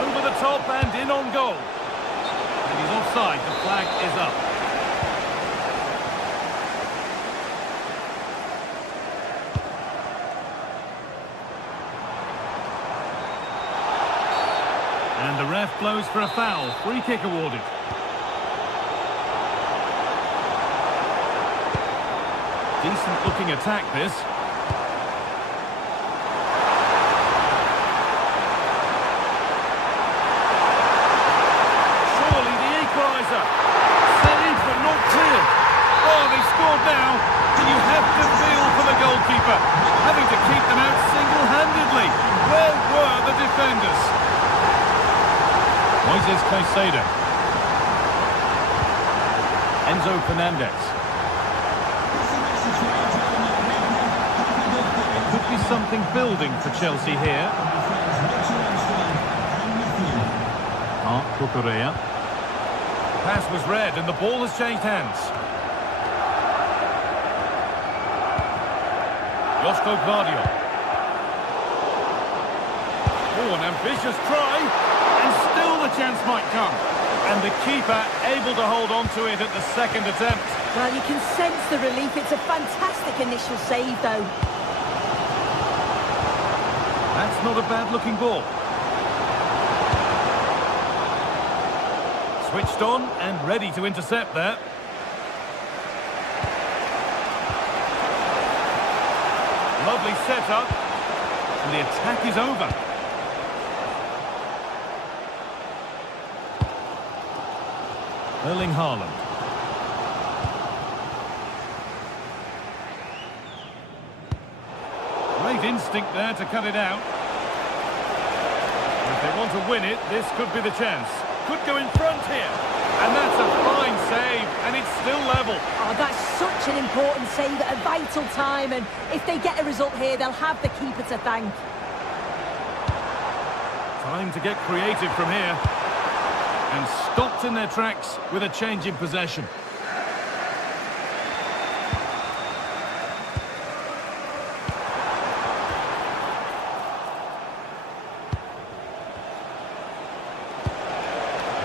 Over the top and in on goal. And he's offside. The flag is up. And the ref blows for a foul. Free kick awarded. Decent looking attack this. Surely the equaliser. Set in but not cleared. Oh, they've scored now. And you have to feel for the goalkeeper. Having to keep them out single-handedly. Where were the defenders? Moises Caicedo. Enzo Fernandez. There could be something building for Chelsea here. Cucurella. Pass was read and the ball has changed hands. Josko Gvardiol. Oh, an ambitious try. And still the chance might come. And the keeper able to hold on to it at the second attempt. Well, you can sense the relief. It's a fantastic initial save, though. That's not a bad-looking ball. Switched on and ready to intercept there. Lovely setup. And the attack is over. Erling Haaland. Great instinct there to cut it out. If they want to win it, this could be the chance. Could go in front here. And that's a fine save, and it's still level. Oh, that's such an important save at a vital time, and if they get a result here, they'll have the keeper to thank. Time to get creative from here. And stopped in their tracks with a change in possession.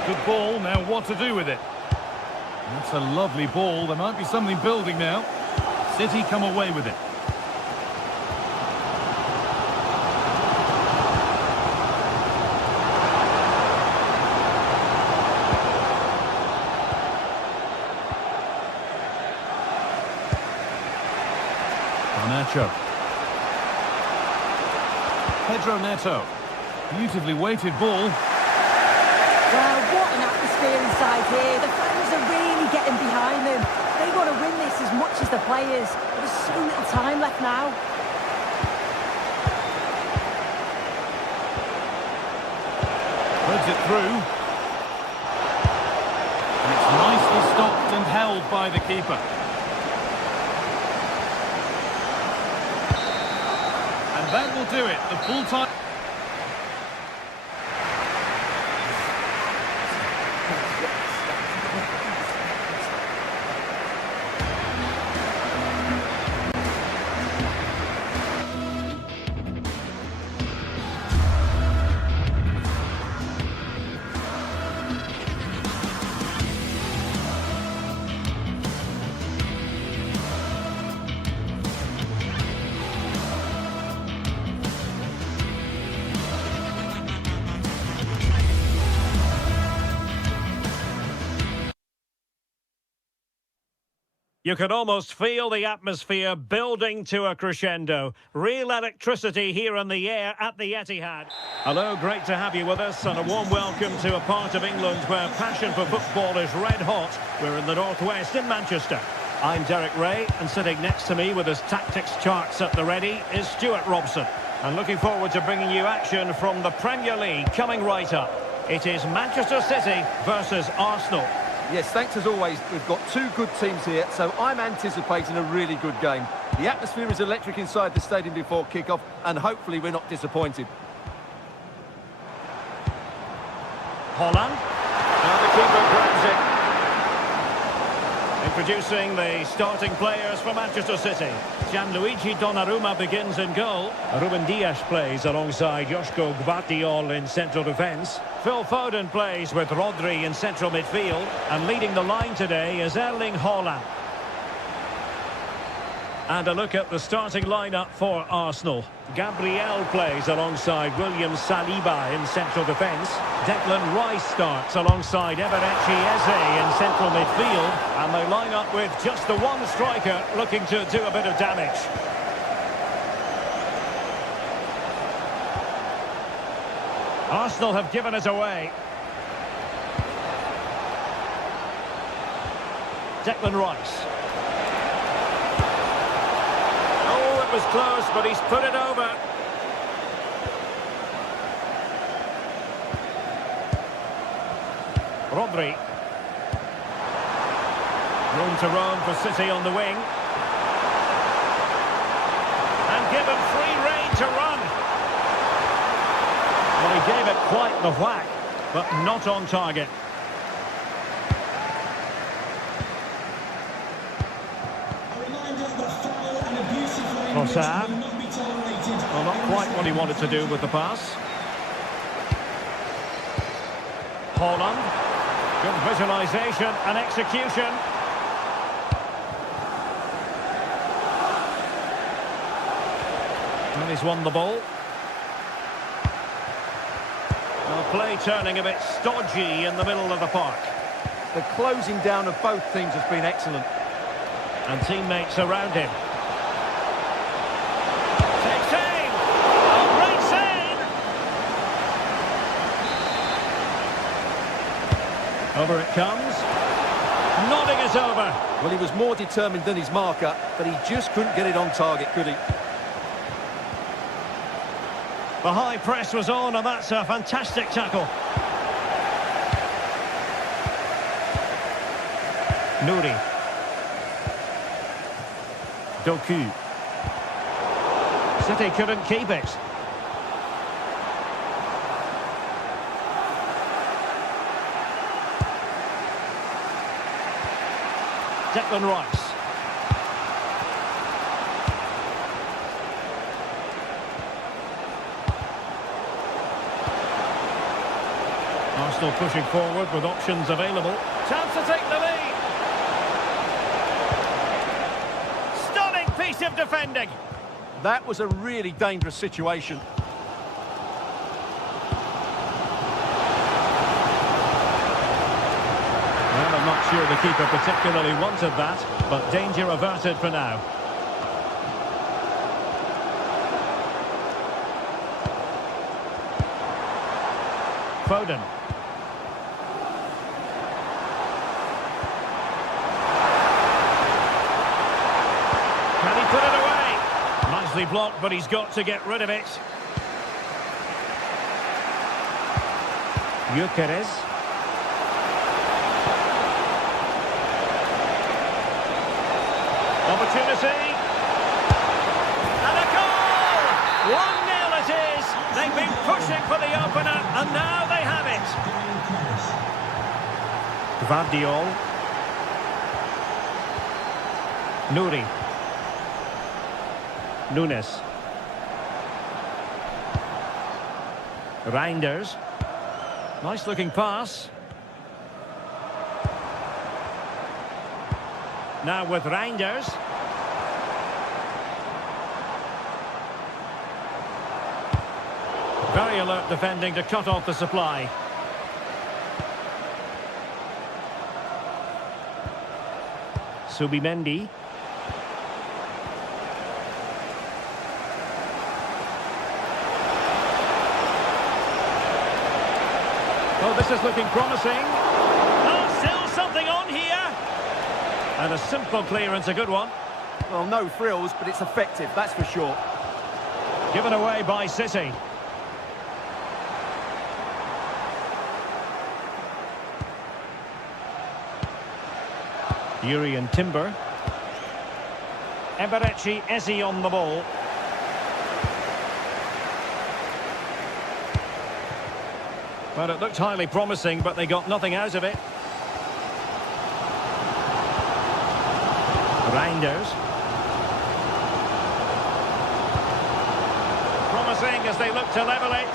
Good ball, now what to do with it? That's a lovely ball, there might be something building now. City come away with it. Nacho. Pedro Neto. Beautifully weighted ball. Well, what an atmosphere inside here. The fans are really getting behind them. They want to win this as much as the players. There's so little time left now. Threads it through. And it's nicely stopped and held by the keeper. That will do it, the full time. You can almost feel the atmosphere building to a crescendo. Real electricity here in the air at the Etihad. Hello, great to have you with us, and a warm welcome to a part of England where passion for football is red hot. We're in the northwest in Manchester. I'm Derek Ray, and sitting next to me with his tactics charts at the ready is Stuart Robson. And looking forward to bringing you action from the Premier League coming right up. It is Manchester City versus Arsenal. Yes, thanks as always. We've got two good teams here, so I'm anticipating a really good game. The atmosphere is electric inside the stadium before kick-off, and hopefully we're not disappointed. Holland. Now the keeper grabs it. Introducing the starting players for Manchester City. Gianluigi Donnarumma begins in goal. Ruben Dias plays alongside Joško Gvardiol in central defence. Phil Foden plays with Rodri in central midfield. And leading the line today is Erling Haaland. And a look at the starting lineup for Arsenal. Gabriel plays alongside William Saliba in central defence. Declan Rice starts alongside Eberechi Eze in central midfield. And they line up with just the one striker looking to do a bit of damage. Arsenal have given it away. Declan Rice. It was close, but he's put it over. Rodri. Room to roam for City on the wing. And given free rein to run. Well, he gave it quite the whack, but not on target. Trossard. Well, not quite what he wanted to do with the pass. Haaland. Good visualisation and execution. And he's won the ball. Well, play turning a bit stodgy in the middle of the park. The closing down of both teams has been excellent. And teammates around him. Takes aim! Oh, great save! Over it comes. Nodding it over. Well, he was more determined than his marker, but he just couldn't get it on target, could he? The high press was on, and that's a fantastic tackle. Nouri. Doku. City couldn't keep it. Declan Rice. Arsenal pushing forward with options available. Chance to take the lead. Stunning piece of defending. That was a really dangerous situation. Well, I'm not sure the keeper particularly wanted that, but danger averted for now. Foden. Can he put it away? Nicely blocked, but he's got to get rid of it. Gyökeres. Opportunity. And a goal! 1-0 it is. They've been pushing for the opener, and now they have it. Gvardiol. Nouri. Nunes. Reinders. Nice looking pass. Now with Reinders. Very alert defending to cut off the supply. Subimendi. Oh, this is looking promising. Oh, still something on here. And a simple clearance, a good one. Well, no frills, but it's effective, that's for sure. Given away by City. Yuri and Timber. Eberechi Eze on the ball. Well, it looked highly promising, but they got nothing out of it. Reinders. Promising as they look to level it.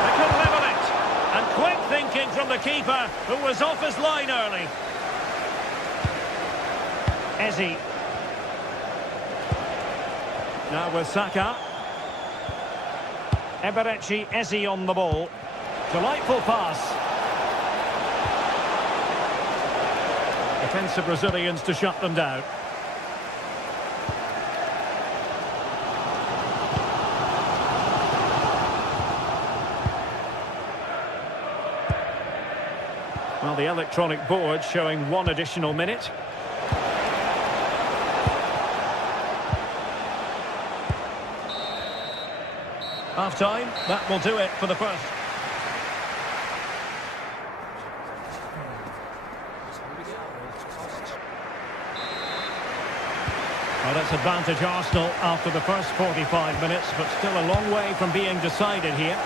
They could level it. And quick thinking from the keeper, who was off his line early. Eze. Now with Saka. Eberechi Eze on the ball. Delightful pass. Defensive Brazilians to shut them down. Well, the electronic board showing 1 additional minute. Half time, that will do it for the first. Well, that's advantage Arsenal after the first 45 minutes, but still a long way from being decided here.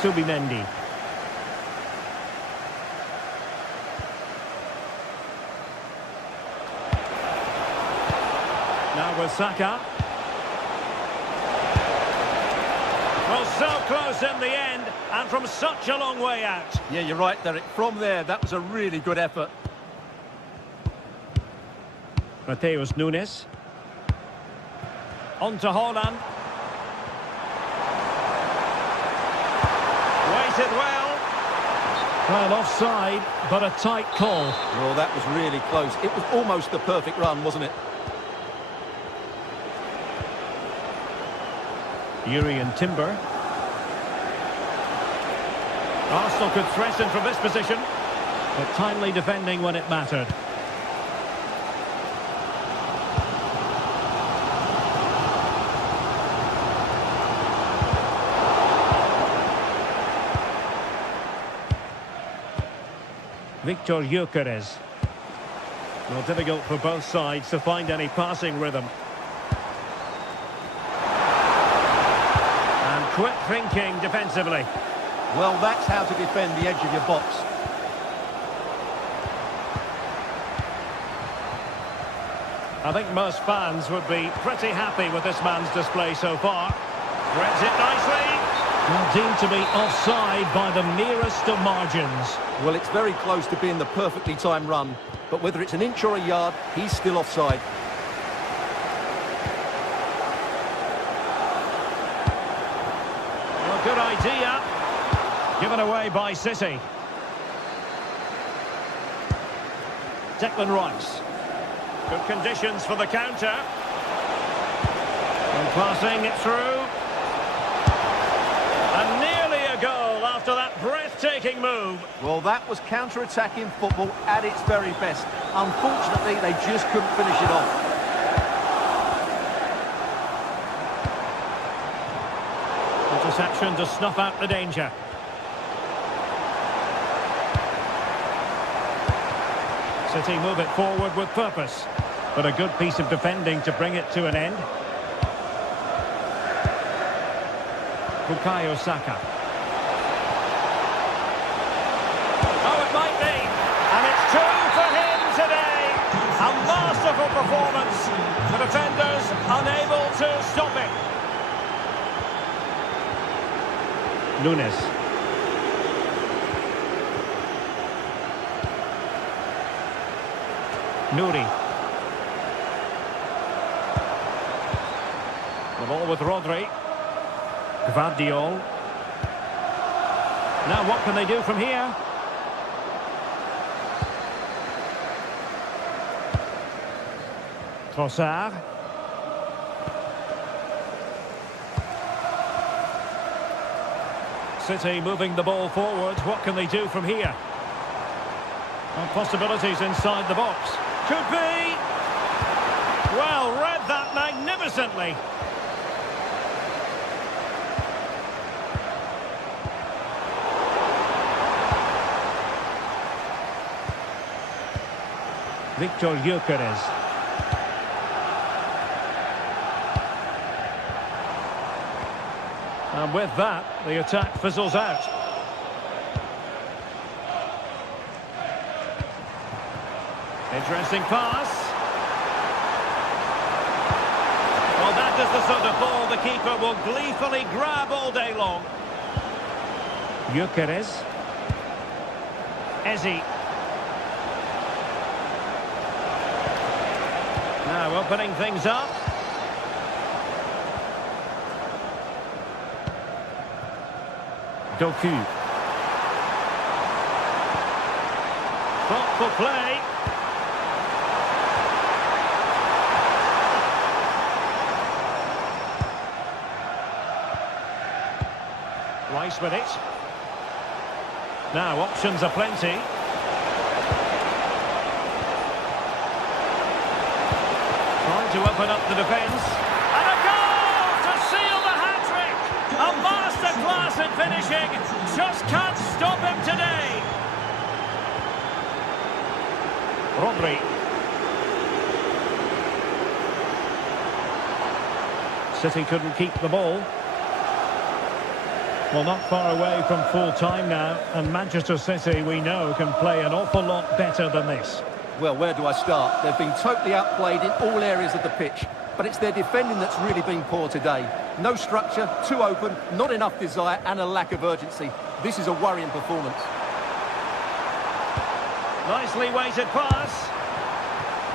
Subimendi. Now with Saka. Well, so close in the end, and from such a long way out. Yeah, you're right, Derek. From there, that was a really good effort. Mateus Nunes. On to Haaland. Waited well. Well, offside, but a tight call. Well, that was really close. It was almost the perfect run, wasn't it? Yuri and Timber. Arsenal could threaten from this position, but timely defending when it mattered. Victor Gyökeres. Well, difficult for both sides to find any passing rhythm. And quick thinking defensively. Well, that's how to defend the edge of your box. I think most fans would be pretty happy with this man's display so far. Threads it nicely. Well, deemed to be offside by the merest of margins. Well, it's very close to being the perfectly timed run, but whether it's an inch or a yard, he's still offside. Well, good idea. Given away by City. Declan Rice. Good conditions for the counter. And passing it through. And nearly a goal after that breathtaking move. Well, that was counter-attacking football at its very best. Unfortunately, they just couldn't finish it off. Interception to snuff out the danger. City move it forward with purpose, but a good piece of defending to bring it to an end. Bukayo Saka. Oh, it might be, and it's two for him today. A masterful performance. The defenders unable to stop it. Nunes. Nuri. The ball with Rodri. Gvardiol. Now what can they do from here? Trossard. City moving the ball forward. What can they do from here? And possibilities inside the box. Could be. Well, read that magnificently. Victor Gyökeres. And with that, the attack fizzles out. Interesting pass. Well, that is the sort of ball the keeper will gleefully grab all day long. Gyökeres. Ezi. Now opening things up. Doku. Thoughtful play. Rice with it. Now options are plenty. Trying to open up the defence. And a goal to seal the hat-trick! A masterclass in finishing. Just can't stop him today. Rodri. City couldn't keep the ball. Well, not far away from full-time now, and Manchester City, we know, can play an awful lot better than this. Well, where do I start? They've been totally outplayed in all areas of the pitch, but it's their defending that's really been poor today. No structure, too open, not enough desire, and a lack of urgency. This is a worrying performance. Nicely weighted pass.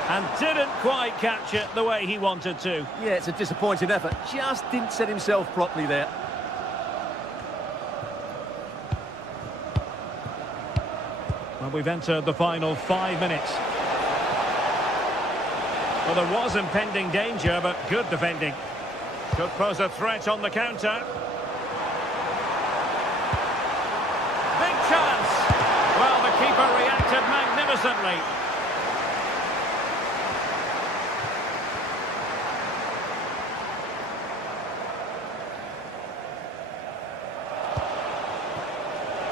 And didn't quite catch it the way he wanted to. Yeah, it's a disappointing effort. Just didn't set himself properly there. Well, we've entered the final 5 minutes. Well, there was impending danger, but good defending. Could pose a threat on the counter. Big chance! Well, the keeper reacted magnificently.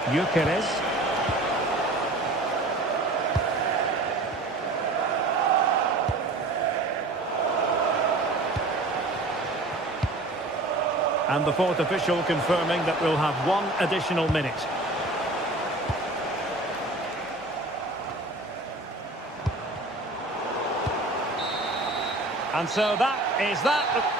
Gyökeres. And the fourth official confirming that we'll have 1 additional minute. And so that is that.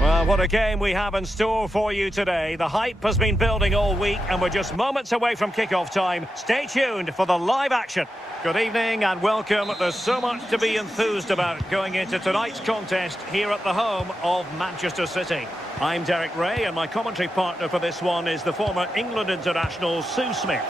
Well, what a game we have in store for you today. The hype has been building all week and we're just moments away from kick-off time. Stay tuned for the live action. Good evening and welcome. There's so much to be enthused about going into tonight's contest here at the home of Manchester City. I'm Derek Ray and my commentary partner for this one is the former England international Sue Smith.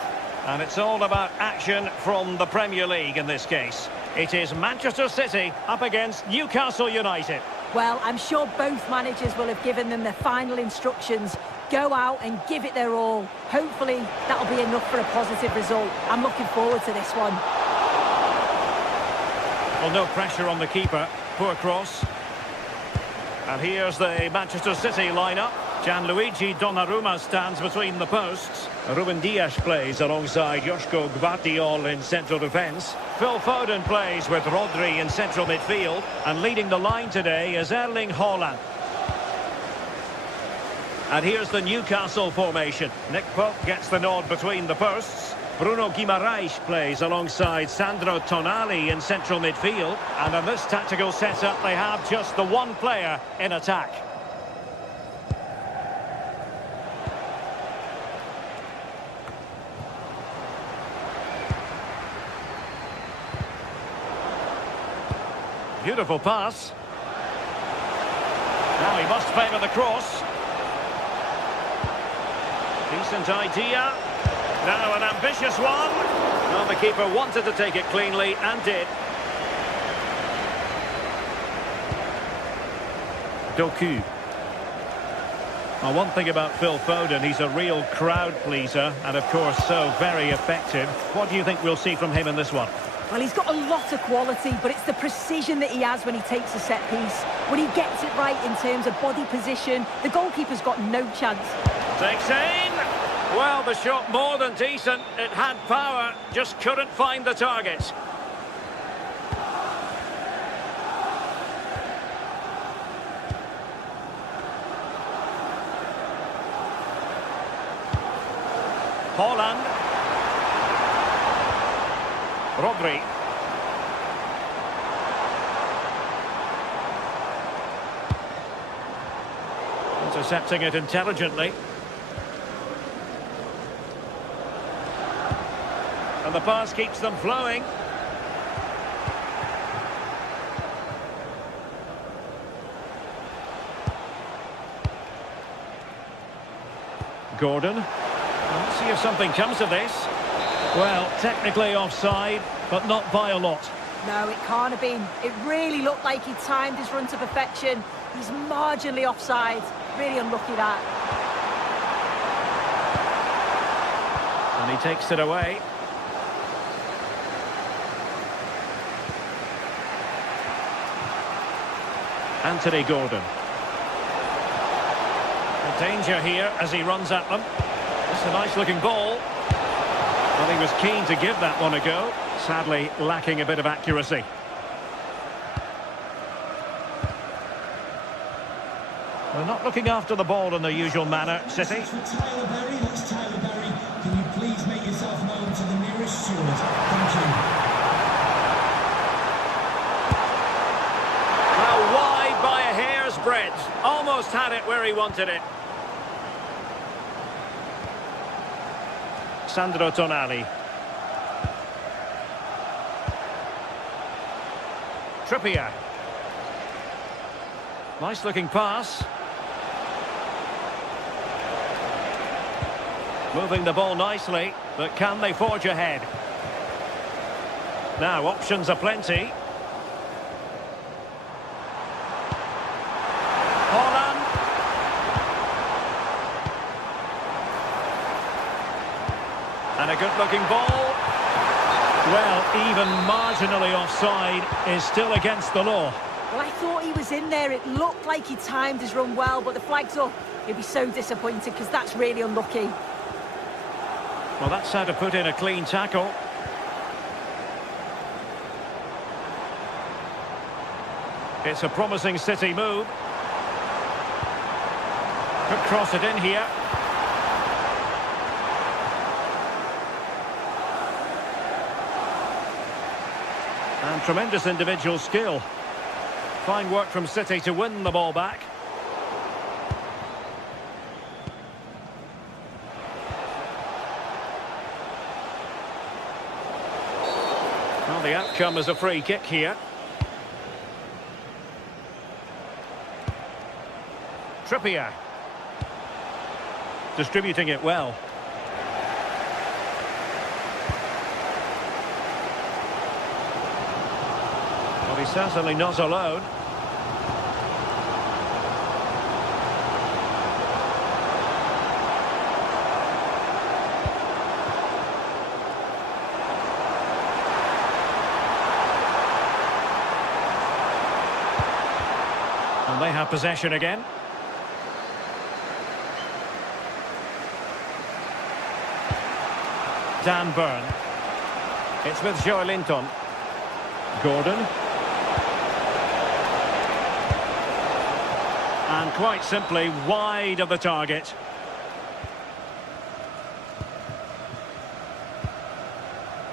And it's all about action from the Premier League in this case. It is Manchester City up against Newcastle United. Well, I'm sure both managers will have given them their final instructions. go out and give it their all. Hopefully, that'll be enough for a positive result. I'm looking forward to this one. Well, no pressure on the keeper. Poor cross. And here's the Manchester City lineup. Gianluigi Donnarumma stands between the posts. Ruben Dias plays alongside Joško Gvardiol in central defence. Phil Foden plays with Rodri in central midfield. And leading the line today is Erling Haaland. And here's the Newcastle formation. Nick Pope gets the nod between the posts. Bruno Guimaraes plays alongside Sandro Tonali in central midfield. And in this tactical setup, they have just the one player in attack. Beautiful pass. Now he must favour the cross. Decent idea. Now an ambitious one. Well, the keeper wanted to take it cleanly and did. Doku. Well, one thing about Phil Foden, he's a real crowd pleaser and, of course, so very effective. What do you think we'll see from him in this one? Well, he's got a lot of quality, but it's the precision that he has when he takes a set piece. When he gets it right in terms of body position, the goalkeeper's got no chance. Takes aim. Well, the shot more than decent. It had power, just couldn't find the target. Haaland. Rodri. Intercepting it intelligently. And the pass keeps them flowing. Gordon. Let's see if something comes of this. Well, technically offside, but not by a lot. No, it can't have been. It really looked like he timed his run to perfection. He's marginally offside. Really unlucky that. And he takes it away. Anthony Gordon. A danger here as he runs at them. It's a nice-looking ball. Well, he was keen to give that one a go. Sadly, lacking a bit of accuracy. They're not looking after the ball in the usual manner, City. That's Tyler Berry. That's Tyler Berry. Can you please make yourself known to the nearest steward? Thank you. Well, wide by a hair's breadth. Almost had it where he wanted it. Sandro Tonali. Trippier. Nice looking pass. Moving the ball nicely, but can they forge ahead? Now options are plenty. Haaland. And a good-looking ball. Well, even marginally offside is still against the law. Well, I thought he was in there. It looked like he timed his run well, but the flag's up. He'll be so disappointed because that's really unlucky. Well, that's how to put in a clean tackle. It's a promising City move. Could cross it in here. And tremendous individual skill. Fine work from City to win the ball back. Well, the outcome is a free kick here. Trippier. Distributing it well. Well, he's certainly not alone. They have possession again. Dan Burn. It's with Joe Linton. Gordon. And quite simply wide of the target.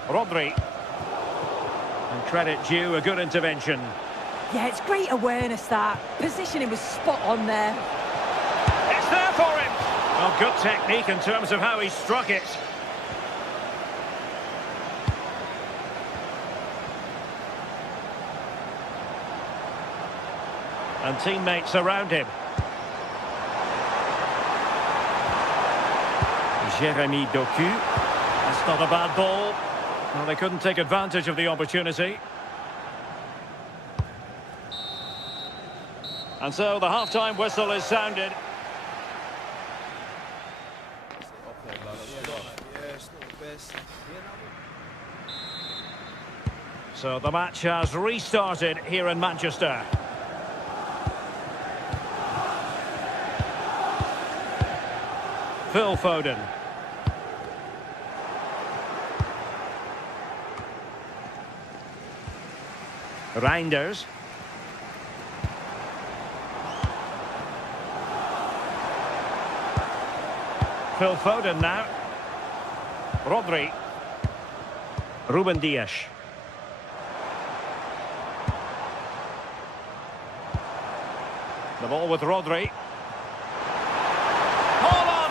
Rodri. And credit due, a good intervention. Yeah, it's great awareness, that. Positioning was spot on there. It's there for him! Well, good technique in terms of how he struck it. And teammates around him. Jeremy Doku. That's not a bad ball. Well, they couldn't take advantage of the opportunity. And so the half-time whistle is sounded. So the match has restarted here in Manchester. Phil Foden. Reinders. Phil Foden now. Rodri. Ruben Dias. The ball with Rodri. Hold on!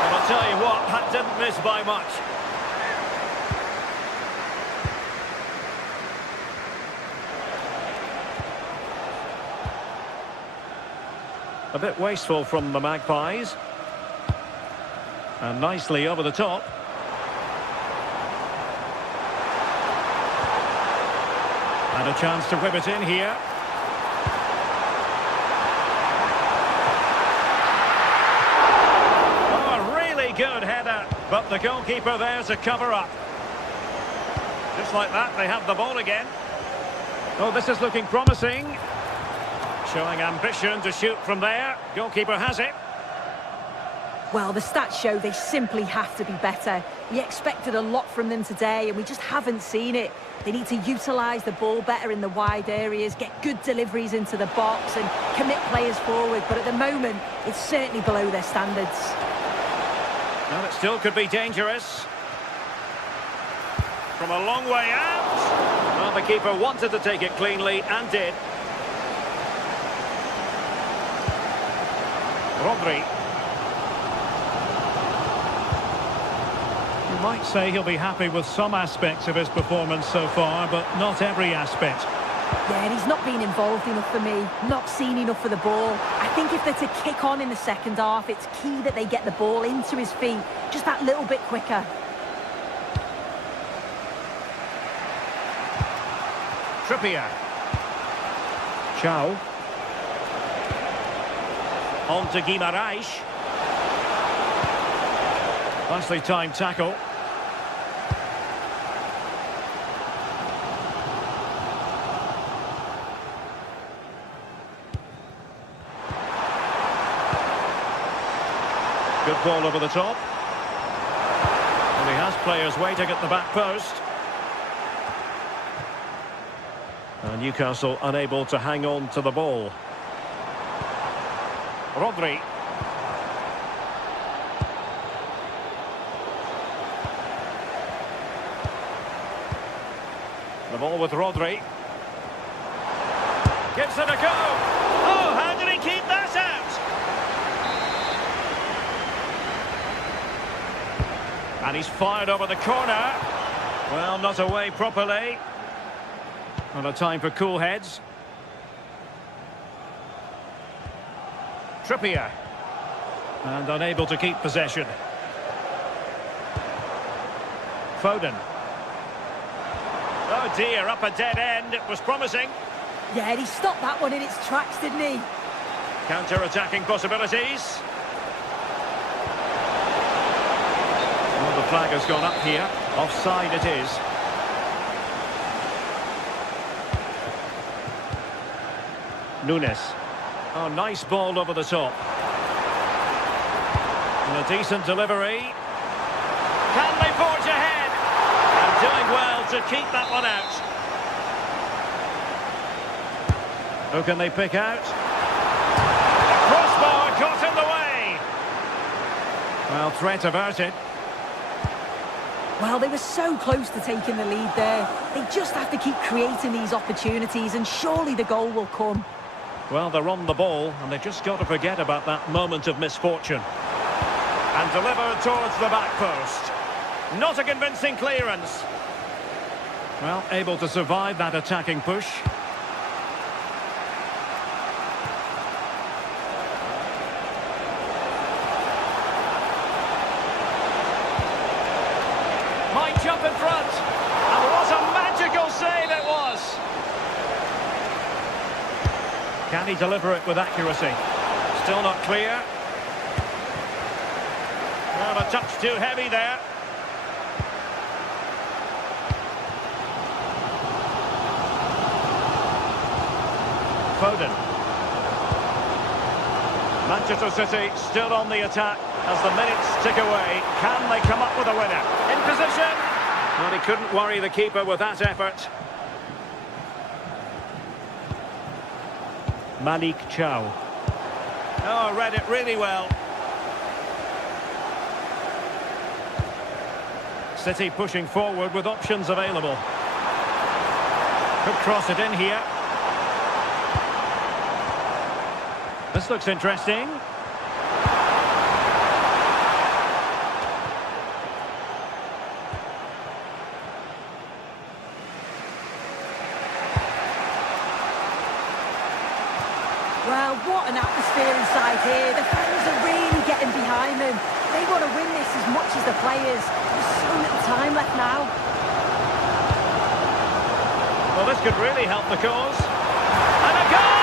And I'll tell you what, that didn't miss by much. A bit wasteful from the Magpies. And nicely over the top. And a chance to whip it in here. Oh, a really good header. But the goalkeeper there to cover up. Just like that, they have the ball again. Oh, this is looking promising. Showing ambition to shoot from there. Goalkeeper has it. Well, the stats show they simply have to be better. We expected a lot from them today, and we just haven't seen it. They need to utilise the ball better in the wide areas, get good deliveries into the box and commit players forward. But at the moment, it's certainly below their standards. Well, it still could be dangerous. From a long way out. Well, the keeper wanted to take it cleanly and did. Rodri. You might say he'll be happy with some aspects of his performance so far, but not every aspect. Yeah, and he's not been involved enough for me, not seen enough for the ball. I think if they're to kick on in the second half, it's key that they get the ball into his feet just that little bit quicker. Trippier. Chow. On to Guimaraes. Nicely timed tackle. Good ball over the top. And he has players waiting at the back post. And Newcastle unable to hang on to the ball. Rodri. The ball with Rodri. Gives it a go. Oh, how did he keep that out? And he's fired over the corner. Well, not away properly. Not a time for cool heads. Trippier. And unable to keep possession. Foden. Oh dear, up a dead end. It was promising. Yeah, and he stopped that one in its tracks, didn't he? Counter-attacking possibilities. Well, the flag has gone up here. Offside it is. Nunes. Oh, nice ball over the top. And a decent delivery. Can they forge ahead? And doing well to keep that one out. Who can they pick out? The crossbar got in the way. Well, threat averted. Well, they were so close to taking the lead there. They just have to keep creating these opportunities and surely the goal will come. Well, they're on the ball and they've just got to forget about that moment of misfortune. And deliver towards the back post. Not a convincing clearance. Well, able to survive that attacking push. Might jump in front. And what a magical save it was. Can he deliver it with accuracy? Still not clear. Well, a touch too heavy there. Foden. Manchester City still on the attack as the minutes tick away. Can they come up with a winner? In position. Well, he couldn't worry the keeper with that effort. Malik Chow. Oh, read it really well. City pushing forward with options available. Could cross it in here. This looks interesting. Well, what an atmosphere inside here. The fans are really getting behind them. They want to win this as much as the players. There's so little time left now. Well, this could really help the cause. And a goal!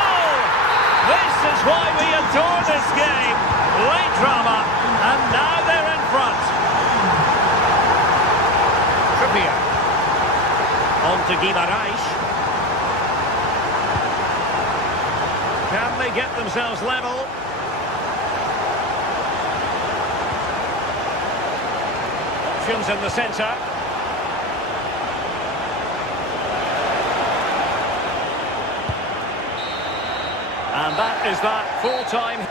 This is why we adore this game. Late drama, and now they're in front. Trippier. On to Guimaraes. Can they get themselves level? Options in the centre. And that is that full-time.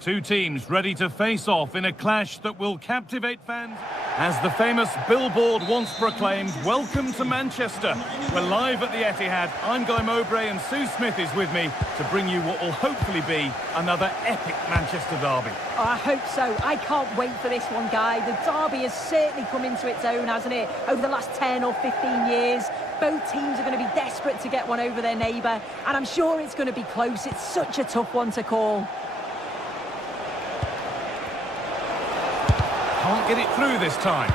Two teams ready to face off in a clash that will captivate fans. As the famous billboard once proclaimed, welcome to Manchester. We're live at the Etihad. I'm Guy Mowbray and Sue Smith is with me to bring you what will hopefully be another epic Manchester derby. Oh, I hope so. I can't wait for this one, Guy. The derby has certainly come into its own, hasn't it? Over the last 10 or 15 years. Both teams are going to be desperate to get one over their neighbour. And I'm sure it's going to be close. It's such a tough one to call. Can't get it through this time.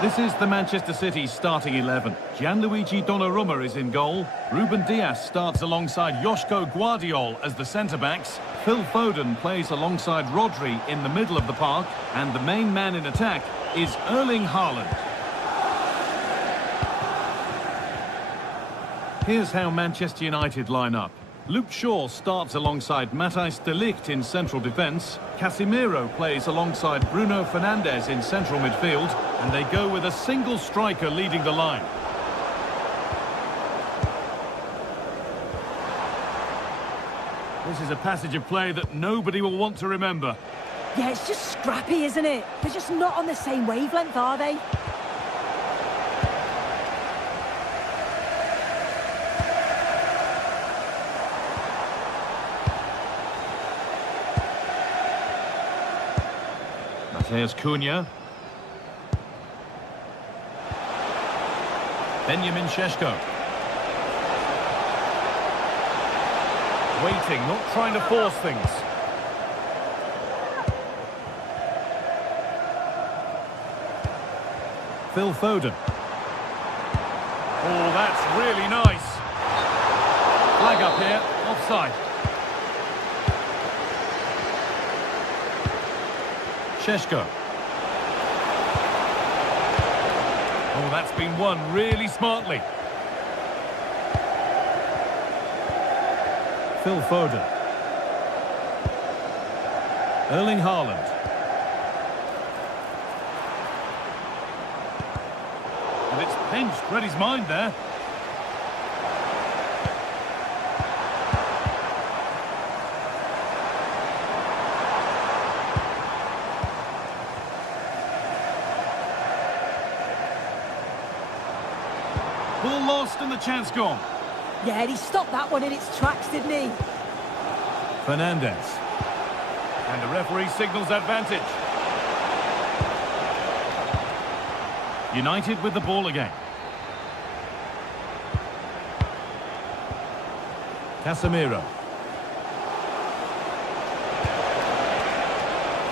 This is the Manchester City starting 11. Gianluigi Donnarumma is in goal. Ruben Dias starts alongside Joško Guardiol as the centre-backs. Phil Foden plays alongside Rodri in the middle of the park. And the main man in attack is Erling Haaland. Here's how Manchester United line up. Luke Shaw starts alongside Matthijs de Ligt in central defence. Casemiro plays alongside Bruno Fernandes in central midfield. And they go with a single striker leading the line. This is a passage of play that nobody will want to remember. Yeah, it's just scrappy, isn't it? They're just not on the same wavelength, are they? There's Cunha. Benjamin Šeško. Waiting, not trying to force things. Phil Foden. Oh, that's really nice. Flag up here, offside. Šeško. Oh, that's been won really smartly. Phil Foden. Erling Haaland. And it's pinched, read his mind there. Ball lost and the chance gone. Yeah, he stopped that one in its tracks, didn't he? Fernandes. And the referee signals advantage. United with the ball again. Casemiro.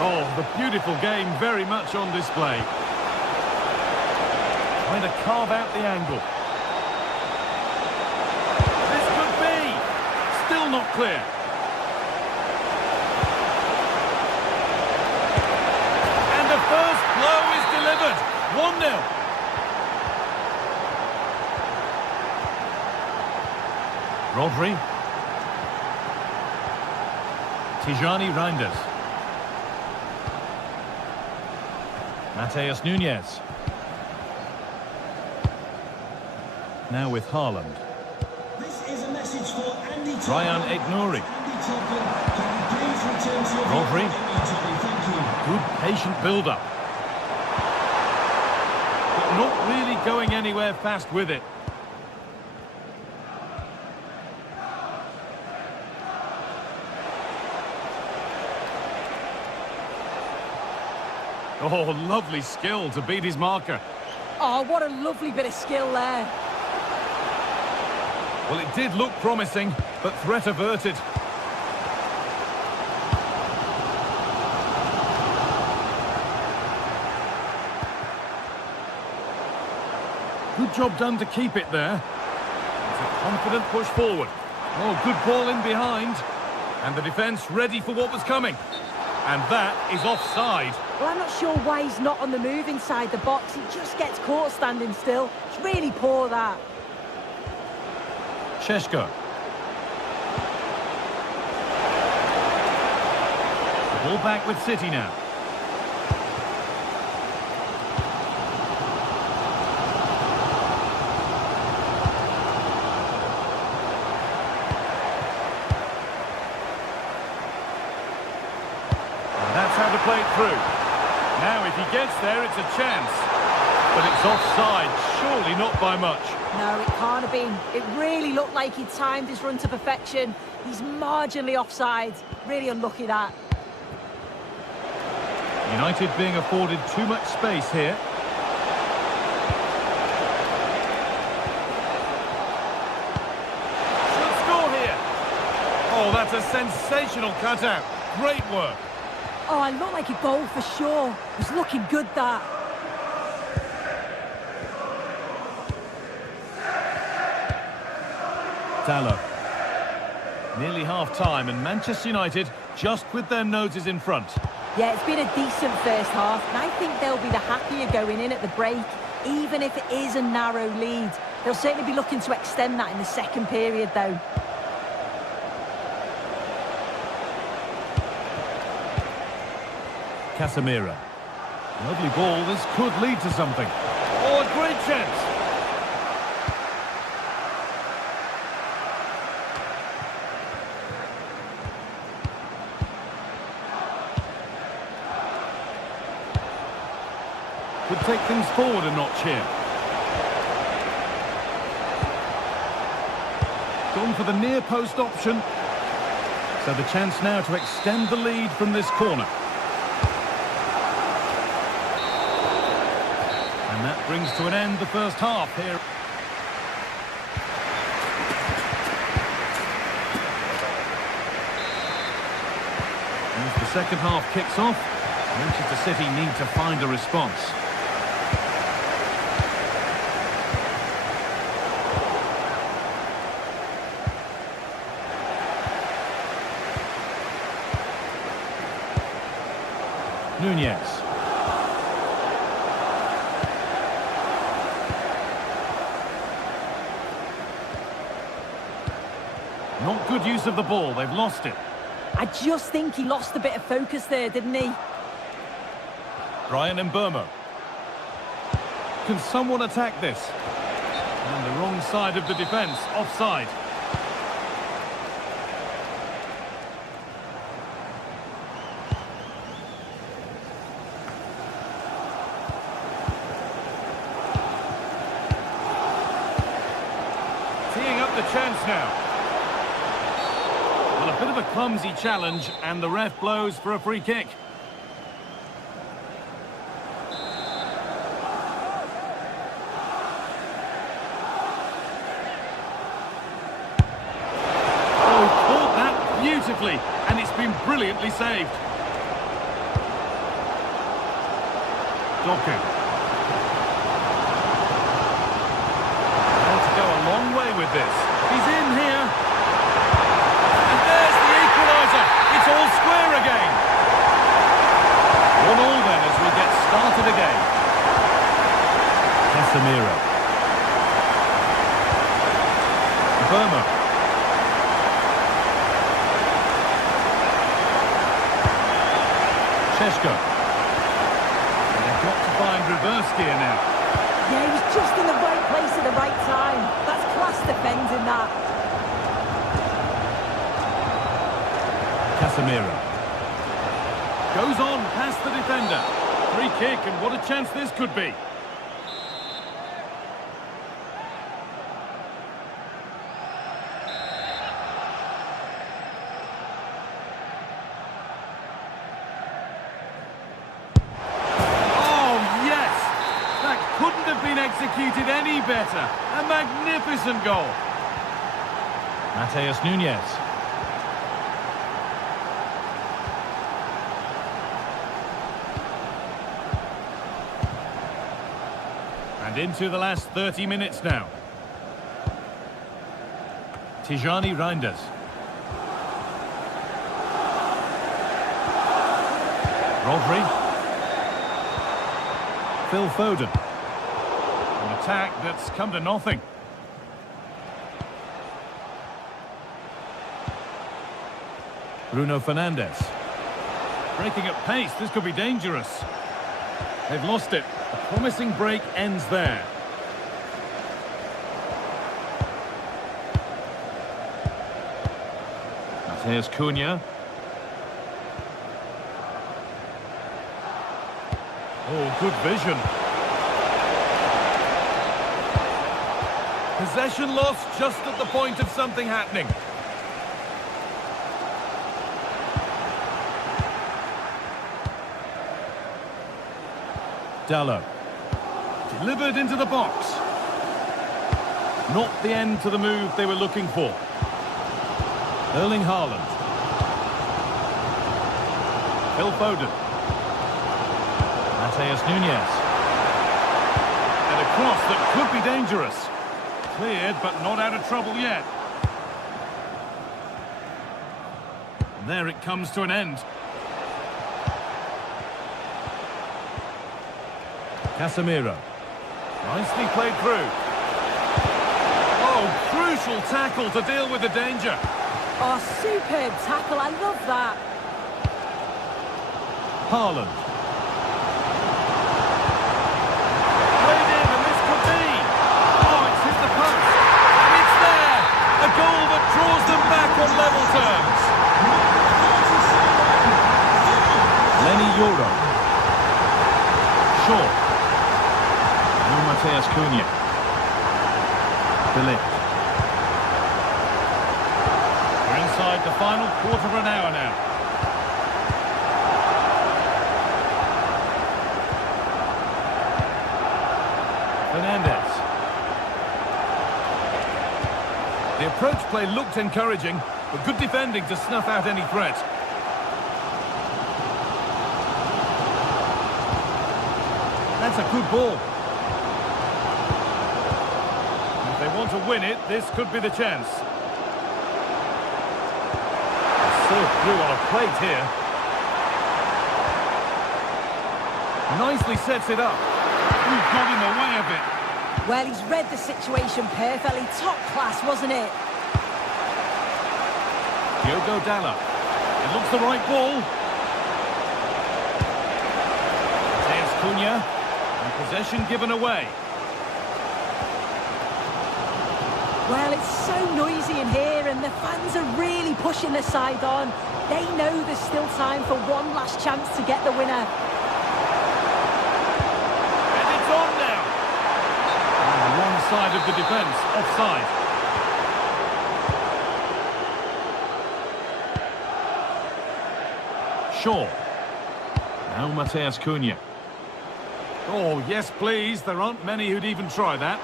Oh, the beautiful game very much on display. Trying to carve out the angle. Still not clear. And the first blow is delivered. 1-0. Rodri. Tijani Reinders. Matheus Nunes. Now with Haaland. Ryan Aït-Nouri. Rodri. Good patient build-up. But not really going anywhere fast with it. Oh, lovely skill to beat his marker. Oh, what a lovely bit of skill there. Well, it did look promising, but threat averted. Good job done to keep it there. It's a confident push forward. Oh, good ball in behind. And the defence ready for what was coming. And that is offside. Well, I'm not sure why he's not on the move inside the box. He just gets caught standing still. It's really poor, that. Šeško. Ball back with City now. And that's how to play it through. Now, if he gets there, it's a chance. But it's offside, surely not by much. No, it can't have been. It really looked like he timed his run to perfection. He's marginally offside. Really unlucky, that. United being afforded too much space here. Should score here. Oh, that's a sensational cutout. Great work. Oh, it looked like a goal for sure. It was looking good, that. Dallo. Nearly half-time, and Manchester United just with their noses in front. Yeah, it's been a decent first half, and I think they'll be the happier going in at the break, even if it is a narrow lead. They'll certainly be looking to extend that in the second period, though. Casemiro. Lovely ball, this could lead to something. Oh, a great chance! Could take things forward a notch here. Gone for the near post option. So the chance now to extend the lead from this corner. And that brings to an end the first half here. As the second half kicks off, Manchester City need to find a response. Nunez. Not good use of the ball, they've lost it. I just think he lost a bit of focus there, didn't he? Brian Mbeumo. Can someone attack this? And the wrong side of the defence, offside. Teeing up the chance now. Well, a bit of a clumsy challenge, and the ref blows for a free kick. Oh, caught that beautifully, and it's been brilliantly saved. Doku. Go a long way with this. He's in here. And there's the equaliser. It's all square again. 1-1 then as we get started again. Casemiro. Mbeumo. Šeško. And they've got to find reverse gear now. Yeah, he was just in the right place at the right time. That's class defending, that. Casemiro. Goes on past the defender. Free kick, and what a chance this could be. Executed any better. A magnificent goal. Matheus Nunez. And into the last 30 minutes now. Tijani Reinders. Rodri. Phil Foden. Attack that's come to nothing. Bruno Fernandes. Breaking at pace, this could be dangerous. They've lost it. A promising break ends there. Matheus Cunha. Oh, good vision. Possession lost just at the point of something happening. Dallo. Delivered into the box. Not the end to the move they were looking for. Erling Haaland. Phil Foden. Matheus Nunez. And a cross that could be dangerous. Cleared, but not out of trouble yet. And there it comes to an end. Casemiro. Nicely played through. Oh, crucial tackle to deal with the danger. Oh, superb tackle. I love that. Haaland. Played in, and this could be. Oh, it's hit the post. And it's there. A goal that draws them back on level terms. Lenny Euro. Shaw. Now Mateus Cunha. Philip. We're inside the final quarter of an hour now. Fernandes. The approach play looked encouraging, but good defending to snuff out any threat. That's a good ball. If they want to win it, this could be the chance. Served through on a plate here. Nicely sets it up. Who got in the way of it? Well, he's read the situation perfectly. Top class, wasn't it? Diogo Dalla. It looks the right ball. Mateus Cunha. And possession given away. Well, it's so noisy in here and the fans are really pushing the side on. They know there's still time for one last chance to get the winner. And it's on now. On the wrong side of the defence, offside. Shaw. Now Mateus Cunha. Oh, yes, please. There aren't many who'd even try that.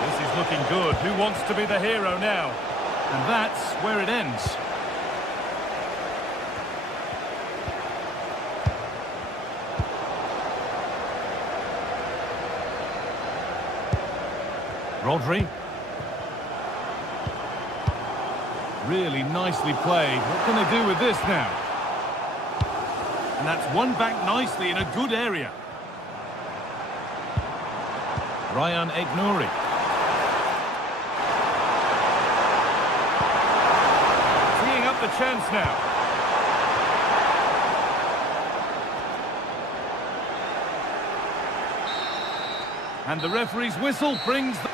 This is looking good. Who wants to be the hero now? And that's where it ends. Rodri. Really nicely played. What can they do with this now? And that's won back nicely in a good area. Ryan Aït-Nouri. Teeing up the chance now. And the referee's whistle brings the...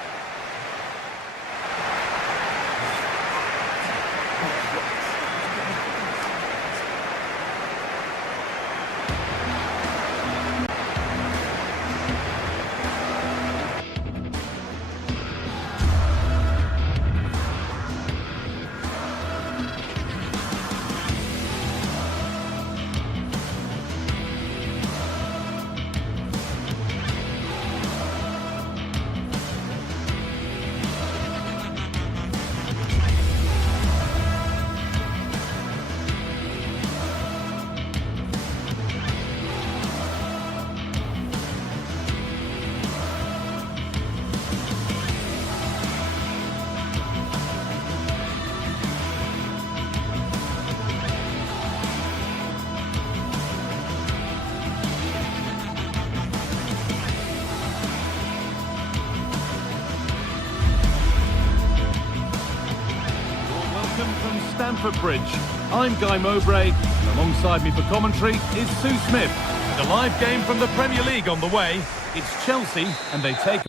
From Stamford Bridge, I'm Guy Mowbray, and alongside me for commentary is Sue Smith. And a live game from the Premier League on the way. It's Chelsea, and they take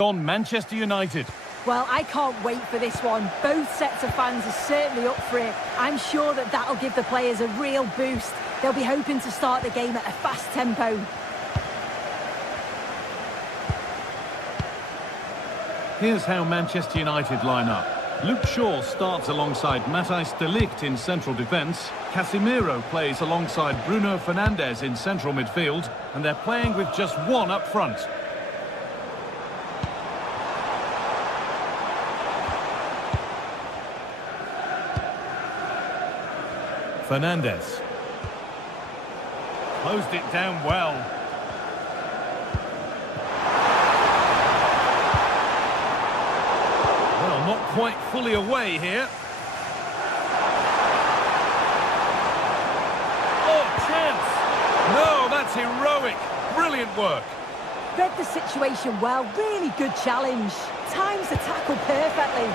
on Manchester United. Well, I can't wait for this one. Both sets of fans are certainly up for it. I'm sure that that'll give the players a real boost. They'll be hoping to start the game at a fast tempo. Here's how Manchester United line up. Luke Shaw starts alongside Matthijs de Ligt in central defence. Casemiro plays alongside Bruno Fernandes in central midfield. And they're playing with just one up front. Fernandes. Closed it down well. Well, not quite fully away here. That's heroic. Brilliant work. Read the situation well, really good challenge. Times the tackle perfectly.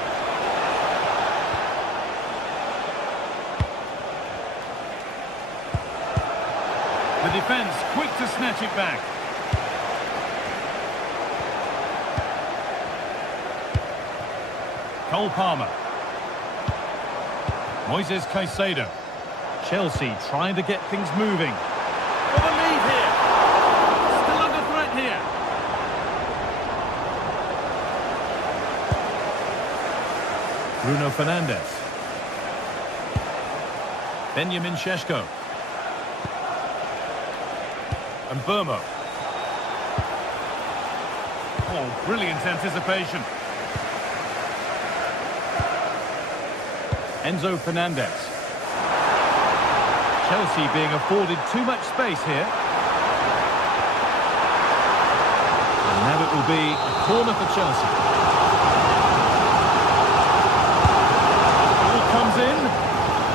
The defence quick to snatch it back. Cole Palmer. Moises Caicedo. Chelsea trying to get things moving. For the lead here. Still under threat here. Bruno Fernandes. Benjamin Šeško. And Burmo. Oh, brilliant anticipation. Enzo Fernandez. Chelsea being afforded too much space here. And now it will be a corner for Chelsea. Ball comes in,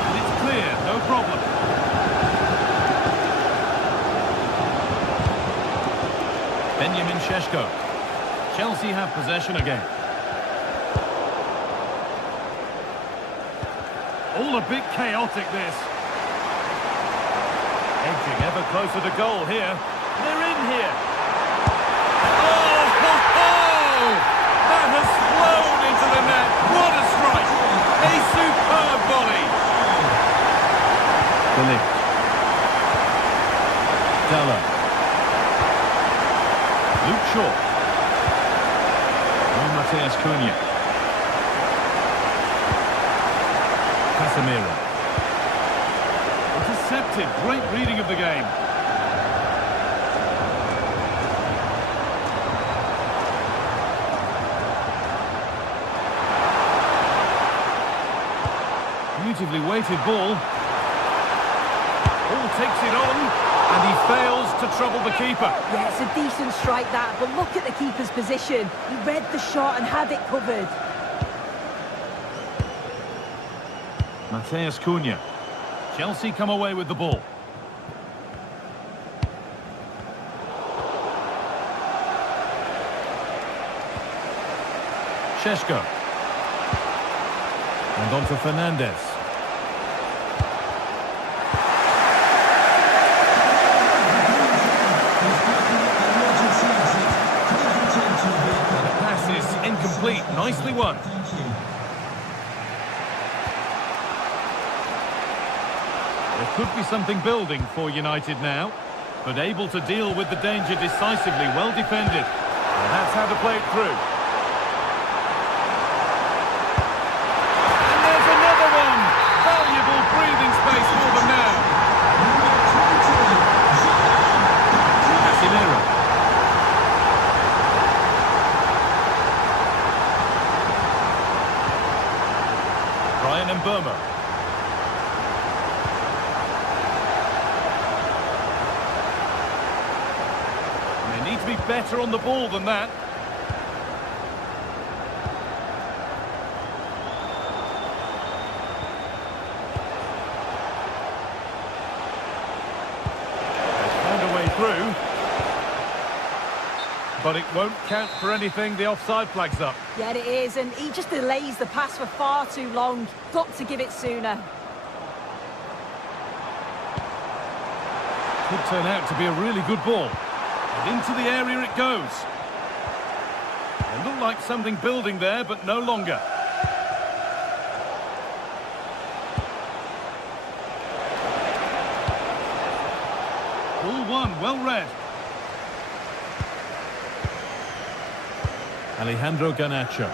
and it's clear, no problem. Benjamin Šeško. Chelsea have possession again. All a bit chaotic, this. Edging ever closer to goal here. They're in here. Oh, ho, ho! That has flown into the net. What a strike! A superb volley. Philip. Dalla. Luke Shaw. Oh, Matheus Cunha. Casemiro. Intercepted. Great reading of the game. Beautifully weighted ball. Ball takes it on, and he fails to trouble the keeper. Yeah, it's a decent strike that, but look at the keeper's position. He read the shot and had it covered. Matheus Cunha. Chelsea come away with the ball. Šeško. And on to Fernandes. The pass is incomplete. Nicely won. There could be something building for United now, but able to deal with the danger decisively, well defended. And that's how to play it through. And there's another one! Valuable breathing space for them now. Casemiro. Brian and Burma. Need to be better on the ball than that. They've found a way through, but it won't count for anything. The offside flag's up. Yeah, it is, and he just delays the pass for far too long. Got to give it sooner. Could turn out to be a really good ball. And into the area it goes. It looked like something building there, but no longer. Ball one, well read. Alejandro Garnacho.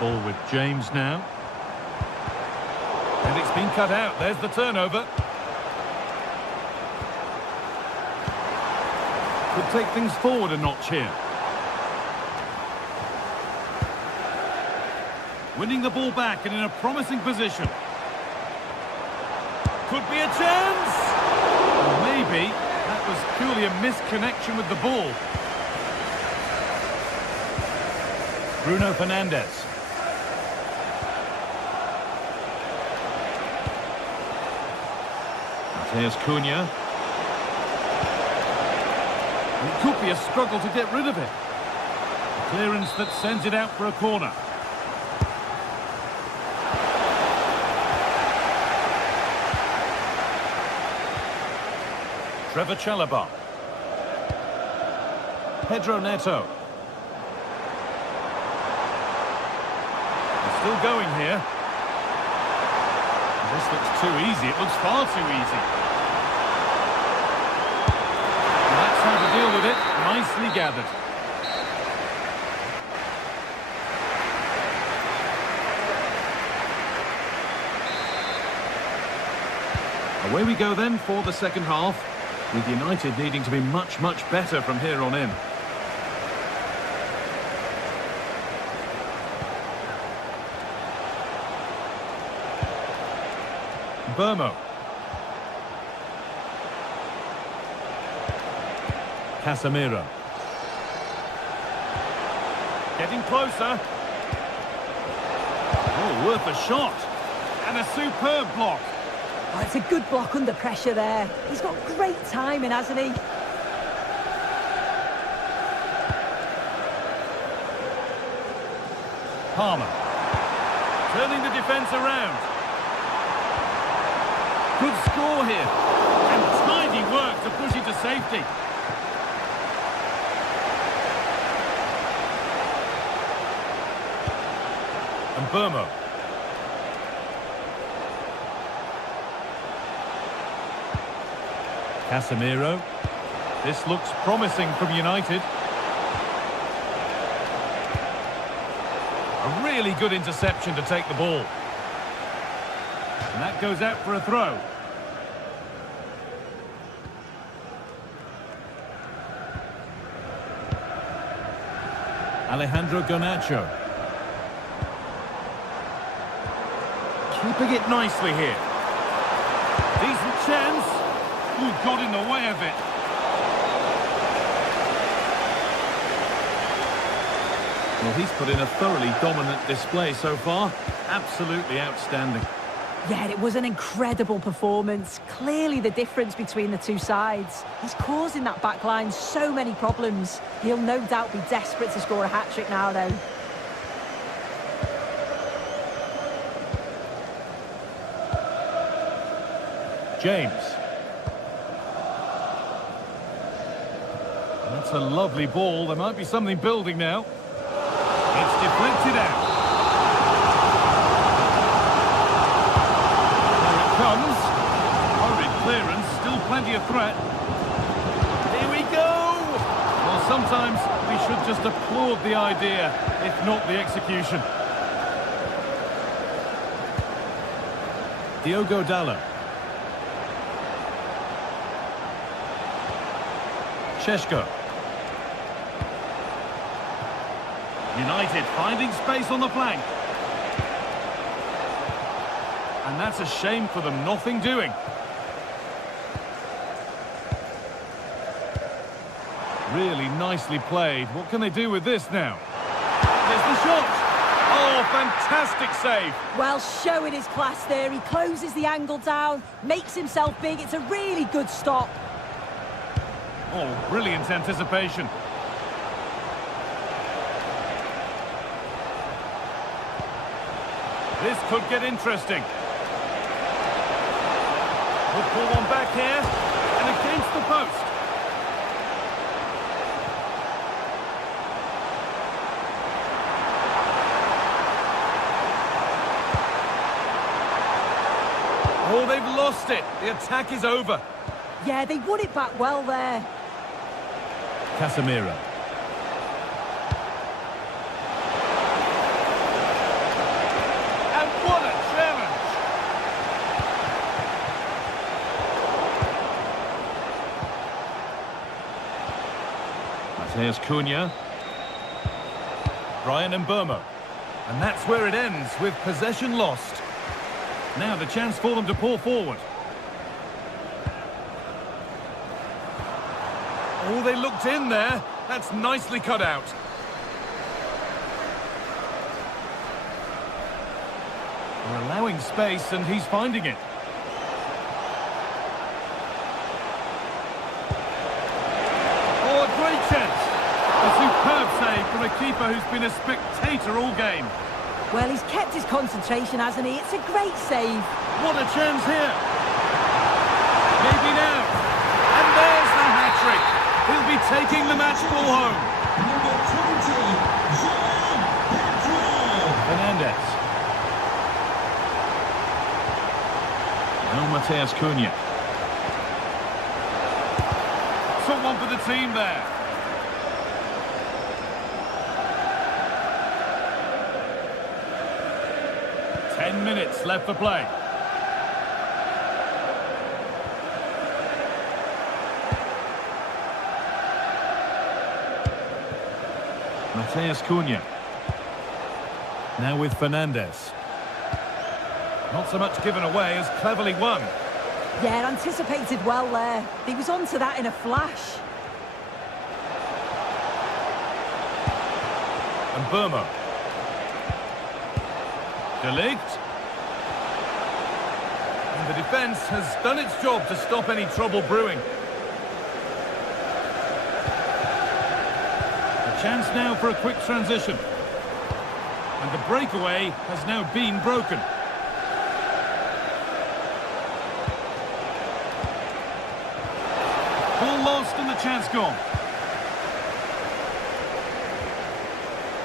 Ball with James now. And it's been cut out. There's the turnover. Could take things forward a notch here. Winning the ball back and in a promising position. Could be a chance! Or maybe that was purely a misconnection with the ball. Bruno Fernandes. Here's Cunha. It could be a struggle to get rid of it. A clearance that sends it out for a corner. Trevor Chalobah. Pedro Neto. They're still going here. This looks too easy. It looks far too easy. And that's how to deal with it. Nicely gathered. Away we go then for the second half, with United needing to be much, much better from here on in. Burmo. Casemiro. Getting closer. Oh, worth a shot. And a superb block. Oh, it's a good block under pressure there. He's got great timing, hasn't he? Palmer. Turning the defence around. Good score here. And tidy work to push it to safety. And Burmo. Casemiro. This looks promising from United. A really good interception to take the ball. And that goes out for a throw. Alejandro Garnacho. Keeping it nicely here. Decent chance. Ooh, got in the way of it. Well, he's put in a thoroughly dominant display so far. Absolutely outstanding. Yeah, it was an incredible performance. Clearly the difference between the two sides. He's causing that back line so many problems. He'll no doubt be desperate to score a hat-trick now, though. James. That's a lovely ball. There might be something building now. It's deflected out. There it comes. Horrid clearance. Still plenty of threat. Here we go. Well, sometimes we should just applaud the idea, if not the execution. Diogo Dalot. Šeško. United finding space on the flank. And that's a shame for them, nothing doing. Really nicely played. What can they do with this now? There's the shot. Oh, fantastic save. Well, showing his class there. He closes the angle down, makes himself big. It's a really good stop. Oh, brilliant anticipation. This could get interesting. We'll pull one back here, and against the post. Oh, they've lost it. The attack is over. Yeah, they won it back well there. Casemiro. And what a challenge! Here's Cunha. Brian and Burmo. And that's where it ends, with possession lost. Now the chance for them to pour forward. Oh, they looked in there. That's nicely cut out. They're allowing space, and he's finding it. keeper who's been a spectator all game. Well, he's kept his concentration, hasn't he? It's a great save. What a chance here. Maybe now. And there's the hat-trick. He'll be taking the match ball home. Number 20, Jean Pedro. Fernandez. Now Mateus Cunha. Someone for the team there. Minutes left for play. Mateus Cunha. Now with Fernandez. Not so much given away as cleverly won. Yeah, anticipated well there. He was onto that in a flash. And Burma. De Ligt. And the defence has done its job to stop any trouble brewing. A chance now for a quick transition. And the breakaway has now been broken. Ball lost and the chance gone.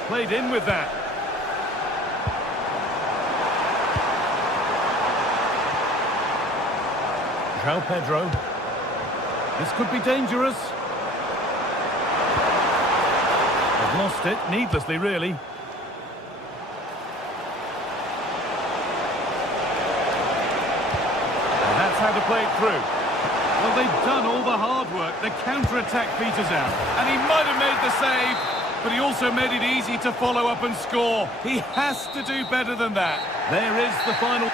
Played in with that. João Pedro. This could be dangerous. They've lost it, needlessly really. And that's how to play it through. Well, they've done all the hard work. The counter-attack peters out. And he might have made the save, but he also made it easy to follow up and score. He has to do better than that. There is the final...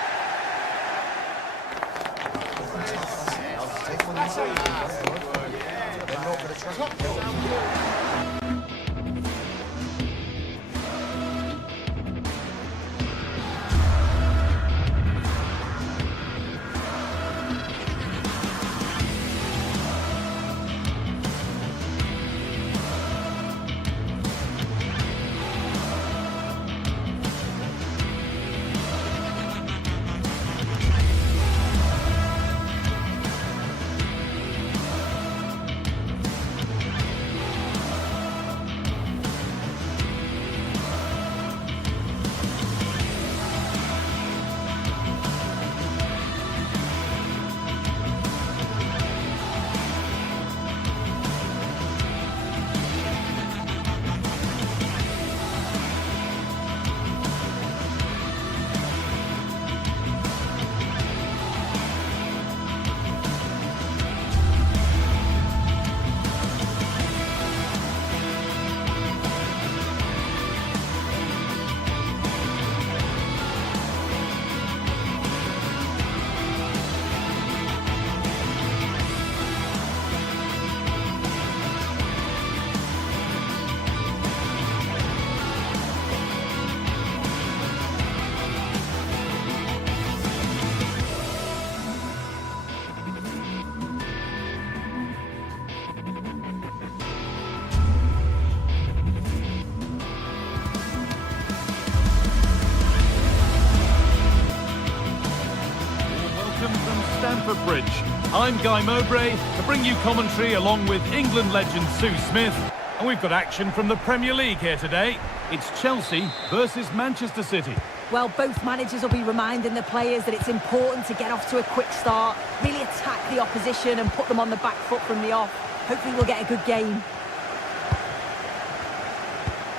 Bridge. I'm Guy Mowbray to bring you commentary along with England legend Sue Smith. And we've got action from the Premier League here today. It's Chelsea versus Manchester City. Well, both managers will be reminding the players that it's important to get off to a quick start, really attack the opposition and put them on the back foot from the off. Hopefully we'll get a good game.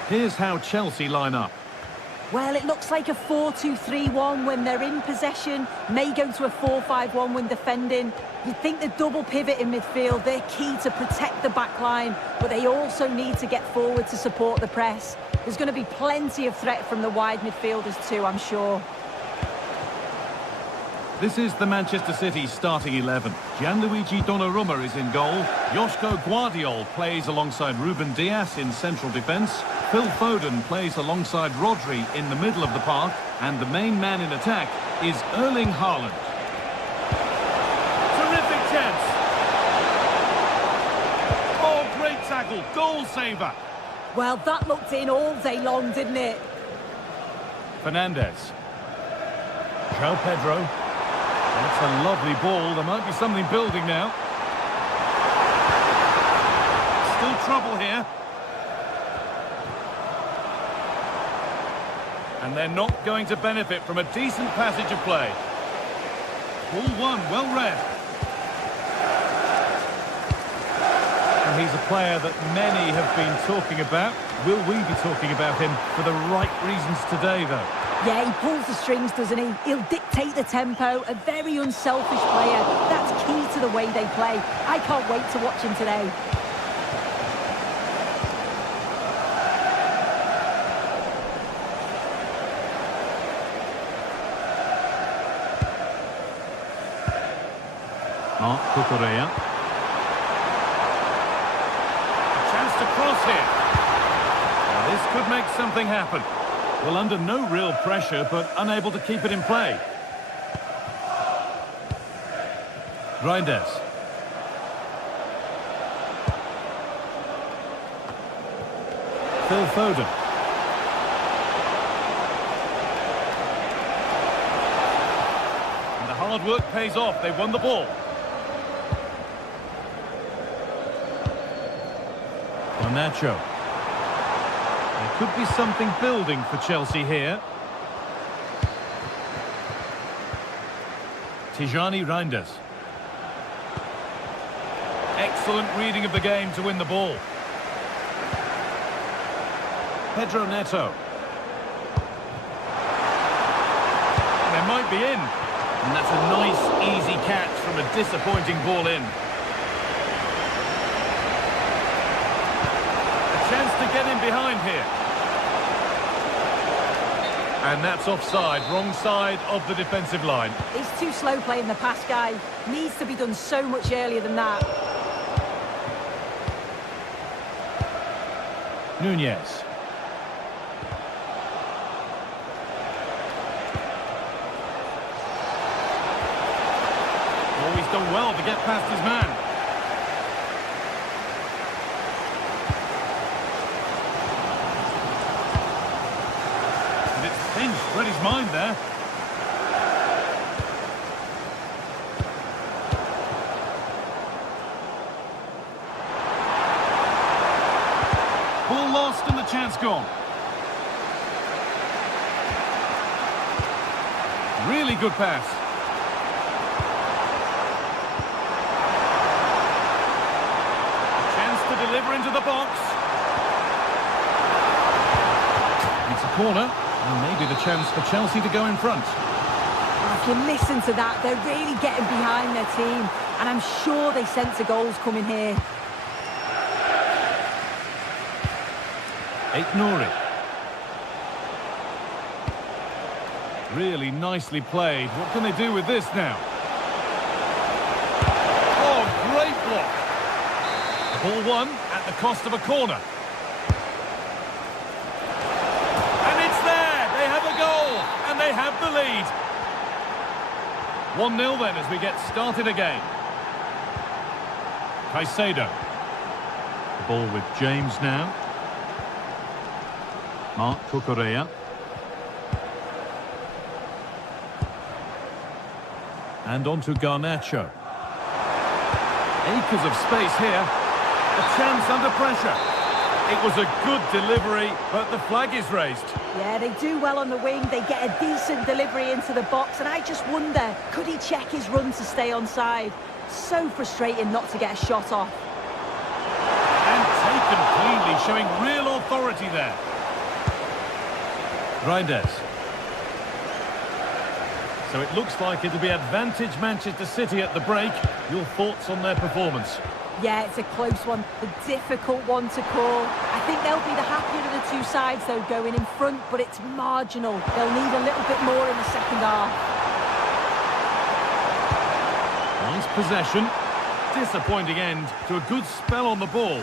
Here's how Chelsea line up. Well, it looks like a 4-2-3-1 when they're in possession. May go to a 4-5-1 when defending. You'd think the double pivot in midfield, they're key to protect the back line, but they also need to get forward to support the press. There's going to be plenty of threat from the wide midfielders too, I'm sure. This is the Manchester City starting 11. Gianluigi Donnarumma is in goal. Joško Guardiol plays alongside Ruben Dias in central defence. Phil Foden plays alongside Rodri in the middle of the park. And the main man in attack is Erling Haaland. Terrific chance. Oh, great tackle. Goal saver. Well, that looked in all day long, didn't it? Fernandez. João Pedro. That's a lovely ball. There might be something building now. Still trouble here. And they're not going to benefit from a decent passage of play. Ball one, well read. And he's a player that many have been talking about. Will we be talking about him for the right reasons today, though? Yeah, he pulls the strings, doesn't he? He'll dictate the tempo, a very unselfish player. That's key to the way they play. I can't wait to watch him today. Cucurella. A chance to cross here. Now, this could make something happen. Well, under no real pressure, but unable to keep it in play. Reinders. Phil Foden. And the hard work pays off. They won the ball. Nacho. There could be something building for Chelsea here. Tijani Reinders. Excellent reading of the game to win the ball. Pedro Neto. They might be in. And that's a nice, easy catch from a disappointing ball in. Chance to get in behind here. And that's offside, wrong side of the defensive line. He's too slow playing the pass, guy. Needs to be done so much earlier than that. Nunez. Oh, he's done well to get past his man. Read his mind there. Ball lost and the chance gone. Really good pass. Chance to deliver into the box. It's a corner. And maybe the chance for Chelsea to go in front. If you listen to that, they're really getting behind their team. And I'm sure they sense a goal's coming here. Aït-Nouri. Really nicely played. What can they do with this now? Oh, great block. Ball one at the cost of a corner. They have the lead. 1-0 then as we get started again. Caicedo. The ball with James now. Marc Cucurella. And on to Garnacho. Acres of space here. A chance under pressure. It was a good delivery, but the flag is raised. Yeah, they do well on the wing. They get a decent delivery into the box, and I just wonder, could he check his run to stay onside? So frustrating not to get a shot off. And taken cleanly, showing real authority there. Reinders. So it looks like it'll be advantage Manchester City at the break. Your thoughts on their performance? Yeah, it's a close one, a difficult one to call. I think they'll be the happier of the two sides, though, going in front, but it's marginal. They'll need a little bit more in the second half. Nice possession. Disappointing end to a good spell on the ball.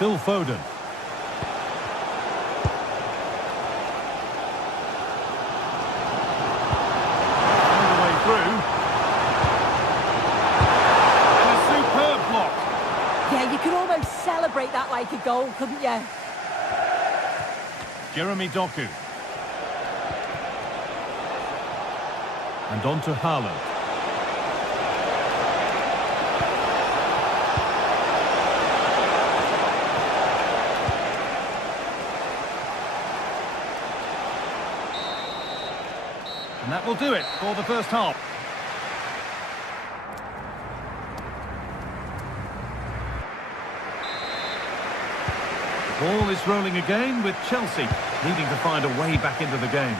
Phil Foden. goal, couldn't you? Jeremy Doku. And on to Haaland. And that will do it for the first half. The ball is rolling again with Chelsea needing to find a way back into the game.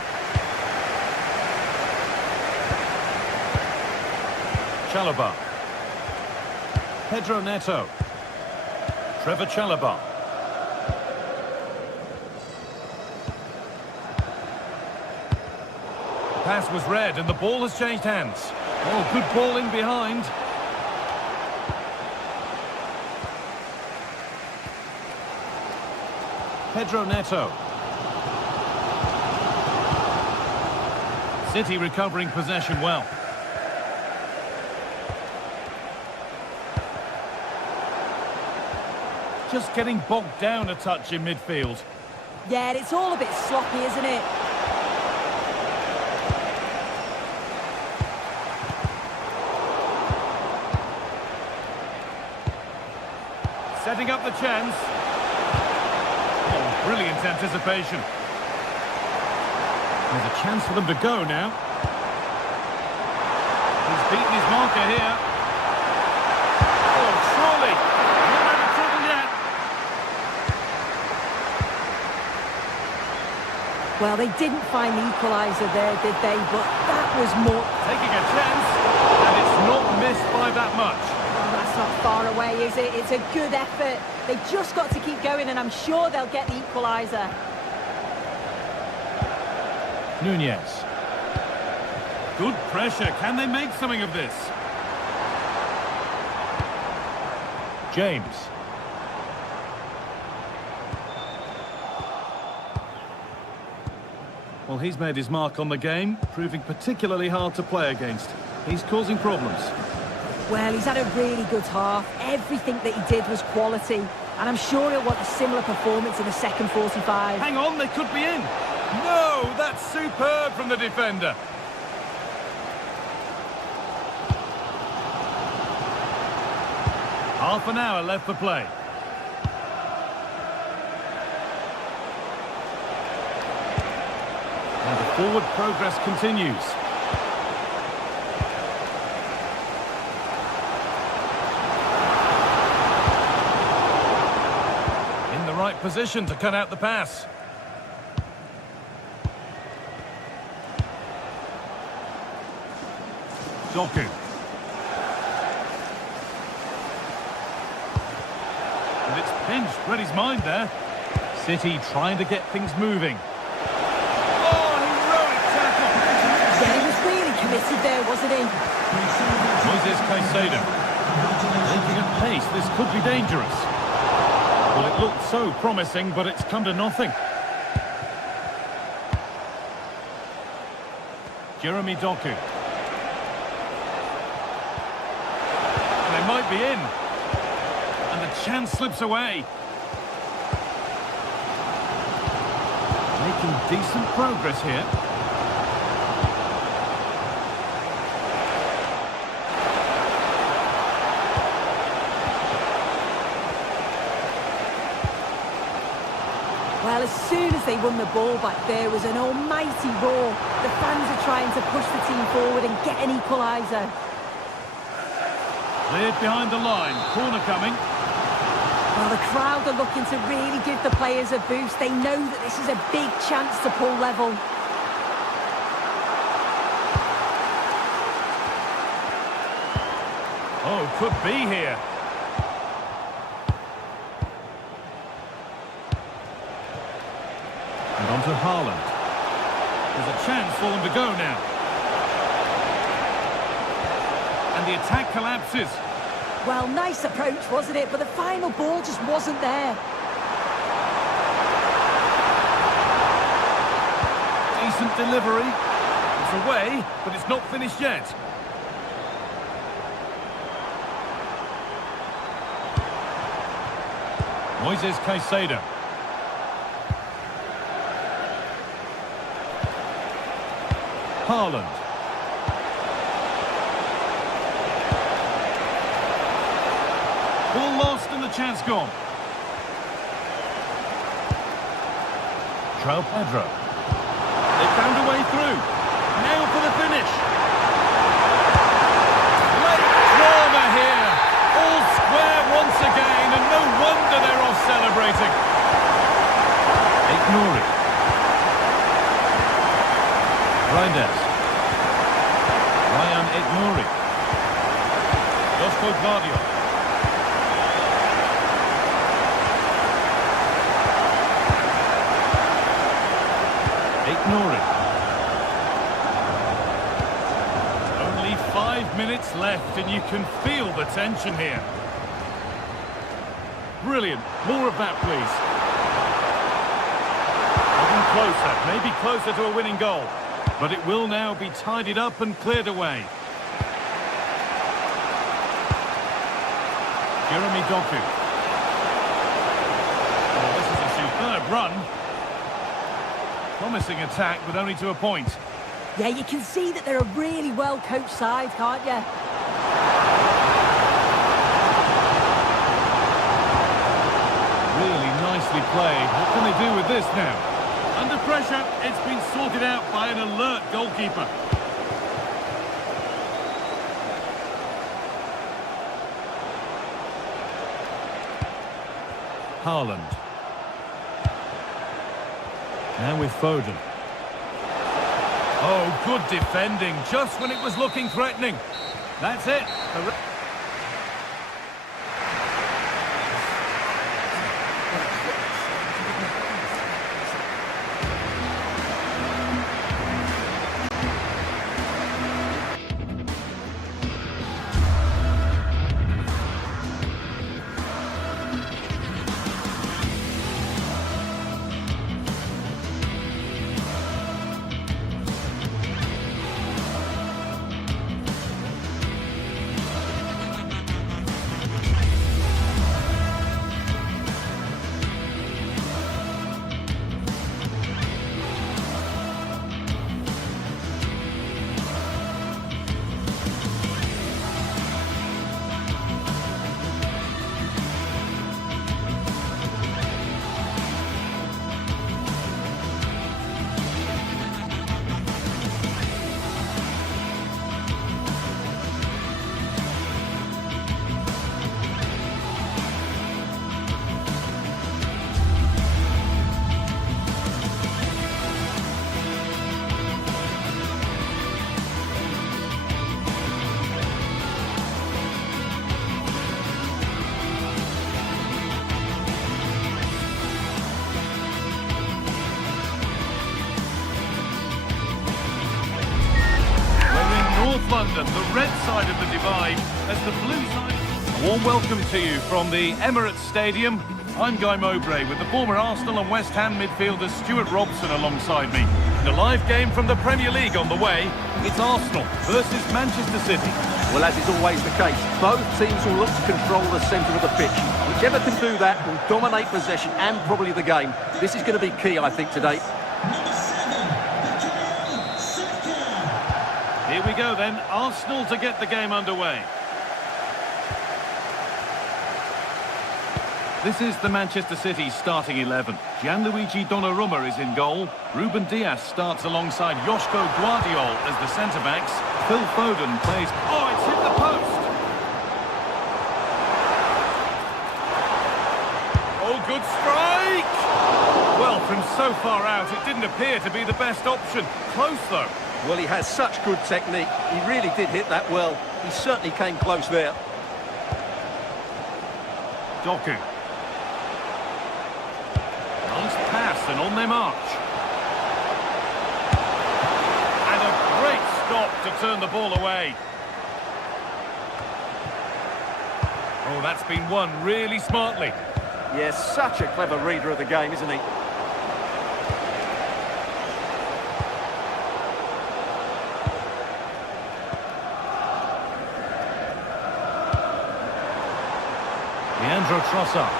Chalobah. Pedro Neto. Trevor Chalobah. The pass was read and the ball has changed hands. Oh, good ball in behind. Pedro Neto. City recovering possession well. Just getting bogged down a touch in midfield. Yeah, it's all a bit sloppy, isn't it? Setting up the chance. Oh, brilliant anticipation. There's a chance for them to go now. He's beaten his marker here. Oh, surely. Not out of trouble yet. Well, they didn't find the equaliser there, did they? But that was more... Taking a chance, and it's not missed by that much. Oh, that's not far away, is it? It's a good effort. They've just got to keep going, and I'm sure they'll get the equaliser. Nunez. Good pressure. Can they make something of this? James. Well, he's made his mark on the game, proving particularly hard to play against. He's causing problems. Well, he's had a really good half. Everything that he did was quality. And I'm sure he'll want a similar performance in the second 45. Hang on, they could be in. No, that's superb from the defender. Half an hour left to play. And the forward progress continues. In the right position to cut out the pass. Doku. And it's pinched, read his mind there. City trying to get things moving. Oh, heroic tackle! Yeah, he was really committed there, wasn't he? Moises Caicedo. Making at pace, this could be dangerous. Well, it looked so promising, but it's come to nothing. Jeremy Doku. They might be in. And the chance slips away. Making decent progress here. Well, as soon as they won the ball back, there was an almighty roar. The fans are trying to push the team forward and get an equaliser. Cleared behind the line. Corner coming. Well, the crowd are looking to really give the players a boost. They know that this is a big chance to pull level. Oh, could be here. And on to Haaland. There's a chance for them to go now. And the attack collapses. Well, nice approach, wasn't it? But the final ball just wasn't there. Decent delivery. It's away, but it's not finished yet. Moises Caicedo. Haaland. Ball lost and the chance gone. João Pedro. They found a way through. Now for the finish. Late drama here. All square once again, and no wonder they're off celebrating. Ignore it. Reinders. Ryan Ignore. Josko Gvardiol. Ignore it. Only 5 minutes left and you can feel the tension here. Brilliant. More of that, please. Even closer. Maybe closer to a winning goal. But it will now be tidied up and cleared away. Jeremy Doku. Well, this is a superb run. Promising attack, but only to a point. Yeah, you can see that they're a really well-coached side, can't you? Really nicely played. What can they do with this now? Under pressure, it's been sorted out by an alert goalkeeper. Haaland. Now with Foden. Oh, good defending, just when it was looking threatening. That's it. London, the red side of the divide, as the blue side. A warm welcome to you from the Emirates Stadium. I'm Guy Mowbray with the former Arsenal and West Ham midfielder Stuart Robson alongside me. And a live game from the Premier League on the way. It's Arsenal versus Manchester City. Well, as is always the case, both teams will look to control the centre of the pitch. Whichever can do that will dominate possession and probably the game. This is going to be key, I think, today. Here we go then, Arsenal to get the game underway. This is the Manchester City starting 11. Gianluigi Donnarumma is in goal. Ruben Dias starts alongside Josko Gvardiol as the centre-backs. Phil Foden plays... Oh, it's hit the post! Oh, good strike! Well, from so far out, it didn't appear to be the best option. Close, though. Well, he has such good technique. He really did hit that well. He certainly came close there. Doku. Nice pass and on their march. And a great stop to turn the ball away. Oh, that's been won really smartly. Yes, such a clever reader of the game, isn't he? Leandro Trossard.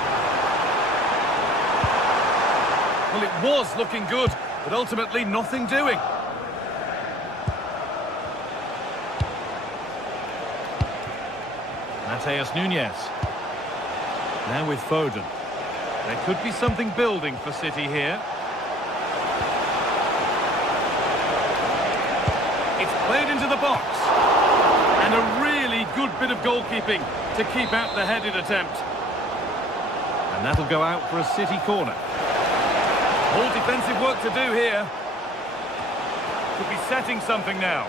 Well, it was looking good, but ultimately nothing doing. Mateus Nunes. Now with Foden. There could be something building for City here. It's played into the box. And a really good bit of goalkeeping to keep out the headed attempt. And that'll go out for a City corner. All defensive work to do here. Could be setting something now.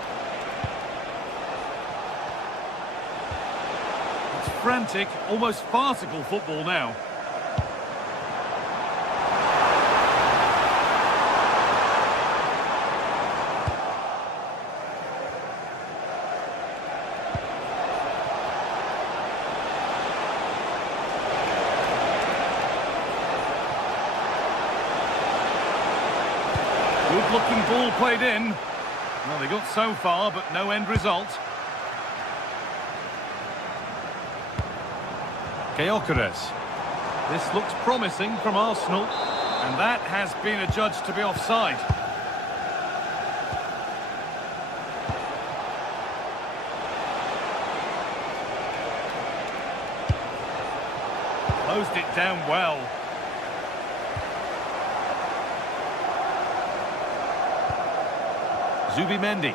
It's frantic, almost farcical football now. Good-looking ball played in. Well, they got so far, but no end result. Gyökeres. This looks promising from Arsenal, and that has been adjudged to be offside. Closed it down well. Zubimendi.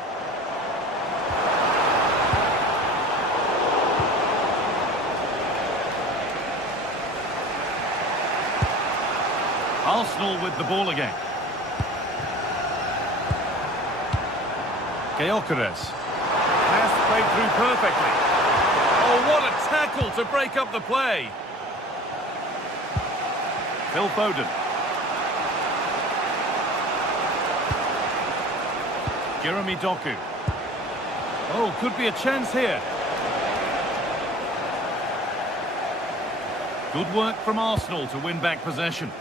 Arsenal with the ball again. Gyökeres. Pass played through perfectly. Oh, what a tackle to break up the play. Phil Foden. Jeremy Doku. Oh, could be a chance here. Good work from Arsenal to win back possession.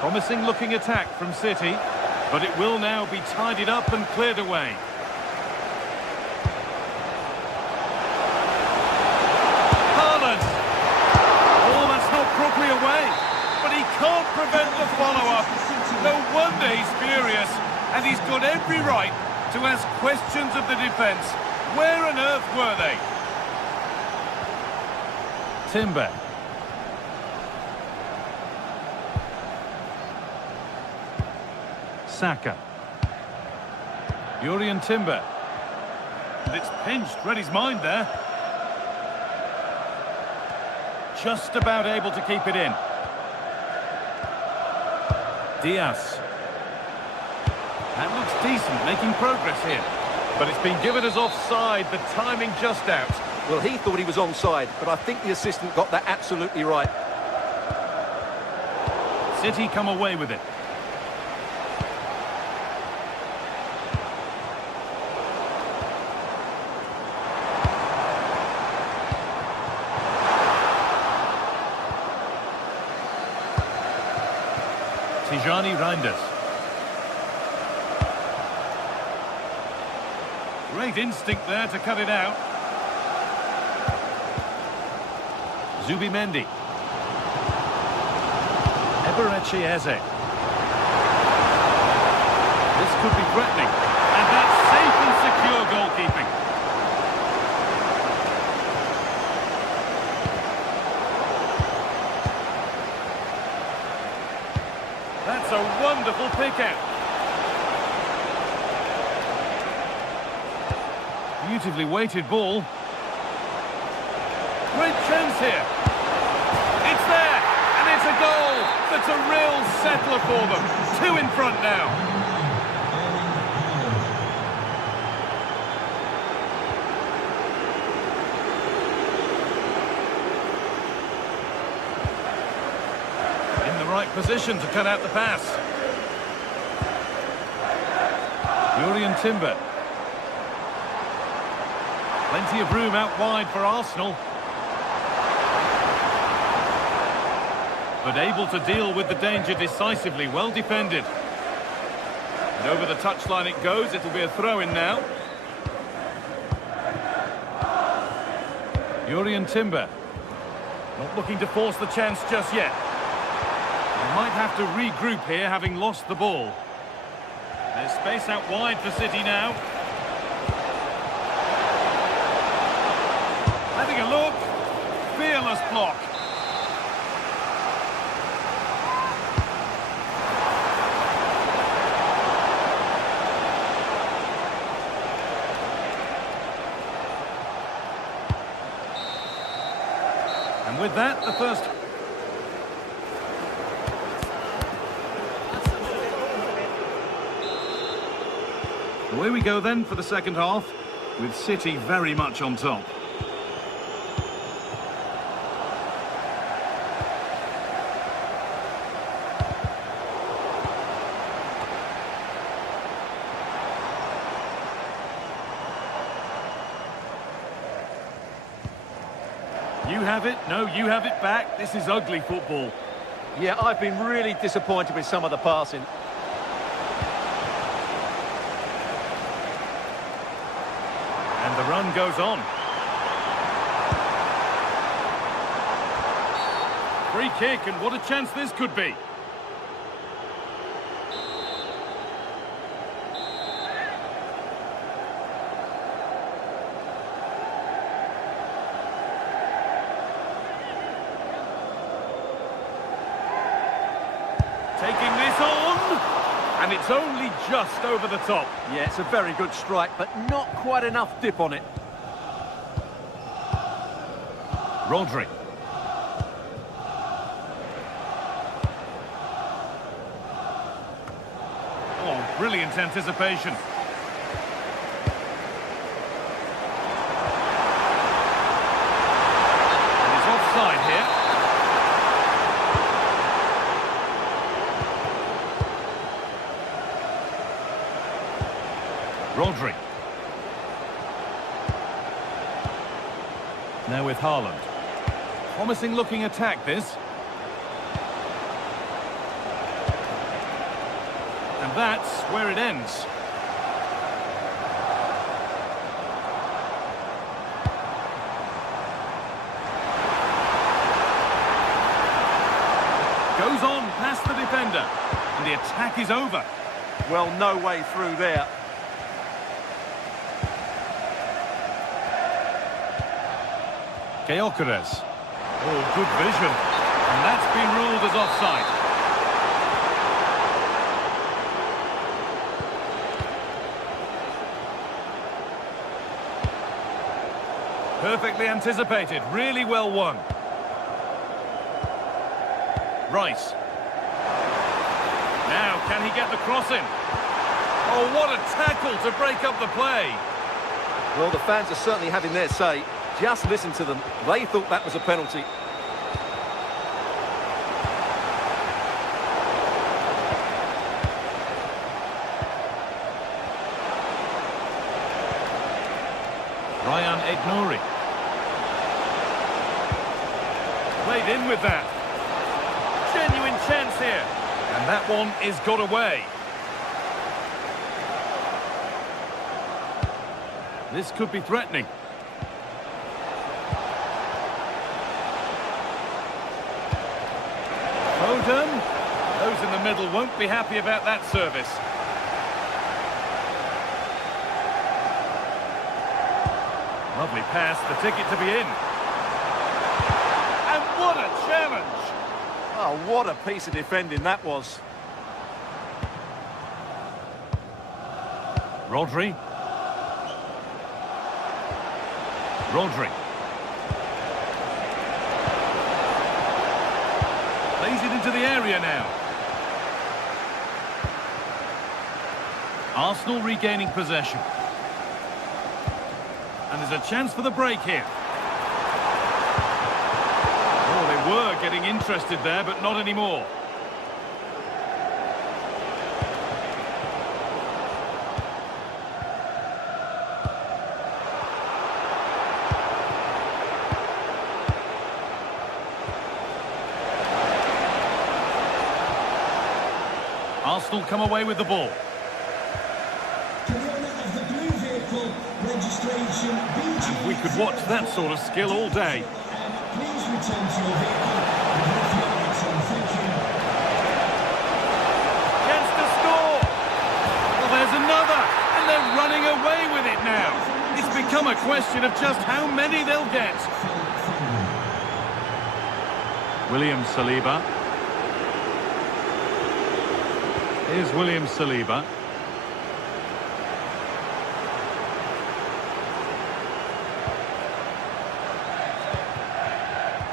Promising looking attack from City, but it will now be tidied up and cleared away. Haaland! Oh, that's not properly away, but he can't prevent the follow-up. No wonder he's furious, and he's got every right to ask questions of the defence. Where on earth were they? Timber. Saka. Jurrien Timber. And it's pinched, read his mind there. Just about able to keep it in. Diaz. That looks decent, making progress here. But it's been given as offside, the timing just out. Well, he thought he was onside, but I think the assistant got that absolutely right. City come away with it. Tijani Reinders. Great instinct there to cut it out. Zubimendi. Eberechi Eze. This could be threatening. And that's safe and secure goalkeeping. That's a wonderful pick-out. Beautifully weighted ball. Great chance here. It's there, and it's a goal. That's a real settler for them. 2 in front now. In the right position to cut out the pass. Jurrien Timber. Plenty of room out wide for Arsenal. But able to deal with the danger decisively, well defended. And over the touchline it goes, it'll be a throw-in now. Jurrien Timber. Not looking to force the chance just yet. They might have to regroup here, having lost the ball. There's space out wide for City now. Having a look. Fearless block. And with that, the first... Away we go then for the second half, with City very much on top. You have it, no, you have it back. This is ugly football. Yeah, I've been really disappointed with some of the passing. And the run goes on. Free kick, and what a chance this could be. Taking this on, and it's only just over the top. Yeah, it's a very good strike, but not quite enough dip on it. Rodri. Oh, brilliant anticipation. And he's offside here. Rodri. Now with Haaland. Promising looking attack this. And that's where it ends. Goes on past the defender. And the attack is over. Well, no way through there. Gyökeres. Oh, good vision. And that's been ruled as offside. Perfectly anticipated. Really well won. Rice. Now, can he get the cross in? Oh, what a tackle to break up the play. Well, the fans are certainly having their say. Just listen to them. They thought that was a penalty. Ryan Aït-Nouri. Played in with that. Genuine chance here. And that one is got away. This could be threatening. Foden. Those in the middle won't be happy about that service. Lovely pass, the ticket to be in. And what a challenge! Oh, what a piece of defending that was. Rodri. Rodri. Plays it into the area now. Arsenal regaining possession. And there's a chance for the break here. Oh, they were getting interested there, but not anymore. Arsenal come away with the ball. Registration And we could watch that sort of skill all day. Please return to your vehicle and head for your next one. Thank you. Chance to score! Well, there's another, and they're running away with it now. It's become a question of just how many they'll get. William Saliba. Here's William Saliba.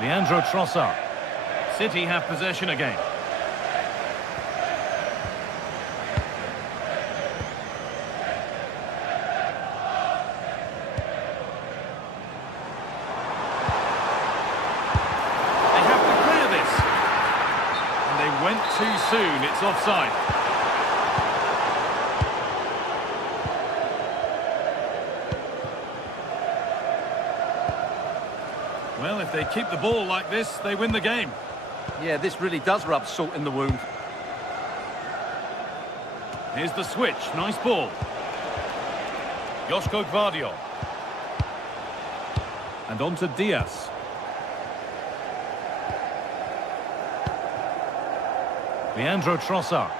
Leandro Trossard. City have possession again. They have to clear this. And they went too soon. It's offside. Well, if they keep the ball like this, they win the game. Yeah, this really does rub salt in the wound. Here's the switch. Nice ball. Joško Gvardiol. And on to Diaz. Leandro Trossard.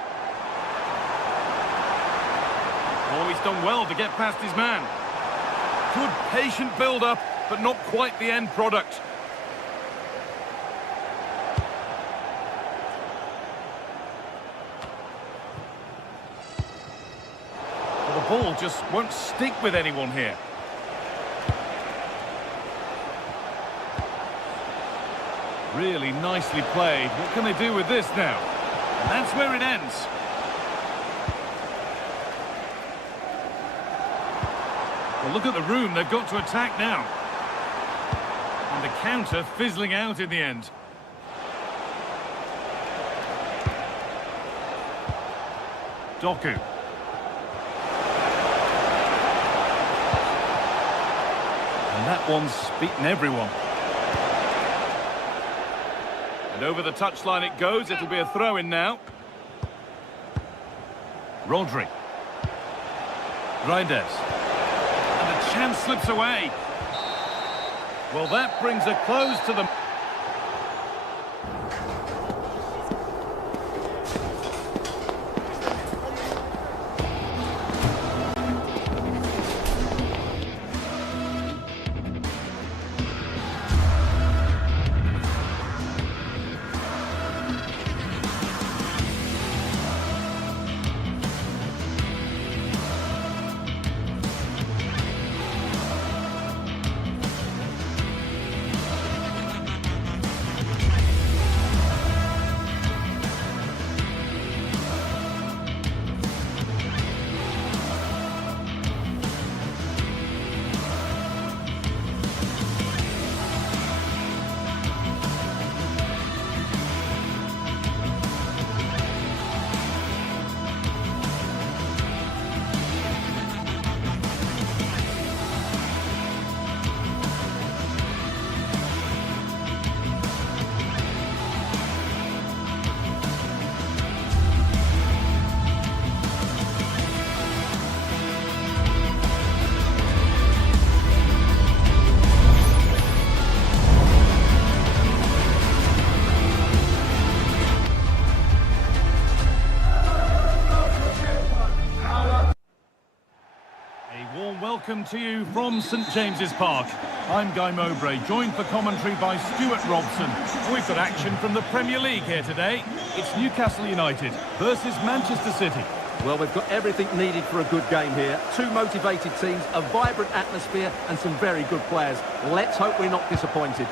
Oh, he's done well to get past his man. Good patient build-up, but not quite the end product. Well, the ball just won't stick with anyone here. Really nicely played. What can they do with this now? And that's where it ends. Well, look at the room they've got to attack now. And the counter fizzling out in the end. Doku. And that one's beaten everyone. And over the touchline it goes. It'll be a throw-in now. Rodri. Reinders. And the chance slips away. Well, that brings a close to the... Welcome to you from St James's Park. I'm Guy Mowbray, joined for commentary by Stuart Robson. We've got action from the Premier League here today. It's Newcastle United versus Manchester City. Well, we've got everything needed for a good game here. Two motivated teams, a vibrant atmosphere and some very good players. Let's hope we're not disappointed.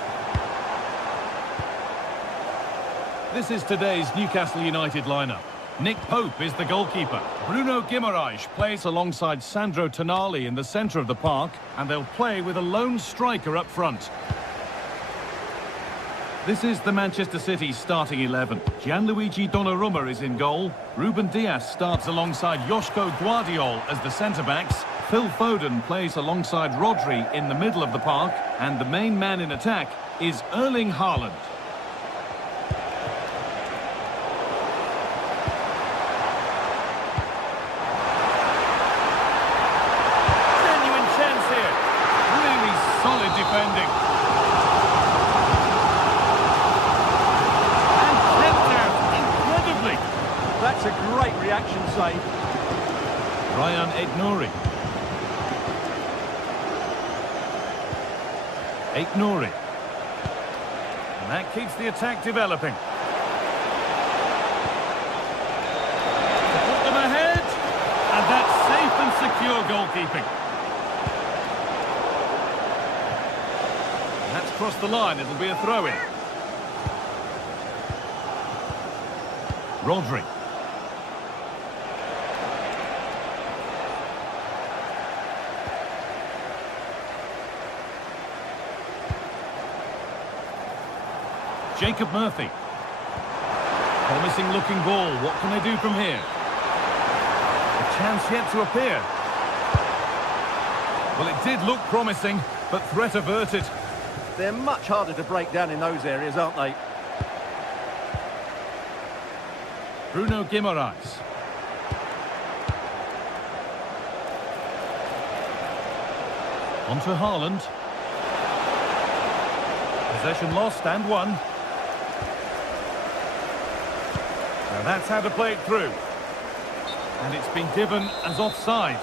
This is today's Newcastle United lineup. Nick Pope is the goalkeeper. Bruno Guimaraes plays alongside Sandro Tonali in the centre of the park, and they'll play with a lone striker up front. This is the Manchester City starting 11. Gianluigi Donnarumma is in goal. Ruben Dias starts alongside Joško Gvardiol as the centre-backs. Phil Foden plays alongside Rodri in the middle of the park, and the main man in attack is Erling Haaland. Ryan Aït-Nouri. Aït-Nouri. And that keeps the attack developing. To put them ahead. And that's safe and secure goalkeeping. And that's crossed the line. It'll be a throw-in. Rodri. Jacob Murphy. Promising looking ball. What can they do from here? A chance yet to appear. Well, it did look promising, but threat averted. They're much harder to break down in those areas, aren't they? Bruno Guimaraes. On to Haaland. Possession lost and won. So that's how to play it through. And it's been given as offside.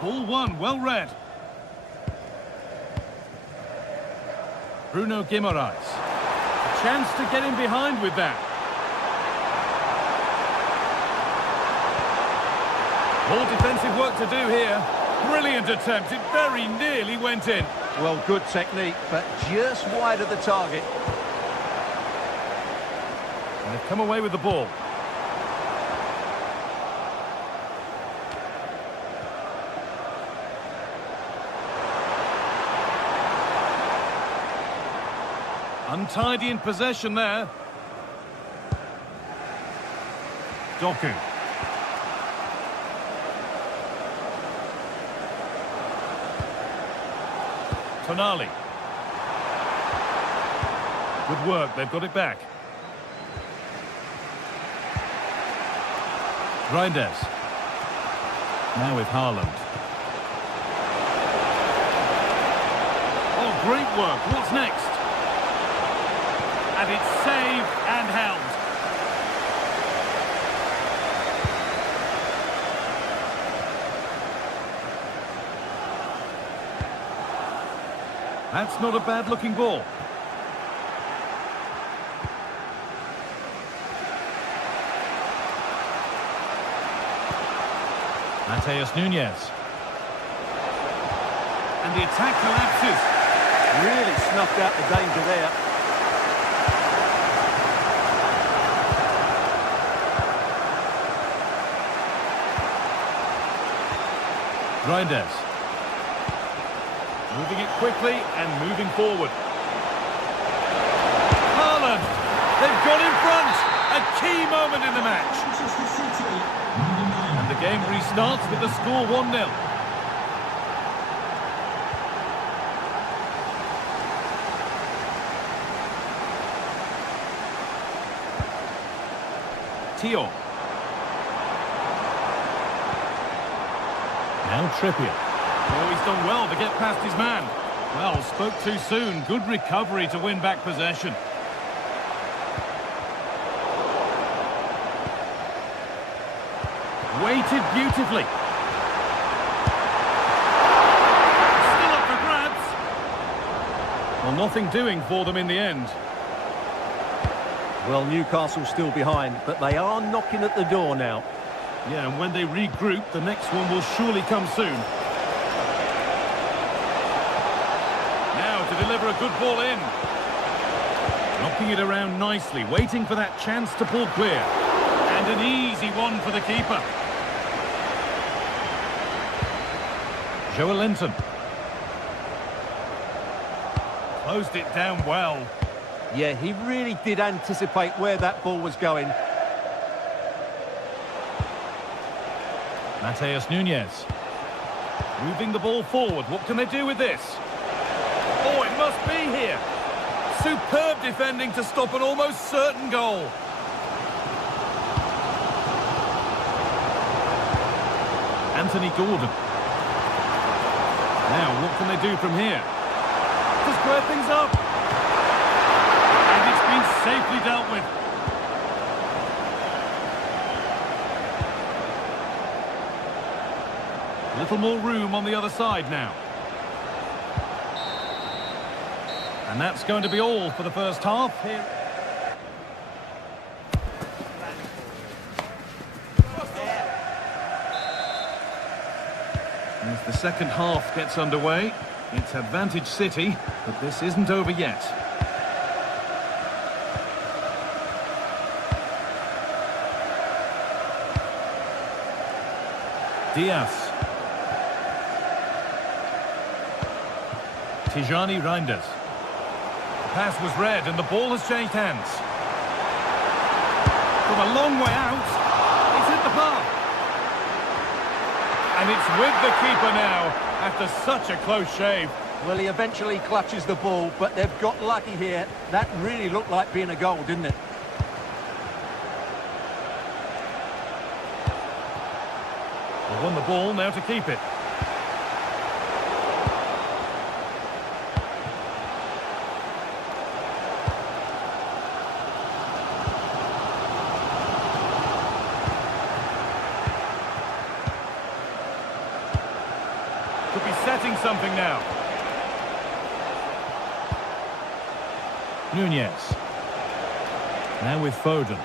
Ball one, well read. Bruno Guimaraes. A chance to get in behind with that. More defensive work to do here. Brilliant attempt. It very nearly went in. Well, good technique, but just wide of the target. And they've come away with the ball. Untidy in possession there. Doku. Tonali. Good work, they've got it back. Reinders. Now with Haaland. Oh, great work. What's next? And it's saved and held. That's not a bad-looking ball. Matheus Nunes. And the attack collapses. Really snuffed out the danger there. Reinders. Moving it quickly and moving forward. Haaland! They've got in front! A key moment in the match. Manchester City, number 9. And the game restarts with the score 1-0. Tio. Now Trippier. Oh, he's done well to get past his man. Well, spoke too soon. Good recovery to win back possession. Weighted beautifully. Still up for grabs. Well, nothing doing for them in the end. Well, Newcastle's still behind, but they are knocking at the door now. Yeah, and when they regroup, the next one will surely come soon. Now to deliver a good ball in. Knocking it around nicely, waiting for that chance to pull clear. And an easy one for the keeper. Joelinton. Closed it down well. Yeah, he really did anticipate where that ball was going. Matheus Nunes. Moving the ball forward. What can they do with this? Oh, it must be here. Superb defending to stop an almost certain goal. Anthony Gordon. Now, what can they do from here? To square things up. And it's been safely dealt with. A little more room on the other side now. And that's going to be all for the first half. Here. As the second half gets underway, it's advantage City, but this isn't over yet. Diaz. Tijani Reinders. The pass was read and the ball has changed hands. From a long way out, it's hit the bar. And it's with the keeper now, after such a close shave. Well, he eventually clutches the ball, but they've got lucky here. That really looked like being a goal, didn't it? They won the ball, now to keep it. Could be setting something now. Nunez. Now with Foden.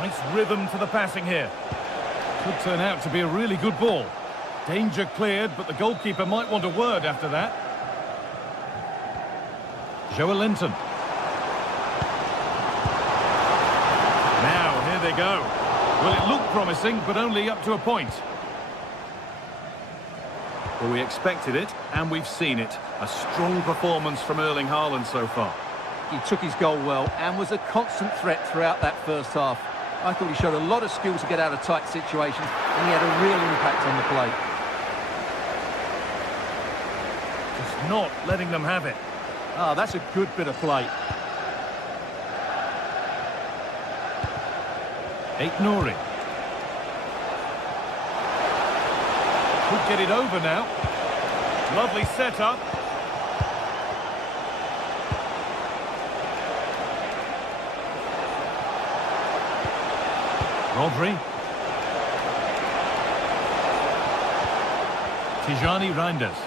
Nice rhythm to the passing here. Could turn out to be a really good ball. Danger cleared, but the goalkeeper might want a word after that. Joe Linton. Now, here they go. Well, it looked promising, but only up to a point. Well, we expected it, and we've seen it. A strong performance from Erling Haaland so far. He took his goal well and was a constant threat throughout that first half. I thought he showed a lot of skill to get out of tight situations, and he had a real impact on the play. Just not letting them have it. Ah, that's a good bit of play. Aït-Nouri. Could get it over now. Lovely setup. Rodri. Tijani Reinders.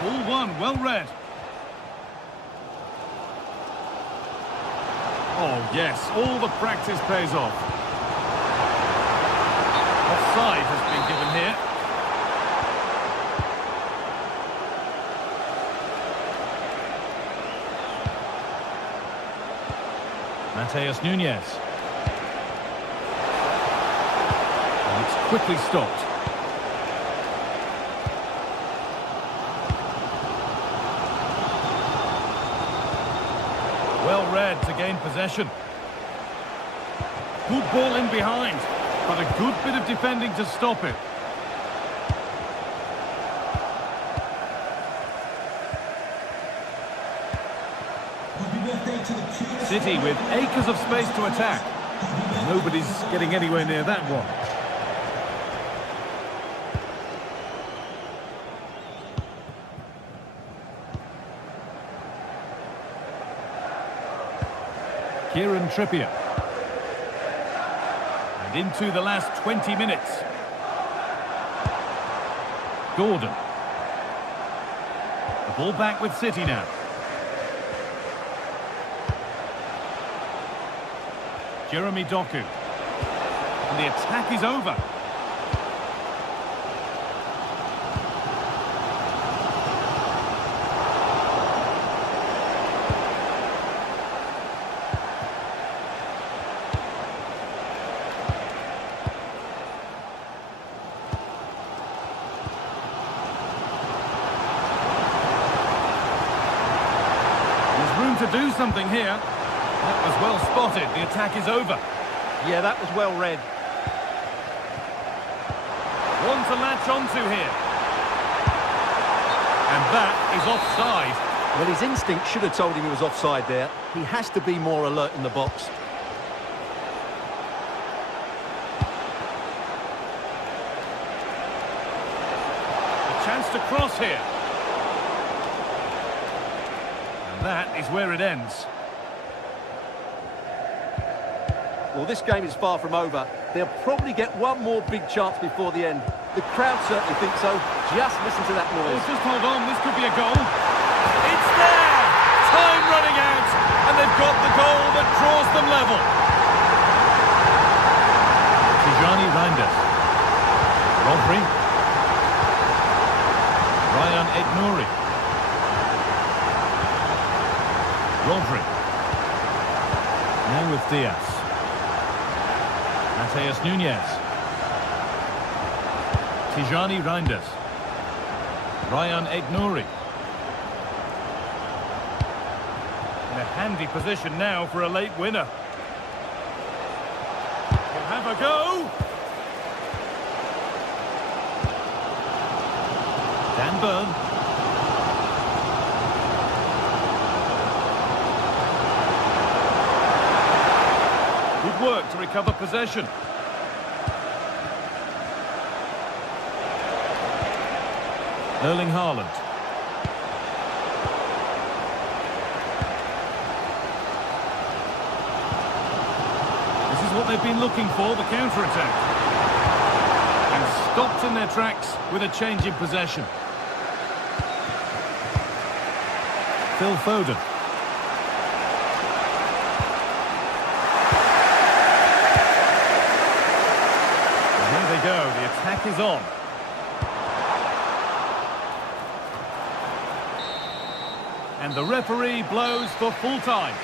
Ball one, well read. Oh yes, all the practice pays off. Offside has been given here. Mateus Nunez. And it's quickly stopped. Well read to gain possession. Good ball in behind, but a good bit of defending to stop it. City with acres of space to attack. Nobody's getting anywhere near that one. Kieran Trippier. And into the last 20 minutes. Gordon. The ball back with City now. Jeremy Doku. And the attack is over. There's room to do something here. That was well spotted. The attack is over. Yeah, that was well read. One to latch onto here. And that is offside. Well, his instinct should have told him he was offside there. He has to be more alert in the box. A chance to cross here. And that is where it ends. Well, this game is far from over. They'll probably get one more big chance before the end. The crowd certainly think so. Just listen to that noise. Oh, just hold on, this could be a goal. It's there! Time running out, and they've got the goal that draws them level. Tijani Reinders. Rodri. Ryan Aït-Nouri. Rodri. Now with Diaz. Mateus Nunes. Tijani Reinders. Ryan Aït-Nouri. In a handy position now for a late winner. He'll have a go. Dan Burn. Good work to recover possession. Erling Haaland. This is what they've been looking for, the counter-attack. And stopped in their tracks with a change in possession. Phil Foden. And here they go, the attack is on. And the referee blows for full time.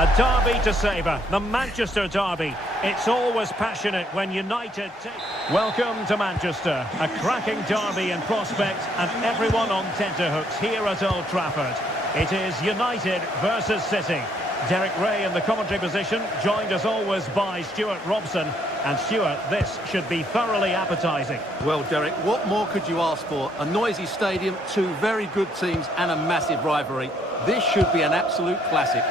A derby to savour, the Manchester derby. It's always passionate when United take... Welcome to Manchester, a cracking derby in prospect and everyone on tenterhooks here at Old Trafford. It is United versus City. Derek Ray in the commentary position, joined as always by Stuart Robson. And Stuart, this should be thoroughly appetising. Well, Derek, what more could you ask for? A noisy stadium, two very good teams and a massive rivalry. This should be an absolute classic.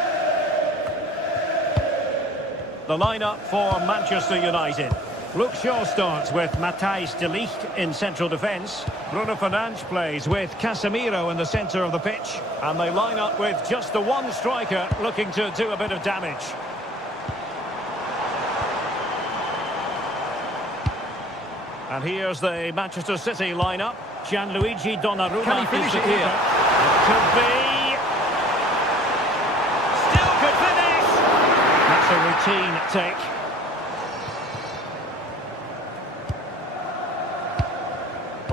The lineup for Manchester United. Luke Shaw starts with Matthijs de Ligt in central defence. Bruno Fernandes plays with Casemiro in the centre of the pitch. And they line up with just the one striker looking to do a bit of damage. And here's the Manchester City lineup. Gianluigi Donnarumma. Can he finish it here? It could be. Still could finish. That's a routine take.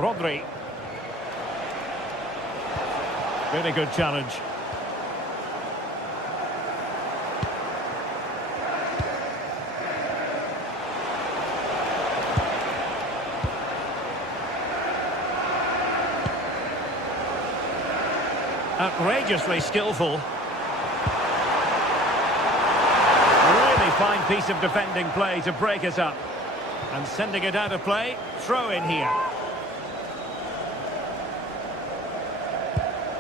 Rodri. Really good challenge. Outrageously skillful. Really fine piece of defending play to break us up. And sending it out of play, throw in here.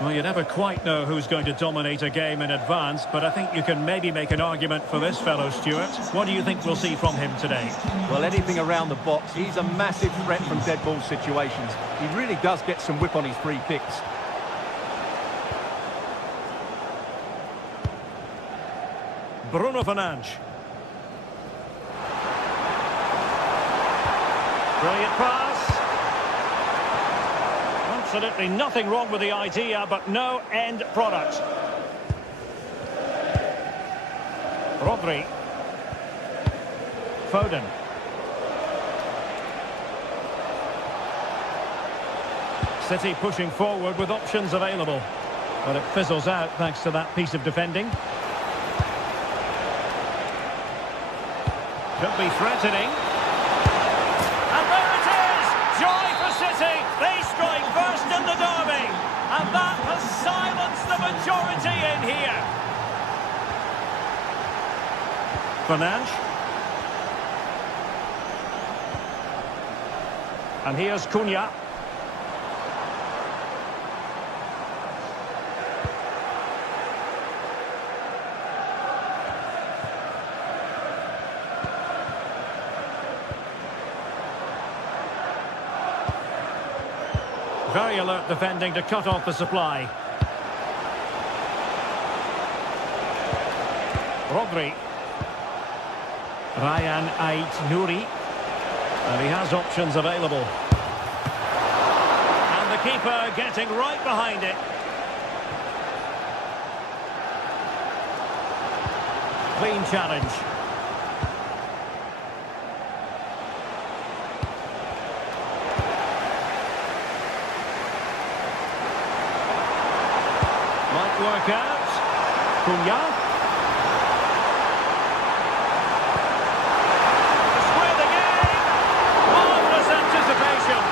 Well, you never quite know who's going to dominate a game in advance, but I think you can maybe make an argument for this fellow, Stuart. What do you think we'll see from him today? Well, anything around the box. He's a massive threat from dead ball situations. He really does get some whip on his free kicks. Bruno Fernandes. Brilliant pass. Absolutely nothing wrong with the idea, but no end product. Rodri. Foden. City pushing forward with options available. But it fizzles out thanks to that piece of defending. Could be threatening. And there it is! Joy for City! They strike first in the derby! And that has silenced the majority in here! Fernandes. And here's Cunha. Very alert defending to cut off the supply. Rodri. Ryan Ait-Nouri. And he has options available. And the keeper getting right behind it. Clean challenge. Might work out. Cunha. To square the game. Marvellous anticipation.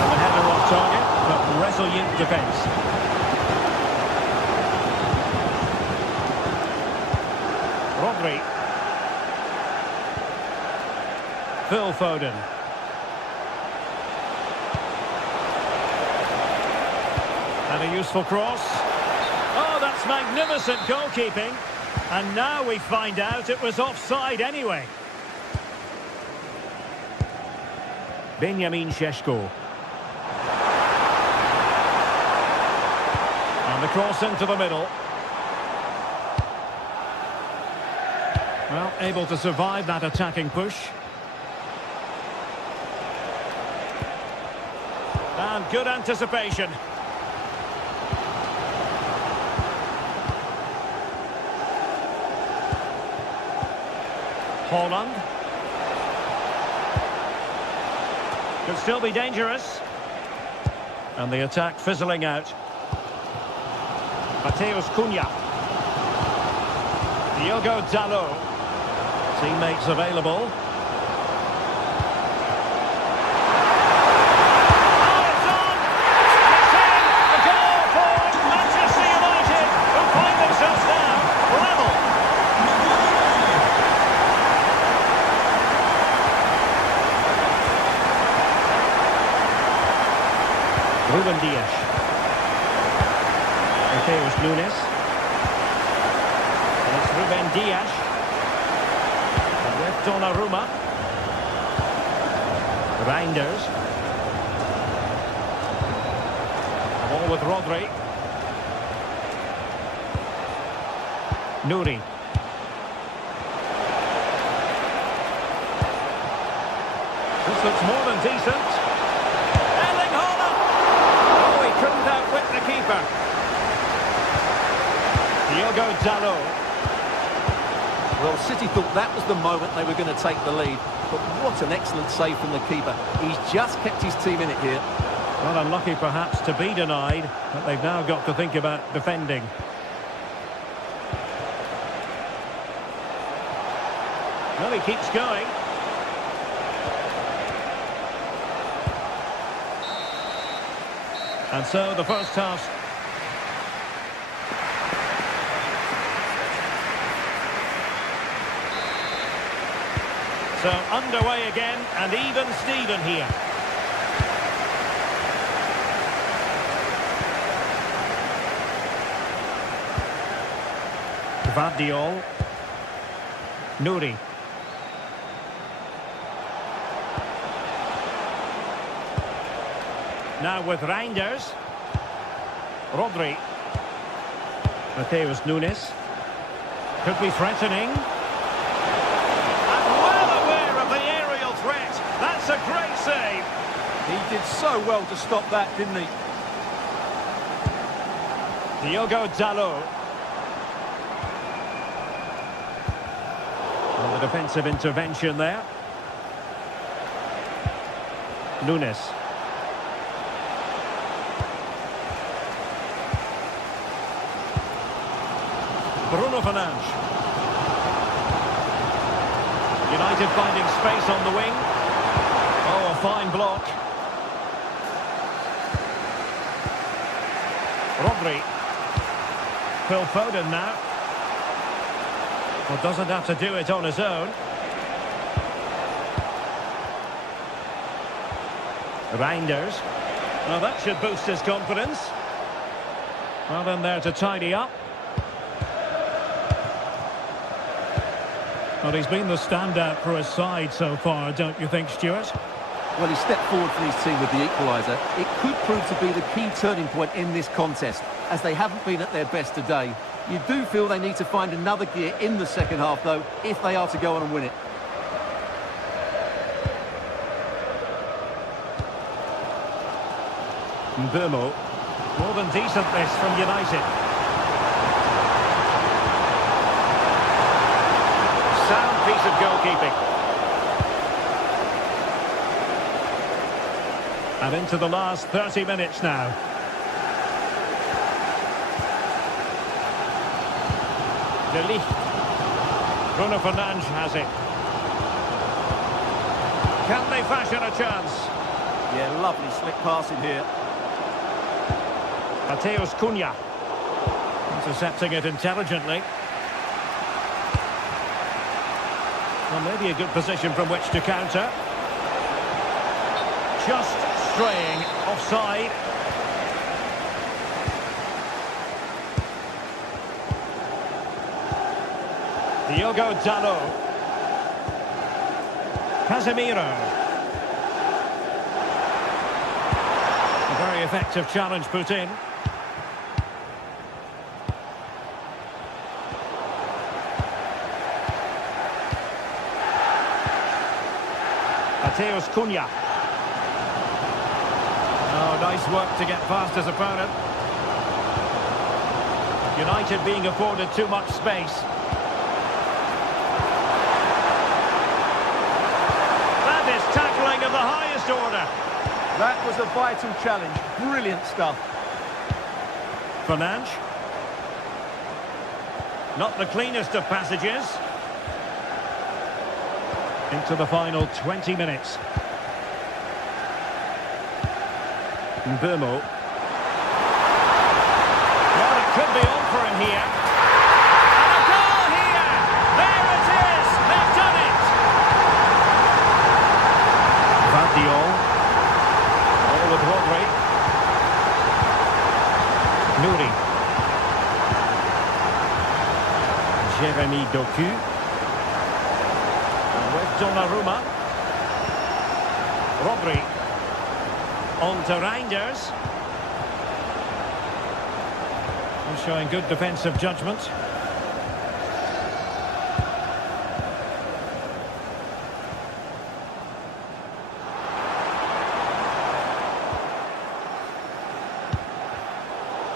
And the header on target, but resolute defence. Rodri. Phil Foden. And a useful cross. Oh, that's magnificent goalkeeping. And now we find out it was offside anyway. Benjamin Šeško. And the cross into the middle. Well, able to survive that attacking push. And good anticipation. Holland. Could still be dangerous. And the attack fizzling out. Mateus Cunha. Diogo Dalot. Teammates available. Oh, it's on! It's in! A goal for Manchester United, who find themselves now level. Ruben Dias. Mateus Nunes. And it's Ruben Dias. And with Donnarumma. Reinders. Ball with Rodri. Nouri. This looks more than decent. Couldn't outwit the keeper. Diogo Dalot. Well, City thought that was the moment they were going to take the lead. But what an excellent save from the keeper. He's just kept his team in it here. Well, unlucky perhaps to be denied, but they've now got to think about defending. Well, he keeps going. And so the first half. So underway again, and even Steven here. Vardiol. Nouri. Now with Reinders. Rodri. Mateus Nunes. Could be threatening. And well aware of the aerial threat. That's a great save. He did so well to stop that, didn't he? Diogo Dalot. Well, the defensive intervention there. Nunes. Bruno Fernandes. United finding space on the wing. Oh, a fine block. Rodri. Phil Foden now. Well, doesn't have to do it on his own. Reinders. Well, that should boost his confidence. Well, then there to tidy up. Well, he's been the standout for his side so far, don't you think, Stuart? Well, he stepped forward for his team with the equaliser. It could prove to be the key turning point in this contest, as they haven't been at their best today. You do feel they need to find another gear in the second half, though, if they are to go on and win it. Mbeumo. More than decent this from United. Sound piece of goalkeeping. And into the last 30 minutes now. De Ligt. Bruno Fernandes has it. Can they fashion a chance? Yeah, lovely slick passing here. Mateus Cunha. Intercepting it intelligently. Well, maybe a good position from which to counter. Just straying offside. Diogo Dalot. Casemiro. A very effective challenge put in. Mateus Cunha. Oh, nice work to get past his opponent. United being afforded too much space. That is tackling of the highest order. That was a vital challenge. Brilliant stuff. Fernandes. Not the cleanest of passages. Into the final 20 minutes. Mbeumo. Well, it could be on for him here. And a goal here! There it is! They've done it! Vardiol. All with Rodri. Nouri. Jeremy Doku. With Donnarumma. Rodri. On to Reinders. And showing good defensive judgment.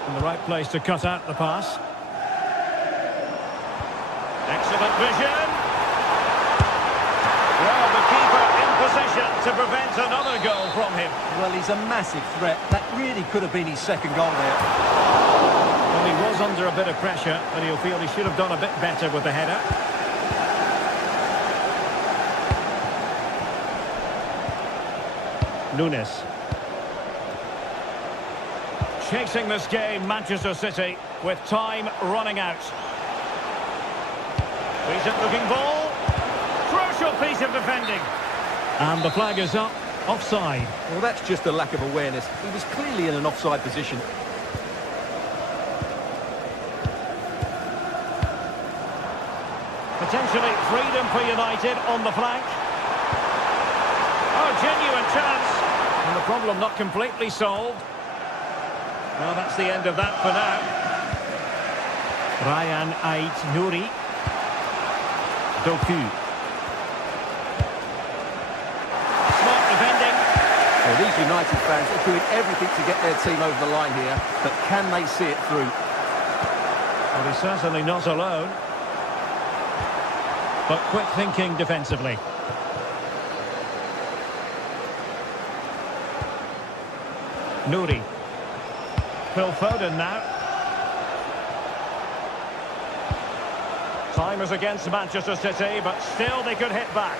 In the right place to cut out the pass. Excellent vision. Well, the keeper in position to prevent another goal from him. Well, he's a massive threat. That really could have been his second goal there. Well, he was under a bit of pressure, and he'll feel he should have done a bit better with the header. Nunes. Chasing this game, Manchester City, with time running out. Decent looking ball. Crucial piece of defending. And the flag is up, offside. Well, that's just a lack of awareness. He was clearly in an offside position. Potentially freedom for United on the flank. Oh, genuine chance. And the problem not completely solved. Well, that's the end of that for now. Ryan Ait-Nouri. Doku. Smart defending. Well, these United fans are doing everything to get their team over the line here, but can they see it through? Well, he's certainly not alone. But quick thinking defensively. Nouri. Phil Foden now. Time is against Manchester City, but still they could hit back.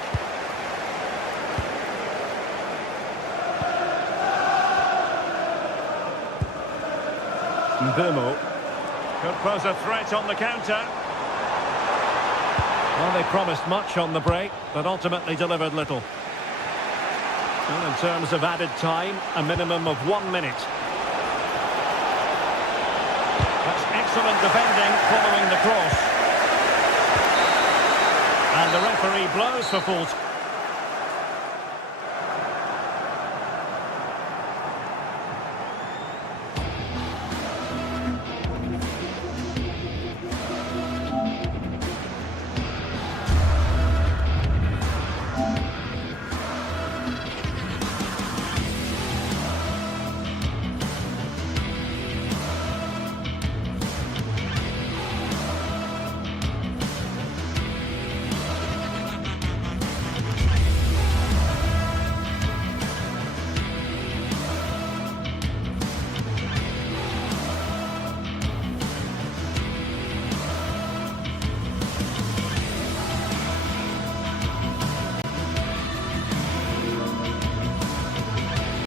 Mbeumo could pose a threat on the counter. Well, they promised much on the break, but ultimately delivered little. Well, in terms of added time, a minimum of 1 minute. That's excellent defending following the cross. And the referee blows for full.